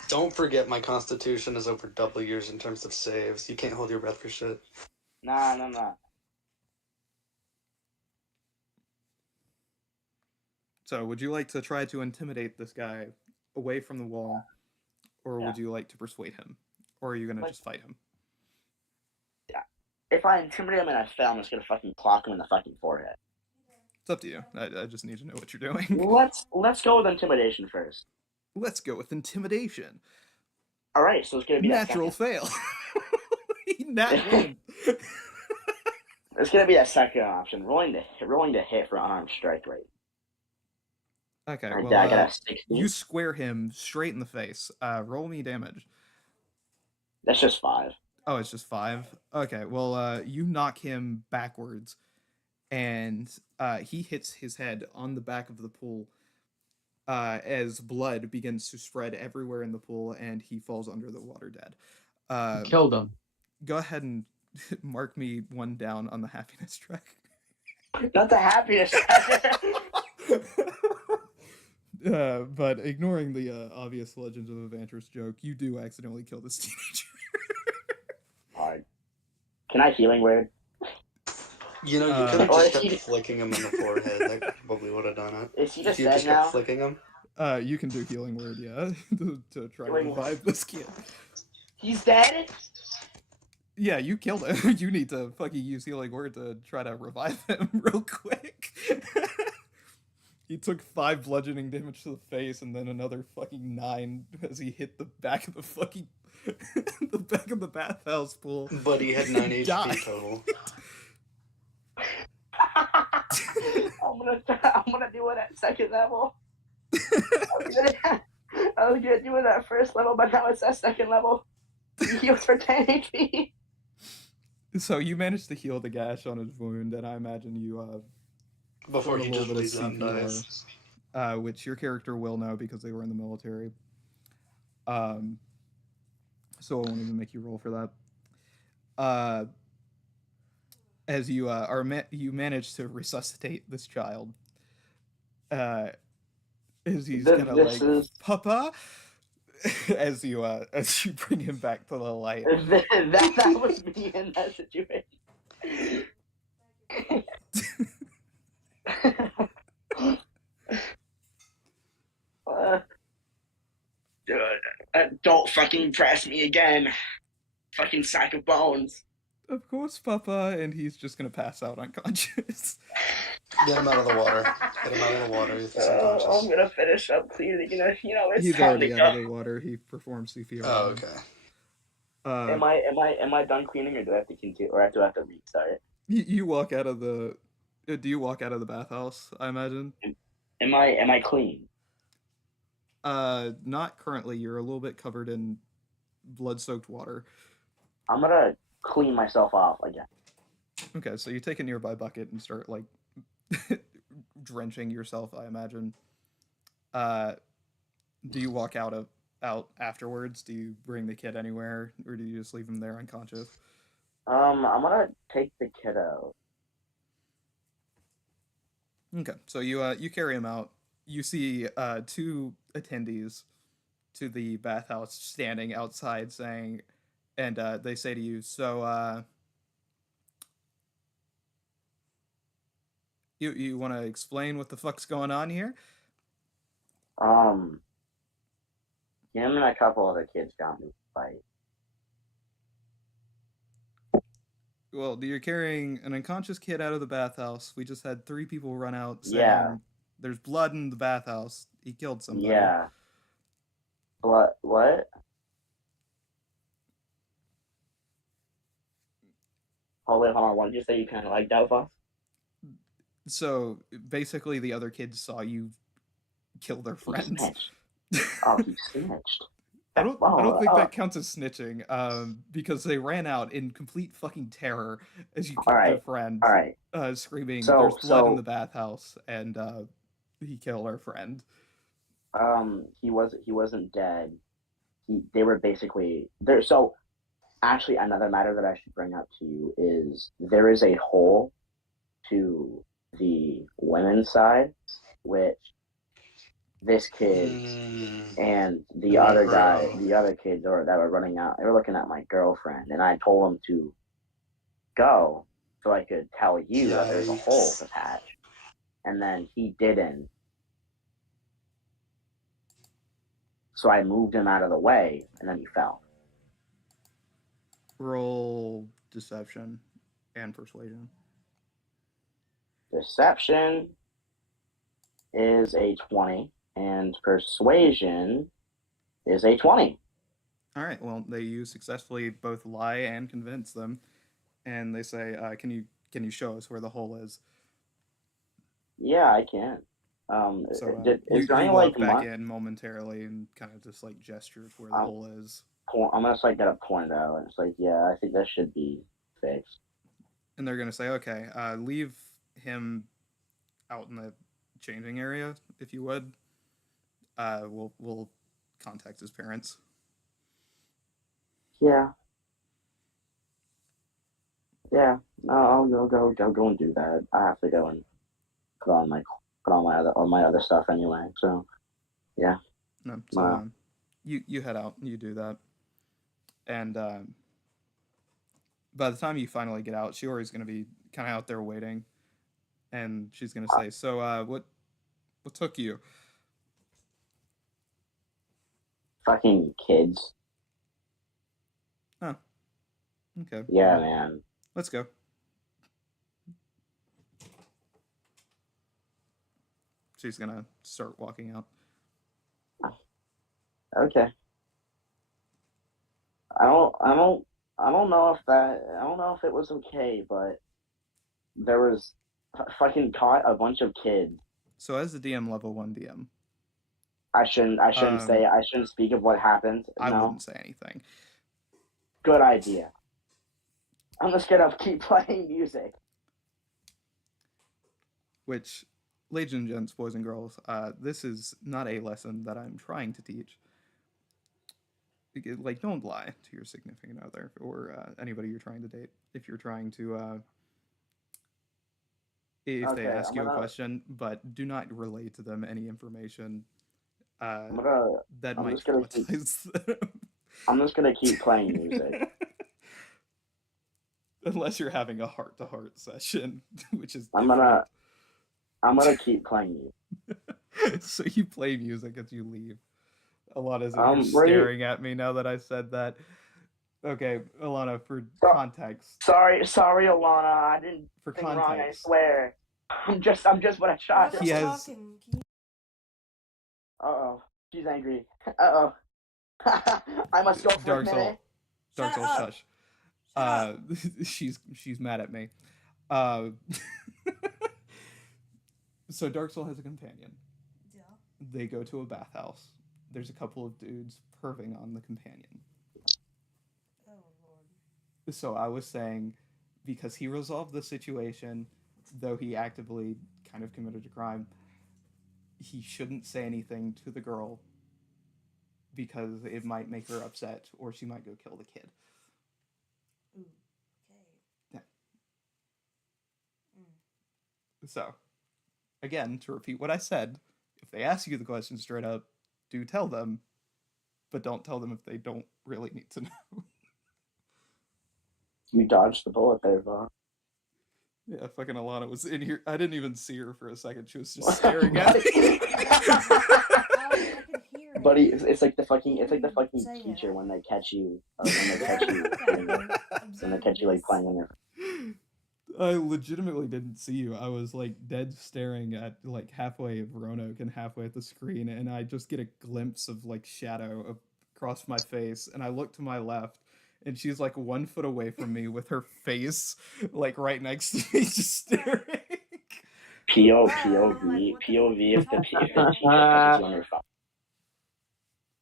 Don't forget my constitution is over double yours in terms of saves. You can't hold your breath for shit. Nah. So, would you like to try to intimidate this guy away from the wall, or would you like to persuade him, or are you gonna just fight him? If I intimidate him and I fail, I'm just gonna fucking clock him in the fucking forehead. It's up to you. I just need to know what you're doing. Let's go with intimidation first. Let's go with intimidation. All right, so it's gonna be natural fail. Nat one. It's gonna be that second option. Rolling to hit for unarmed strike rate. Okay, I well, got a 60. You square him straight in the face. Roll me damage. That's just 5. Oh, it's just 5? Okay, well, you knock him backwards, and he hits his head on the back of the pool as blood begins to spread everywhere in the pool, and he falls under the water dead. Killed him. Go ahead and mark me 1 down on the happiness track. Not the happiness track. But ignoring the obvious Legends of Evantress joke, you do accidentally kill this teenager. Hard. Can I healing word? You know, you could have just kept flicking him in the forehead. That probably would have done it. Is he just if you dead just now? kept flicking him. You can do healing word, yeah, to try to revive this kid. He's dead? Yeah, you killed him. You need to fucking use healing word to try to revive him real quick. He took 5 bludgeoning damage to the face and then another fucking 9 as he hit the back of the fucking the back of the bathhouse pool. But he had 9 HP total. I'm gonna do it at second level. I was gonna do it at first level, but now it's at second level. He heals for 10 HP. So you managed to heal the gash on his wound, and I imagine you before he just bit of leaves on dice. Which your character will know because they were in the military. So I won't even make you roll for that. As you you manage to resuscitate this child. As he's gonna Papa, as you bring him back to the light. that was me in that situation. Don't fucking press me again. Fucking sack of bones. Of course, Papa, and he's just gonna pass out unconscious. Get him out of the water. Get him out of the water. He's unconscious. I'm gonna finish up cleaning. It's he's time already to go. out of the water. He performs CPR. Oh, okay. Am I done cleaning, or do I have to continue, or do I have to restart? You walk out of the. Do you walk out of the bathhouse? I imagine. Am I clean? Not currently. You're a little bit covered in blood-soaked water. I'm gonna clean myself off again. Okay, so you take a nearby bucket and start like drenching yourself. I imagine. Do you walk out afterwards? Do you bring the kid anywhere, or do you just leave him there unconscious? I'm gonna take the kid out. Okay, so you carry him out. You see 2 attendees to the bathhouse standing outside saying, and they say to you, so you want to explain what the fuck's going on here? Him and a couple other kids got me to fight. Well, you're carrying an unconscious kid out of the bathhouse. We just had 3 people run out saying there's blood in the bathhouse. He killed somebody. Yeah. What? Hold on. What did you say? You kind of like that, boss? So basically, the other kids saw you kill their friends. Oh, he snitched. I don't think that counts as snitching, because they ran out in complete fucking terror as you killed their friend, screaming, "There's blood in the bathhouse," and he killed our friend. He wasn't dead. They were basically there. So, actually, another matter that I should bring up to you is there is a hole to the women's side, which this kid and the other kids that were running out, they were looking at my girlfriend, and I told them to go so I could tell you that there's a hole to patch, and then he didn't, So I moved him out of the way, and then he fell. Roll deception and persuasion. Deception is a 20, and persuasion is a 20. All right. Well, you successfully both lie and convince them, and they say, "Can you show us where the hole is?" Yeah, I can. So is there you any walk like back in momentarily and kind of just like gestures where the hole is. I'm gonna like get it pointed out. It's like, yeah, I think that should be fixed. And they're gonna say, "Okay, leave him out in the changing area, if you would. We'll contact his parents." Yeah. Yeah. No, I'll go and do that. I have to go and put on my other stuff anyway. So, yeah. No, so you head out and you do that, and by the time you finally get out, Shiori's gonna be kind of out there waiting, and she's gonna say, "So, what took you?" Fucking kids. Oh, okay. Yeah, man. Let's go. She's gonna start walking out. Okay. I don't know if it was okay, but there was fucking caught a bunch of kids. So as the DM, level 1 DM. I shouldn't speak of what happened. I wouldn't say anything. Good idea. I'm just gonna keep playing music. Which, ladies and gents, boys and girls, this is not a lesson that I'm trying to teach. Like, don't lie to your significant other or anybody you're trying to date. If you're trying to, if they ask you a question, but do not relay to them any information that might traumatize them. I'm just gonna keep playing music. Unless you're having a heart-to-heart session, which is I'm gonna keep playing music. So you play music as you leave. Alana's staring at me now that I said that. Okay, Alana, for context. Sorry, Alana. I didn't for think context. wrong. I swear. I'm just what I shot. He has. Uh-oh, she's angry. Uh-oh. I must go for a minute. Dark Soul, shush. She's mad at me. So Dark Soul has a companion. Yeah. They go to a bathhouse. There's a couple of dudes perving on the companion. Oh, Lord. So I was saying, because he resolved the situation, though he actively kind of committed a crime, he shouldn't say anything to the girl because it might make her upset or she might go kill the kid. Ooh, okay. Yeah. So, again, to repeat what I said, if they ask you the question straight up, do tell them, but don't tell them if they don't really need to know. You dodged the bullet there, Bob. Yeah, fucking Alana was in here. I didn't even see her for a second. She was just staring at me. Buddy, it's like the fucking teacher when they catch you when they catch you like playing on your. I legitimately didn't see you. I was like dead staring at like halfway of Roanoke and halfway at the screen, and I just get a glimpse of like shadow across my face, and I look to my left, and she's like 1 foot away from me with her face like right next to me, just staring. POV if the teacher catches you on your phone.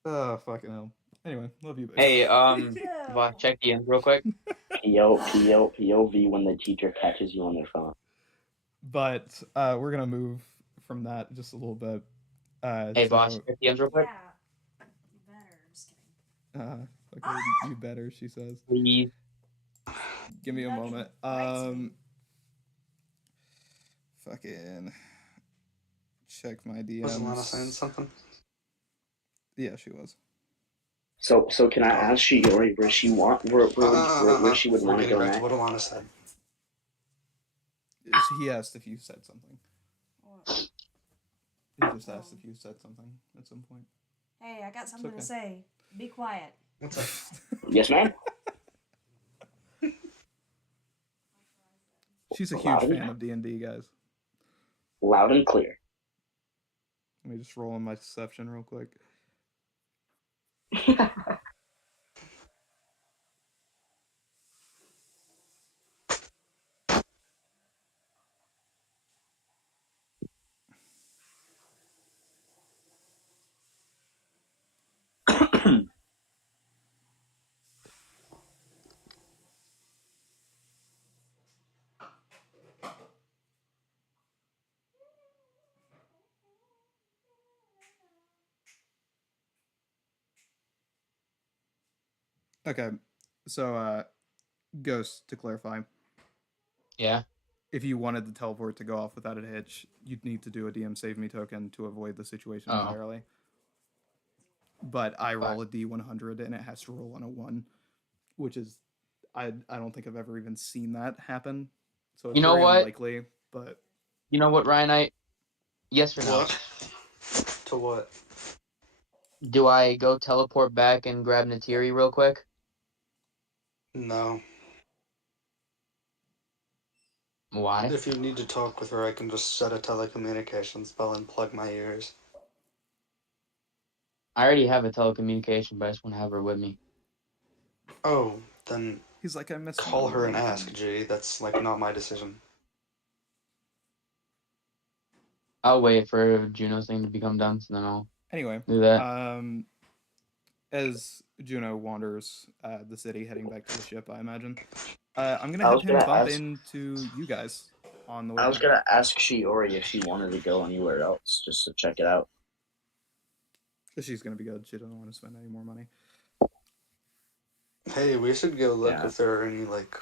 Oh, fucking hell. Anyway, love you, babe. Hey, Boss, check the end real quick. POV when the teacher catches you on their phone. But we're gonna move from that just a little bit. Hey, Boss, check the end real quick. Yeah. You better. Just kidding. Okay, you better, she says. Please. Give me a moment. Fucking check my DMs. Was Alana saying something? Yeah, she was. So can I ask Shiori where she would want to go next? What Alana said. He asked if you said something. He just asked if you said something at some point. Hey, I got something okay. to say. Be quiet. What's up? Yes, ma'am. She's a Loud huge and- fan of D&D, guys. Loud and clear. Let me just roll in my deception real quick. Okay, so Ghost, to clarify, Yeah. if you wanted the teleport to go off without a hitch, you'd need to do a DM save me token to avoid the situation Oh. entirely. But I roll Fine. a D100 and it has to roll on a 1, which is I don't think I've ever even seen that happen. So it's You know very what? unlikely, but You know what, Ryan? Yes or no? What? To what? Do I go teleport back and grab Natiri real quick? No. Why? If you need to talk with her, I can just set a telecommunication spell and plug my ears. I already have a telecommunication, but I just want to have her with me. Oh, then he's like, I missed call one her and more ask, thing. G. That's like not my decision. I'll wait for Juno's thing to become done, so then I'll Anyway, do that. As Juno wanders the city, heading back to the ship, I imagine, I'm gonna I have was him gonna bump ask- into you guys on the way I was back. gonna ask Shiori if she wanted to go anywhere else just to check it out. She's gonna be good. She doesn't want to spend any more money. Hey, we should go look Yeah. if there are any like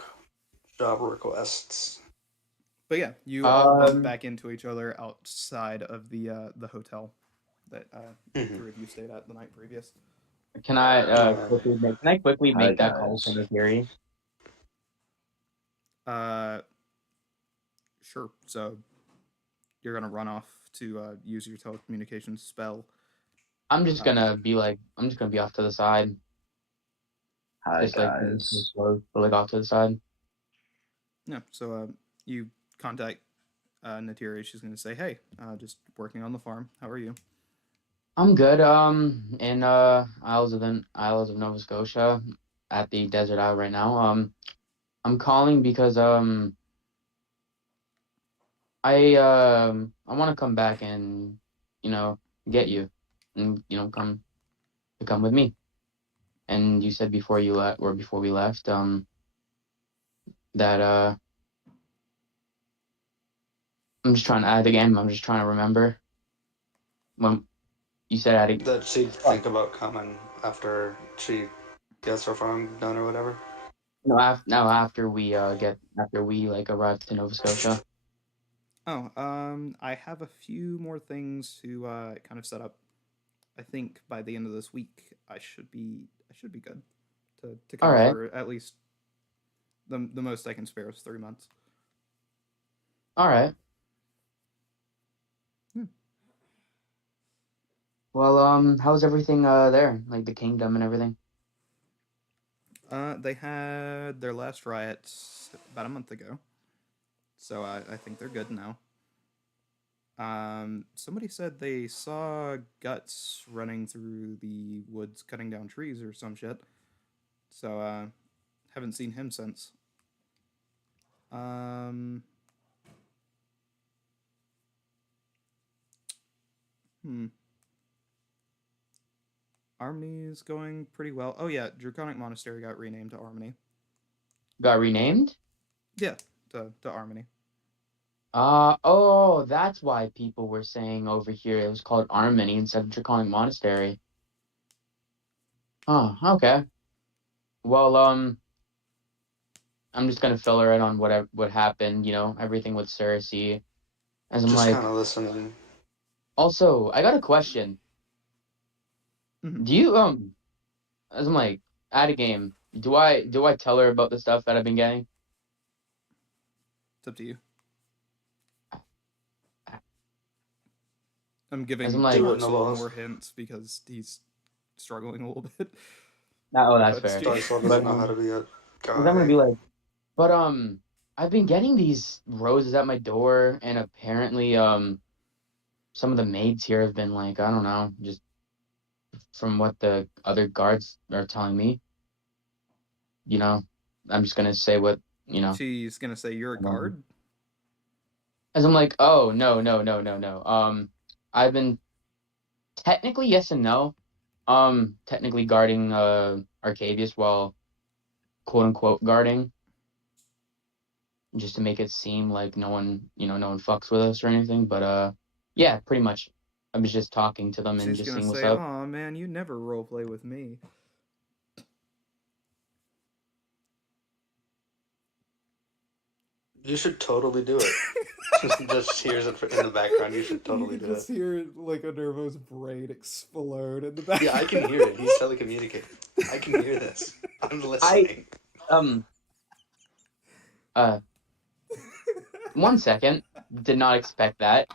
job requests. But yeah, you all bump Um, back into each other outside of the hotel that Mhm. three of you stayed at the night previous. Can I quickly Hi, make that call guys. for Natiri? Sure. So you're gonna run off to use your telecommunications spell. I'm just gonna be off to the side. Hi, Just like guys. like off to the side. Yeah. So you contact Natiri. She's gonna say, "Hey, just working on the farm. How are you?" I'm good. In Isles of Nova Scotia, at the desert isle right now. I'm calling because I want to come back and get you, and come with me. And you said before we left that I'm just trying to add again. I'm just trying to remember when you said adding. That she'd think about coming after she gets her farm done or whatever. No, after we arrive to Nova Scotia. Oh, I have a few more things to kind of set up. I think by the end of this week, I should be good to come All right. for at least the most I can spare is 3 months. All right. Well, how's everything there? Like the kingdom and everything? They had their last riots about a month ago, so I think they're good now. Somebody said they saw guts running through the woods, cutting down trees or some shit. So haven't seen him since. Harmony's going pretty well. Oh yeah, Draconic Monastery got renamed to Harmony. Got renamed? Yeah, to Harmony. Oh, that's why people were saying over here it was called Harmony instead of Draconic Monastery. Oh, okay. Well, I'm just gonna fill her in on what happened, everything with Cersei. As I'm Just like, kind of listening. also, I got a question. Mhm. Do you as I'm like, at a game, do I tell her about the stuff that I've been getting? It's up to you. I'm giving As I'm like, Do it, Soul Novalis. more hints because he's struggling a little bit. Oh, that's But fair. Steve- Starcel doesn't know how to be a guy. I'm gonna be like, but I've been getting these roses at my door, and apparently some of the maids here have been like, I don't know, just from what the other guards are telling me. You know, I'm just gonna say what She's gonna say you're a guard. As I'm like, oh no. I've been technically yes and no. Technically guarding Arcavius while quote unquote guarding. Just to make it seem like no one fucks with us or anything. But yeah, pretty much. I was just talking to them and She's just gonna seeing what's say, up. "Oh man, you never roleplay with me." You should totally do it. Just hears it in the background. You should totally do just it. hear like a Nervo's brain explode in the background. Yeah, I can hear it. He's telecommunicating. I can hear this. I'm listening. 1 second. Did not expect that.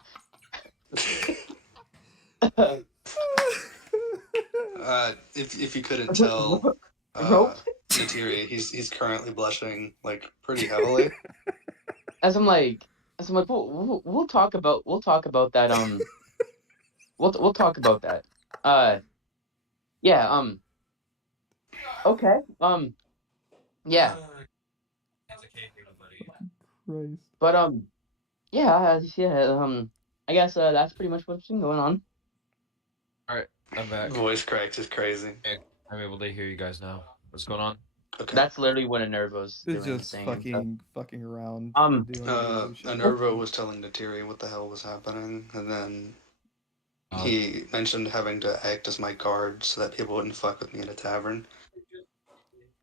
If you couldn't tell, Natiri, he's currently blushing like pretty heavily. As I'm like, we'll talk about that. We'll talk about that. Yeah. Okay. Yeah. Christ. But yeah. I guess that's pretty much what's been going on. All right, I'm back. Voice cracks is crazy. Okay, I'm able to hear you guys now. What's going on? Okay. That's literally what a Nervo's doing. It's just fucking around. Nervo was telling Natiri what the hell was happening, and then he mentioned having to act as my guard so that people wouldn't fuck with me in a tavern.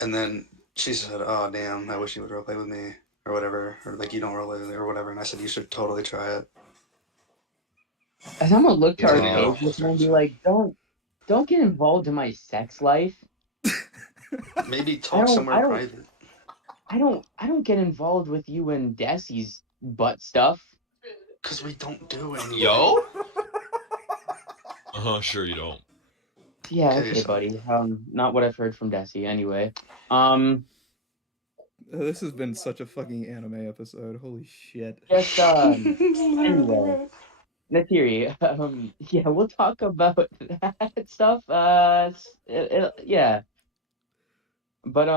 And then she said, "Oh damn, I wish you would roleplay with me." Or whatever, or like you don't roleplay with me, or whatever. And I said, "You should totally try it." As I'm gonna look to Arcavius and be like, don't get involved in my sex life. Maybe talk somewhere private. I don't get involved with you and Desi's butt stuff. Cause we don't do anything. Yo? Sure you don't. Yeah, okay, buddy. Not what I've heard from Desi anyway. This has been such a fucking anime episode. Holy shit. Just anyway. Natiri, yeah, we'll talk about that stuff. Yeah. But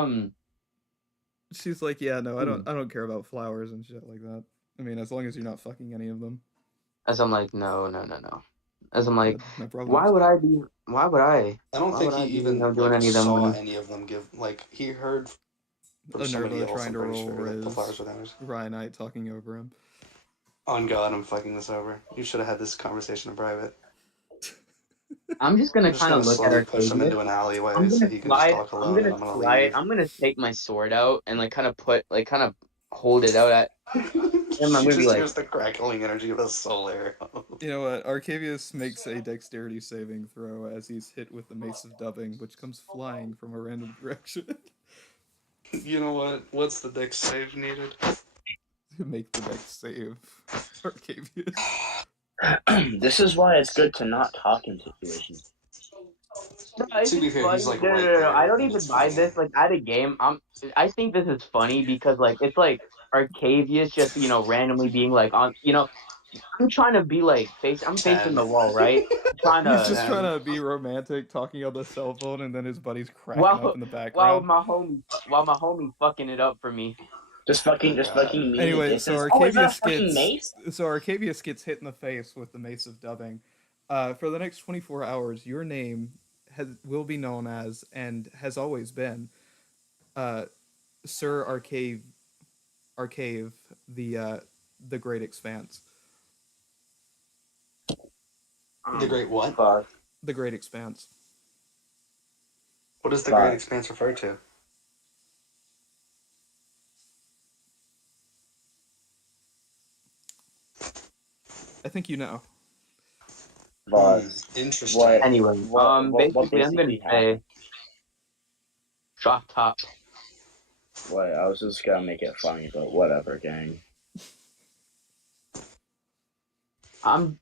she's like, yeah, no, I don't care about flowers and shit like that. I mean, as long as you're not fucking any of them. As I'm like, no. As I'm like, no problem. why would I? I don't think he even doing any of them saw any of them give. Like he heard from somebody else. Trying to roll sure the flowers were theirs. Ryanite talking over him. On God, I'm fucking this over. You should have had this conversation in private. I'm just gonna kind of look at her. Push him into an alleyway so he can just talk alone. I'm gonna take my sword out and kind of hold it out at. And I'm gonna be like, the crackling energy of a soul arrow. You know what? Arcavius makes a dexterity saving throw as he's hit with the Mace of Dubbing, which comes flying from a random direction. You know what? What's the dex save needed? To make the dex save, Arcavius. This is why it's good to not talk in situations. To be fair, he's like no. I don't even buy this. Like at a game, I think this is funny because like it's like Arcavius just randomly being like on I'm trying to be like I'm facing the wall, right? He's just trying to be romantic, talking on the cell phone, and then his buddy's cracking up in the background. While my homie fucking it up for me. Just fucking me. Anyway, so Arcavius gets hit in the face with the Mace of Dubbing. For the next 24 hours, your name will be known as, and has always been, Sir Arcave, the Great Expanse. The Great what? The Great Expanse. What does the Great Expanse refer to? I think you know. Interesting. Anyway, basically, I'm gonna say drop top. Wait, I was just gonna make it funny, but whatever, gang. I'm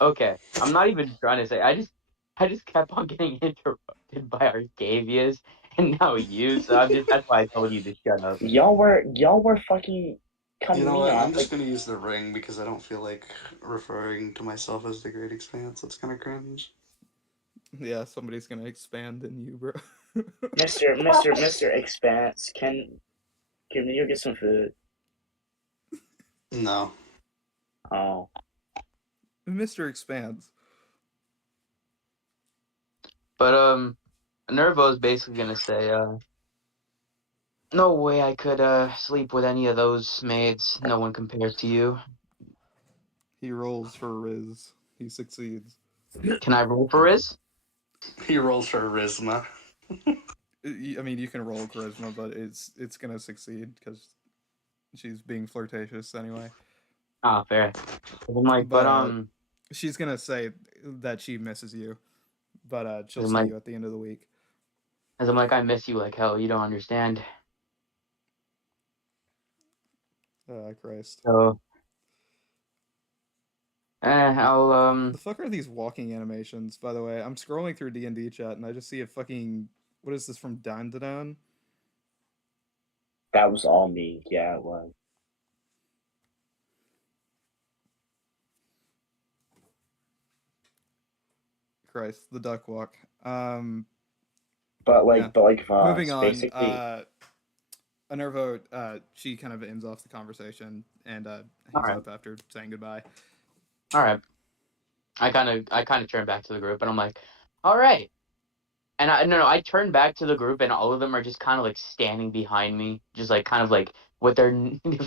not even trying to say. I just kept on getting interrupted. interrupted by Arcavius and now you. So that's why I told you to shut up. Y'all were fucking cutting You know me what? off. I'm just gonna use the ring because I don't feel like referring to myself as the Great Expanse. That's kind of cringe. Yeah, somebody's gonna expand in you, bro. Mr. Expanse, can you get some food? No. Oh. Mr. Expands. But Nervo is basically gonna say, no way I could sleep with any of those maids. No one compares to you. He rolls for Riz. He succeeds. Can I roll for Riz? He rolls for Charisma. I mean, you can roll charisma, but it's gonna succeed because she's being flirtatious anyway. Ah, fair. I'm like, but she's gonna say that she misses you, but she'll I'm see like- you at the end of the week. as I'm like, I miss you like hell. You don't understand. Christ. So, I'll The fuck are these walking animations? By the way, I'm scrolling through D&D chat and I just see a fucking what is this from Down to Down? That was all me. Yeah, it was. Christ, the duck walk. But Voss, moving on. basically. Enervo, she kind of ends off the conversation and hangs right. up after saying goodbye. all right. I kind of turn back to the group and I'm like, all right. And I turn back to the group and all of them are just kind of like standing behind me, just like kind of like with their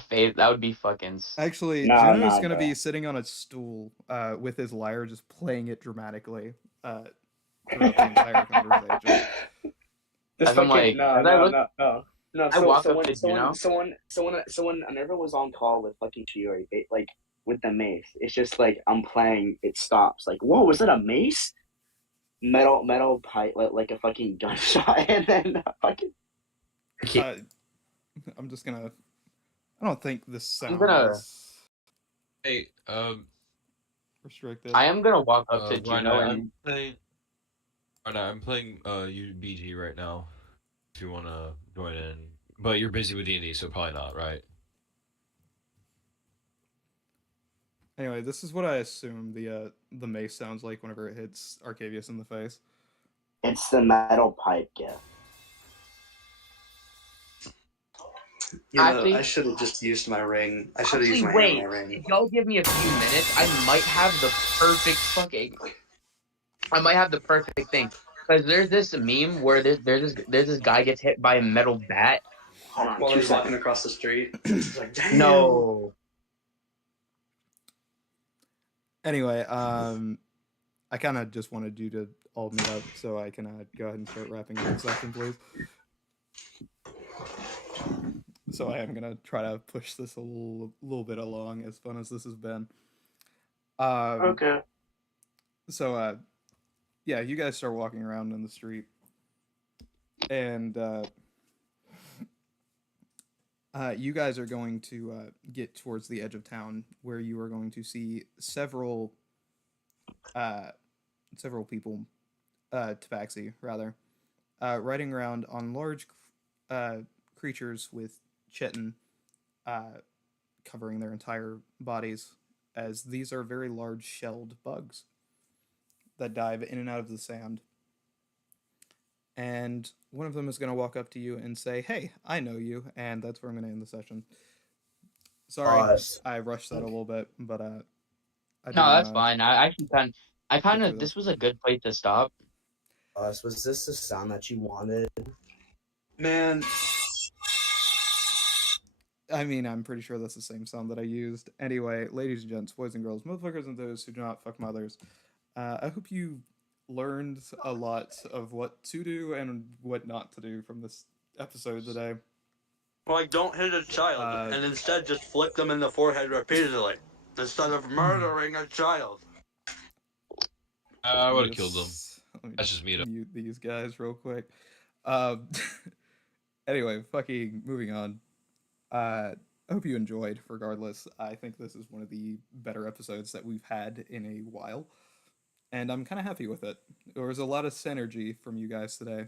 face. That would be fucking. Actually, Juno's gonna be sitting on a stool with his lyre, just playing it dramatically throughout the entire conversation. This fucking no. So when Nerva was on call with fucking Chiori, like with the mace, it's just like I'm playing, it stops. Like, whoa, was that a mace? Metal pipe, like a fucking gunshot, and then fucking. I'm just gonna. I don't think this sound is Hey, restricted. I am gonna walk up to Juno I'm playing UBG right now. If you wanna join in, but you're busy with D&D, so probably not, right? Anyway, this is what I assume the mace sounds like whenever it hits Arcavius in the face. It's the metal pipe gift. Actually, I should have just used my ring. I should have used my wait, ring. if y'all give me a few minutes, I might have the perfect thing. Because there's this meme where there's this guy gets hit by a metal bat. While he's walking across the street. He's like, damn. No. Anyway, I kind of just wanted you to all meet up so I can go ahead and start wrapping up the session, please. So I am gonna try to push this a little bit along, as fun as this has been. Okay. So yeah, you guys start walking around in the street, and you guys are going to get towards the edge of town, where you are going to see several people, tabaxi rather, riding around on large creatures with chitin covering their entire bodies, as these are very large shelled bugs that dive in and out of the sand. And one of them is going to walk up to you and say, "Hey, I know you," and that's where I'm going to end the session. Sorry, I rushed that a little bit, but no, that's fine. I kind of this was a good place to stop. Was this the sound that you wanted? Man. I mean, I'm pretty sure that's the same sound that I used. Anyway, ladies and gents, boys and girls, motherfuckers and those who do not fuck mothers, I hope you learned a lot of what to do and what not to do from this episode today. Like, don't hit a child, and instead just flick them in the forehead repeatedly, instead of murdering a child. I would have killed them. That's just me. Mute these guys real quick. Anyway, fucking moving on. I hope you enjoyed, regardless. I think this is one of the better episodes that we've had in a while. and I'm kind of happy with it. There was a lot of synergy from you guys today.